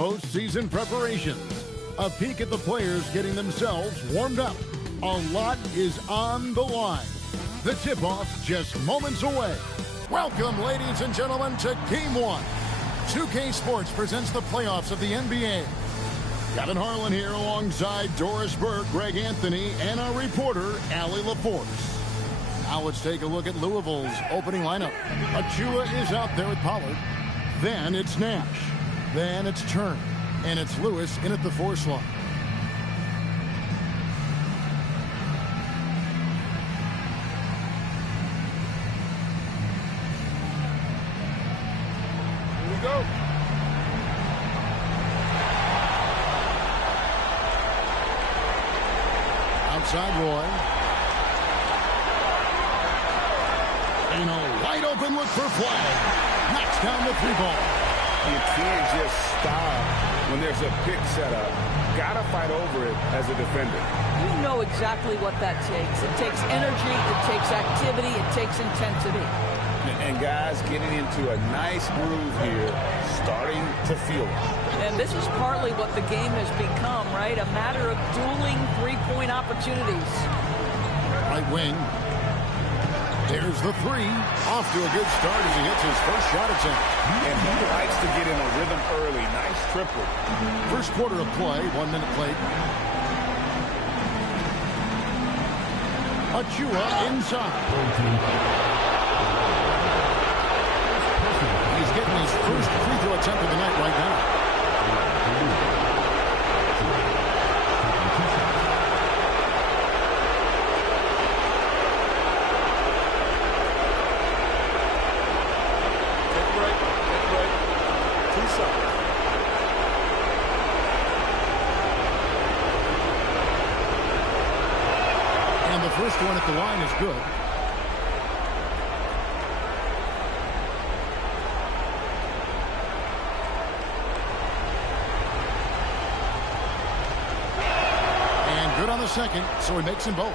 postseason preparations. A peek at the players getting themselves warmed up. A lot is on the line. The tip-off just moments away. Welcome, ladies and gentlemen, to Game 1. 2K Sports presents the playoffs of the NBA. Kevin Harlan here alongside Doris Burke, Greg Anthony, and our reporter, Allie LaForce. Now let's take a look at Louisville's opening lineup. Achua is out there with Pollard. Then it's Nash. Then it's Turner. And it's Lewis in at the 4 slot. Here we go. Outside Roy. And a wide open look for Flag. Knocks down the 3-ball. You can't just stop when there's a pick set up. Gotta fight over it as a defender. You know exactly what that takes. It takes energy, it takes activity, it takes intensity. And guys getting into a nice groove here, starting to feel it. And this is partly what the game has become, right? A matter of dueling three-point opportunities. Right wing. There's the 3. Off to a good start as he hits his first shot attempt. And he likes to get in a rhythm early. Nice triple. First quarter of play, 1 minute played. Achua inside. He's getting his first free throw attempt of the night right now. First one at the line is good. And good on the second, so he makes them both.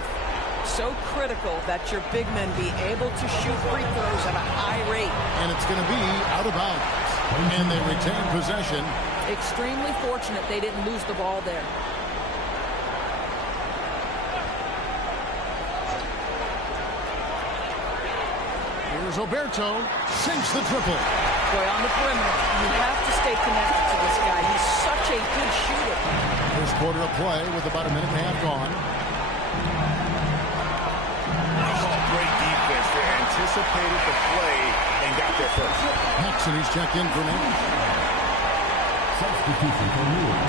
So critical that your big men be able to shoot free throws at a high rate. And it's going to be out of bounds. And they retain possession. Extremely fortunate they didn't lose the ball there. Here's Oberto, sinks the triple. Boy, on the perimeter, you have to stay connected to this guy. He's such a good shooter. First quarter of play with about a minute and a half gone. Oh, great defense. They anticipated the play and got there first. Paxson, he's checked in for Nash. Substitution for Lewis.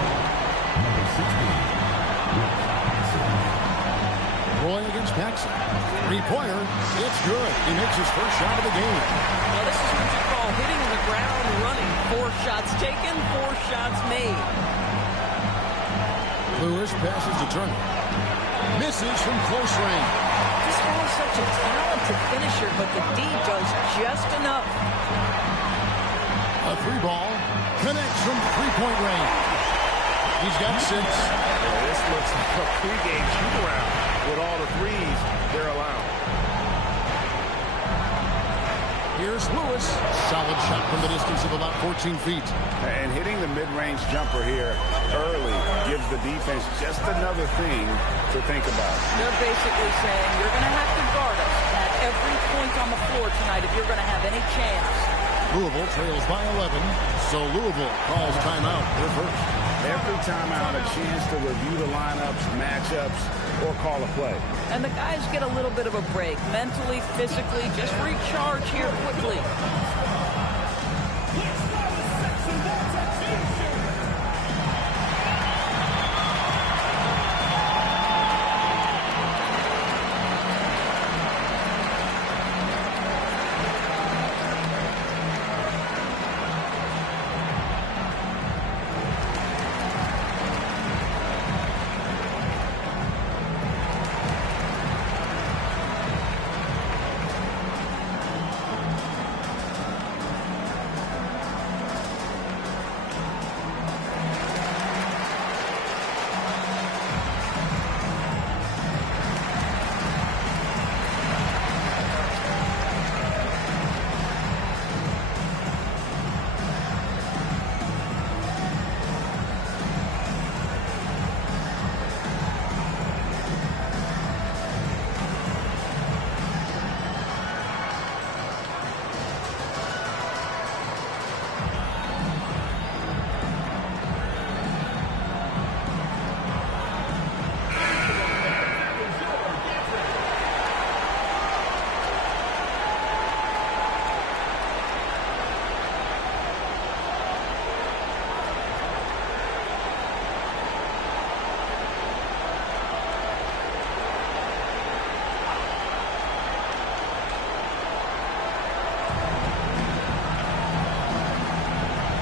Number 16. Roy against Paxson. 3-pointer. It's good. He makes his first shot of the game. Now this is what you call hitting the ground running. 4 shots taken, 4 shots made. Lewis passes to Turner. Misses from close range. This guy is such a talented finisher, but the D does just enough. A 3-ball. Connects from 3-point range. He's got 6. This looks like a pregame shoot-around with all the threes they're allowed. Here's Lewis. Solid shot from the distance of about 14 feet. And hitting the mid-range jumper here early gives the defense just another thing to think about. They're basically saying you're going to have to guard us at every point on the floor tonight if you're going to have any chance. Louisville trails by 11, so Louisville calls timeout. They're first. Every timeout, a chance to review the lineups, matchups, or call a play. And the guys get a little bit of a break, mentally, physically, just recharge here quickly.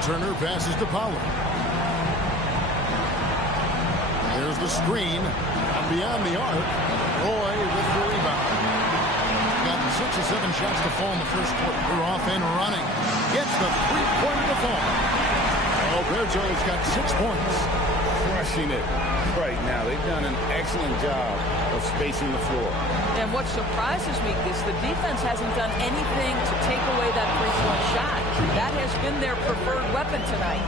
Turner passes to Pollard. There's the screen. And beyond the arc, Roy with the rebound. Gotten 6 or 7 shots to fall in the first quarter. They're off and running. Gets the three-pointer to fall. Alberto's got 6 points. Crushing it right now. They've done an excellent job of spacing the floor. And what surprises me is the defense hasn't done anything to take away that three-point shot. That has been their preferred weapon tonight.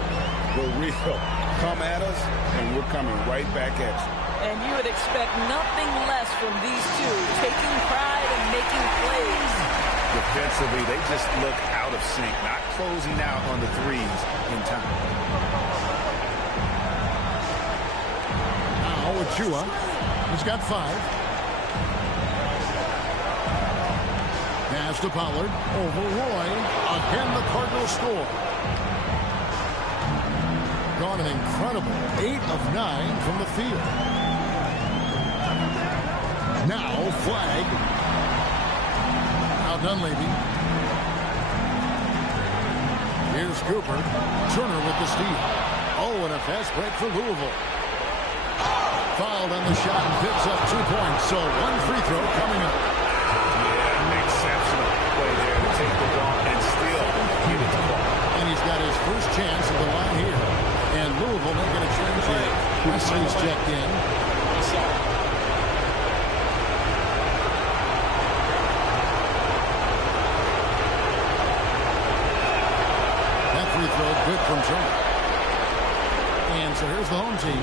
We're real. Come at us, and we're coming right back at you. And you would expect nothing less from these two, taking pride and making plays. Defensively, they just look out of sync, not closing out on the threes in time. Now Achua. He's got 5. Pass to Pollard. Over Roy. Again, the Cardinals score. Gone an incredible 8 of 9 from the field. Now flag. Now Dunleavy. Here's Cooper. Turner with the steal. Oh, and a fast break for Louisville. Fouled on the shot and picks up 2 points. So 1 free throw coming up. Yeah, an exceptional play there to take the ball and still get it to ball. And he's got his first chance at the line here. And Louisville may get a change here. Wesley's checked in. That free throw good from Turner. And so here's the home team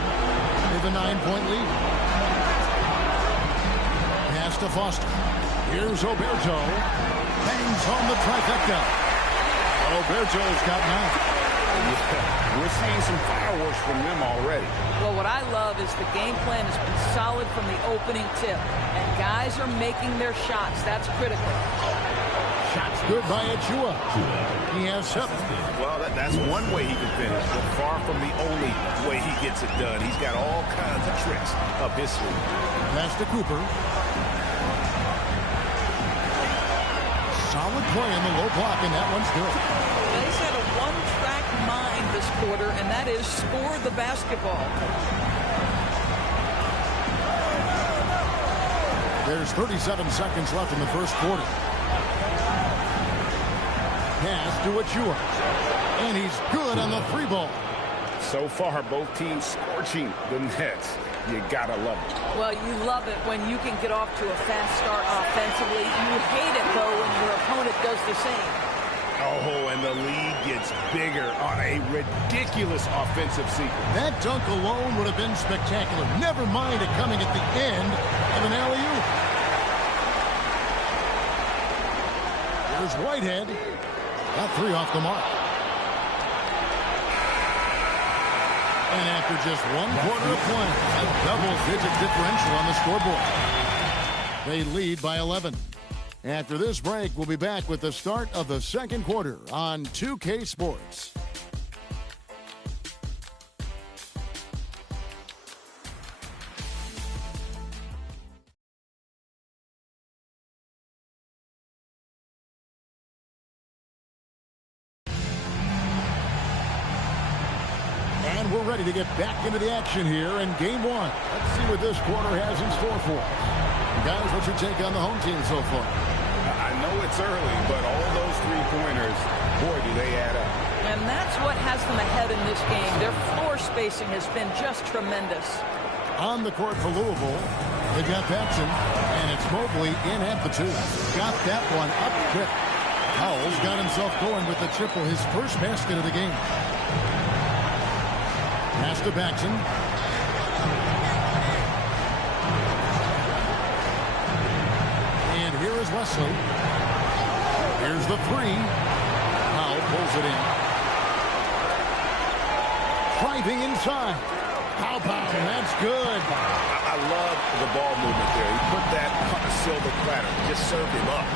with a 9-point lead. Pass to Foster. Here's Oberto. Hangs on the trifecta. Oberto's got 9. Yeah, we're seeing some fireworks from them already. Well, what I love is the game plan has been solid from the opening tip. And guys are making their shots. That's critical. Shots good by Achua. He has 7. Well, that's one way he can finish, but far from the only way he gets it done. He's got all kinds of tricks up his sleeve. Pass to Cooper. Solid play in the low block, and that one's good. They had a one-track mind this quarter, and that is score the basketball. There's 37 seconds left in the first quarter. Pass to Achua. And he's good on the 3 ball. So far, both teams scorching the Nets. You gotta love it. Well, you love it when you can get off to a fast start offensively. You hate it, though, when your opponent does the same. Oh, and the lead gets bigger on a ridiculous offensive sequence. That dunk alone would have been spectacular. Never mind it coming at the end of an alley-oop. There's Whitehead. Got 3 off the mark. And after just 1 quarter of play, a double-digit differential on the scoreboard. They lead by 11. After this break, we'll be back with the start of the second quarter on 2K Sports. And we're ready to get back into the action here in Game 1. Let's see what this quarter has in store for us. Guys, what's your take on the home team so far? I know it's early, but all those 3-pointers, boy, do they add up. And that's what has them ahead in this game. Their floor spacing has been just tremendous. On the court for Louisville, they've got Batson, and it's Mobley in at the 2. Got that one up quick. Howells got himself going with the triple, his first basket of the game. Pass to Batson. And here is Wesley. Here's the 3. Powell pulls it in. Driving inside. How about him? That's good. I love the ball movement there. He put that on a silver platter. Just served him up.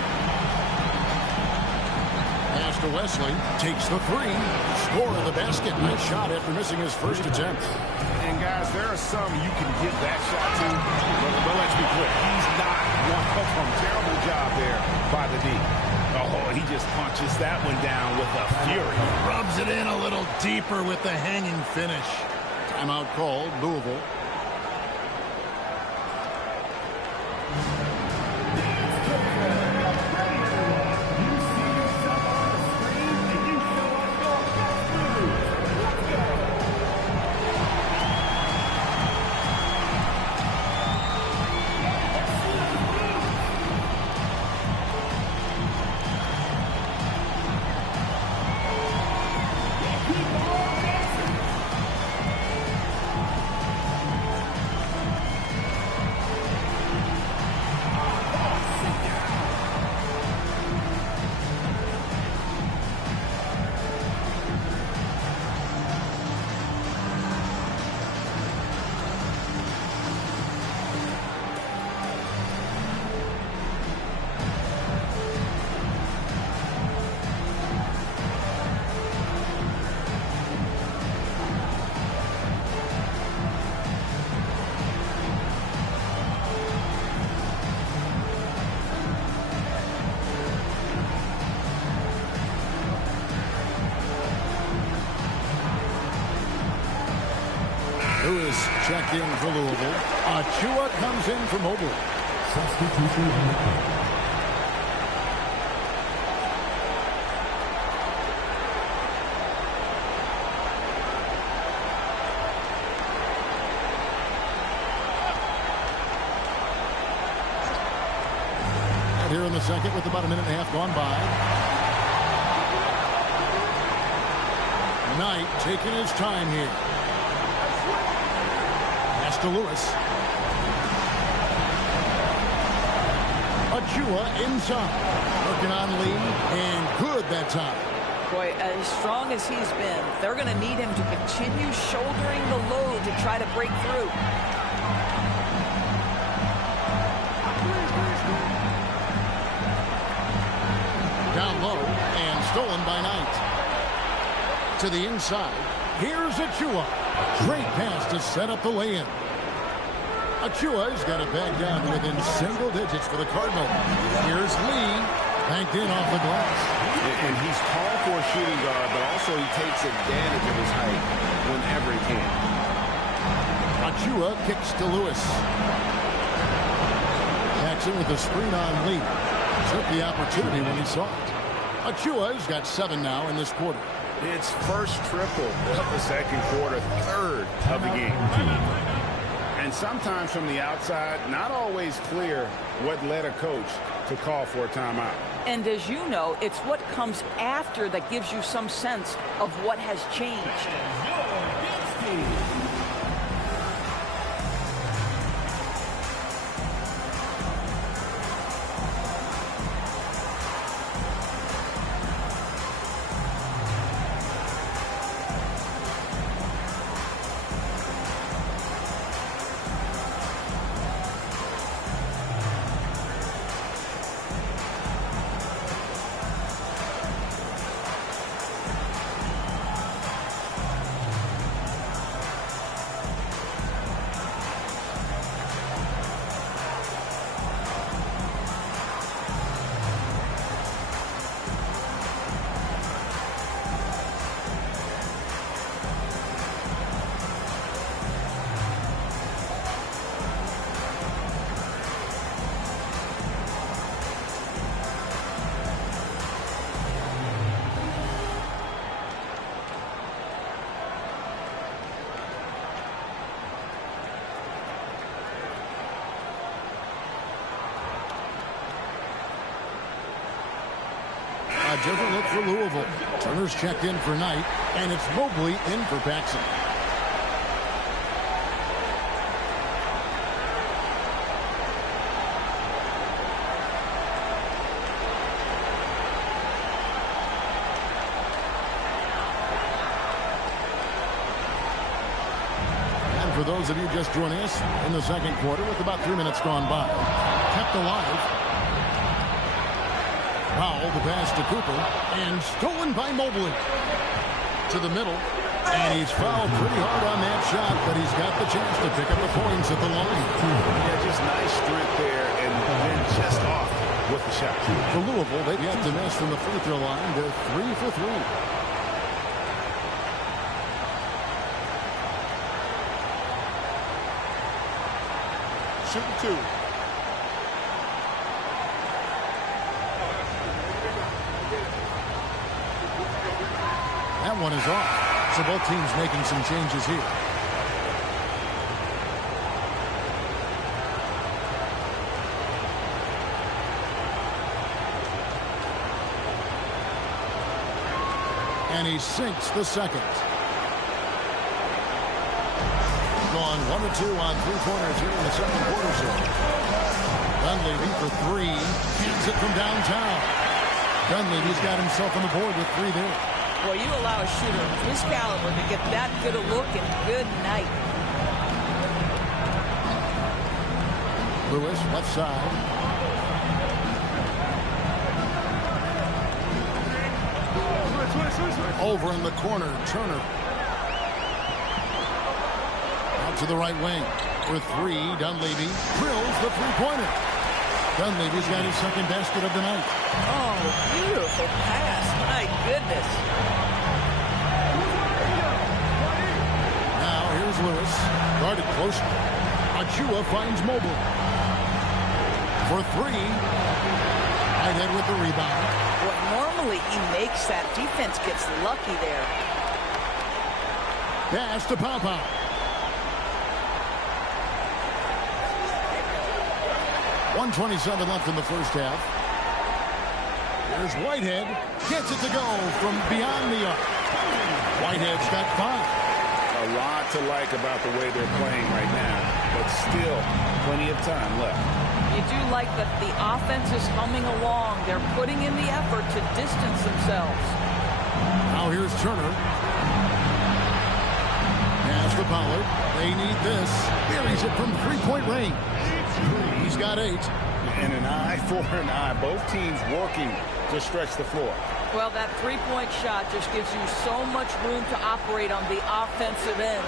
Pass to Wesley. Takes the 3. Score of the basket. Nice shot after missing his first attempt. And guys, there are some you can get that shot to, but let's be clear. He's not one of them. Terrible job there by the D. Oh, he just punches that one down with a fury. Rubs it in a little deeper with the hanging finish. Timeout called, Louisville. Lewis checked in for Louisville. Achua comes in for Mobley. Substitution on the court. And here in the second with about a minute and a half gone by. Knight taking his time here. To Lewis. Achua inside. Working on Lee, and good that time. Boy, as strong as he's been, they're going to need him to continue shouldering the load to try to break through. Down low, and stolen by Knight. To the inside. Here's Achua. Great pass to set up the lay-in. Achua's got it back down to within single digits for the Cardinals. Here's Lee, banked in off the glass. And he's tall for a shooting guard, but also he takes advantage of his height whenever he can. Achua kicks to Lewis. Jackson with a screen on Lee. Took the opportunity when he saw it. Achua's got 7 now in this quarter. It's first triple of the second quarter, third of the game. And sometimes from the outside, not always clear what led a coach to call for a timeout. And as you know, it's what comes after that gives you some sense of what has changed. A different look for Louisville. Turner's checked in for Knight, and it's Mobley in for Paxson. And for those of you just joining us in the second quarter with about 3 minutes gone by, kept alive. Powell, the pass to Cooper, and stolen by Mobley. To the middle, and he's fouled pretty hard on that shot, but he's got the chance to pick up the points at the line. Yeah, just nice strength there, and then just off. with the shot. For Louisville, they've got to miss from the free throw line. They're 3 for 3. Shooting 2. That one is off. So both teams making some changes here. And he sinks the second. Gone 1 or 2 on 3-pointers here in the second quarter. Dunleavy for 3. Hits it from downtown. Dunleavy's got himself on the board with 3 there. Well, you allow a shooter of his caliber to get that good a look, and good night. Lewis, left side. Over in the corner, Turner. Out to the right wing. For 3, Dunleavy drills the three-pointer. Dunleavy's got his second basket of the night. Oh, beautiful pass. My goodness. Now here's Lewis. Guarded closely. Achua finds Mobley. For 3. Whitehead with the rebound. What normally he makes that defense gets lucky there. Pass to Pau. 1:27 left in the first half. There's Whitehead. Gets it to go from beyond the arc. Whitehead's got 5. A lot to like about the way they're playing right now, but still plenty of time left. You do like that the offense is humming along. They're putting in the effort to distance themselves. Now here's Turner. Pass to Pollard. They need this. Buries it from 3-point range. He's got 8. And an eye for an eye. Both teams working to stretch the floor. Well, that 3-point shot just gives you so much room to operate on the offensive end.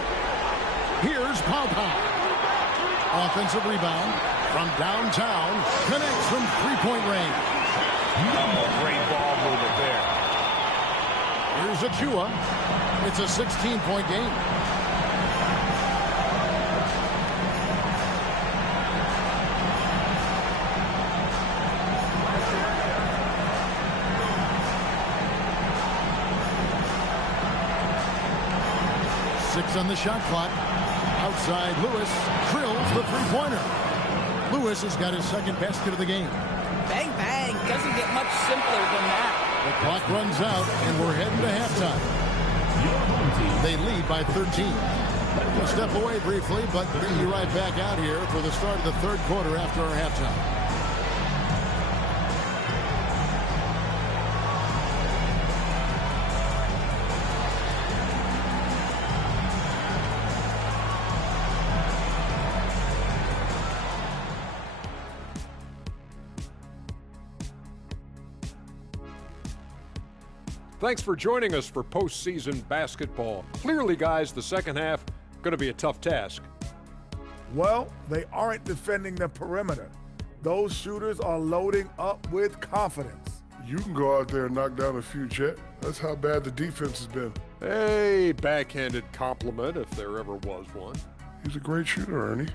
Here's Pau. Offensive rebound from downtown. Connects from 3-point range. Oh, great ball movement there. Here's Achua. It's a 16-point game. On the shot clock. Outside, Lewis drills the three-pointer. Lewis has got his second basket of the game. Bang, bang. Doesn't get much simpler than that. The clock runs out, and we're heading to halftime. They lead by 13. We'll step away briefly, but bring you right back out here for the start of the third quarter after our halftime. Thanks for joining us for postseason basketball. Clearly, guys, the second half going to be a tough task. Well, they aren't defending the perimeter. Those shooters are loading up with confidence. You can go out there and knock down a few, Chet. That's how bad the defense has been. Hey, backhanded compliment if there ever was one. He's a great shooter, Ernie.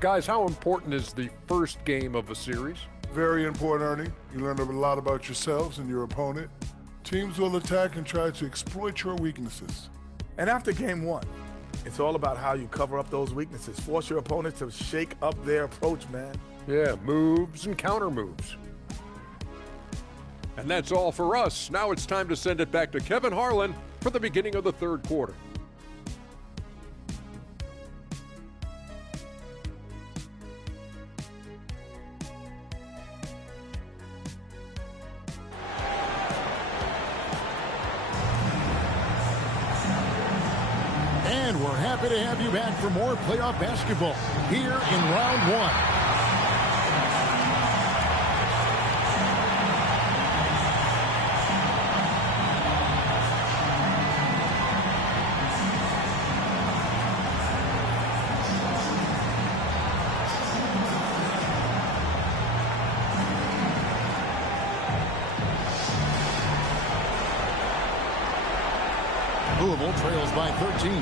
Guys, how important is the first game of a series? Very important, Ernie. You learn a lot about yourselves and your opponent. Teams will attack and try to exploit your weaknesses. And after game 1, it's all about how you cover up those weaknesses. Force your opponent to shake up their approach, man. Yeah, moves and counter moves. And that's all for us. Now it's time to send it back to Kevin Harlan for the beginning of the third quarter. And we're happy to have you back for more playoff basketball here in round 1. Louisville trails by 13.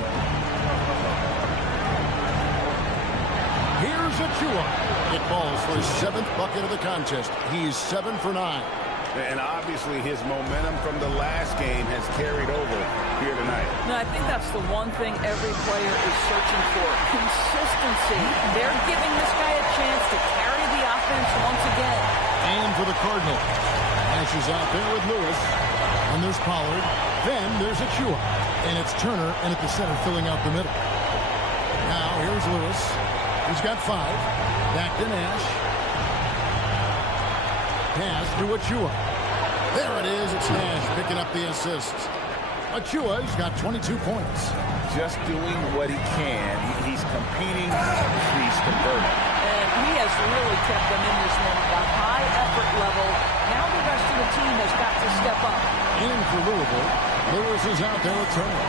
Here's Achua. It falls for his 7th bucket of the contest. He's 7 for 9. And obviously his momentum from the last game has carried over here tonight. No, I think that's the one thing every player is searching for. Consistency. They're giving this guy a chance to carry the offense once again. And for the Cardinals. Nash is out there with Lewis. And there's Pollard. Then there's Achua. And it's Turner, and at the center filling out the middle. Now here's Lewis. He's got 5. Back to Nash. Pass to Achua. There it is. It's Nash picking up the assist. Achua's got 22 points. Just doing what he can. He's competing. He's converting. And he has really kept them in this one at a high effort level. Now the rest of the team has got to step up. In for Louisville. Lewis is out there with Turner.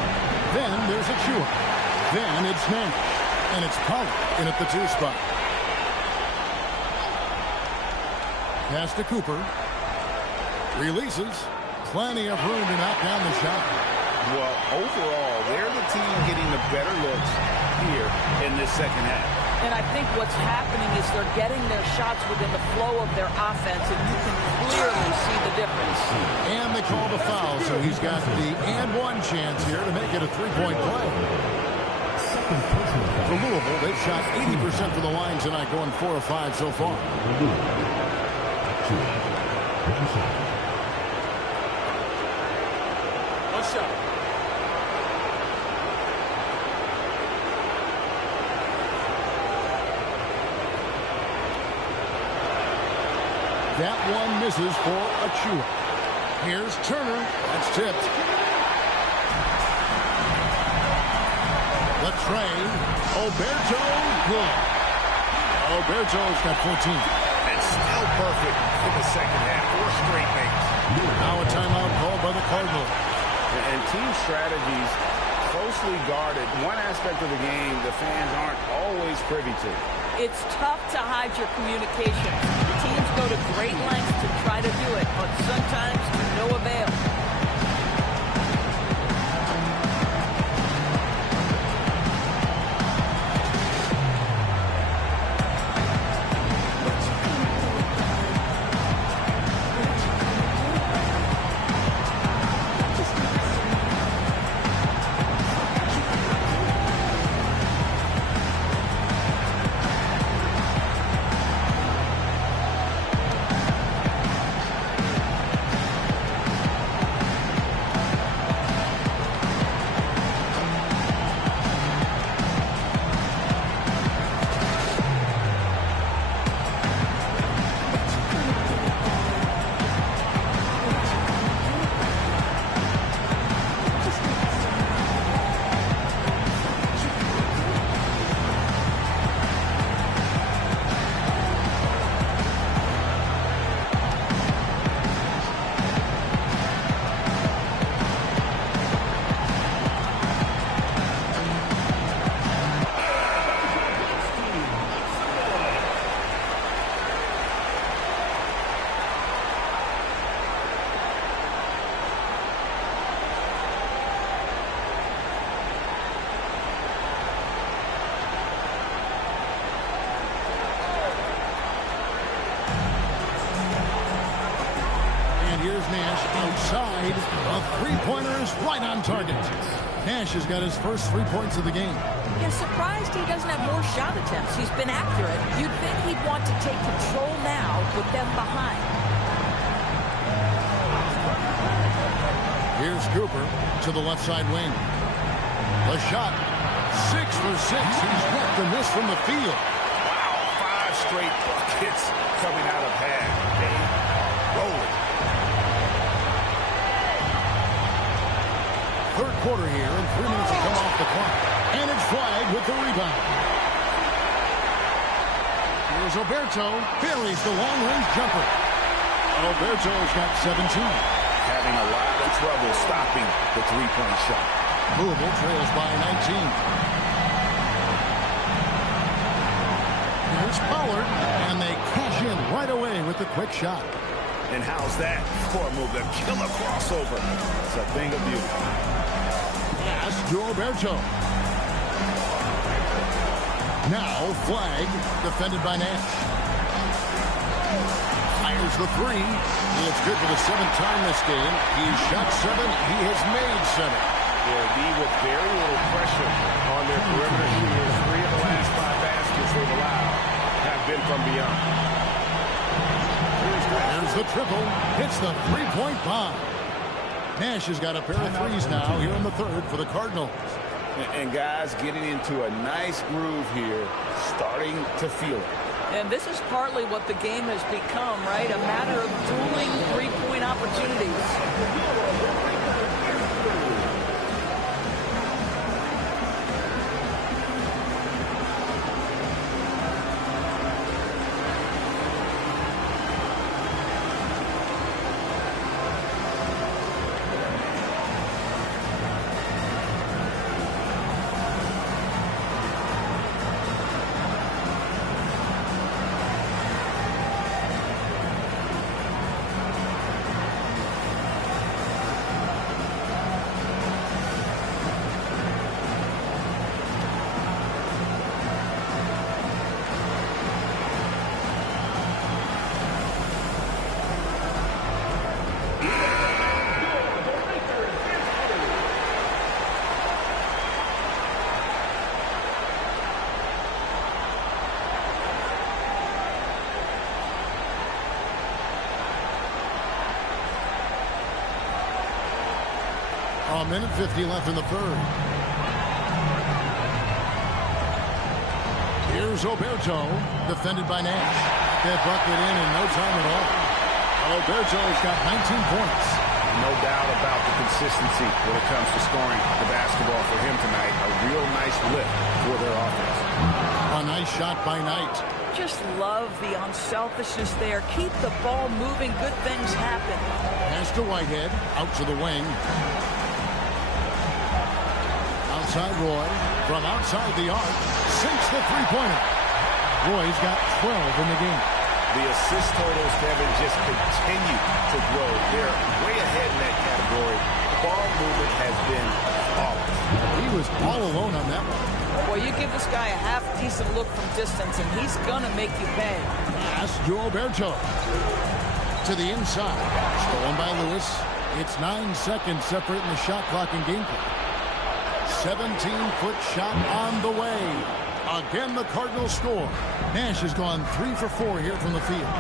Then there's Achua. Then it's Nash. And it's Pollard in at the 2 spot. Pass to Cooper. Releases. Plenty of room to knock down the shot. Well, overall, they're the team getting the better looks here in this second half. And I think what's happening is they're getting their shots within the flow of their offense, and you can clearly see the difference. And they call the foul, so he's got the and 1 chance here to make it a 3-point play. For Louisville, they've shot 80% from the line tonight, going 4 of 5 so far. One shot. That one misses for Achua. Here's Turner. That's tipped. The trade. Oberto. Good. Oberto's got 14. And still perfect for the second half. 4 straight makes. Now a timeout called by the Cardinals. And team strategies closely guarded. One aspect of the game the fans aren't always privy to. It's tough to hide your communication. Teams go to great lengths to try to do it, but sometimes to no avail. Outside, a three-pointer is right on target. Nash has got his first 3 points of the game. You're surprised he doesn't have more shot attempts. He's been accurate. You'd think he'd want to take control now with them behind. Here's Cooper to the left side wing. The shot, 6 for 6. He's knocked a miss from the field. Wow, 5 straight buckets coming out of half. They rolling. Third quarter here, and 3 minutes to come off the clock. And it's flagged with the rebound. Here's Oberto. Buries the long-range jumper. Oberto's got 17. Having a lot of trouble stopping the three-point shot. Louisville trails by 19. Here's Pollard, and they cash in right away with the quick shot. And how's that for a move? The killer crossover. It's a thing of beauty. pass to Roberto. Now flag defended by Nash. Fires the three. It's good for the 7th time this game. He's shot 7. He has made 7. They'll be with very little pressure on their perimeter shooters. 3 of the last 5 baskets they've allowed have been from beyond. There's the triple. Hits the three-point bomb. Nash has got a pair of threes now here in the 3rd for the Cardinals. And guys getting into a nice groove here, starting to feel it. And this is partly what the game has become, right? A matter of dueling three-point opportunities. A minute 50 left in the 3rd. Here's Roberto, defended by Nash. That bucket in no time at all. Roberto's got 19 points. No doubt about the consistency when it comes to scoring the basketball for him tonight. A real nice lift for their offense. A nice shot by Knight. Just love the unselfishness there. Keep the ball moving. Good things happen. Pass to Whitehead. Out to the wing. Outside Roy. From outside the arc. Sinks the three-pointer. Roy's got 12 in the game. The assist totals, Kevin, just continue to grow. They're way ahead in that category. Ball movement has been flawless. He was all alone on that one. Well, you give this guy a half-decent look from distance, and he's going to make you pay. Pass to Roberto. To the inside. Stolen by Lewis. It's 9 seconds separating the shot clock and game clock. 17-foot shot on the way. Again, the Cardinals score. Nash has gone 3 for 4 here from the field.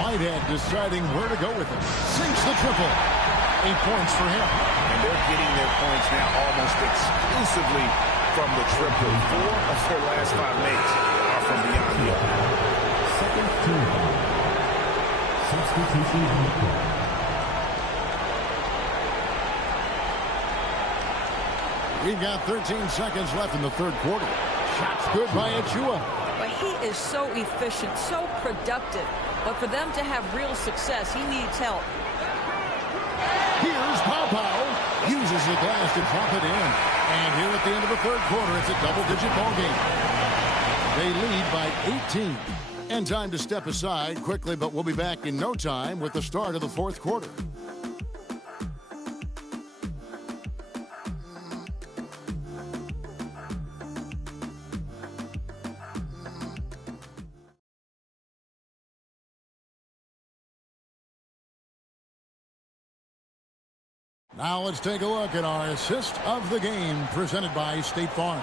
Whitehead deciding where to go with it. Sinks the triple. 8 points for him. And they're getting their points now almost exclusively from the triple. 4 of their last 5 makes are from beyond the arc. Second team. Substitution required. We've got 13 seconds left in the 3rd quarter. Shots good by Achua. But he is so efficient, so productive. But for them to have real success, he needs help. Here's Pow. Uses the glass to drop it in. And here at the end of the 3rd quarter, it's a double-digit ball game. They lead by 18. And time to step aside quickly, but we'll be back in no time with the start of the 4th quarter. Now let's take a look at our assist of the game presented by State Farm.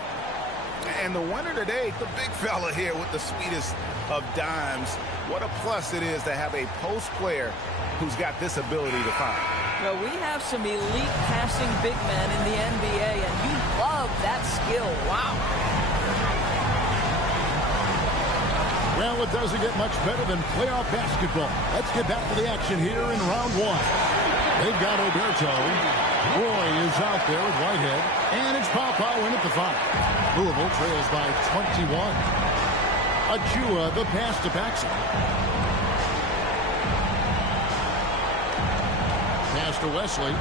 And the winner today, the big fella here with the sweetest of dimes. What a plus it is to have a post player who's got this ability to find. Well, we have some elite passing big men in the NBA, and you love that skill. Wow. Well, it doesn't get much better than playoff basketball. Let's get back to the action here in round 1. They've got Roberto. Roy is out there with Whitehead. And it's Pow in at the 5. Louisville trails by 21. Achua, the pass to Paxson. Pass to Wesley.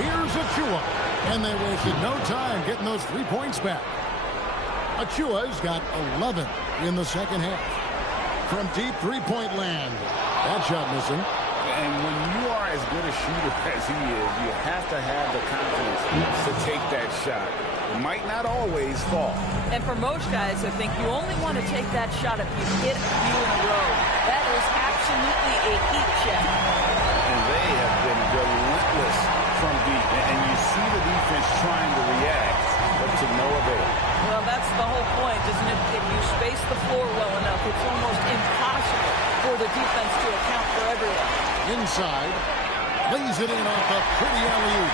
Here's Achua. And they wasted no time getting those 3 points back. Achua's got 11 in the 2nd half. From deep three-point land. That shot missing. And when you are as good a shooter as he is, you have to have the confidence to take that shot. It might not always fall. And for most guys, I think you only want to take that shot if you hit a few in a row. That is absolutely a heat check. And they have been relentless from deep. And you see the defense trying to react, but to no avail. Well, that's the whole point, isn't it? If you space the floor well enough, it's almost impossible for the defense to account for everyone. Inside, lays it in off a pretty alley-oop.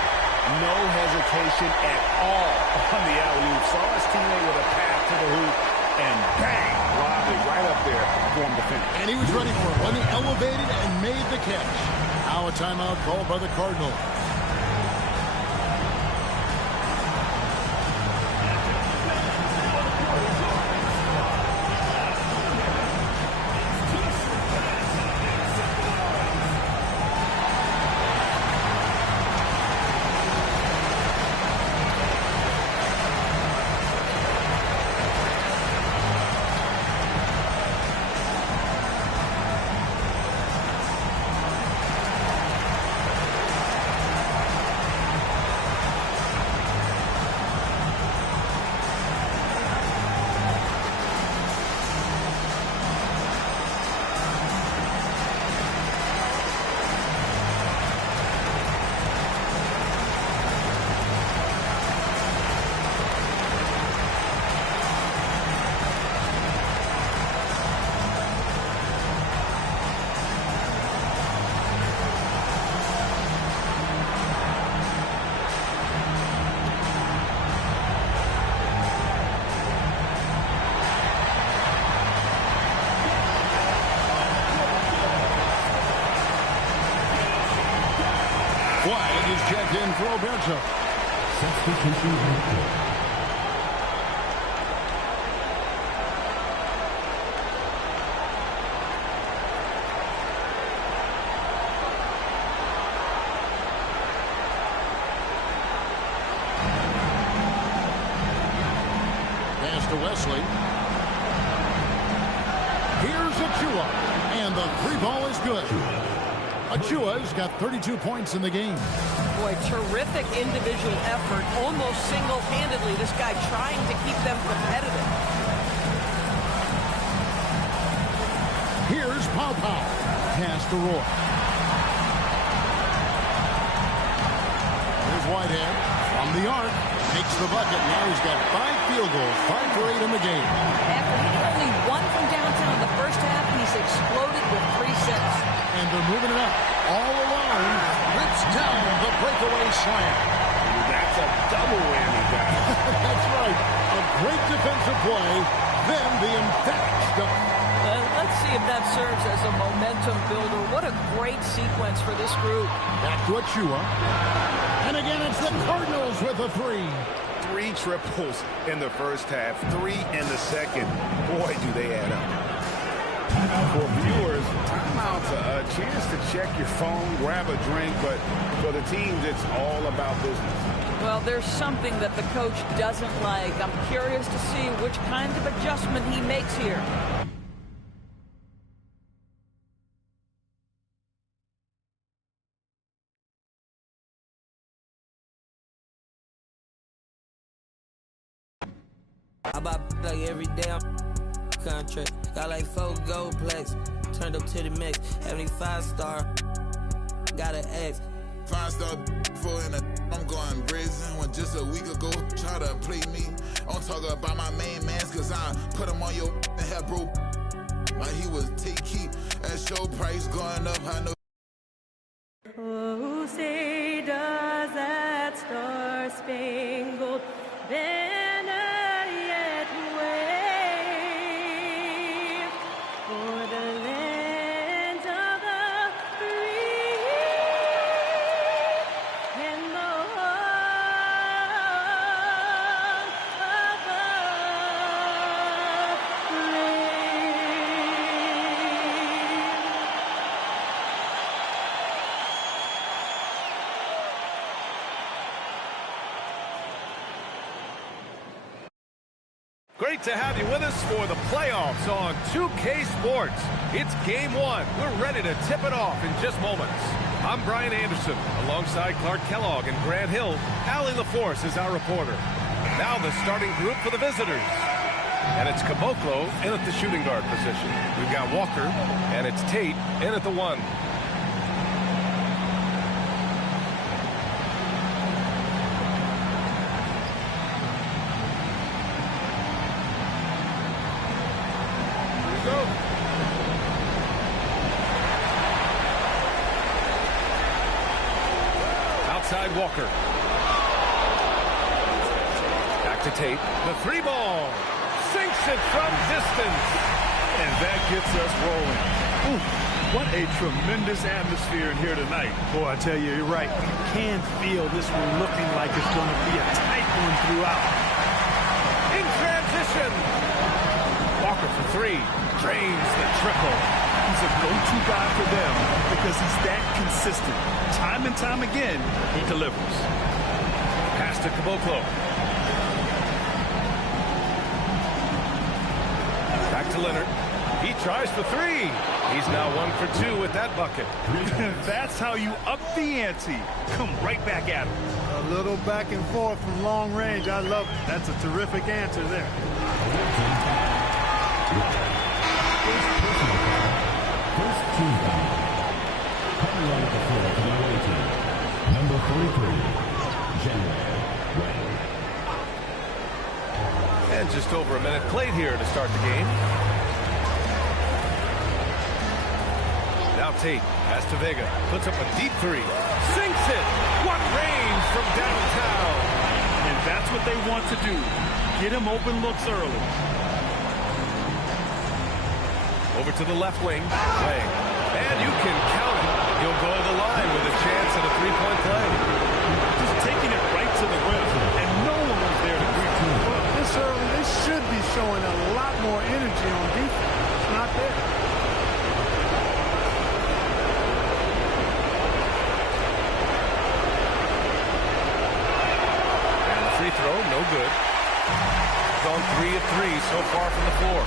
No hesitation at all on the alley-oop. Saw his teammate with a pass to the hoop, and bang, lobbed it right up there for him to finish. And he was ready for it when he elevated and made the catch. Now a timeout called by the Cardinals. Flag is checked in for Alberto. Substitution report. Pass to Wesley. Here's Achua. And the three ball is good. Achua's got 32 points in the game. Boy, terrific individual effort, almost single-handedly. This guy trying to keep them competitive. Here's Pau Pau. Pass to Roy. Here's Whitehead from the arc. Makes the bucket. Now he's got 5 field goals, 5 for 8 in the game. After hitting only 1 from downtown in the first half, he's exploded with 3 since. And they're moving it up. All alone. Rips down the breakaway slam. That's a double whammy, guys. That's right. A great defensive play, then the emphatic dunk. Let's see if that serves as a momentum builder. What a great sequence for this group. Back to Achua. And again, it's the Cardinals with a 3. 3 triples in the first half, 3 in the second. Boy, do they add up. For viewers, timeout's a chance to check your phone, grab a drink, but for the teams, it's all about business. Well, there's something that the coach doesn't like. I'm curious to see which kind of adjustment he makes here. I buy like every day. Contract. Got like 4 gold plaques. Turned up to the mix. 75-star. Got an X. 5-star for in a I'm going brazen. When just a week ago try to play me. I'm talking about my main mans cause I put him on your and have bro. Like he was take keep at show price going up. I know. Oh, say does that star-spangled banner yet wave for the land of the free and the home of the brave. Great to have you with us for the playoffs on 2K Sports. It's game one. We're ready to tip it off in just moments. I'm Brian Anderson, alongside Clark Kellogg and Grant Hill. Allie LaForce is our reporter. Now the starting group for the visitors. And it's Caboclo in at the shooting guard position. We've got Walker, and it's Tate in at the 1. Outside Walker. Back to Tate. The 3-ball. Sinks it from distance. And that gets us rolling. Ooh, what a tremendous atmosphere in here tonight. Boy, I tell you, you're right. You can feel this one looking like it's going to be a tight one throughout. In transition. Walker for 3. Drains the triple. He's a go-to guy for them because he's that consistent. Time and time again, he delivers. Pass to Caboclo. Back to Leonard. He tries for 3. He's now 1 for 2 with that bucket. That's how you up the ante. Come right back at him. A little back and forth from long range. I love it. That's a terrific answer there. First team foul. Coming on the floor for the away team. Number 43, January Ray. And just over a minute played here to start the game. Now Tate, pass to Vega, puts up a deep 3, sinks it. What range from downtown. And that's what they want to do. Get him open looks early. Over to the left wing, Lang. And you can count it. He'll go to the line with a chance at a 3-point play. Just taking it right to the rim, and no one was there to greet him. Well, this early, they should be showing a lot more energy on defense. It's not there. And the free throw, no good. Gone 3 of 3 so far from the floor.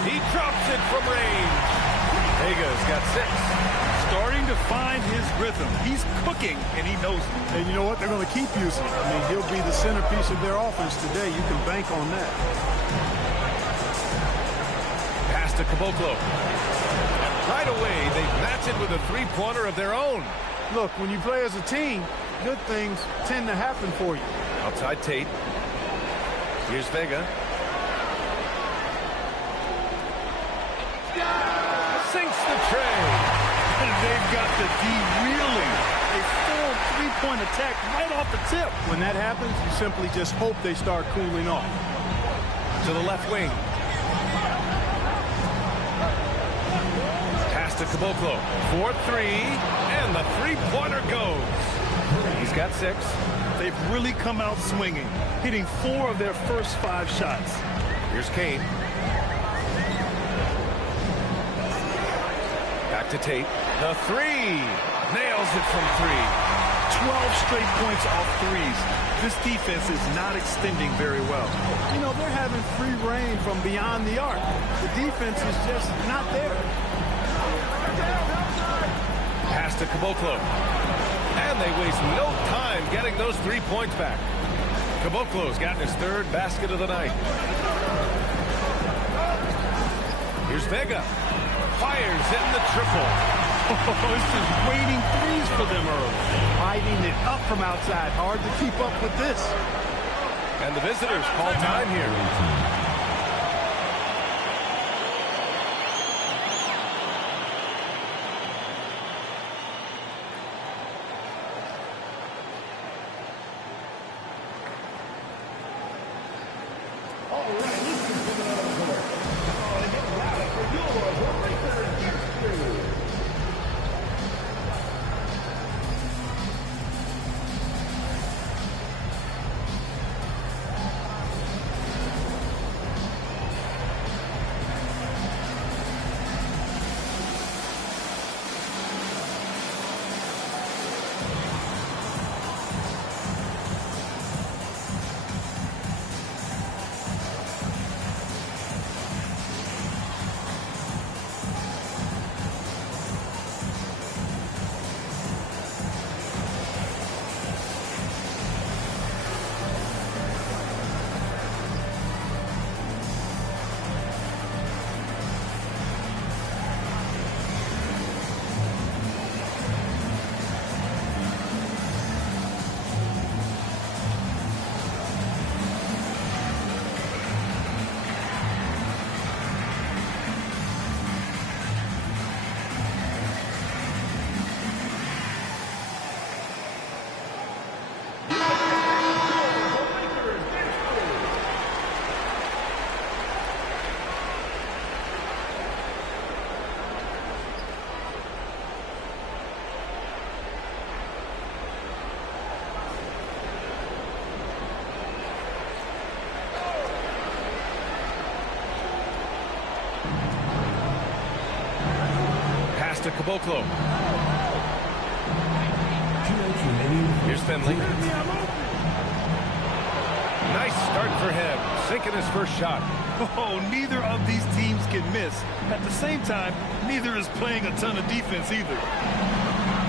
He drops it from range. Vega's got 6. Starting to find his rhythm. He's cooking, and he knows it. And you know what? They're going to keep using it. I mean, he'll be the centerpiece of their offense today. You can bank on that. Pass to Caboclo. And right away, they match it with a 3-pointer of their own. Look, when you play as a team, good things tend to happen for you. Outside Tate. Here's Vega. Sinks the tray. And they've got the D reeling. A full 3-point attack right off the tip. When that happens, you simply just hope they start cooling off. To the left wing. Pass to Caboclo. 4-3. And the 3-pointer goes. He's got 6. They've really come out swinging, hitting 4 of their first 5 shots. Here's Kane. Back to Tate. The 3. Nails it from 3. 12 straight points off threes. This defense is not extending very well. You know, they're having free reign from beyond the arc. The defense is just not there. Pass to Caboclo. And they waste no time getting those 3 points back. Caboclo's gotten his 3rd basket of the night. Here's Vega. Fires in the triple. It's just waiting threes for them early. Hiding it up from outside. Hard to keep up with this. And the visitors call time here. Pass to Caboclo. Here's Finley. Nice start for him. Sinking his first shot. Oh, neither of these teams can miss. At the same time, neither is playing a ton of defense either.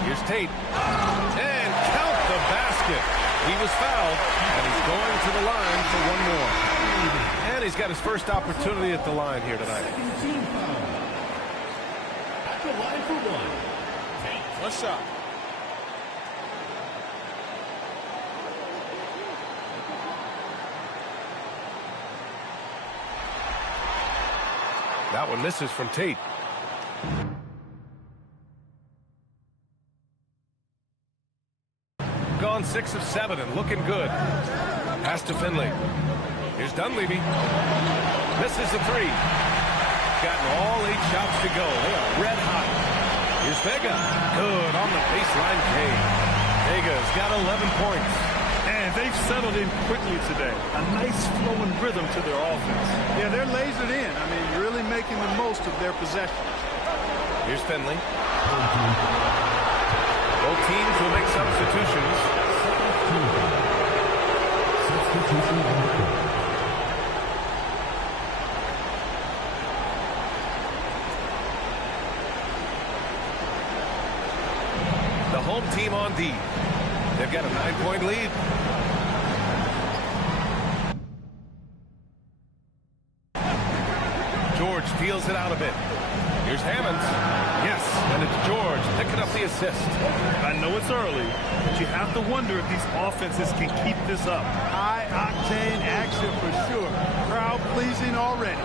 Here's Tate. And count the basket. He was fouled, and he's going to the line for one more. And he's got his first opportunity at the line here tonight. At the line for one. One shot. That one misses from Tate. Gone 6 of 7 and looking good. Pass to Finley. Here's Dunleavy. Misses the 3. Gotten all 8 shots to go. They are red hot. Here's Vega. Good on the baseline K. Vega's got 11 points. And they've settled in quickly today. A nice flowing rhythm to their offense. Yeah, they're lasered in. I mean, really making the most of their possessions. Here's Finley. Both teams will make substitutions. The home team on D. They've got a 9-point lead. George feels it out a bit. Here's Hammonds. Yes, and it's George picking up the assist. I know it's early, but you have to wonder if these offenses can keep this up. High-octane action for sure. Crowd-pleasing already.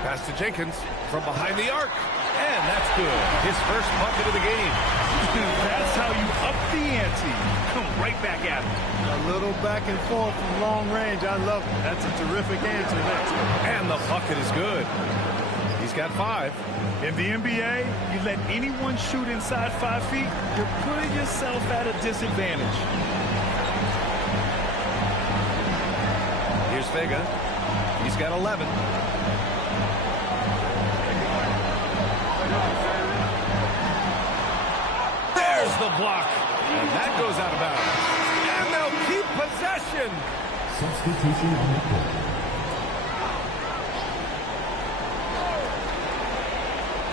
Pass to Jenkins from behind the arc. And that's good. His first bucket of the game. That's how you up the ante. Come right back at him. A little back and forth from long range. I love it. That's a terrific answer there. And the bucket is good. He's got 5. In the NBA, you let anyone shoot inside 5 feet, you're putting yourself at a disadvantage. Here's Vega. He's got 11. There's the block. And that goes out of bounds. And they'll keep possession. Substitution on the court.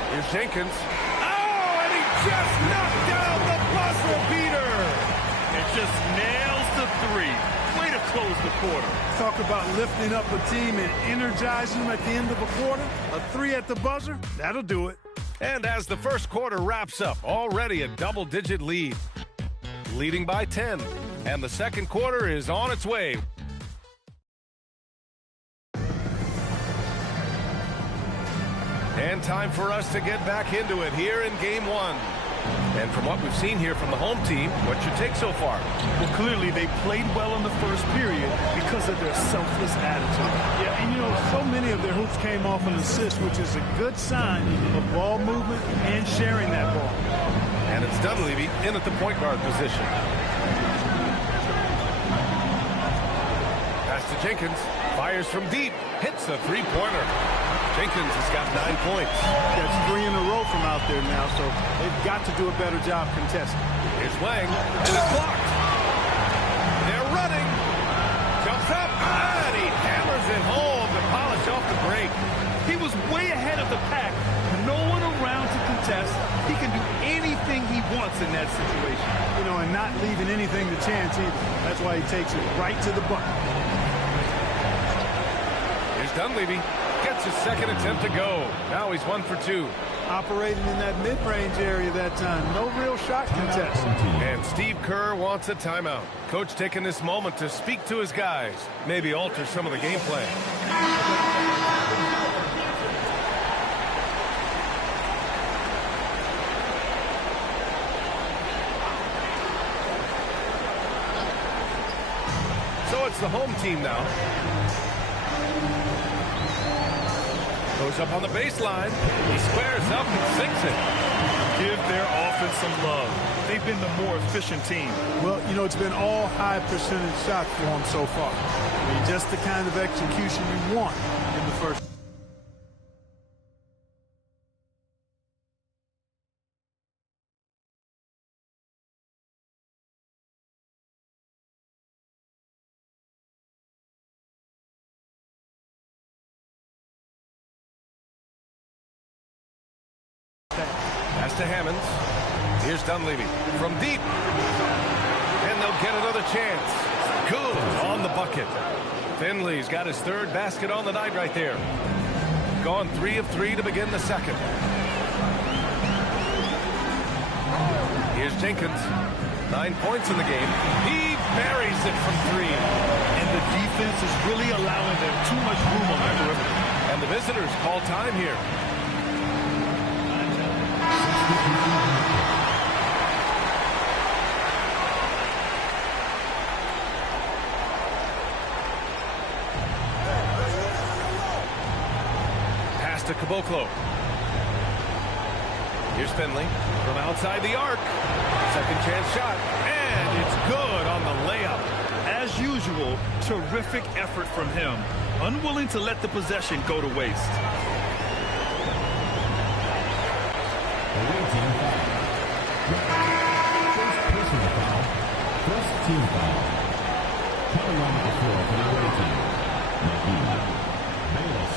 Here's Jenkins. Oh, and he just knocked down the buzzer beater. It just nails the 3. Way to close the quarter. Talk about lifting up a team and energizing them at the end of a quarter. A 3 at the buzzer, that'll do it. And as the first quarter wraps up, already a double-digit lead. Leading by 10. And the second quarter is on its way. And time for us to get back into it here in Game 1. And from what we've seen here from the home team, what's your take so far? Well, clearly they played well in the first period because of their selfless attitude. Yeah, and you know, so many of their hoops came off an assist, which is a good sign of ball movement and sharing that ball. And it's Dunleavy in at the point guard position. Pass to Jenkins. Fires from deep. Hits a three-pointer. Jenkins has got 9 points. That's 3 in a row from out there now, so they've got to do a better job contesting. Here's Wang, and it's blocked. They're running. Jumps up, and he hammers it home to polish off the break. He was way ahead of the pack. No one around to contest. He can do anything he wants in that situation. You know, and not leaving anything to chance either. That's why he takes it right to the bucket. Here's Dunleavy. Gets his second attempt to go. Now he's 1 for 2. Operating in that mid-range area that time. No real shot contest. And Steve Kerr wants a timeout. Coach taking this moment to speak to his guys. Maybe alter some of the game plan. So it's the home team now. Goes up on the baseline. He squares up and sinks it. Give their offense some love. They've been the more efficient team. Well, you know, it's been all high percentage shots for them so far. I mean, just the kind of execution you want in the first. to Hammonds. Here's Dunleavy from deep. And they'll get another chance. Good on the bucket. Finley's got his third basket on the night right there. Gone 3 of 3 to begin the second. Here's Jenkins. 9 points in the game. He buries it from 3. And the defense is really allowing them too much room on the perimeter. And the visitors call time here. Pass to Caboclo. Here's Finley from outside the arc. Second chance shot. And it's good on the layup. As usual, terrific effort from him. Unwilling to let the possession go to waste. First personal foul. First team foul. Coming on the floor for the away team. McGee. Bayless.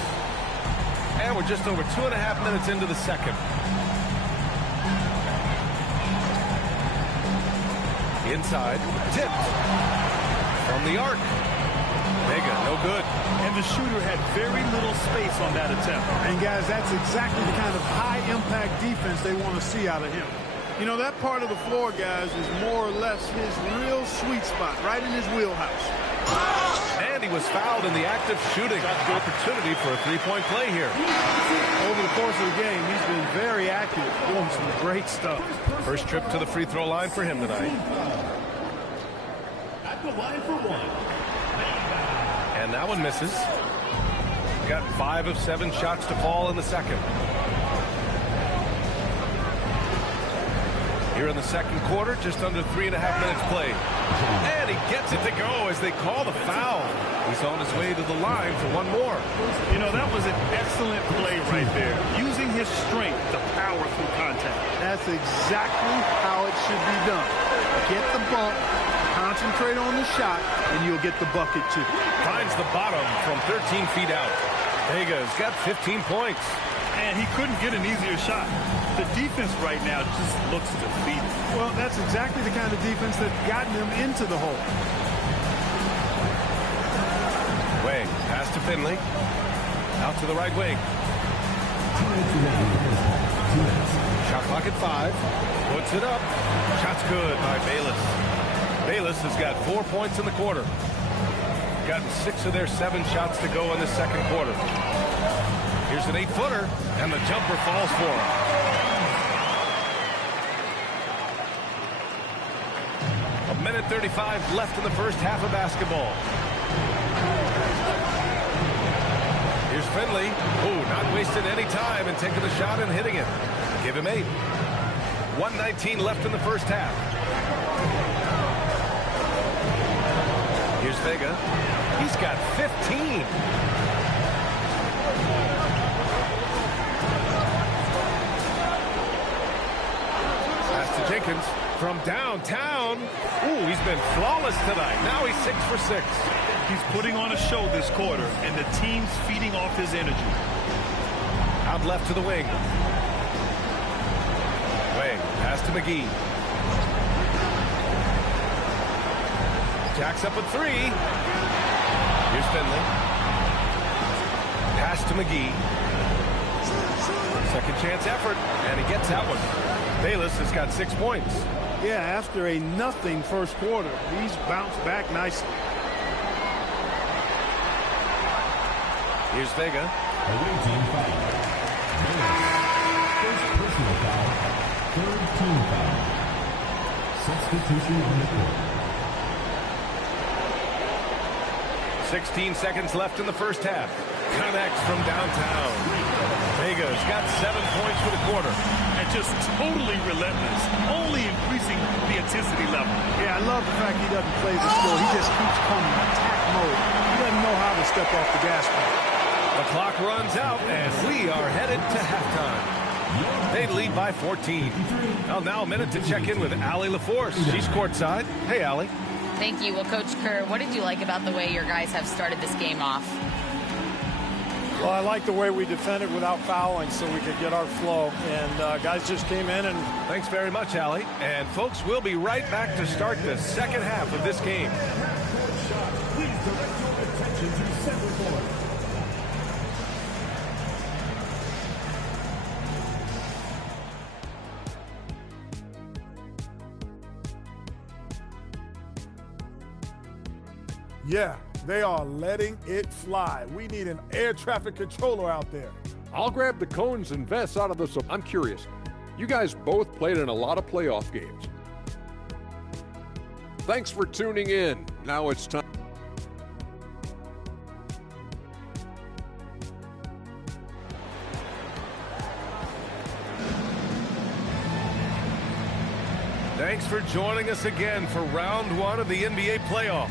And we're just over 2.5 minutes into the second. Inside, tipped from the arc. Vega, no good. And the shooter had very little space on that attempt. And guys, that's exactly the kind of high-impact defense they want to see out of him. You know, that part of the floor, guys, is more or less his real sweet spot, right in his wheelhouse. And he was fouled in the act of shooting. Opportunity for a three-point play here. Over the course of the game, he's been very active, doing some great stuff. First trip to the free throw line for him tonight. At the line for one. And that one misses. Got 5 of 7 shots to fall in the second. Here in the second quarter, just under 3.5 minutes played. And he gets it to go as they call the foul. He's on his way to the line for one more. You know, that was an excellent play right there. Using his strength to power through contact. That's exactly how it should be done. Get the bump, concentrate on the shot, and you'll get the bucket too. Finds the bottom from 13 feet out. Vega's got 15 points. And he couldn't get an easier shot. The defense right now just looks defeated. Well, that's exactly the kind of defense that's gotten him into the hole. Wing, pass to Finley. Out to the right wing. Shot clock at 5. Puts it up. Shot's good by Bayless. Bayless has got 4 points in the quarter. Gotten 6 of their 7 shots to go in the second quarter. Here's an 8-footer, and the jumper falls for him. A minute 35 left in the first half of basketball. Here's Finley. Oh, not wasting any time and taking the shot and hitting it. Give him 8. 1:19 left in the first half. Here's Vega. He's got 15. Pass to Jenkins from downtown. Ooh, he's been flawless tonight. Now he's 6 for 6. He's putting on a show this quarter, and the team's feeding off his energy. Out left to the wing. Wing, pass to McGee. Jacks up at 3. Here's Finley. Pass to McGee. Second chance effort, and he gets that one. Bayless has got 6 points. Yeah, after a nothing first quarter, he's bounced back nicely. Here's Vega. Away team foul. First personal foul. Third team foul. Substitution on the court. 16 seconds left in the first half. Connects from downtown. Vega's got 7 points for the quarter. And just totally relentless, only increasing the intensity level. Yeah, I love the fact he doesn't play the score. He just keeps coming attack mode. He doesn't know how to step off the gas pedal. The clock runs out, and we are headed to halftime. They lead by 14. Well, now a minute to check in with Allie LaForce. She's courtside. Hey, Allie. Thank you. Well, Coach Kerr, what did you like about the way your guys have started this game off? Well, I like the way we defended without fouling so we could get our flow. And guys just came in and... Thanks very much, Allie. And, folks, we'll be right back to start the second half of this game. Please direct your attention to center court. Yeah, they are letting it fly. We need an air traffic controller out there. I'll grab the cones and vests out of this. I'm curious. You guys both played in a lot of playoff games. Thanks for tuning in. Now it's time. Thanks for joining us again for round one of the NBA playoffs.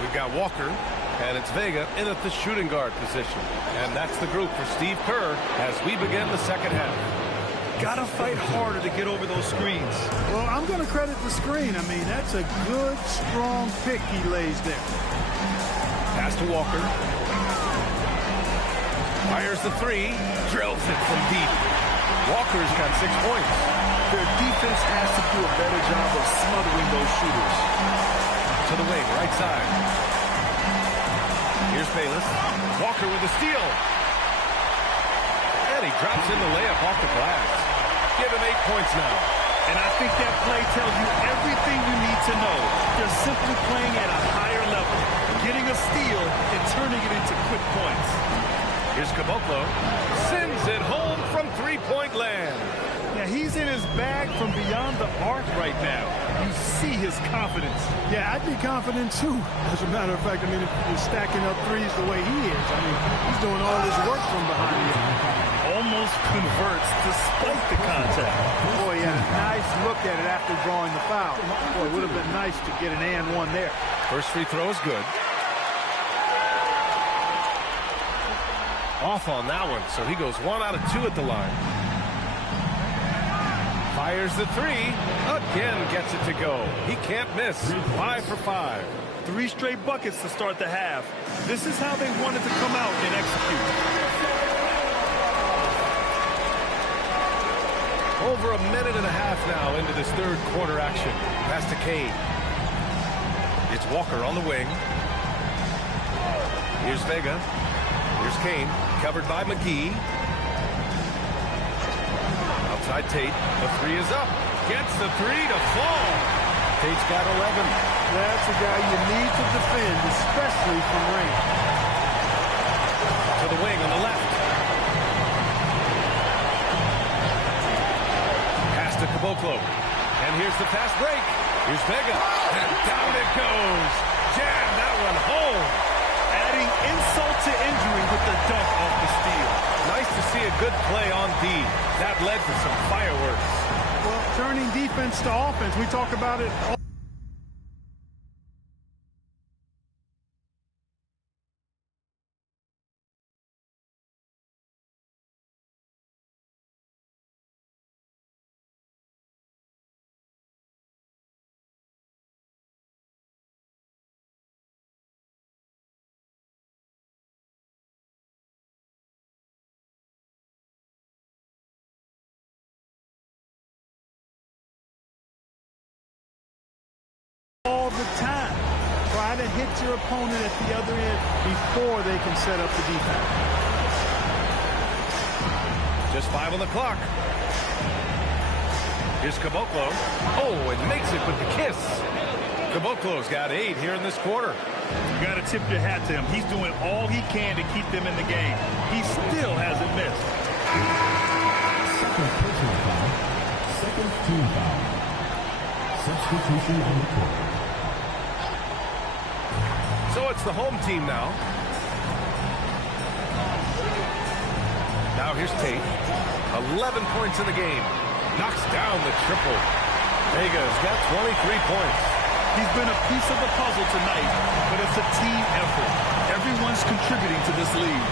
We've got Walker, and it's Vega in at the shooting guard position. And that's the group for Steve Kerr as we begin the second half. Gotta fight harder to get over those screens. Well, I'm going to credit the screen. I mean, that's a good, strong pick he lays there. Pass to Walker. Fires the three. Drills it from deep. Walker's got 6 points. Their defense has to do a better job of smothering those shooters. To the wing, right side. Here's Bayless. Walker with a steal. And he drops in the layup off the glass. Give him 8 points now. And I think that play tells you everything you need to know. They're simply playing at a higher level, getting a steal and turning it into quick points. Here's Caboclo. Sends it home from three-point land. Yeah, he's in his bag from beyond the arc right now. You see his confidence. Yeah, I'd be confident too. As a matter of fact, I mean, if you're stacking up threes the way he is, I mean, he's doing all this work from behind you. Almost converts despite the contact. Boy, he had a nice look at it after drawing the foul. Boy, it would have been nice to get an and one there. First free throw is good. Off on that one, so he goes 1 out of 2 at the line. Fires the three. Again gets it to go. He can't miss. 5 for 5. 3 straight buckets to start the half. This is how they wanted to come out and execute. Over a minute and a half now into this third quarter action. Pass to Kane. It's Walker on the wing. Here's Vega. Here's Kane. Covered by McGee. Outside Tate. The three is up. Gets the three to fall. Tate's got 11. That's a guy you need to defend, especially from range. To the wing on the left. Pass to Caboclo. And here's the fast break. Here's Vega. And down it goes. Jam that one home. Adding insult to injury with the dunk off the steal. Nice to see a good play on D. That led to some fireworks. Well, turning defense to offense, we talk about it all. All the time. Try to hit your opponent at the other end before they can set up the defense. Just 5 on the clock. Here's Caboclo. Oh, and makes it with the kiss. Caboclo's got 8 here in this quarter. You got to tip your hat to him. He's doing all he can to keep them in the game. He still hasn't missed. Second personal foul. Second team foul. Substitution on the court. So it's the home team now. Now here's Tate. 11 points in the game. Knocks down the triple. Vega's got 23 points. He's been a piece of the puzzle tonight, but it's a team effort. Everyone's contributing to this lead.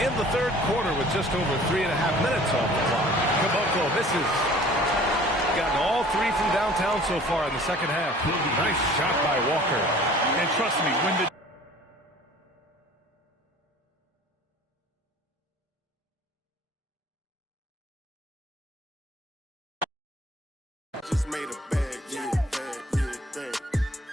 In the third quarter with just over 3.5 minutes off the clock. Caboclo misses. Gotten all three from downtown so far in the second half. Nice shot by Walker. And trust me, when the just made a bag, yeah, bag, yeah, bag.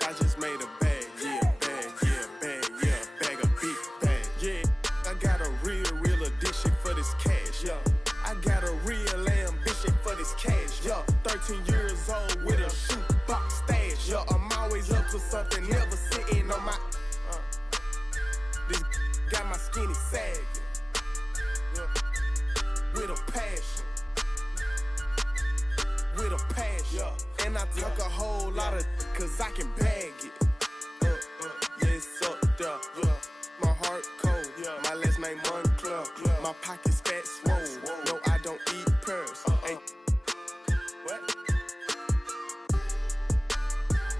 I just made a bag, yeah, bag, yeah, bag, yeah, bag, a big bag, yeah. I got a real addiction for this cash, yeah. I got a real ambition for this cash, yeah. 13 years old with a shoebox stash, yeah. I'm always up to something, never sitting on my. This got my skinny sagging, yeah. With a passion. With a passion, yeah. And I talk a whole lot of, cause I can bag it. Yes, up there, yeah. My heart cold, yeah. My last name Moncler, yeah. My pockets fat swole. No, I don't eat pearls. What?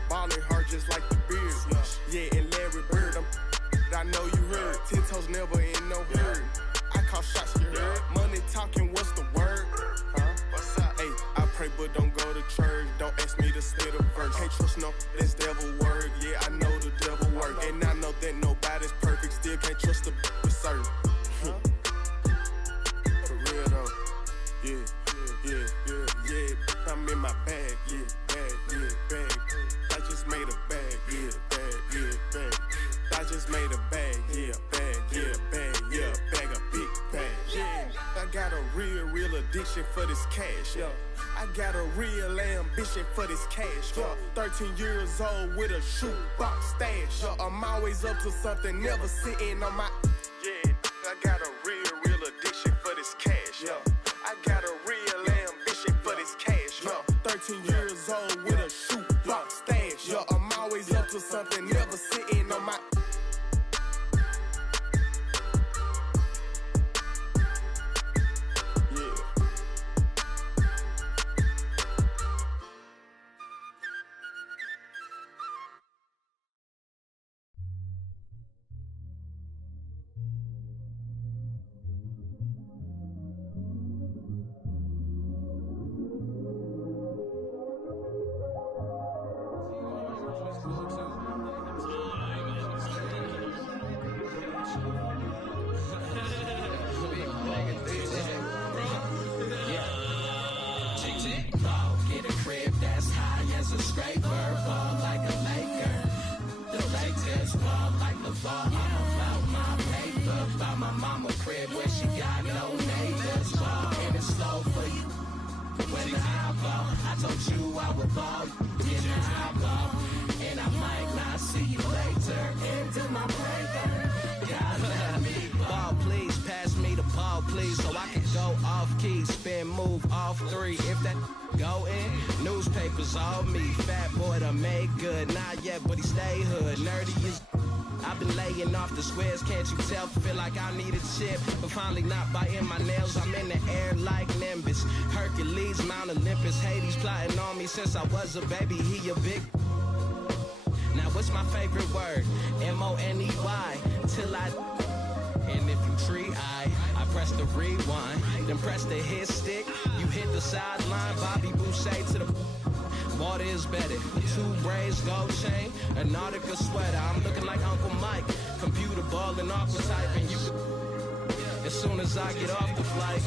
Ballin' hard just like the beard, yeah. And Larry Bird, I know you heard. 10 toes never in no hurry. I call shots, you heard. Money talking, what's the word? What's up? Hey, I pray but don't go to church. Don't ask me to spit a verse. Can't trust no, that's devil word. Yeah, I know the devil work. And I know that nobody's perfect. Still can't trust the serve. For real though. Yeah. I'm in my bag, yeah, bag. I just made a bag, yeah, bag. I just made a bag, yeah, bag, bag a big bag, yeah. I got a real addiction for this cash, yeah. I got a real ambition for this cash, yeah. 13 years old with a shoebox stash, yeah. I'm always up to something, never sitting on my. Yeah, I got a real addiction for this cash, yeah. I got a real ambition for this cash, yeah. 13 years old with a shoebox stash, yeah. I'm always up to something, never sitting on my. All me, fat boy done made good, not yet, but he stay hood. Nerdy is. I've been laying off the squares, can't you tell? Feel like I need a chip, but finally not biting my nails. I'm in the air like Nimbus, Hercules, Mount Olympus. Hades plotting on me since I was a baby. He a big. Now what's my favorite word? M-O-N-E-Y. Till I. And if you tree, I press the rewind, then press the hit stick. You hit the sideline, Bobby Boucher to the. Water is better. 2 braids, gold chain, an Nautica sweater. I'm looking like Uncle Mike. Computer balling off the type, and you. As soon as I get off the flight,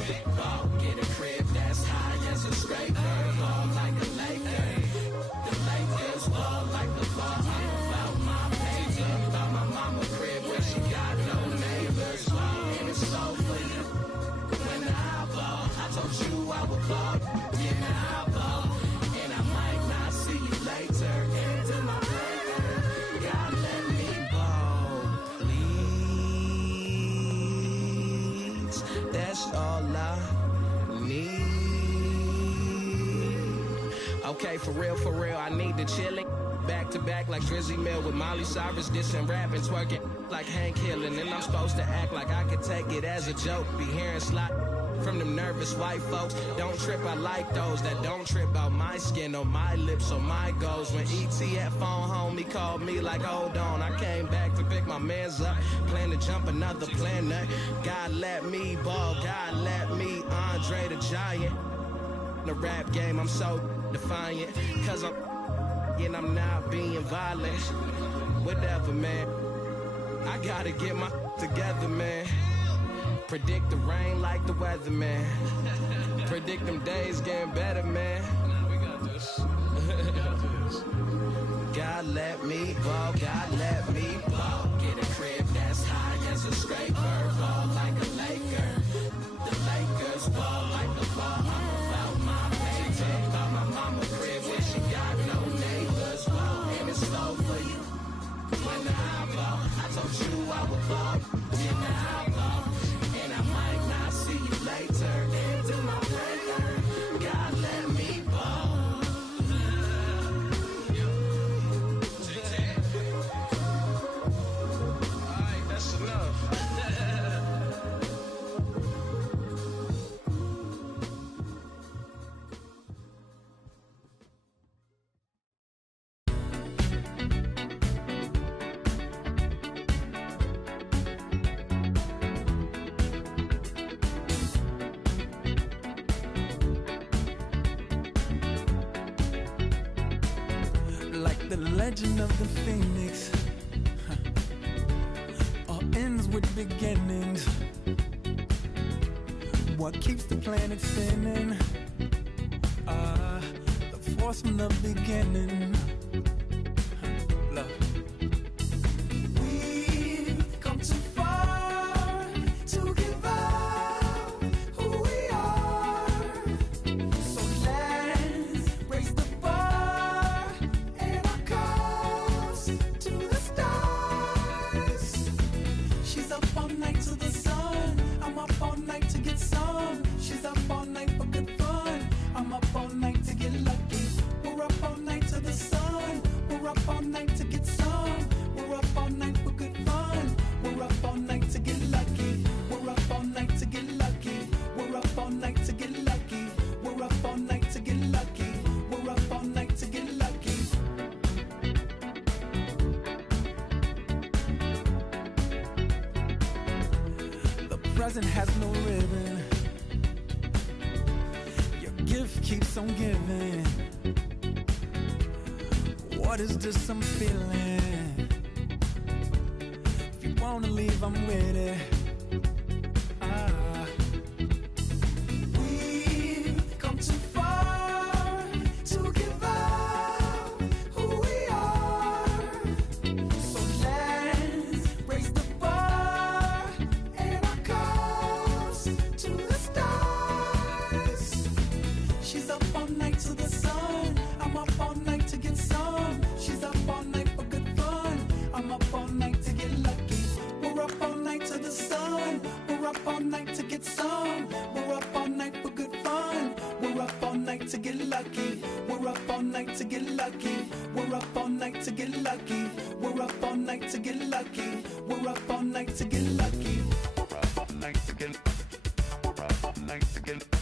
get a crib that's high as a scraper. Ball like a Laker. The Lakers ball like the ball. I'm about my paper. About my mama crib where she got no neighbors. And it's so for you. When I ball, I told you I would ball. Yeah, I ball. Into my prayer, God let me ball, please. That's all I need. Okay, for real, I need the chillin'. Back to back like Drizzy Mill with Molly Cyrus, dissing, rapping, twerking like Hank Hill. And then I'm supposed to act like I could take it as a joke. Be hearing slot from them nervous white folks. Don't trip, I like those that don't trip out my skin or my lips or my goals. When E.T. at phone home, he called me like, hold on. I came back to pick my mans up, plan to jump another planet. God let me ball, God let me Andre the Giant. The rap game, I'm so defiant, cause I'm not being violent. Whatever, man, I gotta get my together, man. Predict the rain like the weather, man. Predict them days getting better, man. We got this. God let me ball, God let me ball. Get a crib that's high as a scraper, ball like a Laker. The Lakers ball like the ball. I'm about my paycheck, about my mama crib where she got no neighbors. Ball and it's slow for you. When I ball, I told you I would ball. When I ball, and I might not see you later. And do my prayer, God let me ball. Alright, that's enough. Like the legend of the Phoenix, all ends with beginnings. What keeps the planet spinning? The force from the beginning. Love. We've come too far to give up who we are. So let's raise the bar and our cups to the stars. She's up all night to the sun. I'm up all night to get some. She's up all night for good fun. I'm up all night to get lucky. We're up all night to the sun. We're up all night to get some. We're up all night for good fun. We're up all night to get lucky. We're up all night to get lucky. We're up all night to get lucky. We're up all night to get lucky. We're up all night to get lucky. The present has no ribbon. Your gift keeps on giving. What is this I'm feeling? If you wanna leave, I'm with it. We've come too far to give up who we are. So let's raise the bar and our cups to the stars. She's up all night to the sun. I'm up all night to get some. She's up all night for good fun. I'm up all night to get lucky. We're up all night to the sun. We're up all night to get some. We're up all night for good fun. We're up all night to get lucky. We're up all night to get lucky. We're up all night to get lucky. We're up all night to get lucky. We're up all night to get lucky. We're up all night to get. We're up all night to get.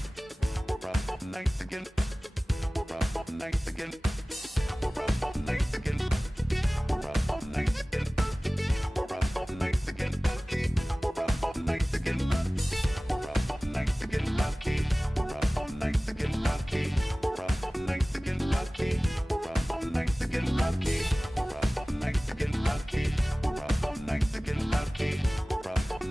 We're up all night to get. We're up all night to get. We're up all night to get. We're up all night to get. We're up all night to get lucky. We're up all night to get lucky. We're up all night to get lucky. We're up all night to get lucky. We're up all night to get lucky. We're up all night to get lucky. We're up all night to get lucky. We're up all night to get lucky. We're up all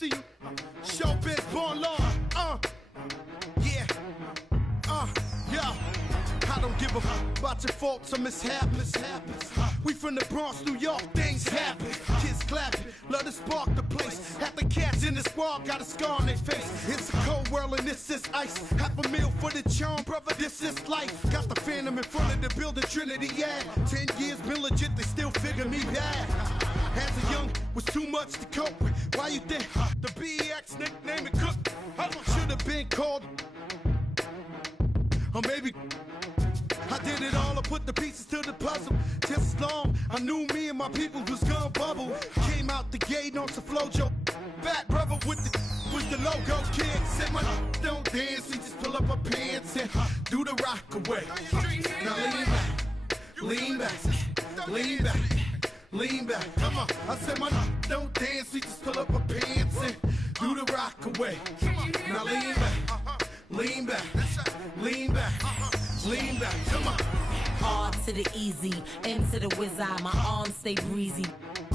see you. Showbiz born law. Yeah. Yeah. I don't give a fuck about your faults or mishaps. We from the Bronx, New York, things happen. Kids clapping, love to spark the place. Half the cats in the squad got a scar on their face. It's a cold world and this is ice. Half a meal for the charm, brother, this is life. Got the Phantom in front of the building, Trinity, yeah. 10 years been legit, they still figure me bad. As a young, was too much to cope with. Why you think the BX nickname it Cook? Should have been called, or maybe I did it all, I put the pieces to the puzzle. Just as long, I knew me and my people was gonna bubble. Came out the gate on some flojo. Fat brother with the logo kid. Said my don't dance, he just pull up her pants and do the rock away. Now lean back, lean back, lean back. Come on, I said my don't dance, he just pull up her pants and do the rock away. Now lean back, lean back, lean back. Lean back, come on. R to the easy, M to the whiz eye. My arms stay breezy,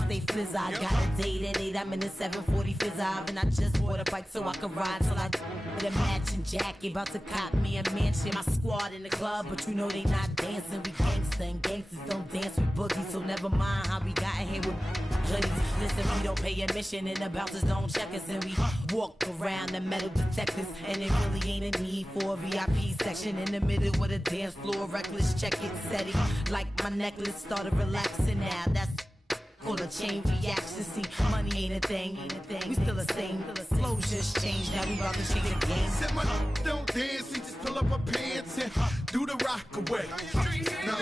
stay fizz. I got a date at 8, I'm in the 740 fizz eye. And I just bought a bike so I can ride till I with a matching jacket. About to cop me a mansion. My squad in the club, but you know they not dancing. We gangsta and gangsters don't dance with boogies. So never mind how we got in here with hoodies. Listen, we don't pay admission and the bouncers don't check us. And we walk around the metal detectors. And it really ain't a need for a VIP section in the middle with a dance floor. Reckless, check it, set it. Like my necklace started relaxing now. That's called a chain reaction. See, money ain't a thing. We still the same. Flow just changed. Now we about to change the game. Said my don't dance, he just pull up her pants and do the rock away. Now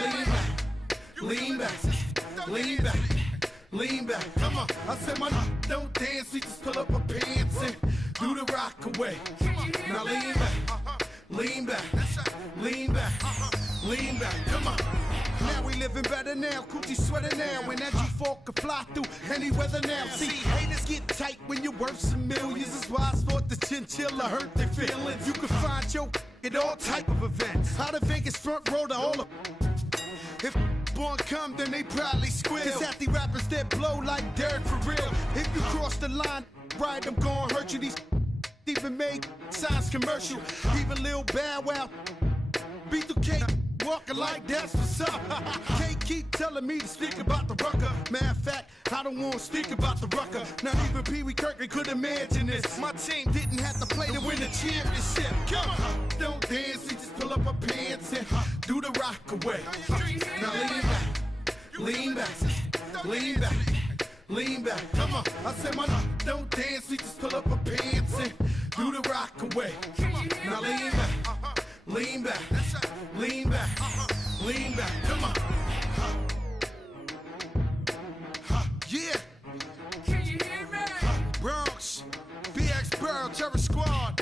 lean back, lean back, lean back. Come on, I said my don't dance, he just pull up her pants and do the rock away. Now lean back, lean back, lean back, lean back. Come on. Now we living better now, coochie sweater now. When that G4 can fly through any weather now. See, haters get tight when you're worth some millions. That's why I thought the chinchilla hurt their feelings. You can find your at all type of events. Out of Vegas front row to all of. If born come, then they probably squeal. Cause half the rappers that blow like Derek for real. If you cross the line, right, I'm gonna hurt you. These even made signs commercial. Even Lil Bow Wow, B2K. Walking like that's what's up. Can't keep telling me to speak about the rucker. Matter of fact, I don't want to speak about the rucker. Not even Pee Wee Kirkland could imagine this. My team didn't have to play to win the championship. Come on, don't dance, he just pull up her pants and do the rock away. Now lean back, lean back, lean back. Come on, I said my don't dance, he just pull up her pants and do the rock away. Now lean back. Lean back, lean back, lean back, come on. Yeah. Can you hear me? Bronx, BX Burrow, Terror Squad.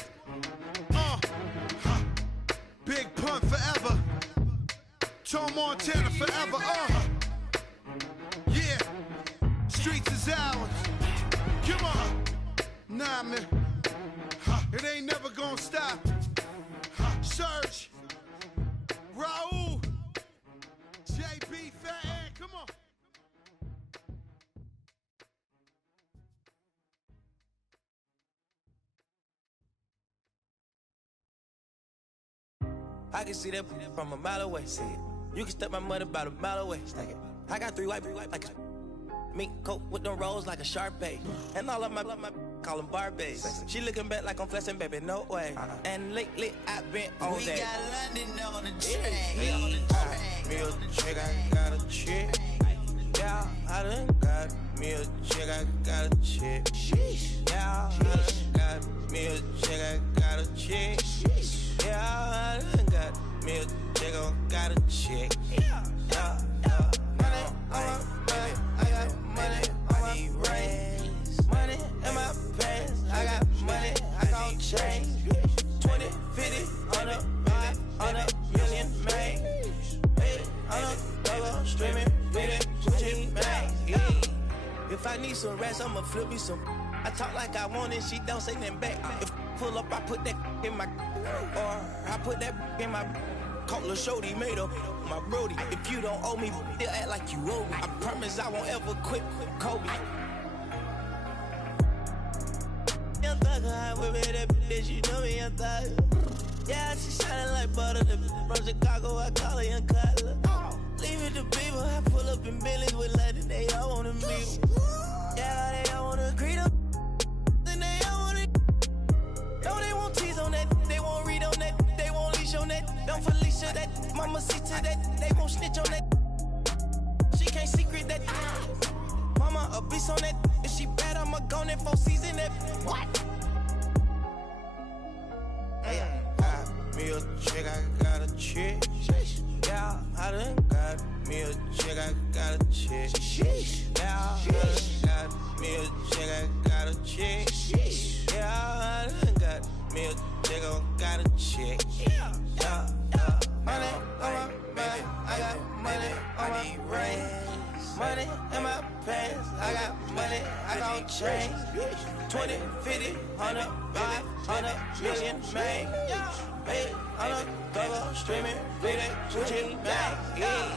Big Pun forever. Tom Montana forever. Yeah. Streets is ours. Come on. Nah, man. It ain't never gonna stop. Surge, Raul, JB, Fat Ed, come on. I can see that from a mile away. See it. You can step my mother about a mile away. Stack it. I got 3 white like a mink coat with them rolls like a Sharpay. And all of my call them Barbies. She looking back like I'm flexing, baby, no way. And lately I've been on that. We got London on the track. Me a chick, I got a chick. Yeah, I done got me a chick, I got a chick. Yeah, I done got me a chick, I got a chick. Yeah, I done got me a chick, I got a chick. Yeah. Money on my back, I got money on my brains. Money in my pants, I got money, I gon' change. 20, 50, 100, 100 million, man. Hey, I'm a dollar, streaming, reading, Gucci, man. If I need some rats, I'ma flip me some. I talk like I want it, she don't say nothing back. If pull up, I put that in my, or I put that in my. Call a shorty made up my brody. If you don't owe me, they'll act like you owe me. I promise I won't ever quit Kobe. young thug, I whip it, that bitch, you know me, young thug. Yeah, she shining like butter, the bitch from Chicago, I call her Young Cutler. Leave it to people, I pull up in Billy's with London, they all wanna meet. Yeah, they all wanna agree to. Then they all wanna. No, they won't tease on that, they won't read on that, they won't leash on that. Don't Felicia that, Mama see to that, they won't snitch on that. She can't secret that. Mama a beast on that. If she bad, I'ma go in 4 season that. What? Got me a chick, I got a chick. Yeah, I done got me a chick, I got a chick. Yeah, I done got me a chick, I got a chick. Yeah, I done got me a chick, I got a chick. Yeah. Money on my back, I got money on my brain. Money in my pants, I got money, I got change. 20, 50, 100, 500 million, man. Hey, I'm a double streaming, video, switching back. Yeah.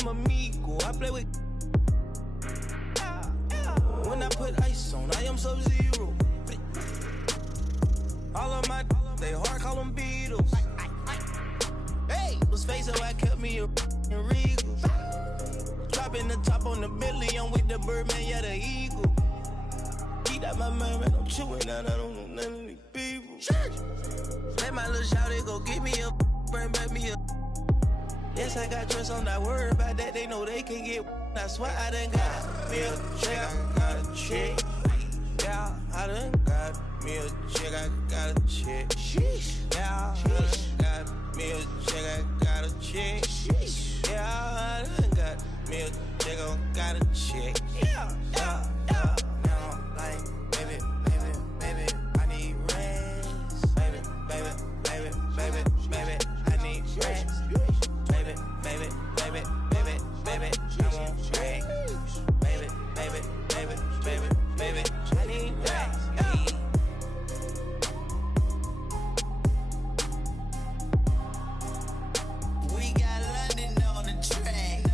I'm a Migo, I play with. When I put ice on, I am Sub-Zero. All of my, they hard, call them Beatles. Hey, was facing so I kept me a Regal. Dropping the top on the Bentley, I'm with the Birdman, yeah, the Eagle. Eat out my mind, man, I'm chewing out, I don't know none of these people. Let my little shawty go get me a, bring back me a. Yes, I got trust, I'm not worried about that, they know they can get. That's why I done got me a chick, I got a chick. Yeah, I done got me a chick, I got a chick. Yeah, I done got me a chick, I got a chick. Yeah, I done got me a chick, I got a chick. Yeah. Now I'm like, baby, I need rest. Baby, I need rest. Baby, I want rest. Baby, I need rest. We got London on the track.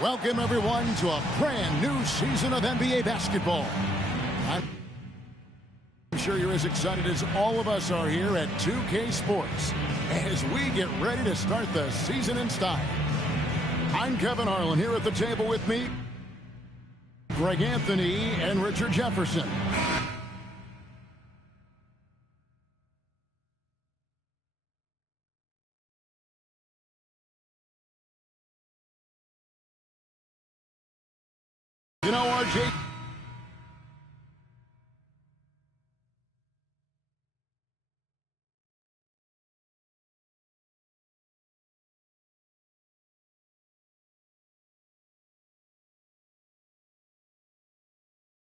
Welcome, everyone, to a brand new season of NBA basketball. I'm sure you're as excited as all of us are here at 2K Sports as we get ready to start the season in style. I'm Kevin Harlan, here at the table with me, Greg Anthony and Richard Jefferson. You know, RJ,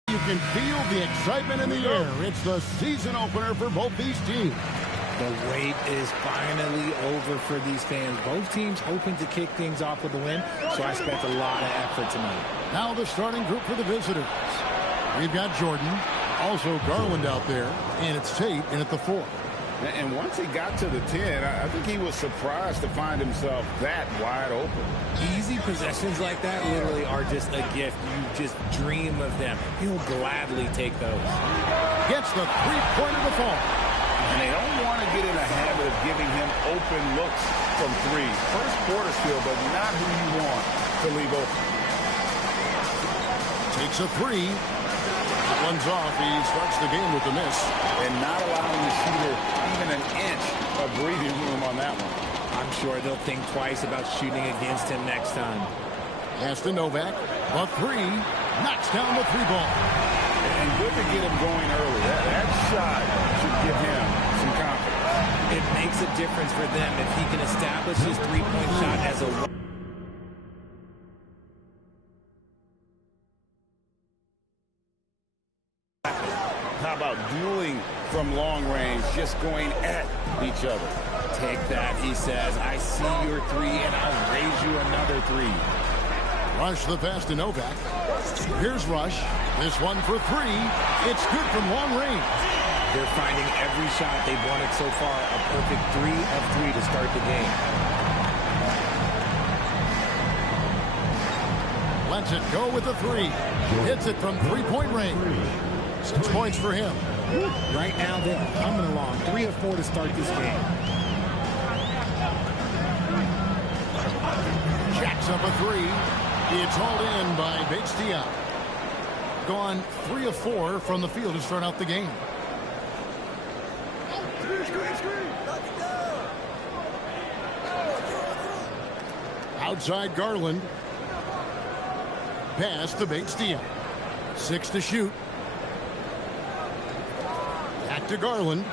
you can feel the excitement in the air. It's the season opener for both these teams. The wait is finally over for these fans. Both teams hoping to kick things off with a win, so I expect a lot of effort tonight. Now the starting group for the visitors. We've got Jordan, also Garland out there, and it's Tate in at the 4. And once he got to the 10, I think he was surprised to find himself that wide open. Easy possessions like that literally are just a gift. You just dream of them. He'll gladly take those. Gets the three-pointer to fall. And they don't want to get in a habit of giving him open looks from 3. First quarter still, but not who you want to leave open. Takes a 3. One's off. He starts the game with a miss. And not allowing the shooter even an inch of breathing room on that one. I'm sure they'll think twice about shooting against him next time. Pass to Novak. A 3. Knocks down the 3 ball. And good to get him going early. That shot should give him some confidence. It makes a difference for them if he can establish his three-point shot as a... How about dueling from long range, just going at each other? Take that, he says. I see your three, and I'll raise you another three. Rush the pass to Novak. Here's Rush. This one for three. It's good from long range. They're finding every shot they've wanted so far. A perfect 3 of 3 to start the game. Lets it go with the three. Hits it from three-point range. 6 points for him. Right now, they're coming along. 3 of 4 to start this game. Jacks up a three. It's hauled in by Bates Diop. Gone 3 of 4 from the field to start out the game. Outside Garland. Pass to Bates Diop. 6 to shoot. Back to Garland.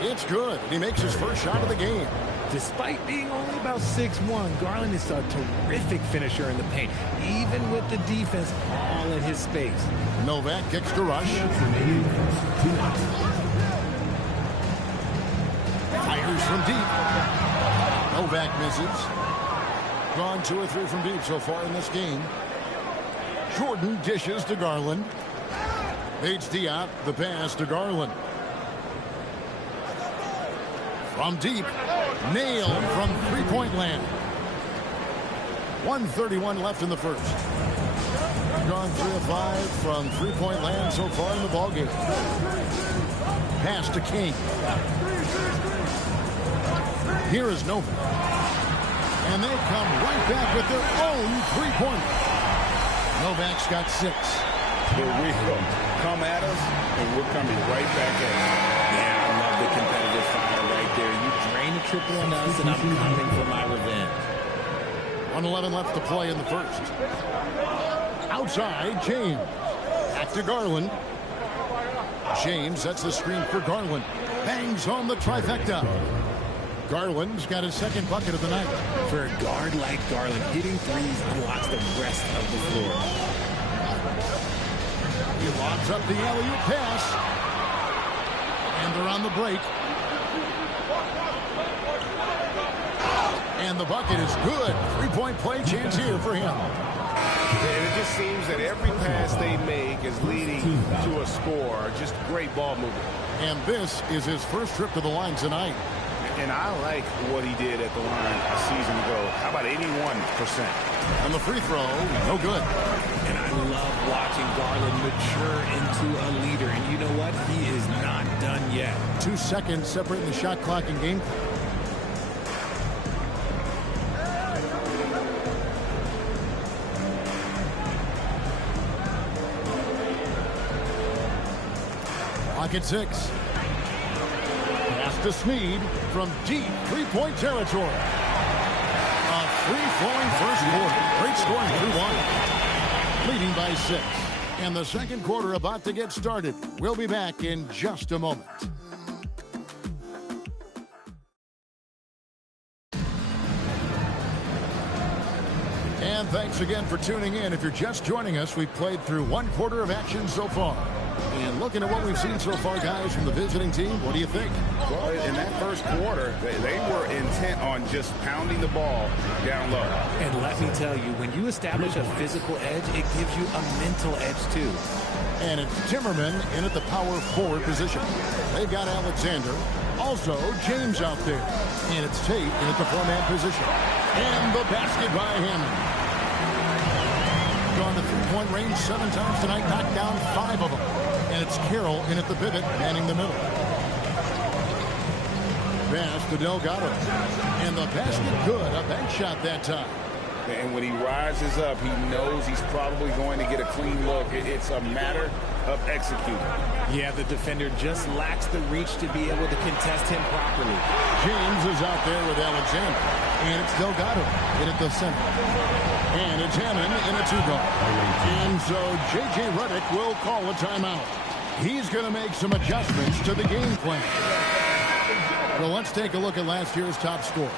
It's good. He makes his first shot of the game. Despite being only about 6'1", Garland is a terrific finisher in the paint, even with the defense all in his space. Novak kicks to Rush. Fires from deep. Novak misses. Gone 2 or 3 from deep so far in this game. Jordan dishes to Garland. Bates Diop, the pass to Garland. From deep. Nailed from three-point land. 1:31 left in the first. Gone 3 of 5 from three-point land so far in the ballgame. Pass to King. Here is Novak. And they come right back with their own three-pointer. Novak's got 6. Here we go. Come at us, and we're coming right back at you. Yeah, I love the competitive fire right there. You drain a triple on us, and I'm coming for my revenge. 1:11 left to play in the first. Outside, James. Back to Garland. James sets the screen for Garland. Bangs home the trifecta. Garland's got his second bucket of the night. For a guard like Garland, hitting threes unlocks the rest of the floor. He lobs up the alley-oop pass. And they're on the break. And the bucket is good. Three-point play chance here for him. And it just seems that every pass they make is leading to a score. Just great ball movement. And this is his first trip to the line tonight. And I like what he did at the line a season ago. How about 81%? And the free throw, no good. And I love watching Garland mature into a leader. And you know what? He is not done yet. 2 seconds separating the shot clock and game. Clock at 6. Pass to Smead from deep three-point territory. A free-flowing first quarter. Great scoring through 1. Leading by 6. And the second quarter about to get started. We'll be back in just a moment. And thanks again for tuning in. If you're just joining us, we've played through 1 quarter of action so far. And looking at what we've seen so far, guys, from the visiting team, what do you think? Well, in that first quarter, they were intent on just pounding the ball down low. And let me tell you, when you establish a physical edge, it gives you a mental edge, too. And it's Timmerman in at the power forward position. They've got Alexander. Also, James out there. And it's Tate in at the 4-man position. And the basket by Hammond. Gone to three-point range 7 times tonight, knocked down 5 of them. And it's Carroll in at the pivot, manning the middle. Pass to Delgado. And the basket good, a bank shot that time. And when he rises up, he knows he's probably going to get a clean look. It's a matter of executing. Yeah, the defender just lacks the reach to be able to contest him properly. James is out there with Alexander. And it's Delgado in at the center. And it's Hammond in a 2-guard. And so J.J. Redick will call a timeout. He's going to make some adjustments to the game plan. Well, let's take a look at last year's top scorers.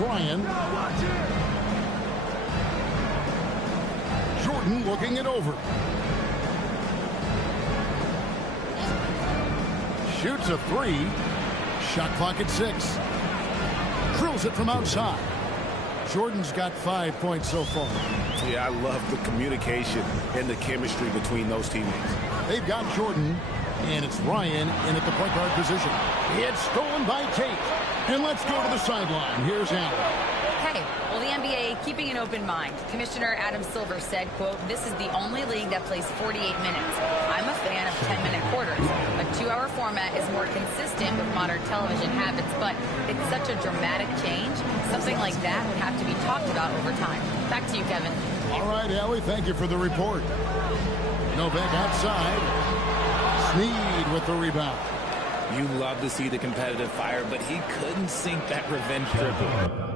Ryan. Jordan looking it over. Shoots a three. Shot clock at 6. Drills it from outside. Jordan's got 5 points so far. Yeah, I love the communication and the chemistry between those teammates. They've got Jordan, and it's Ryan in at the point guard position. It's stolen by Tate. And let's go to the sideline. Here's Allen. Hey, well, the NBA keeping an open mind. Commissioner Adam Silver said, quote, "This is the only league that plays 48 minutes. I'm a fan of 10-minute quarters. A 2-hour format is more consistent with modern television habits, but it's such a dramatic change. Something like that would have to be talked about over time." Back to you, Kevin. All right, Allie, thank you for the report. Novak outside. Sneed with the rebound. You love to see the competitive fire, but he couldn't sink that revenge dribble.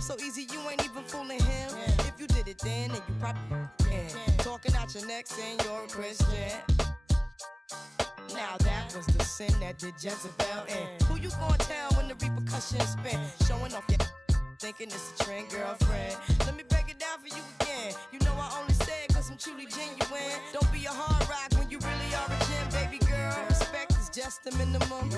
So easy, you ain't even fooling him. If you did it then you probably can. Talking out your neck saying you're a Christian. Now that was the sin that did Jezebel in. Who you gonna tell when the repercussions spin? Showing off your thinking it's a trend, girlfriend. Let me break it down for you again. You know I only say it cause I'm truly genuine. Don't be a hard rock when you really are a gem, baby girl. Respect is just the minimum.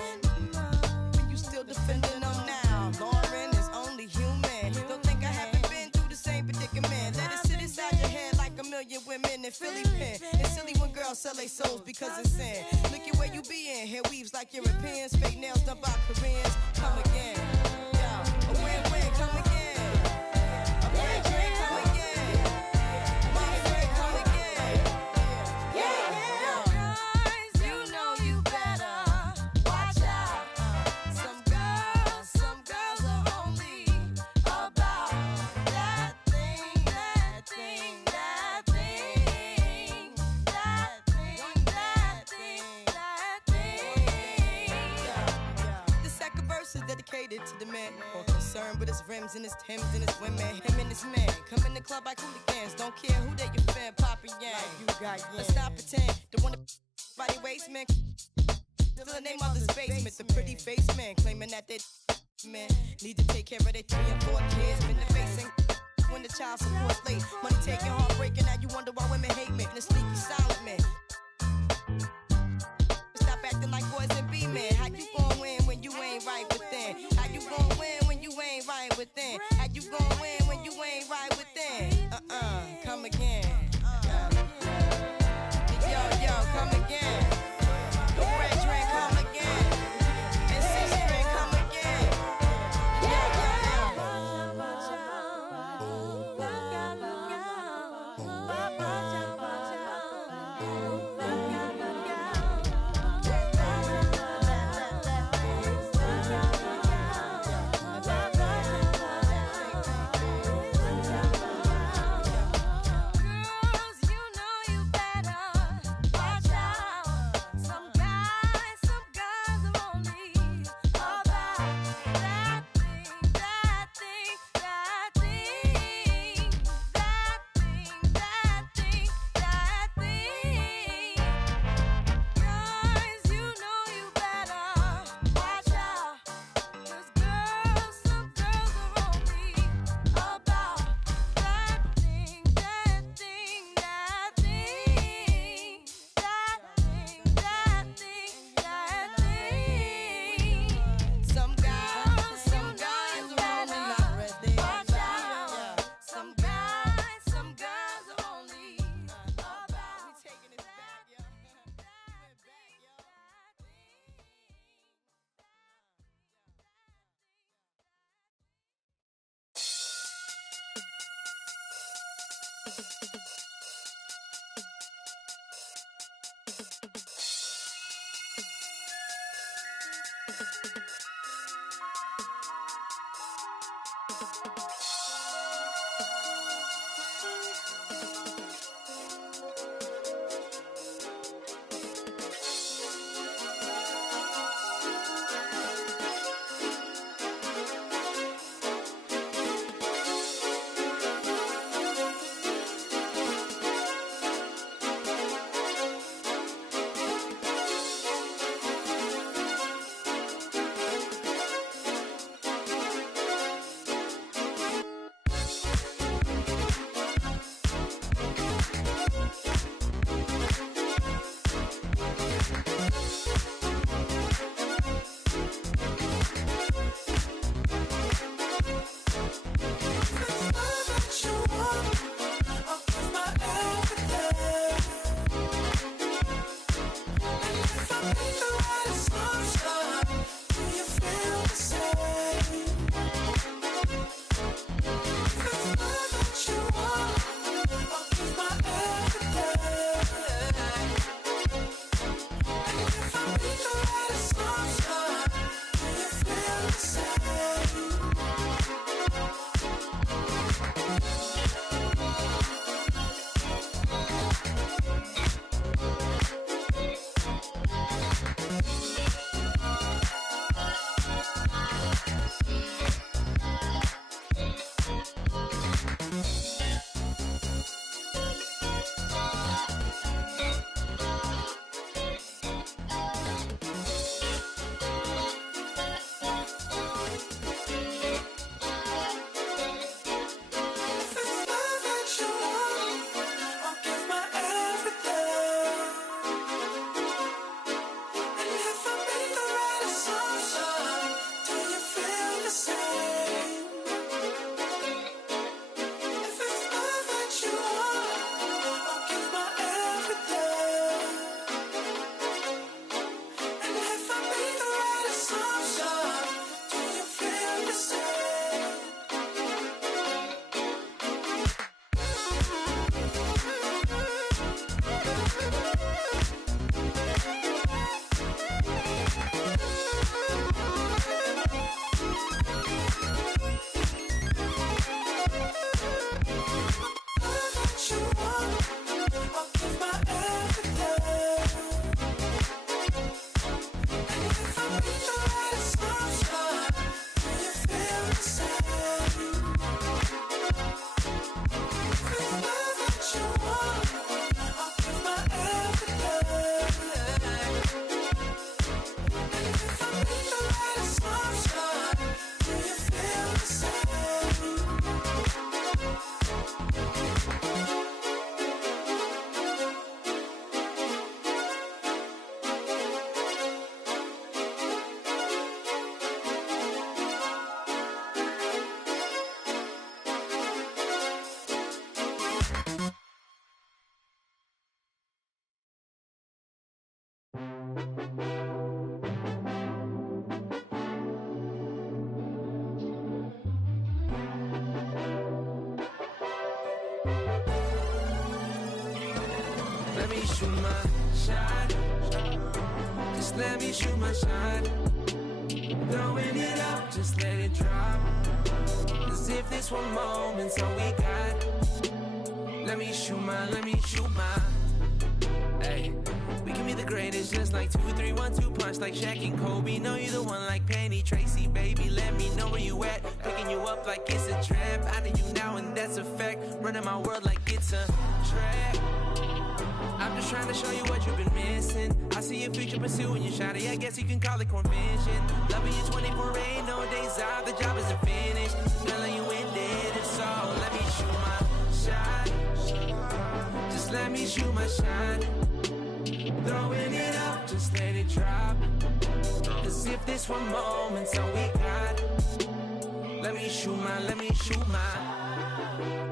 When you still defending them now. Lauren is only human. Don't think I haven't been through the same predicament. Let it sit inside your head like a million women in Philly pen. It's silly when girls sell their souls because it's sin. Look at where you be in. Hair weaves like Europeans. Fake nails done by Koreans. Come again. Yo, a win-win. Come again. A win-win. Come again. My friend, come again. Yeah. Guys, you know you better watch out. Some girls are only about that thing, that thing, that thing, that thing, that thing, that thing. The second verse is dedicated to the man more concerned with his rims and his Timbs and his women. Him and his man come in the club like hooligans. Don't care who they your fan, Papa Yang. You got Let's not pretend the one by the waist man. Still the name of this basement. The pretty face man claiming that they men need to take care of their 3 and 4 kids. Been the facing when the child support's late. Money taking, heartbreaking. Now you wonder why women hate men. The sneaky silent man. Stop acting like boys and be men. How you gon' win when you ain't right within? How you gon' win when you ain't right within? How you gon' win when you ain't right within? Come again. Yo, come again. The red drink, come again. And 6 drink, come again. shoot my shot. Just let me shoot my shot. Throwing it up, just let it drop. As if this one moment's all we got. Let me shoot my. Hey, we can be the greatest, just like 2, 3, 1, 2 punch, like Shaq and Kobe. Know you the one like Penny Tracy, baby. Let me know where you at. Picking you up like it's a trap. I need you now, and that's a fact. Running my world like it's a trap. I'm just trying to show you what you've been missing. I see your future pursuing your shawty. I guess you can call it convention. Loving you 24, ain't no days off. The job isn't finished. Telling you ended, it's all. Let me shoot my shot. Just let me shoot my shot. Throwing it up, just let it drop. As if this one moment's all we got. Let me shoot my.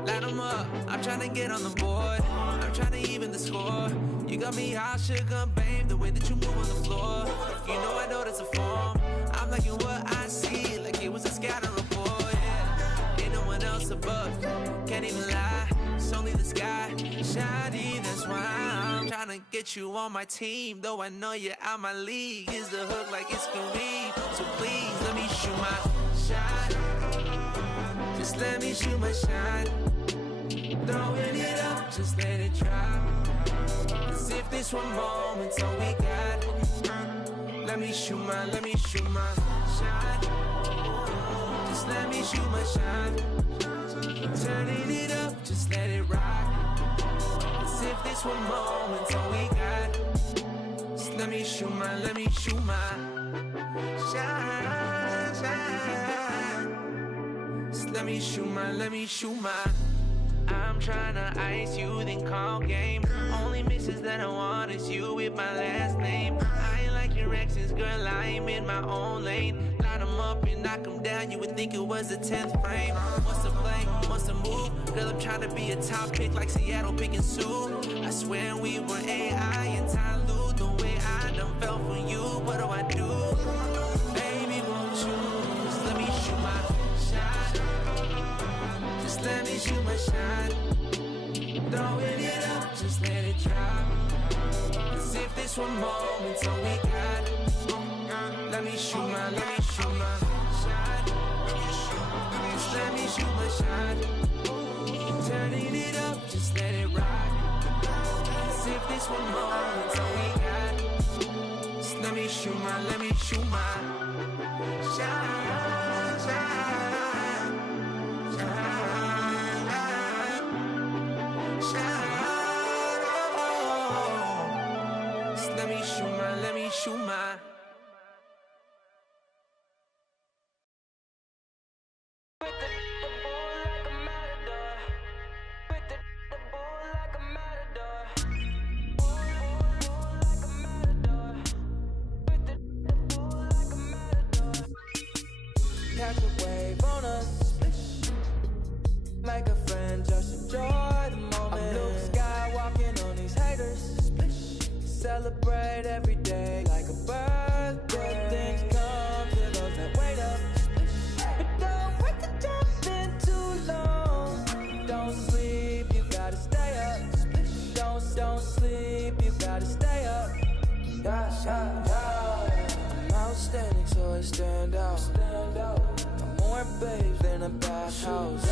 Light 'em up, I'm trying to get on the board. I'm trying to even the score. You got me hot, sugar, babe. The way that you move on the floor. You know that's a form. I'm liking what I see, like it was a scatter report, yeah. Ain't no one else above, can't even lie. It's only the sky, shiny, that's why I'm trying to get you on my team. Though I know you're out my league. Is the hook like it's Kareem. So please, let me shoot my shot. Just let me shoot my shot. Throwing it up, just let it drop. As if this one moment's all we got. Let me shoot my shot. Just let me shoot my shot. Turning it up, just let it rock. As if this one moment's all we got. Just let me shoot my shot. Just let me shoot my. I'm tryna ice you, then call game. Only misses that I want is you with my last name. I ain't like your exes, girl, I am in my own lane. Line 'em up and knock 'em down, you would think it was a 10th frame. What's the play, what's the move? Girl, I'm tryna be a top pick like Seattle picking Sue. I swear we were AI and Ty Lue. The way I done fell for you, what do I do? Baby, won't you just let me shoot my shot? Just let me shoot my shot. Throwing it up, just let it drop. As if this one moment's all we got. Let me shoot my shot. Just let me shoot my shot. Turning it up, just let it rock. As if this one moment's all we got. Just let me shoot my shot. Let me shoot my. Catch a wave on us, make a friend, just enjoy the moment. I'm blue sky walking on these haters. Celebrate every day like a birthday. Things come to those that wait up. But don't wait to jump in too long. Don't sleep, you gotta stay up. Don't sleep, you gotta stay up. I'm outstanding, so I stand out. I'm more babes than a bathhouse.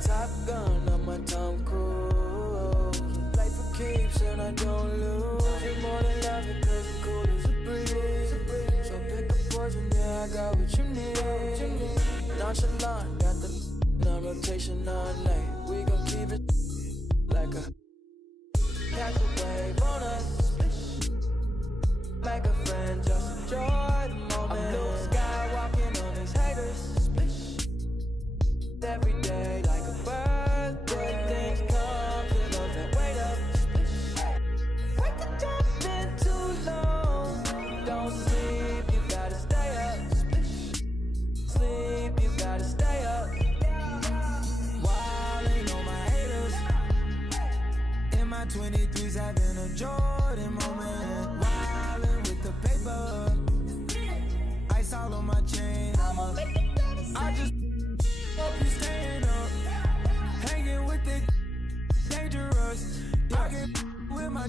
Top Gun on my Tom Cruise. Play for keeps and I don't lose. You're more than love it, cause you're cool as a breeze. So pick a poison, yeah, I got what you need. Nonchalant, got the on rotation all night. We gon' keep it like a. Catch a wave on us. Make a friend, just enjoy the moment. I'm blue sky walking on these haters. Every day like a birthday. Things come to those that wait up. Wait to jump in too long. Don't sleep, you gotta stay up. Sleep, you gotta stay up. Wildin' on my haters. In my 23s having a Jordan moment. Wildin' with the paper. Ice all on my chain. I just hope you staying up. Hanging with the dangerous. I get with my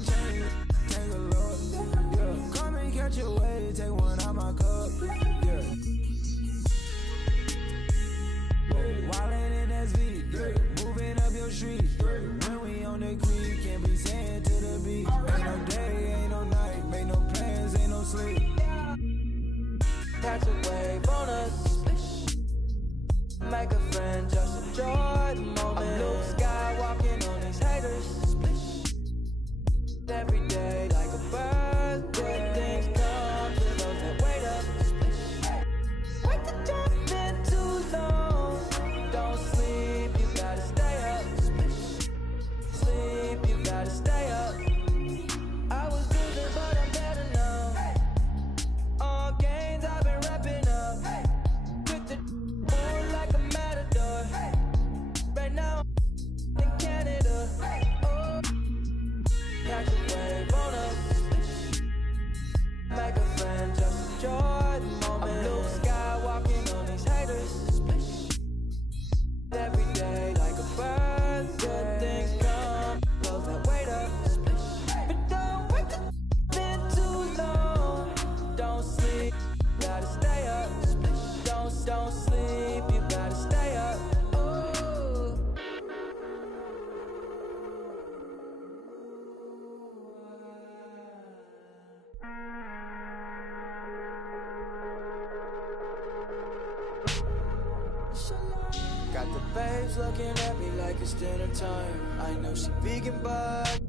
Babes looking at me like it's dinner time. I know she vegan, but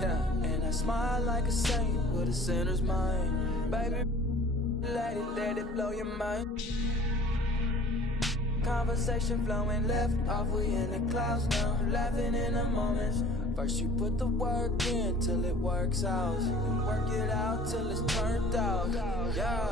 yeah, and I smile like a saint with a sinner's mind. Baby, let it blow your mind. Conversation flowing left off, we in the clouds now, laughing in the moments. First you put the work in till it works out. You work it out till it's turned out. Yeah.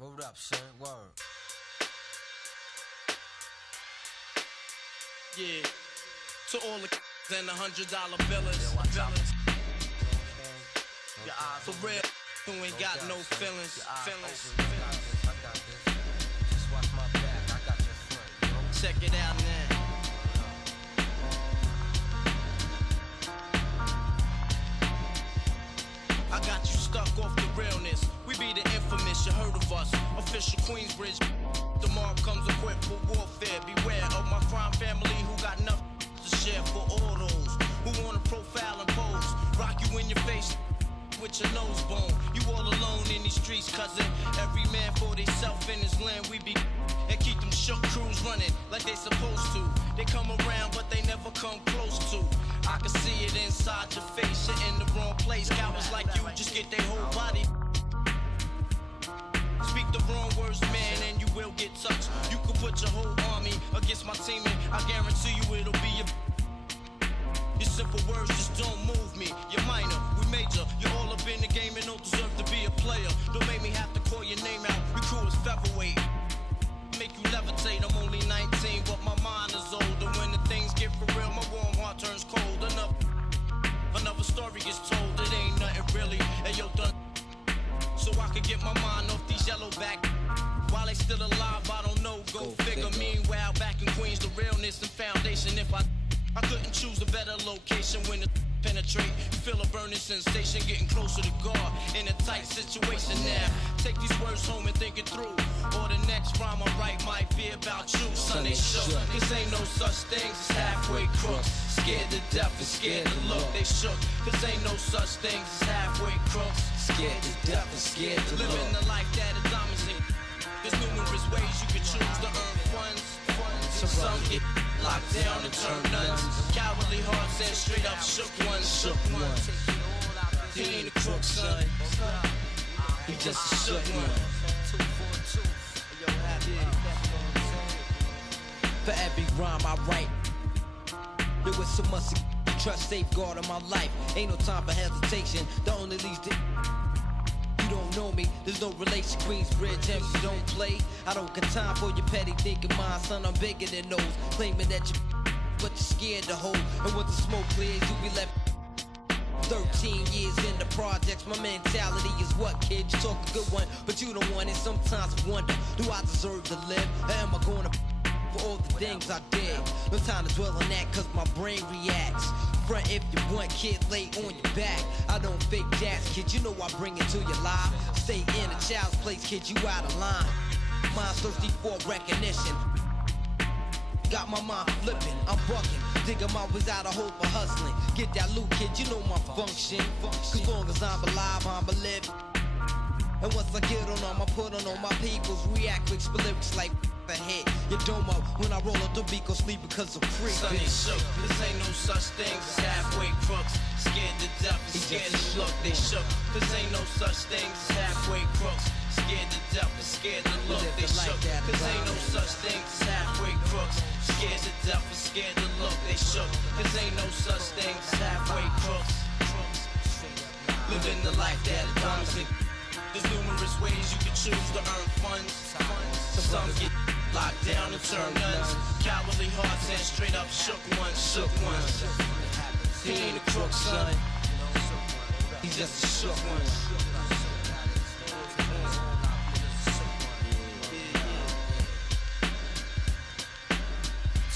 Hold up, son. Word. Yeah. To all the and $100 billers. For real, who ain't got no feelings. Check it out now. I got you stuck off the realness. We be the infamous, you heard of us. Official Queensbridge. Tomorrow comes equipped for warfare. Beware of my crime family who got nothing to share for all those who wanna profile and pose. Rock you in your face with your nose bone. You all alone in these streets, cousin. Every man for theyself in his land. We be and keep them shook crews running like they supposed to. They come around, but they never come close to. I can see it inside your face. You're in the wrong place. Cowards like you just get their whole body. Speak the wrong words, man, and you will get touched. You could put your whole army against my team, and I guarantee you it'll be your simple words just don't move me. You're minor, we major. You're all up in the game and don't deserve to be a player. Don't make me have to call your name out. Your crew is featherweight. Make you levitate. I'm only 19, but my mind is older. When the things get for real, my warm heart turns cold. Another story gets told. It ain't nothing really. Hey, yo, done. So I could get my mind off these yellow back. While they still alive, I don't know. Go figure. Meanwhile, back in Queens, the realness and foundation. If I couldn't choose a better location when it penetrate. You feel a burning sensation, getting closer to God in a tight situation now. Take these words home and think it through. Or the next rhyme I write might be about you. Son, they shook. Cause ain't no such things as halfway crooks. Scared to death and scared to look. They shook. Cause ain't no such things as halfway crooks. Scared to death and scared to look. Living the life that is diamonds in. There's numerous ways you can choose to earn funds. So some get locked down and turn nuns. Cowardly hearts and straight up shook ones. He ain't a crook, son. He just a shook one. For every rhyme I write, there was so much trust safeguard in my life. Ain't no time for hesitation. The only leads to you don't know me, there's no relation. Queensbridge, and you don't play. I don't got time for your petty thinking, mind, son. I'm bigger than those. Claiming that you, but you're scared to hold. And when the smoke clears, you be left. 13 years in the projects, my mentality is what, kid? You talk a good one, but you don't want it. Sometimes I wonder, do I deserve to live? Or am I gonna for all the things I did? No time to dwell on that, cause my brain reacts. Front if you want, kid, lay on your back. I don't fake jazz, kid, you know I bring it to your life. Stay in a child's place, kid, you out of line. Mind's thirsty for recognition. Got my mind flipping, I'm bucking. Dig 'em out without a hope of hustling. Get that loot, kid, you know my function. Cause long as I'm alive, I'm a live. And once I get on them, I put on all my peoples. React with lyrics like the hit. You don't know when I roll up the beat, go sleep because I'm free. Son, they shook. This ain't no such thing as halfway crooks. Scared to death and scared to look. They shook. This ain't no such thing as halfway crooks. Scared to death and scared to look. They shook. Cause ain't no such thing as halfway crooks. Scared to death and scared to look. They shook. Cause ain't no such thing as halfway crooks. Living the life that is promising. There's numerous ways you can choose to earn funds. Some get locked down and turn nuns. Cowardly hearts and straight up shook ones. He ain't a crook, son. He's just a shook one.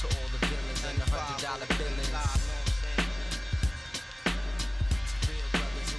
To all the villains and the $100 billings. Real brothers who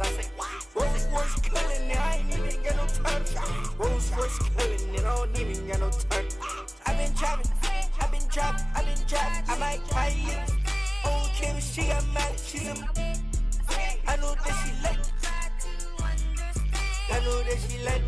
I say, Rolls Royce killing it, I ain't even got no turn. Rolls Royce killing it, I don't even got no turn. I've been driving, I might buy you. Oh, Kim, she got mad, she's a. I know that she like. I know that she like.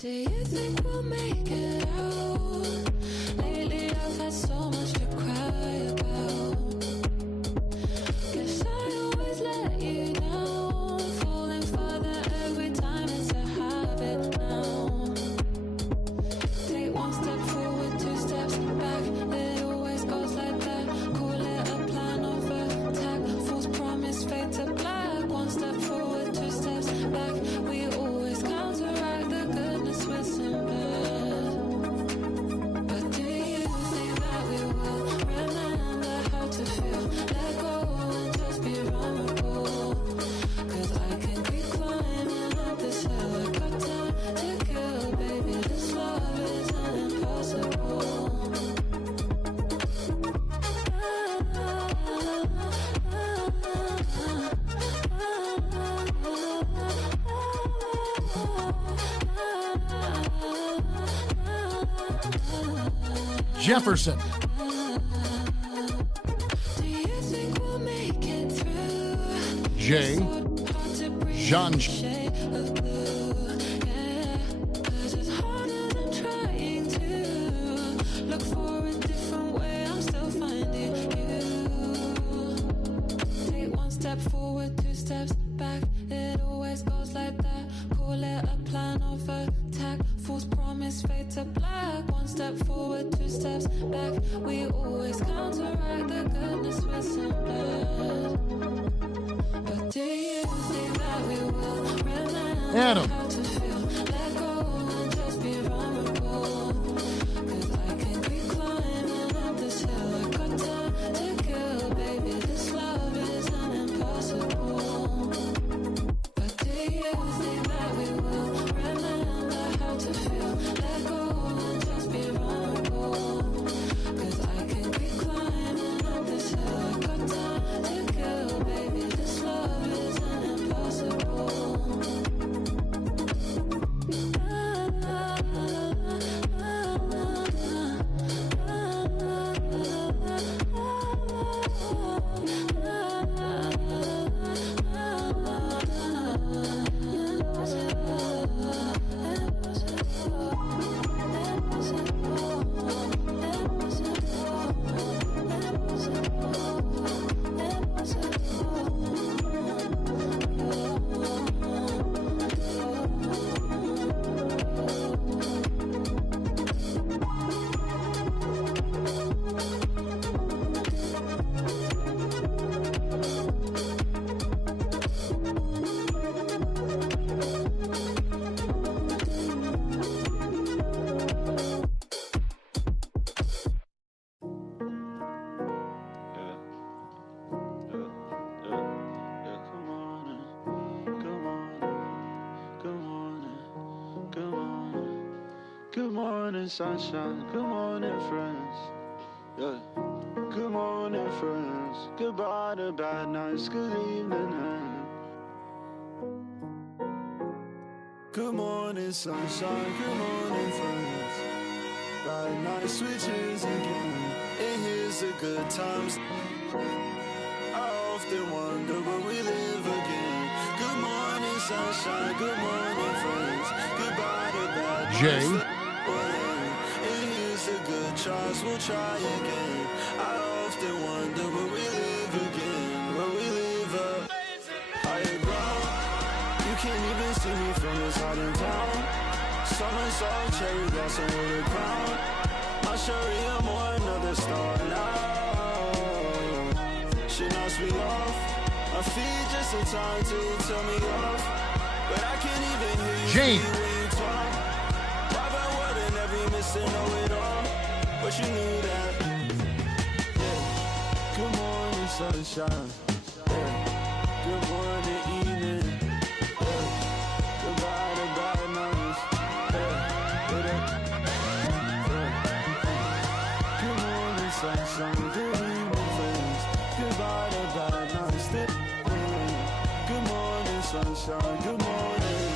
Do you think we'll make it out? Lately I've had so much to cry about. Guess I always let you down. Falling further every time, it's a habit now. Take one step forward, two steps back. It always goes like that. Call it a plan of attack. False promise, fade to black. One step forward, two steps back. We always counteract the goodness with some bad. But do you think that we will remember how to feel? Let go and just be vulnerable. 'Cause I can keep climbing up this hill. I got time to kill, baby. This love isn't impossible. Jefferson. Do you think we'll make it through? Jay. Jean. Shade of blue, yeah. 'Cause it's harder than trying to look for a different way. I'm still finding you. Take one step forward, two steps back. It always goes like that. Call it a plan of attack. False promise, fade to black. One step forward, two steps back. We always counteract the goodness with some bad. But do you think that we will remember Adam. how to feel? Let go and just be vulnerable. 'Cause I can keep climbing up this hill. I got time to kill, baby. This love isn't impossible. But do you think that we will remember how to feel? Let go and just be vulnerable. 'Cause I can keep climbing up this hill. I got time to kill, baby. This love isn't impossible. Good morning, sunshine. Good morning, friends. Yeah. Good morning, friends. Goodbye to bad nights. Good evening, and Good morning, sunshine. Good morning, friends. Bad night switches again. And here's the good times. I often wonder will we live again. Good morning, sunshine. Good morning, friends. Goodbye to bad Jay. nights. And here's the good tries. We'll try again. I often wonder will we live again. Will we live up? Higher ground. You can't even see me from this hot in town. Summer soft cherry blossom with a crown. I'll show you more, another star now. She knocks me off. My feet just in time to tell me off. But I can't even hear you Jane. when you talk. Why by word and every miss and know it all. But you knew that. Yeah. Good morning, sunshine. Yeah. Good morning, evening. Goodbye to bad nights. Good morning, sunshine. Good evening, friends. Goodbye to bad nights. Good morning, sunshine. Good morning.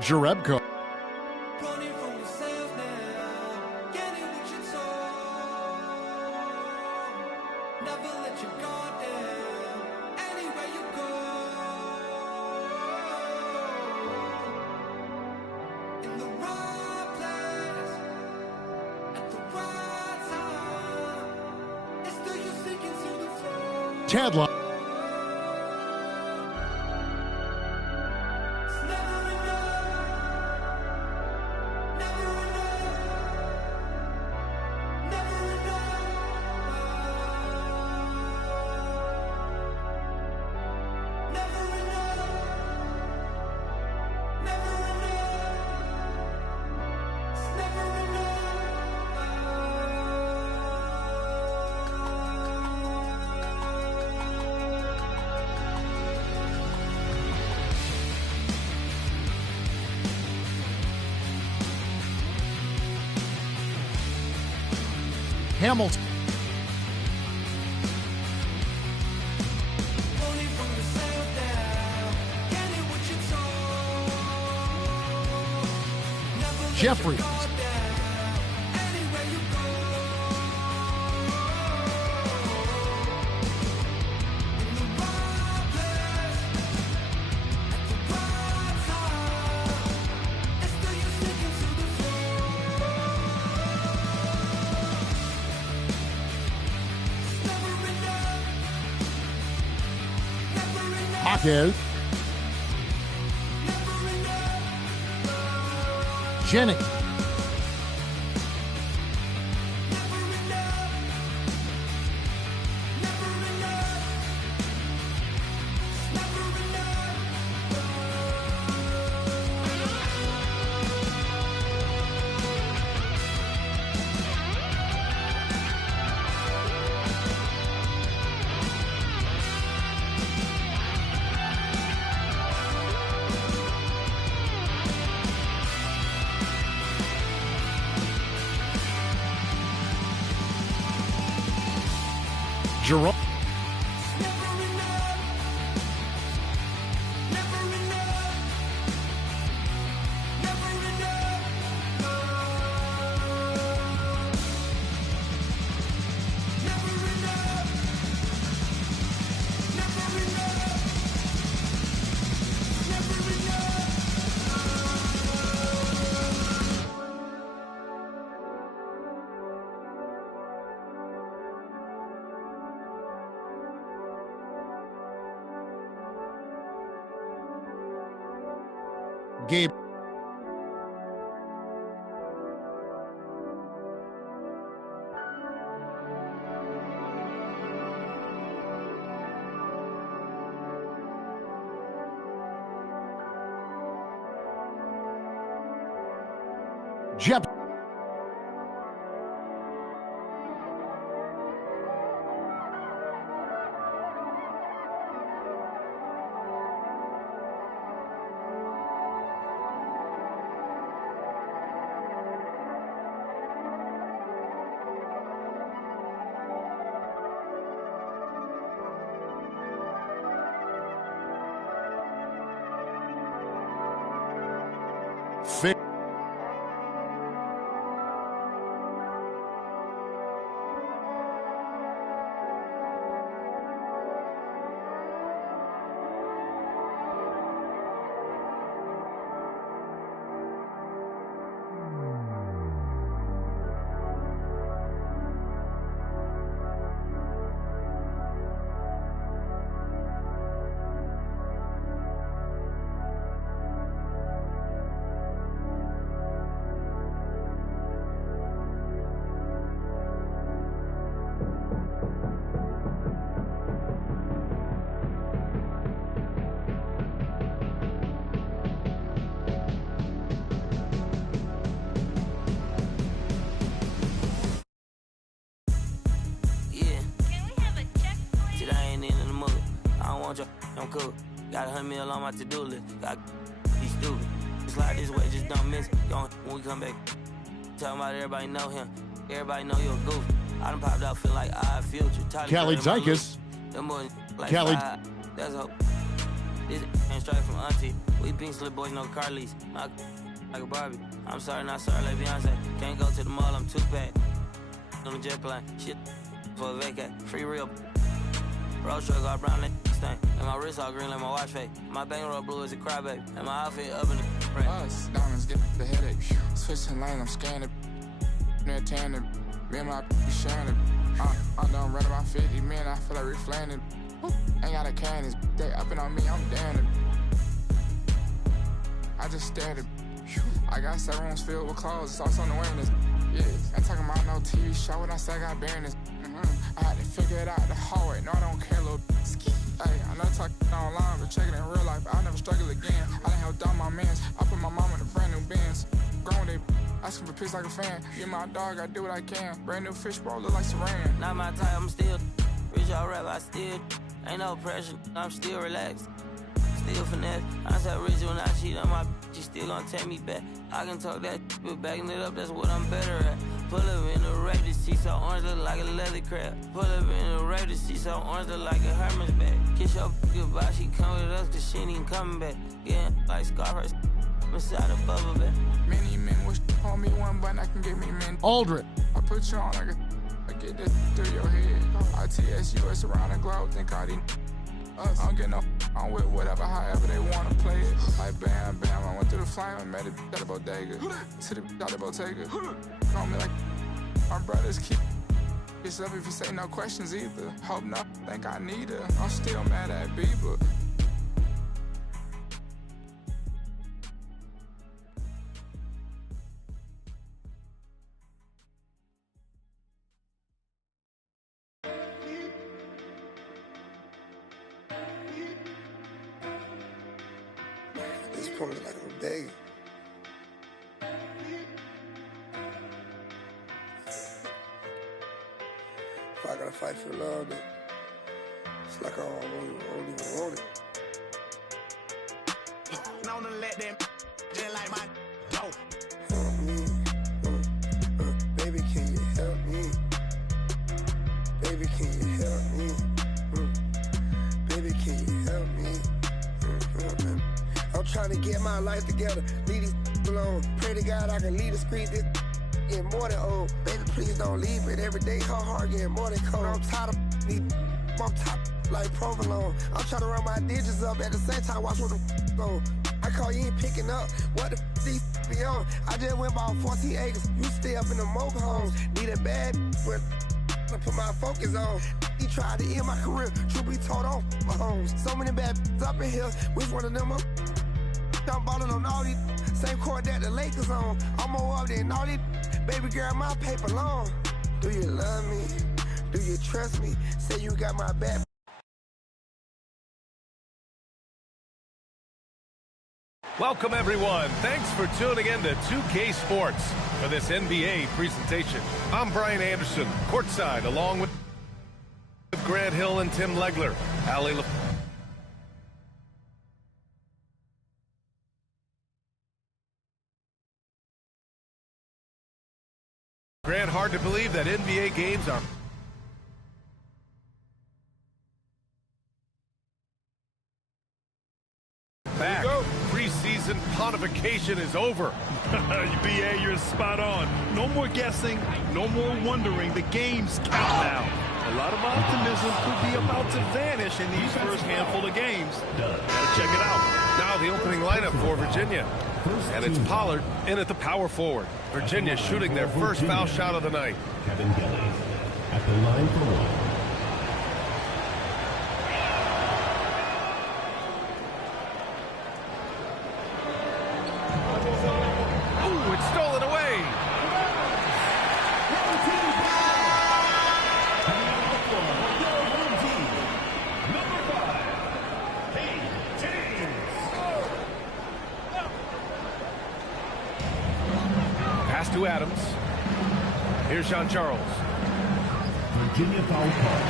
Jerebko. Tadlock. Hamilton. Jeffries. Hawkes. Jennings. Jerome. Gabe. Jeff. I'm cool. Got 100 mil on my to-do list. Got be stupid. It's like this way, just don't miss it. When we come back, talking about everybody know him. Everybody know you're a goof. I done popped out, feel like I future. Callie Zykas. Like Callie. That's hope. This ain't straight from auntie. We pink slip boys, no car lease. Like a Barbie. I'm sorry, not sorry, like Beyonce. Can't go to the mall, I'm too packed. On the jet plane, shit for a vacate. Free real. Road truck all brown like thing. And my wrist all green like my watch face. My bankroll blue as a crybaby. And my outfit up in the rain. Us, diamonds get the headache. Switching lanes, I'm scanning. Near tanning. Me and my be sharing it. I'm done running my 50 men, I feel like reflating. Ain't got a can, this they upping on me, I'm damn. I just stared at. I got 7 rooms filled with clothes, it's also on the awareness. Yeah, ain't talking about no TV show when I say I got bareness. I had to figure it out the hallway. No, I don't care, little ski. Hey, I know talking online, but check it in real life. I'll never struggle again. I done helped out my mans. I put my mom in a brand new Benz. Grown they asking for pics like a fan. You my dog, I do what I can. Brand new fish bowl, look like Saran. Not my type, I'm still rich all rap, I still ain't no pressure. I'm still relaxed. Still finesse. I said rich when I cheat on my bitch, she still gonna take me back. I can talk that, but backing it up, that's what I'm better at. Pull up in the red, she so orange look like a leather crab. Pull up in the red, she so orange look like a Hermes bag. Kiss your goodbye, she come with us cause she ain't even coming back. Yeah, like Scarface inside a bubble bag. Many men wish on me one button, I can get me men. Aldrich. I put you on like I get this through your head. ITS around the globe, think I didn't. I don't get no, I'm with whatever, however they wanna play it. Like bam, bam, I went through the flame and met it at the bodega. To the out the Bottega. Call me like my brothers keep yourself if you say no questions either. Hope not, think I need her. I'm still mad at Bieber. It's probably like a day. If I gotta fight for love, then it's like I don't even want it. Known to let them just like my dope. Help me, baby, can you help me? Baby, can you help me? Baby, can you help me? I'm trying to get my life together, leave these alone. Pray to God I can leave the street, this getting more than old. Baby, please don't leave it. Every day her heart getting more than cold. I'm tired of these, I'm tired like provolone. I'm trying to run my digits up at the same time, watch where the go. I call you ain't picking up, what the these be on? I just went about 14 acres, you stay up in the mobile homes. Need a bad but I put my focus on. He tried to end my career, truth be told on my homes. So many bad up in here, which one of them up? I'm ballin' on all these, same court that the Lakers on. I'm more up than all these, baby girl, my paper long. Do you love me? Do you trust me? Say you got my back. Welcome, everyone. Thanks for tuning in to 2K Sports for this NBA presentation. I'm Brian Anderson, courtside, along with Grant Hill and Tim Legler. Allie Grant, hard to believe that NBA games are back. Preseason pontification is over. BA, you're spot on. No more guessing, no more wondering. The games count now. A lot of optimism could be about to vanish in these first handful of games. Gotta check it out. Now the opening lineup for Virginia. And it's Pollard in at the power forward. Virginia shooting their first foul shot of the night. Kevin Gilly at the line for one. To Adams. Here's Sean Charles. Virginia foul call.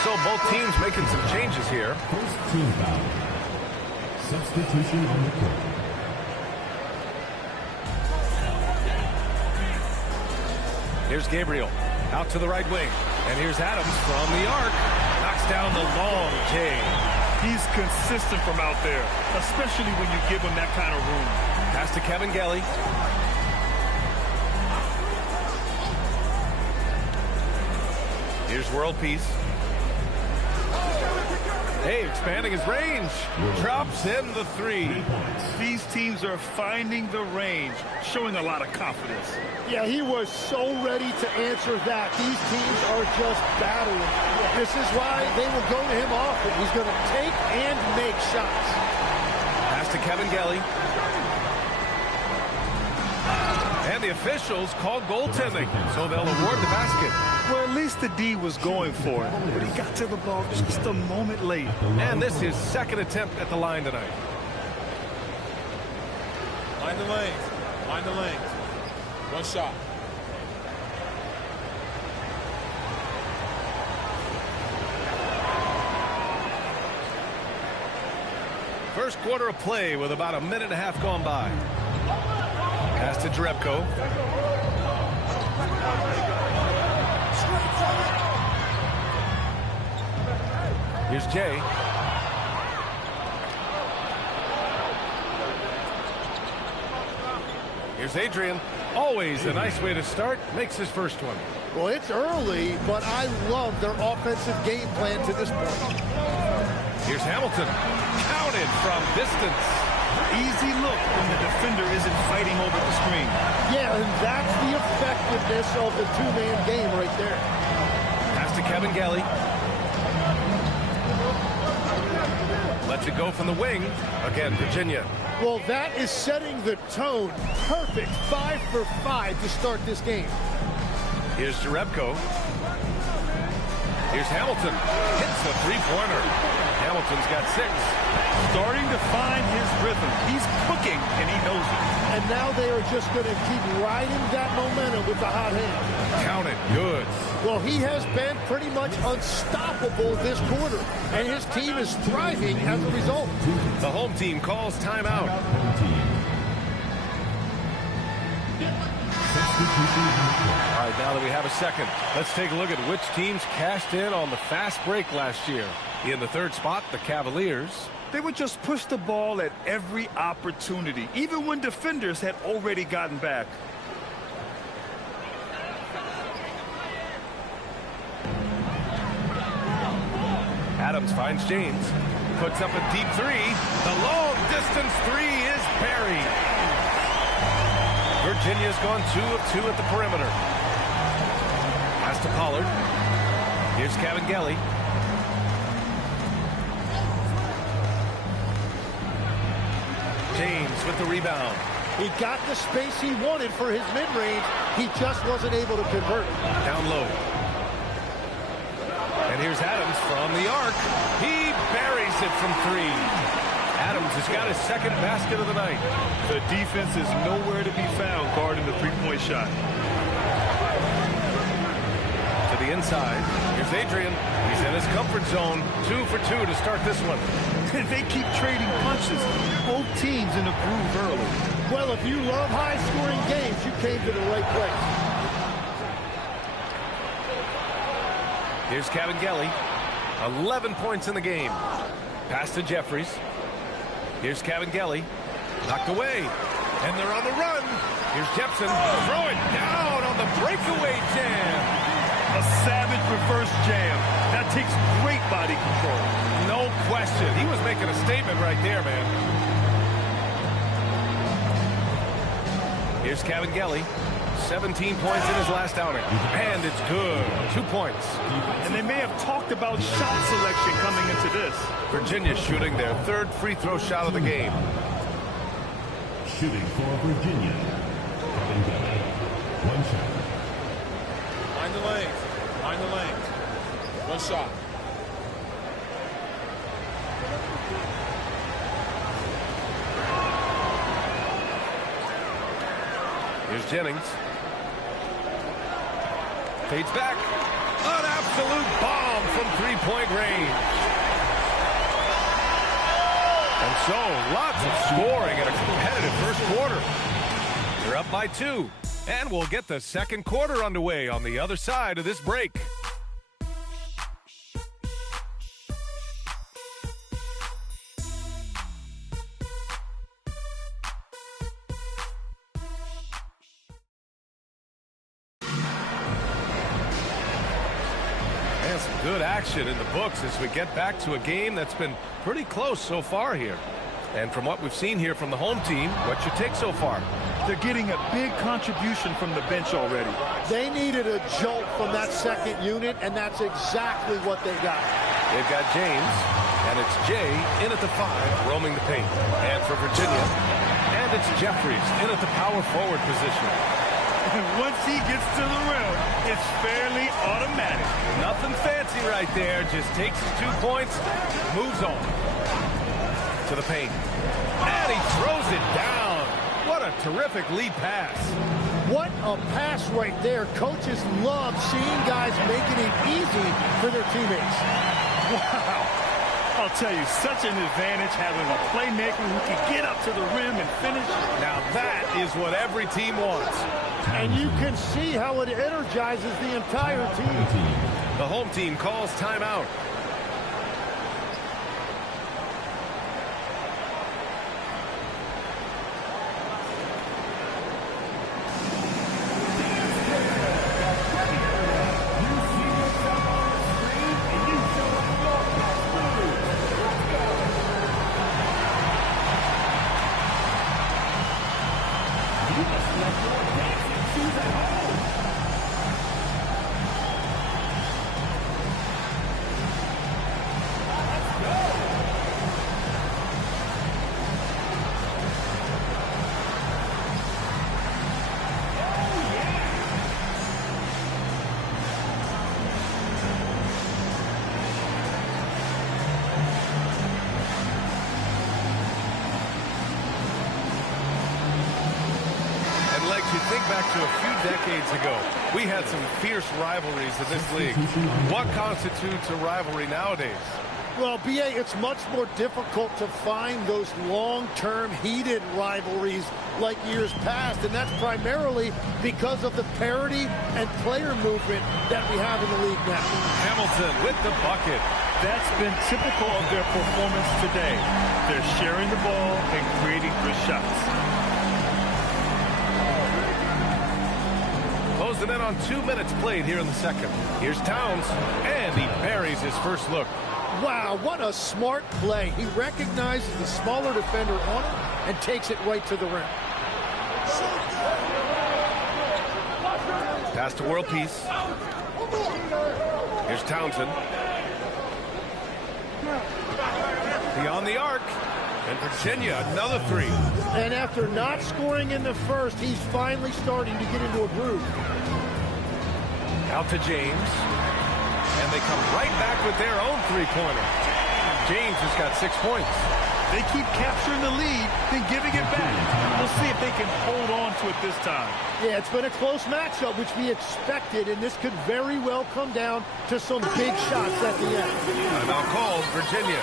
So both teams making some changes here. First team foul. Substitution on the court. Here's Gabriel out to the right wing. And here's Adams from the arc. Knocks down the long J. He's consistent from out there, especially when you give him that kind of room. Pass to Kevin Gelly. Here's World Peace. Hey, expanding his range. Drops in the three. These teams are finding the range, showing a lot of confidence. Yeah, he was so ready to answer that. These teams are just battling. This is why they will go to him often. He's going to take and make shots. Pass to Kevin Gelly. And the officials called goaltending, so they'll award the basket. Well, at least the D was going for it, but he got to the ball just a moment late. And this is second attempt at the line tonight. Line the lanes. Line the lanes. One shot. First quarter of play with about a minute and a half gone by. Pass to Jerebko. Here's Jay. Here's Adrian. Always a nice way to start. Makes his first one. Well, it's early, but I love their offensive game plan to this point. Here's Hamilton. Counted from distance. Easy look when the defender isn't fighting over the screen. Yeah, and that's the effectiveness of the two-man game right there. Pass to Kevin Gelly. Lets it go from the wing. Again, Virginia. Well, that is setting the tone. Perfect 5 for 5 to start this game. Here's Jerebko. Here's Hamilton. Hits the three-pointer. Hamilton's got 6. Starting to find his rhythm. He's cooking, and he knows it. And now they are just going to keep riding that momentum with the hot hand. Count it. Good. Well, he has been pretty much unstoppable this quarter, and his team is thriving as a result. The home team calls timeout. All right, now that we have a second, let's take a look at which teams cashed in on the fast break last year. In the third spot, the Cavaliers. They would just push the ball at every opportunity, even when defenders had already gotten back. Adams finds James. Puts up a deep three. The long distance three is buried. Virginia's gone 2 of 2 at the perimeter. Pass to Pollard. Here's Kevin Gelly. James with the rebound. He got the space he wanted for his mid-range. He just wasn't able to convert. Down low. And here's Adams from the arc. He buries it from 3. Adams has got his second basket of the night. The defense is nowhere to be found guarding the three-point shot. To the inside. Here's Adrian. He's in his comfort zone. 2 for 2 to start this one. They keep trading punches. Both teams in the groove early. Well, if you love high-scoring games, you came to the right place. Here's Cavangeli. 11 points in the game. Pass to Jeffries. Here's Cavangeli. Knocked away. And they're on the run. Here's Jepson. Throw it down on the breakaway jam. A savage reverse jam. That takes great body control. No question. He was making a statement right there, man. Here's Cavangeli. 17 points in his last outing. And it's good. 2 points. And they may have talked about shot selection coming into this. Virginia shooting their third free throw shot of the game. Shooting for Virginia. Cavangeli. 1 shot. Mind the lanes. Mind the lanes. 1 shot. Here's Jennings. Fades back. An absolute bomb from three-point range. And so, lots of scoring in a competitive first quarter. They're up by 2. And we'll get the second quarter underway on the other side of this break. And some good action in the books as we get back to a game that's been pretty close so far here. And from what we've seen here from the home team, what's your take so far? They're getting a big contribution from the bench already. They needed a jolt from that second unit, and that's exactly what they got. They've got James, and it's Jay in at the 5, roaming the paint. And for Virginia, and it's Jeffries in at the power forward position. And once he gets to the rim, it's fairly automatic. Nothing fancy right there, just takes his 2 points, moves on to the paint. And he throws it down. What a terrific lead pass. What a pass right there. Coaches love seeing guys making it easy for their teammates. Wow. I'll tell you, such an advantage having a playmaker who can get up to the rim and finish. Now that is what every team wants. And you can see how it energizes the entire team. The home team calls timeout. You think back to a few decades ago, we had some fierce rivalries in this league. What constitutes a rivalry nowadays? Well, B.A., it's much more difficult to find those long-term heated rivalries like years past, and that's primarily because of the parity and player movement that we have in the league now. Hamilton with the bucket. That's been typical of their performance today. They're sharing the ball and creating good shots. Closing in on 2 minutes played here in the second. Here's Towns, and he buries his first look. Wow, what a smart play. He recognizes the smaller defender on him and takes it right to the rim. Pass to World Peace. Here's Townsend. Beyond the arc. And Virginia, another 3. And after not scoring in the first, he's finally starting to get into a groove. Out to James. And they come right back with their own 3-pointer. James has got 6 points. They keep capturing the lead, then giving it back. We'll see if they can hold on to it this time. Yeah, it's been a close matchup, which we expected, and this could very well come down to some big shots at the end. Timeout called, Virginia.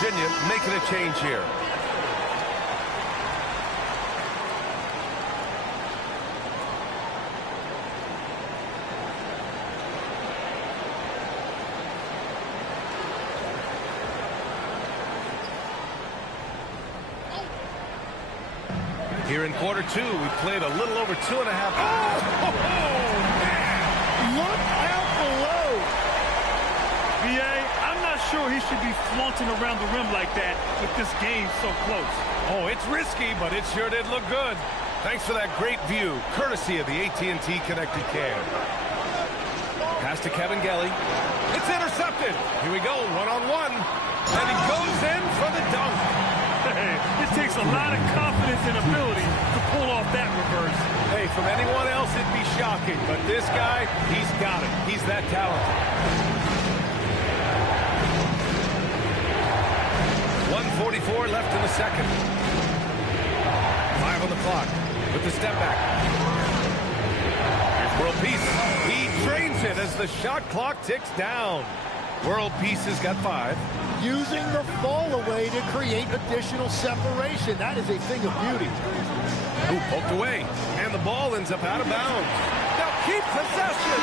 Virginia making a change here. Here in quarter two, we played a little over 2.5 hours. Oh, man! Look out below! B.A., I'm not sure he should be flaunting around the rim like that with this game so close. Oh, it's risky, but it sure did look good. Thanks for that great view, courtesy of the AT&T Connected Cam. Pass to Kevin Gelly. It's intercepted. Here we go, one-on-one. And he goes in for the dunk. Hey, it takes a lot of confidence and ability to pull off that reverse. Hey, from anyone else, it'd be shocking. But this guy, he's got it. He's that talented. 1:44 left in the second. 5 on the clock with the step back. Here's World Peace. He drains it as the shot clock ticks down. World Peace has got 5. Using the fall away to create additional separation. That is a thing of beauty. Ooh, poked away. And the ball ends up out of bounds. Now keep possession.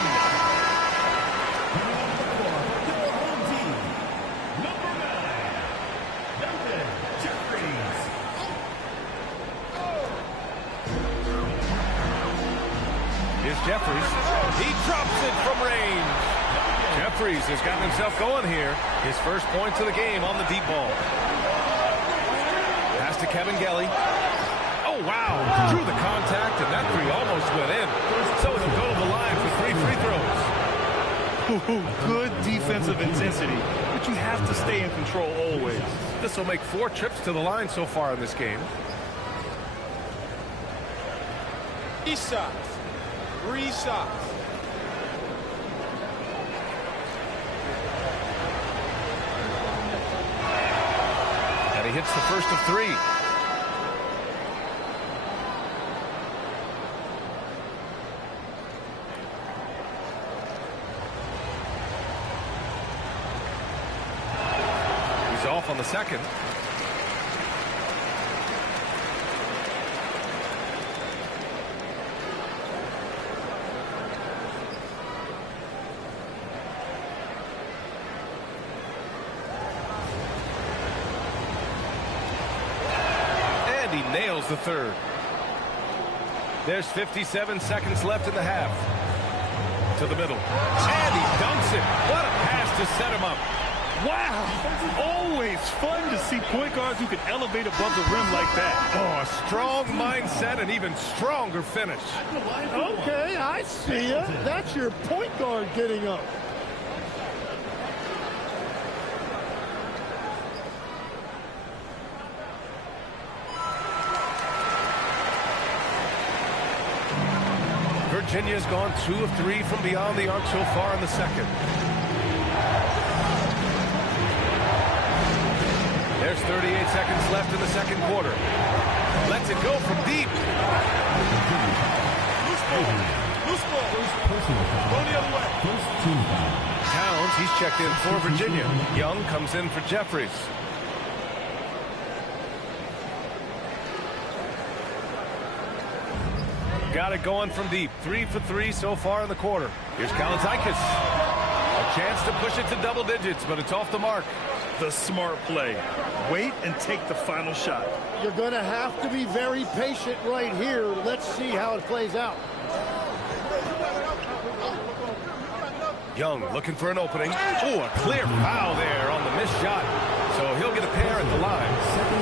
Here's Jeffries. He drops it from range. Jeffries has gotten himself going here. His first points of the game on the deep ball. Pass to Kevin Gelly. Oh, wow. Drew the contact, and that three almost went in. So it'll go to the line for 3 free throws. Good defensive intensity, but you have to stay in control always. This will make 4 trips to the line so far in this game. 3 shots. 3 shots. And he hits the first of 3. He's off on the second. Nails the third. There's 57 seconds left in the half. To the middle. And he dunks it. What a pass to set him up. Wow. Always fun to see point guards who can elevate above the rim like that. Oh, a strong mindset and even stronger finish. Okay, I see it. That's your point guard getting up. Virginia's gone 2 of 3 from beyond the arc so far in the second. There's 38 seconds left in the second quarter. Lets it go from deep. Loose ball. Personal foul. Go the other way. First team foul. Towns, he's checked in for Virginia. Young comes in for Jeffries. Got it going from deep. 3 for 3 so far in the quarter. Here's Kalazikis. A chance to push it to double digits, but it's off the mark. The smart play. Wait and take the final shot. You're going to have to be very patient right here. Let's see how it plays out. Young looking for an opening. Oh, a clear foul there on the missed shot. So he'll get a pair at the line.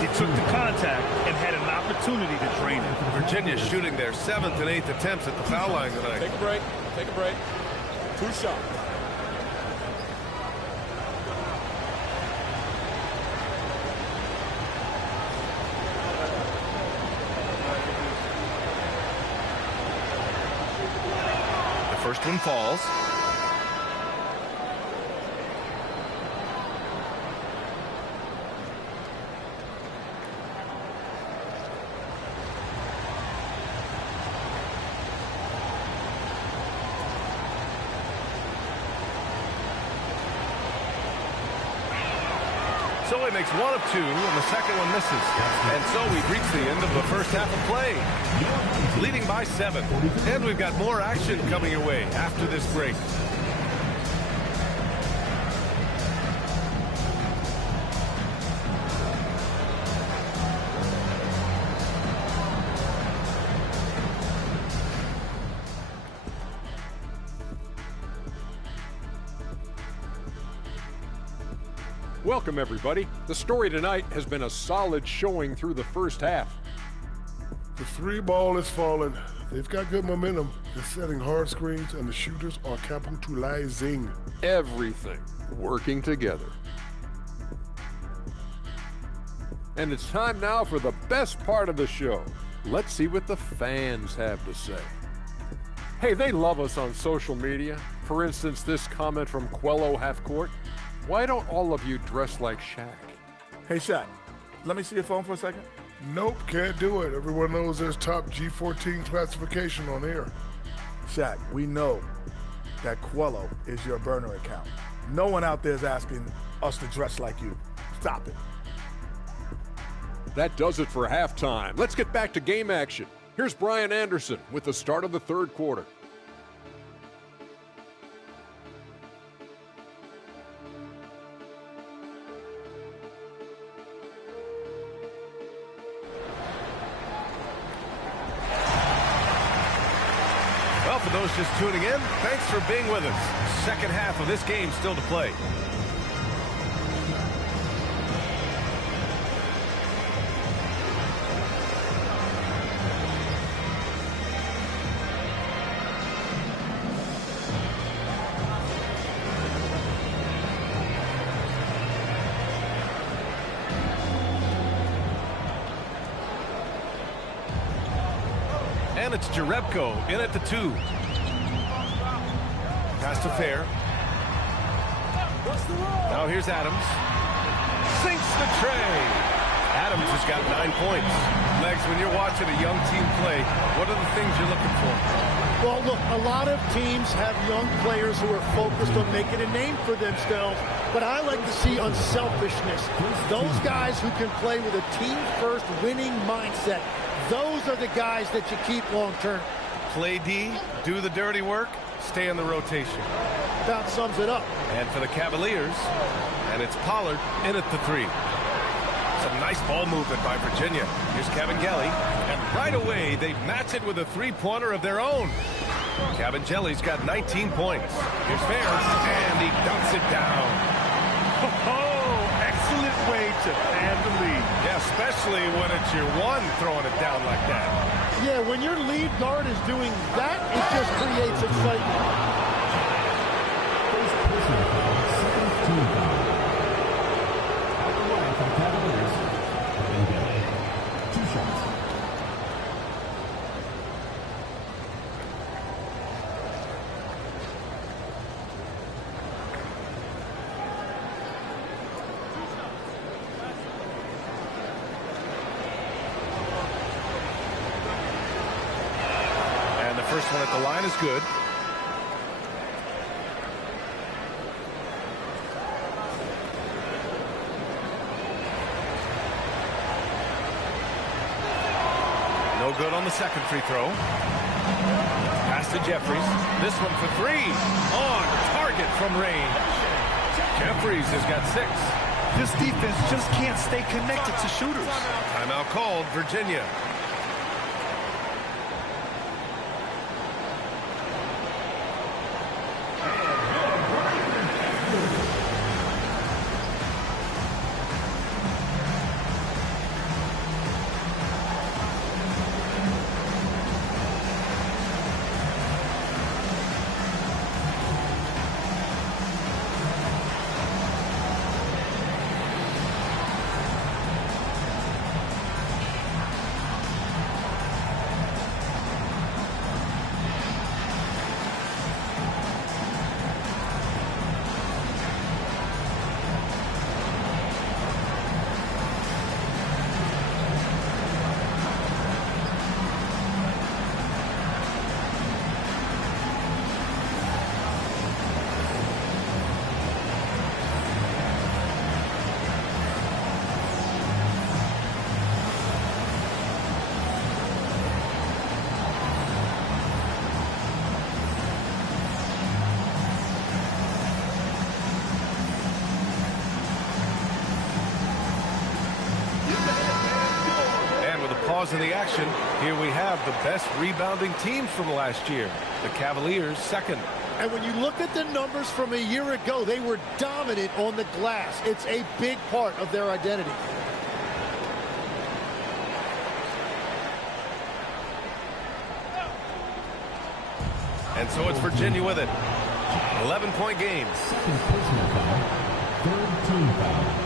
He took the contact and had an opportunity to drain it. Virginia shooting their 7th and 8th attempts at the foul line tonight. Take a break. Take a break. 2 shots. The first one falls. So he makes 1 of 2, and the second one misses. And so we've reached the end of the first half of play. Leading by 7. And we've got more action coming your way after this break. Welcome, everybody. The story tonight has been a solid showing through the first half. The 3 ball is falling. They've got good momentum. They're setting hard screens, and the shooters are capitalizing. Everything working together. And it's time now for the best part of the show. Let's see what the fans have to say. Hey, they love us on social media. For instance, this comment from Quello Half Court. Why don't all of you dress like Shaq? Hey, Shaq, let me see your phone for a second. Nope, can't do it. Everyone knows there's top G14 classification on air. Shaq, we know that Quello is your burner account. No one out there is asking us to dress like you. Stop it. That does it for halftime. Let's get back to game action. Here's Brian Anderson with the start of the third quarter. Well, for those just tuning in, thanks for being with us. Second half of this game still to play. And it's Jerebko in at the 2. Pass to Fair. Now here's Adams. Sinks the tray. Adams has got 9 points. Legs, when you're watching a young team play, what are the things you're looking for? Well, look, a lot of teams have young players who are focused on making a name for themselves, but I like to see unselfishness. Those guys who can play with a team-first winning mindset. Those are the guys that you keep long-term. Play D, do the dirty work, stay in the rotation. That sums it up. And for the Cavaliers, and it's Pollard in at the 3. Some nice ball movement by Virginia. Here's Kabengele, and right away they match it with a 3-pointer of their own. Kabengele's got 19 points. Here's Fair, and he dunks it down. Excellent way to hand the lead. Yeah, especially when it's your one throwing it down like that. Yeah, when your lead guard is doing that, it just creates excitement. First one at the line is good. No good on the second free throw. Pass to Jeffries. This one for three. On target from range. Jeffries has got 6. This defense just can't stay connected to shooters. Timeout called, Virginia. In the action, here we have the best rebounding team from last year. The Cavaliers second. And when you look at the numbers from a year ago, they were dominant on the glass. It's a big part of their identity. And so it's Virginia with it. 11-point game. Second personal foul. Third team foul.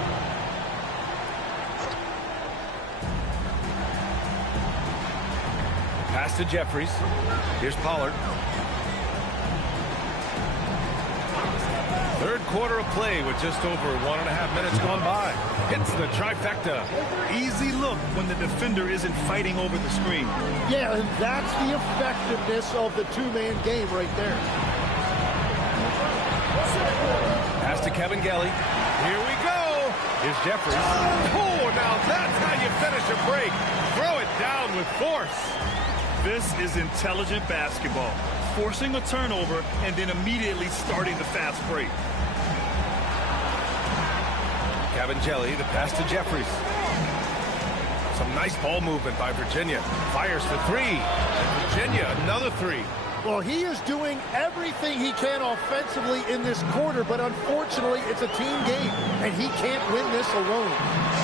Pass to Jeffries. Here's Pollard. Third quarter of play with just over 1.5 minutes gone by. Hits the trifecta. Easy look when the defender isn't fighting over the screen. Yeah, and that's the effectiveness of the two-man game right there. Pass to Kevin Gelly. Here we go. Here's Jeffries. Oh, now that's how you finish a break. Throw it down with force. This is intelligent basketball. Forcing a turnover and then immediately starting the fast break. Cavangeli, the pass to Jeffries. Some nice ball movement by Virginia. Fires for three. And Virginia, another three. Well, he is doing everything he can offensively in this quarter, but unfortunately, it's a team game, and he can't win this alone.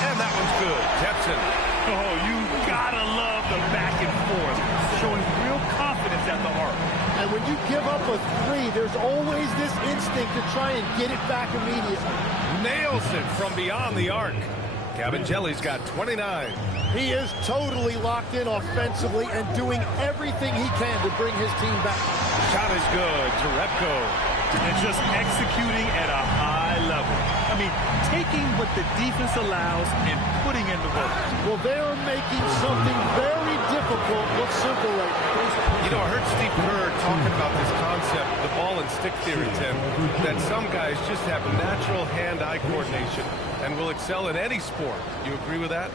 And that one's good. Jepson. Oh, you gotta love the back and forth, showing real confidence at the arc. And when you give up a three, there's always this instinct to try and get it back immediately. Nails it from beyond the arc. Cavangeli's got 29. He is totally locked in offensively and doing everything he can to bring his team back. Shot is good. Jerebko. And just executing at a high level. I mean, taking what the defense allows and putting in the work. Well, they're making something very difficult look simple right now. You know, I heard Steve Kerr talking about this concept, the ball and stick theory, Tim, that some guys just have natural hand-eye coordination and will excel in any sport. You agree with that?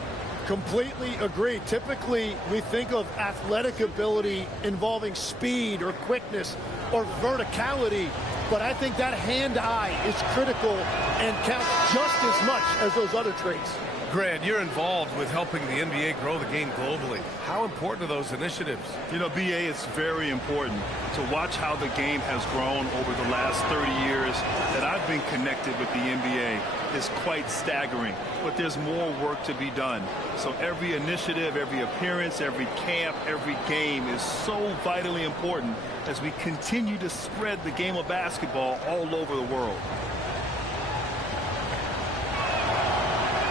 Completely agree. Typically, we think of athletic ability involving speed or quickness or verticality, but I think that hand-eye is critical and counts just as much as those other traits. Grant, you're involved with helping the NBA grow the game globally. How important are those initiatives? You know, BA, it's very important to watch how the game has grown over the last 30 years that I've been connected with the NBA. Is quite staggering, but there's more work to be done. So every initiative, every appearance, every camp, every game is so vitally important as we continue to spread the game of basketball all over the world.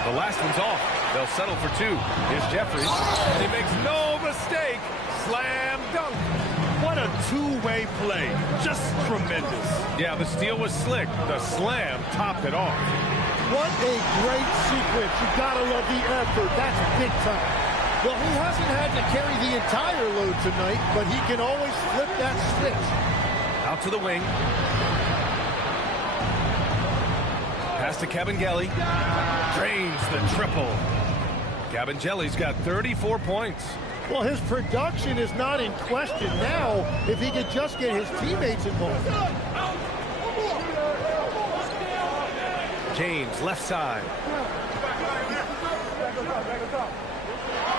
The last one's off. They'll settle for two. Here's Jeffries, and he makes no mistake. Slam dunk. What a two-way play. Just tremendous. Yeah, the steal was slick. The slam topped it off. What a great sequence. You gotta love the effort. That's big time. Well, he hasn't had to carry the entire load tonight, but he can always flip that switch. Out to the wing. Pass to Kabengele. Drains the triple. Kabengele's got 34 points. Well, his production is not in question now if he could just get his teammates involved. James, left side.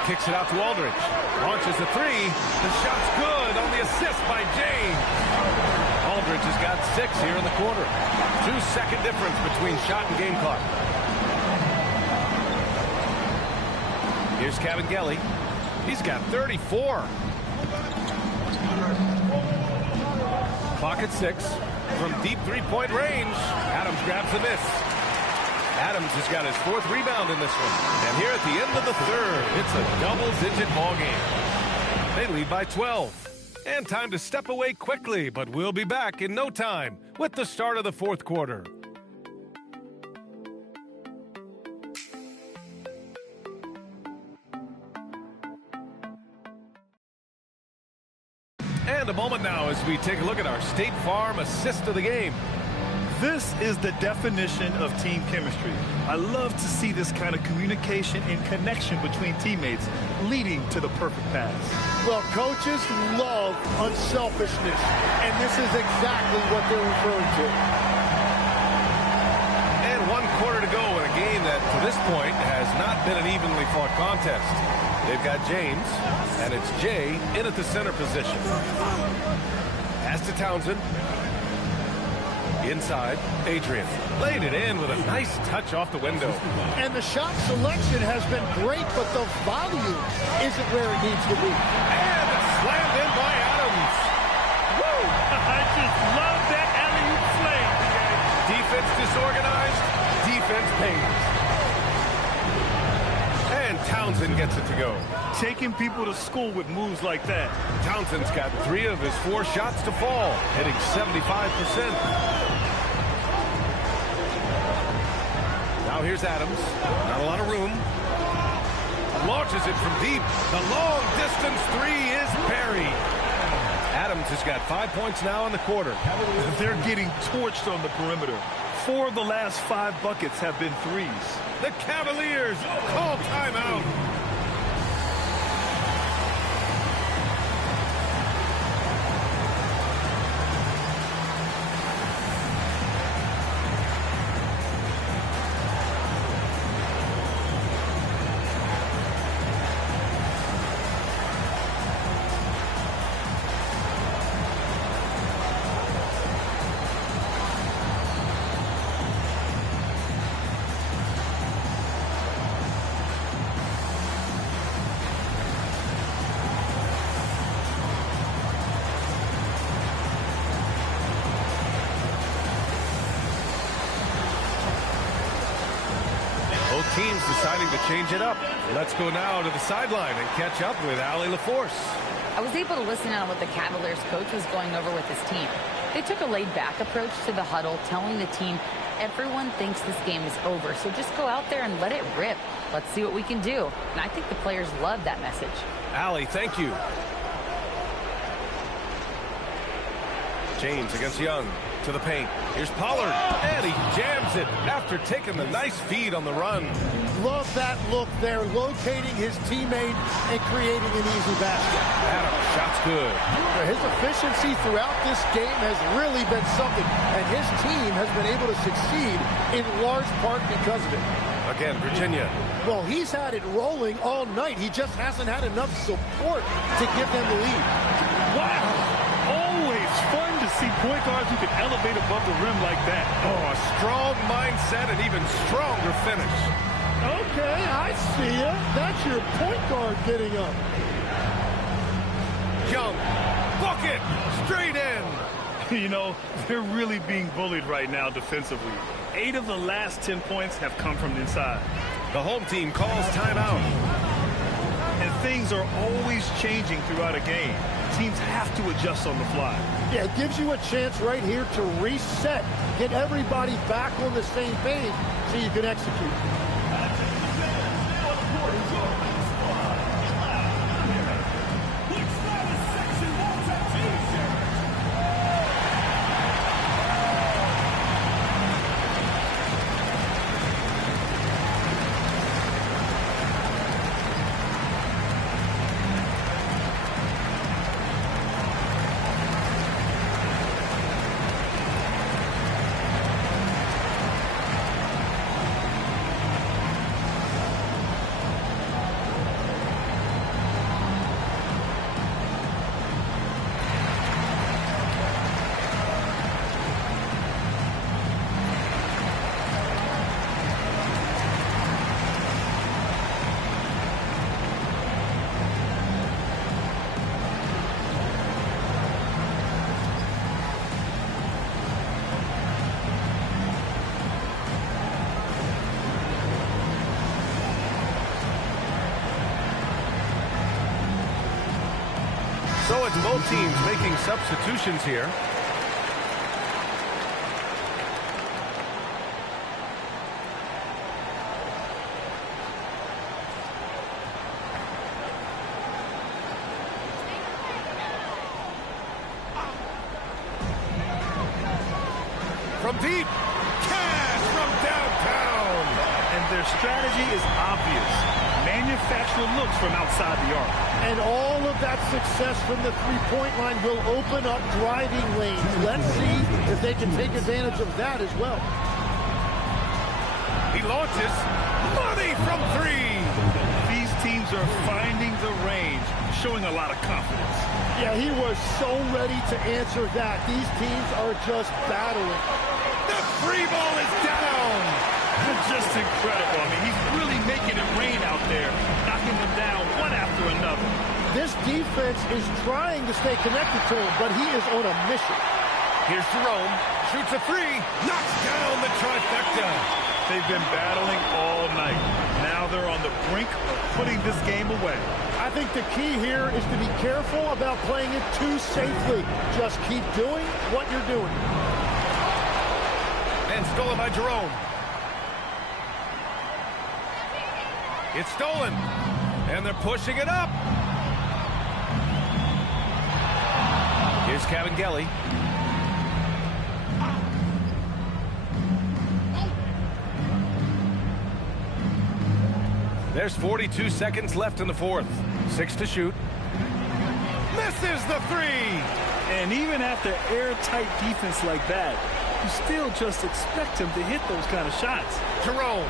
Kicks it out to Aldridge. Launches a three. The shot's good on the assist by James. Aldridge has got 6 here in the quarter. 2-second difference between shot and game clock. Here's Kabengele. He's got 34. Clock at 6. From deep three-point range, Adams grabs the miss. Adams has got his 4th rebound in this one. And here at the end of the 3rd, it's a double-digit ball game. They lead by 12. And time to step away quickly, but we'll be back in no time with the start of the 4th quarter. And a moment now as we take a look at our State Farm assist of the game. This is the definition of team chemistry. I love to see this kind of communication and connection between teammates leading to the perfect pass. Well, coaches love unselfishness, and this is exactly what they're referring to. And 1 quarter to go in a game that, to this point, has not been an evenly fought contest. They've got James, and it's Jay in at the center position. Pass to Townsend. Inside, Adrian laid it in with a nice touch off the window. And the shot selection has been great, but the volume isn't where it needs to be. And it's slammed in by Adams. Woo! I just love that alley-oop slam. Defense disorganized, defense pays. And Townsend gets it to go. Taking people to school with moves like that. Townsend's got 3 of his 4 shots to fall, hitting 75%. Now here's Adams. Not a lot of room. Launches it from deep. The long distance 3 is buried. Adams has got 5 points now in the quarter. They're getting torched on the perimeter. 4 of the last 5 buckets have been threes. The Cavaliers call timeout. Teams deciding to change it up. Let's go now to the sideline and catch up with Allie LaForce. I was able to listen in on what the Cavaliers coach was going over with his team. They took a laid-back approach to the huddle, telling the team everyone thinks this game is over, so just go out there and let it rip. Let's see what we can do. And I think the players love that message. Allie, thank you. James against Young. To the paint. Here's Pollard. And he jams it after taking the nice feed on the run. Love that look there, locating his teammate and creating an easy basket. Adams, shot's good. His efficiency throughout this game has really been something, and his team has been able to succeed in large part because of it. Again, Virginia. Well, he's had it rolling all night. He just hasn't had enough support to give them the lead. Wow! Always fun to see point guards who can elevate above the rim like that. Oh, a strong mindset and even stronger finish. Okay, I see ya. That's your point guard getting up. Young, bucket, straight in. You know, they're really being bullied right now defensively. 8 of the last 10 points have come from inside. The home team calls timeout. And things are always changing throughout a game. Teams have to adjust on the fly. Yeah, it gives you a chance right here to reset, get everybody back on the same page so you can execute. So it's both teams making substitutions here. From deep, Cash from downtown. And their strategy is obvious. Manufacture looks from outside the arc. And all of that success from the three-point line will open up driving lanes. Let's see if they can take advantage of that as well. He launches. Money from three. These teams are finding the range, showing a lot of confidence. Yeah, he was so ready to answer that. These teams are just battling. The free ball is down. Just incredible. I mean, he's really making it rain out there, knocking them down one after another. This defense is trying to stay connected to him, but he is on a mission. Here's Jerome. Shoots a three. Knocks down the trifecta. They've been battling all night. Now they're on the brink of putting this game away. I think the key here is to be careful about playing it too safely. Just keep doing what you're doing. And stolen by Jerome. It's stolen. And they're pushing it up. Here's Kabengele. There's 42 seconds left in the fourth. 6 to shoot. Misses the three. And even after airtight defense like that, you still just expect him to hit those kind of shots. Jerome.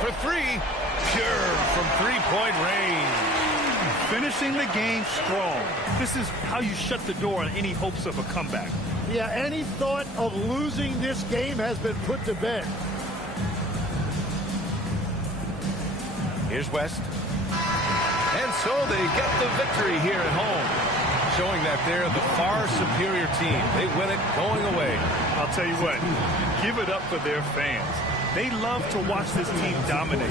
For three. Pure from three-point range. Finishing the game strong. This is how you shut the door on any hopes of a comeback. Yeah, any thought of losing this game has been put to bed. Here's West. And so they get the victory here at home, showing that they're the far superior team. They win it going away. I'll tell you what, give it up for their fans. They love to watch this team dominate.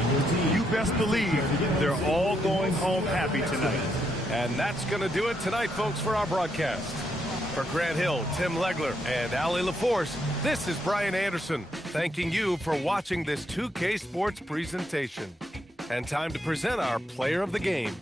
You best believe they're all going home happy tonight. And that's going to do it tonight, folks, for our broadcast. For Grant Hill, Tim Legler, and Allie LaForce, this is Brian Anderson, thanking you for watching this 2K Sports presentation. And time to present our player of the game.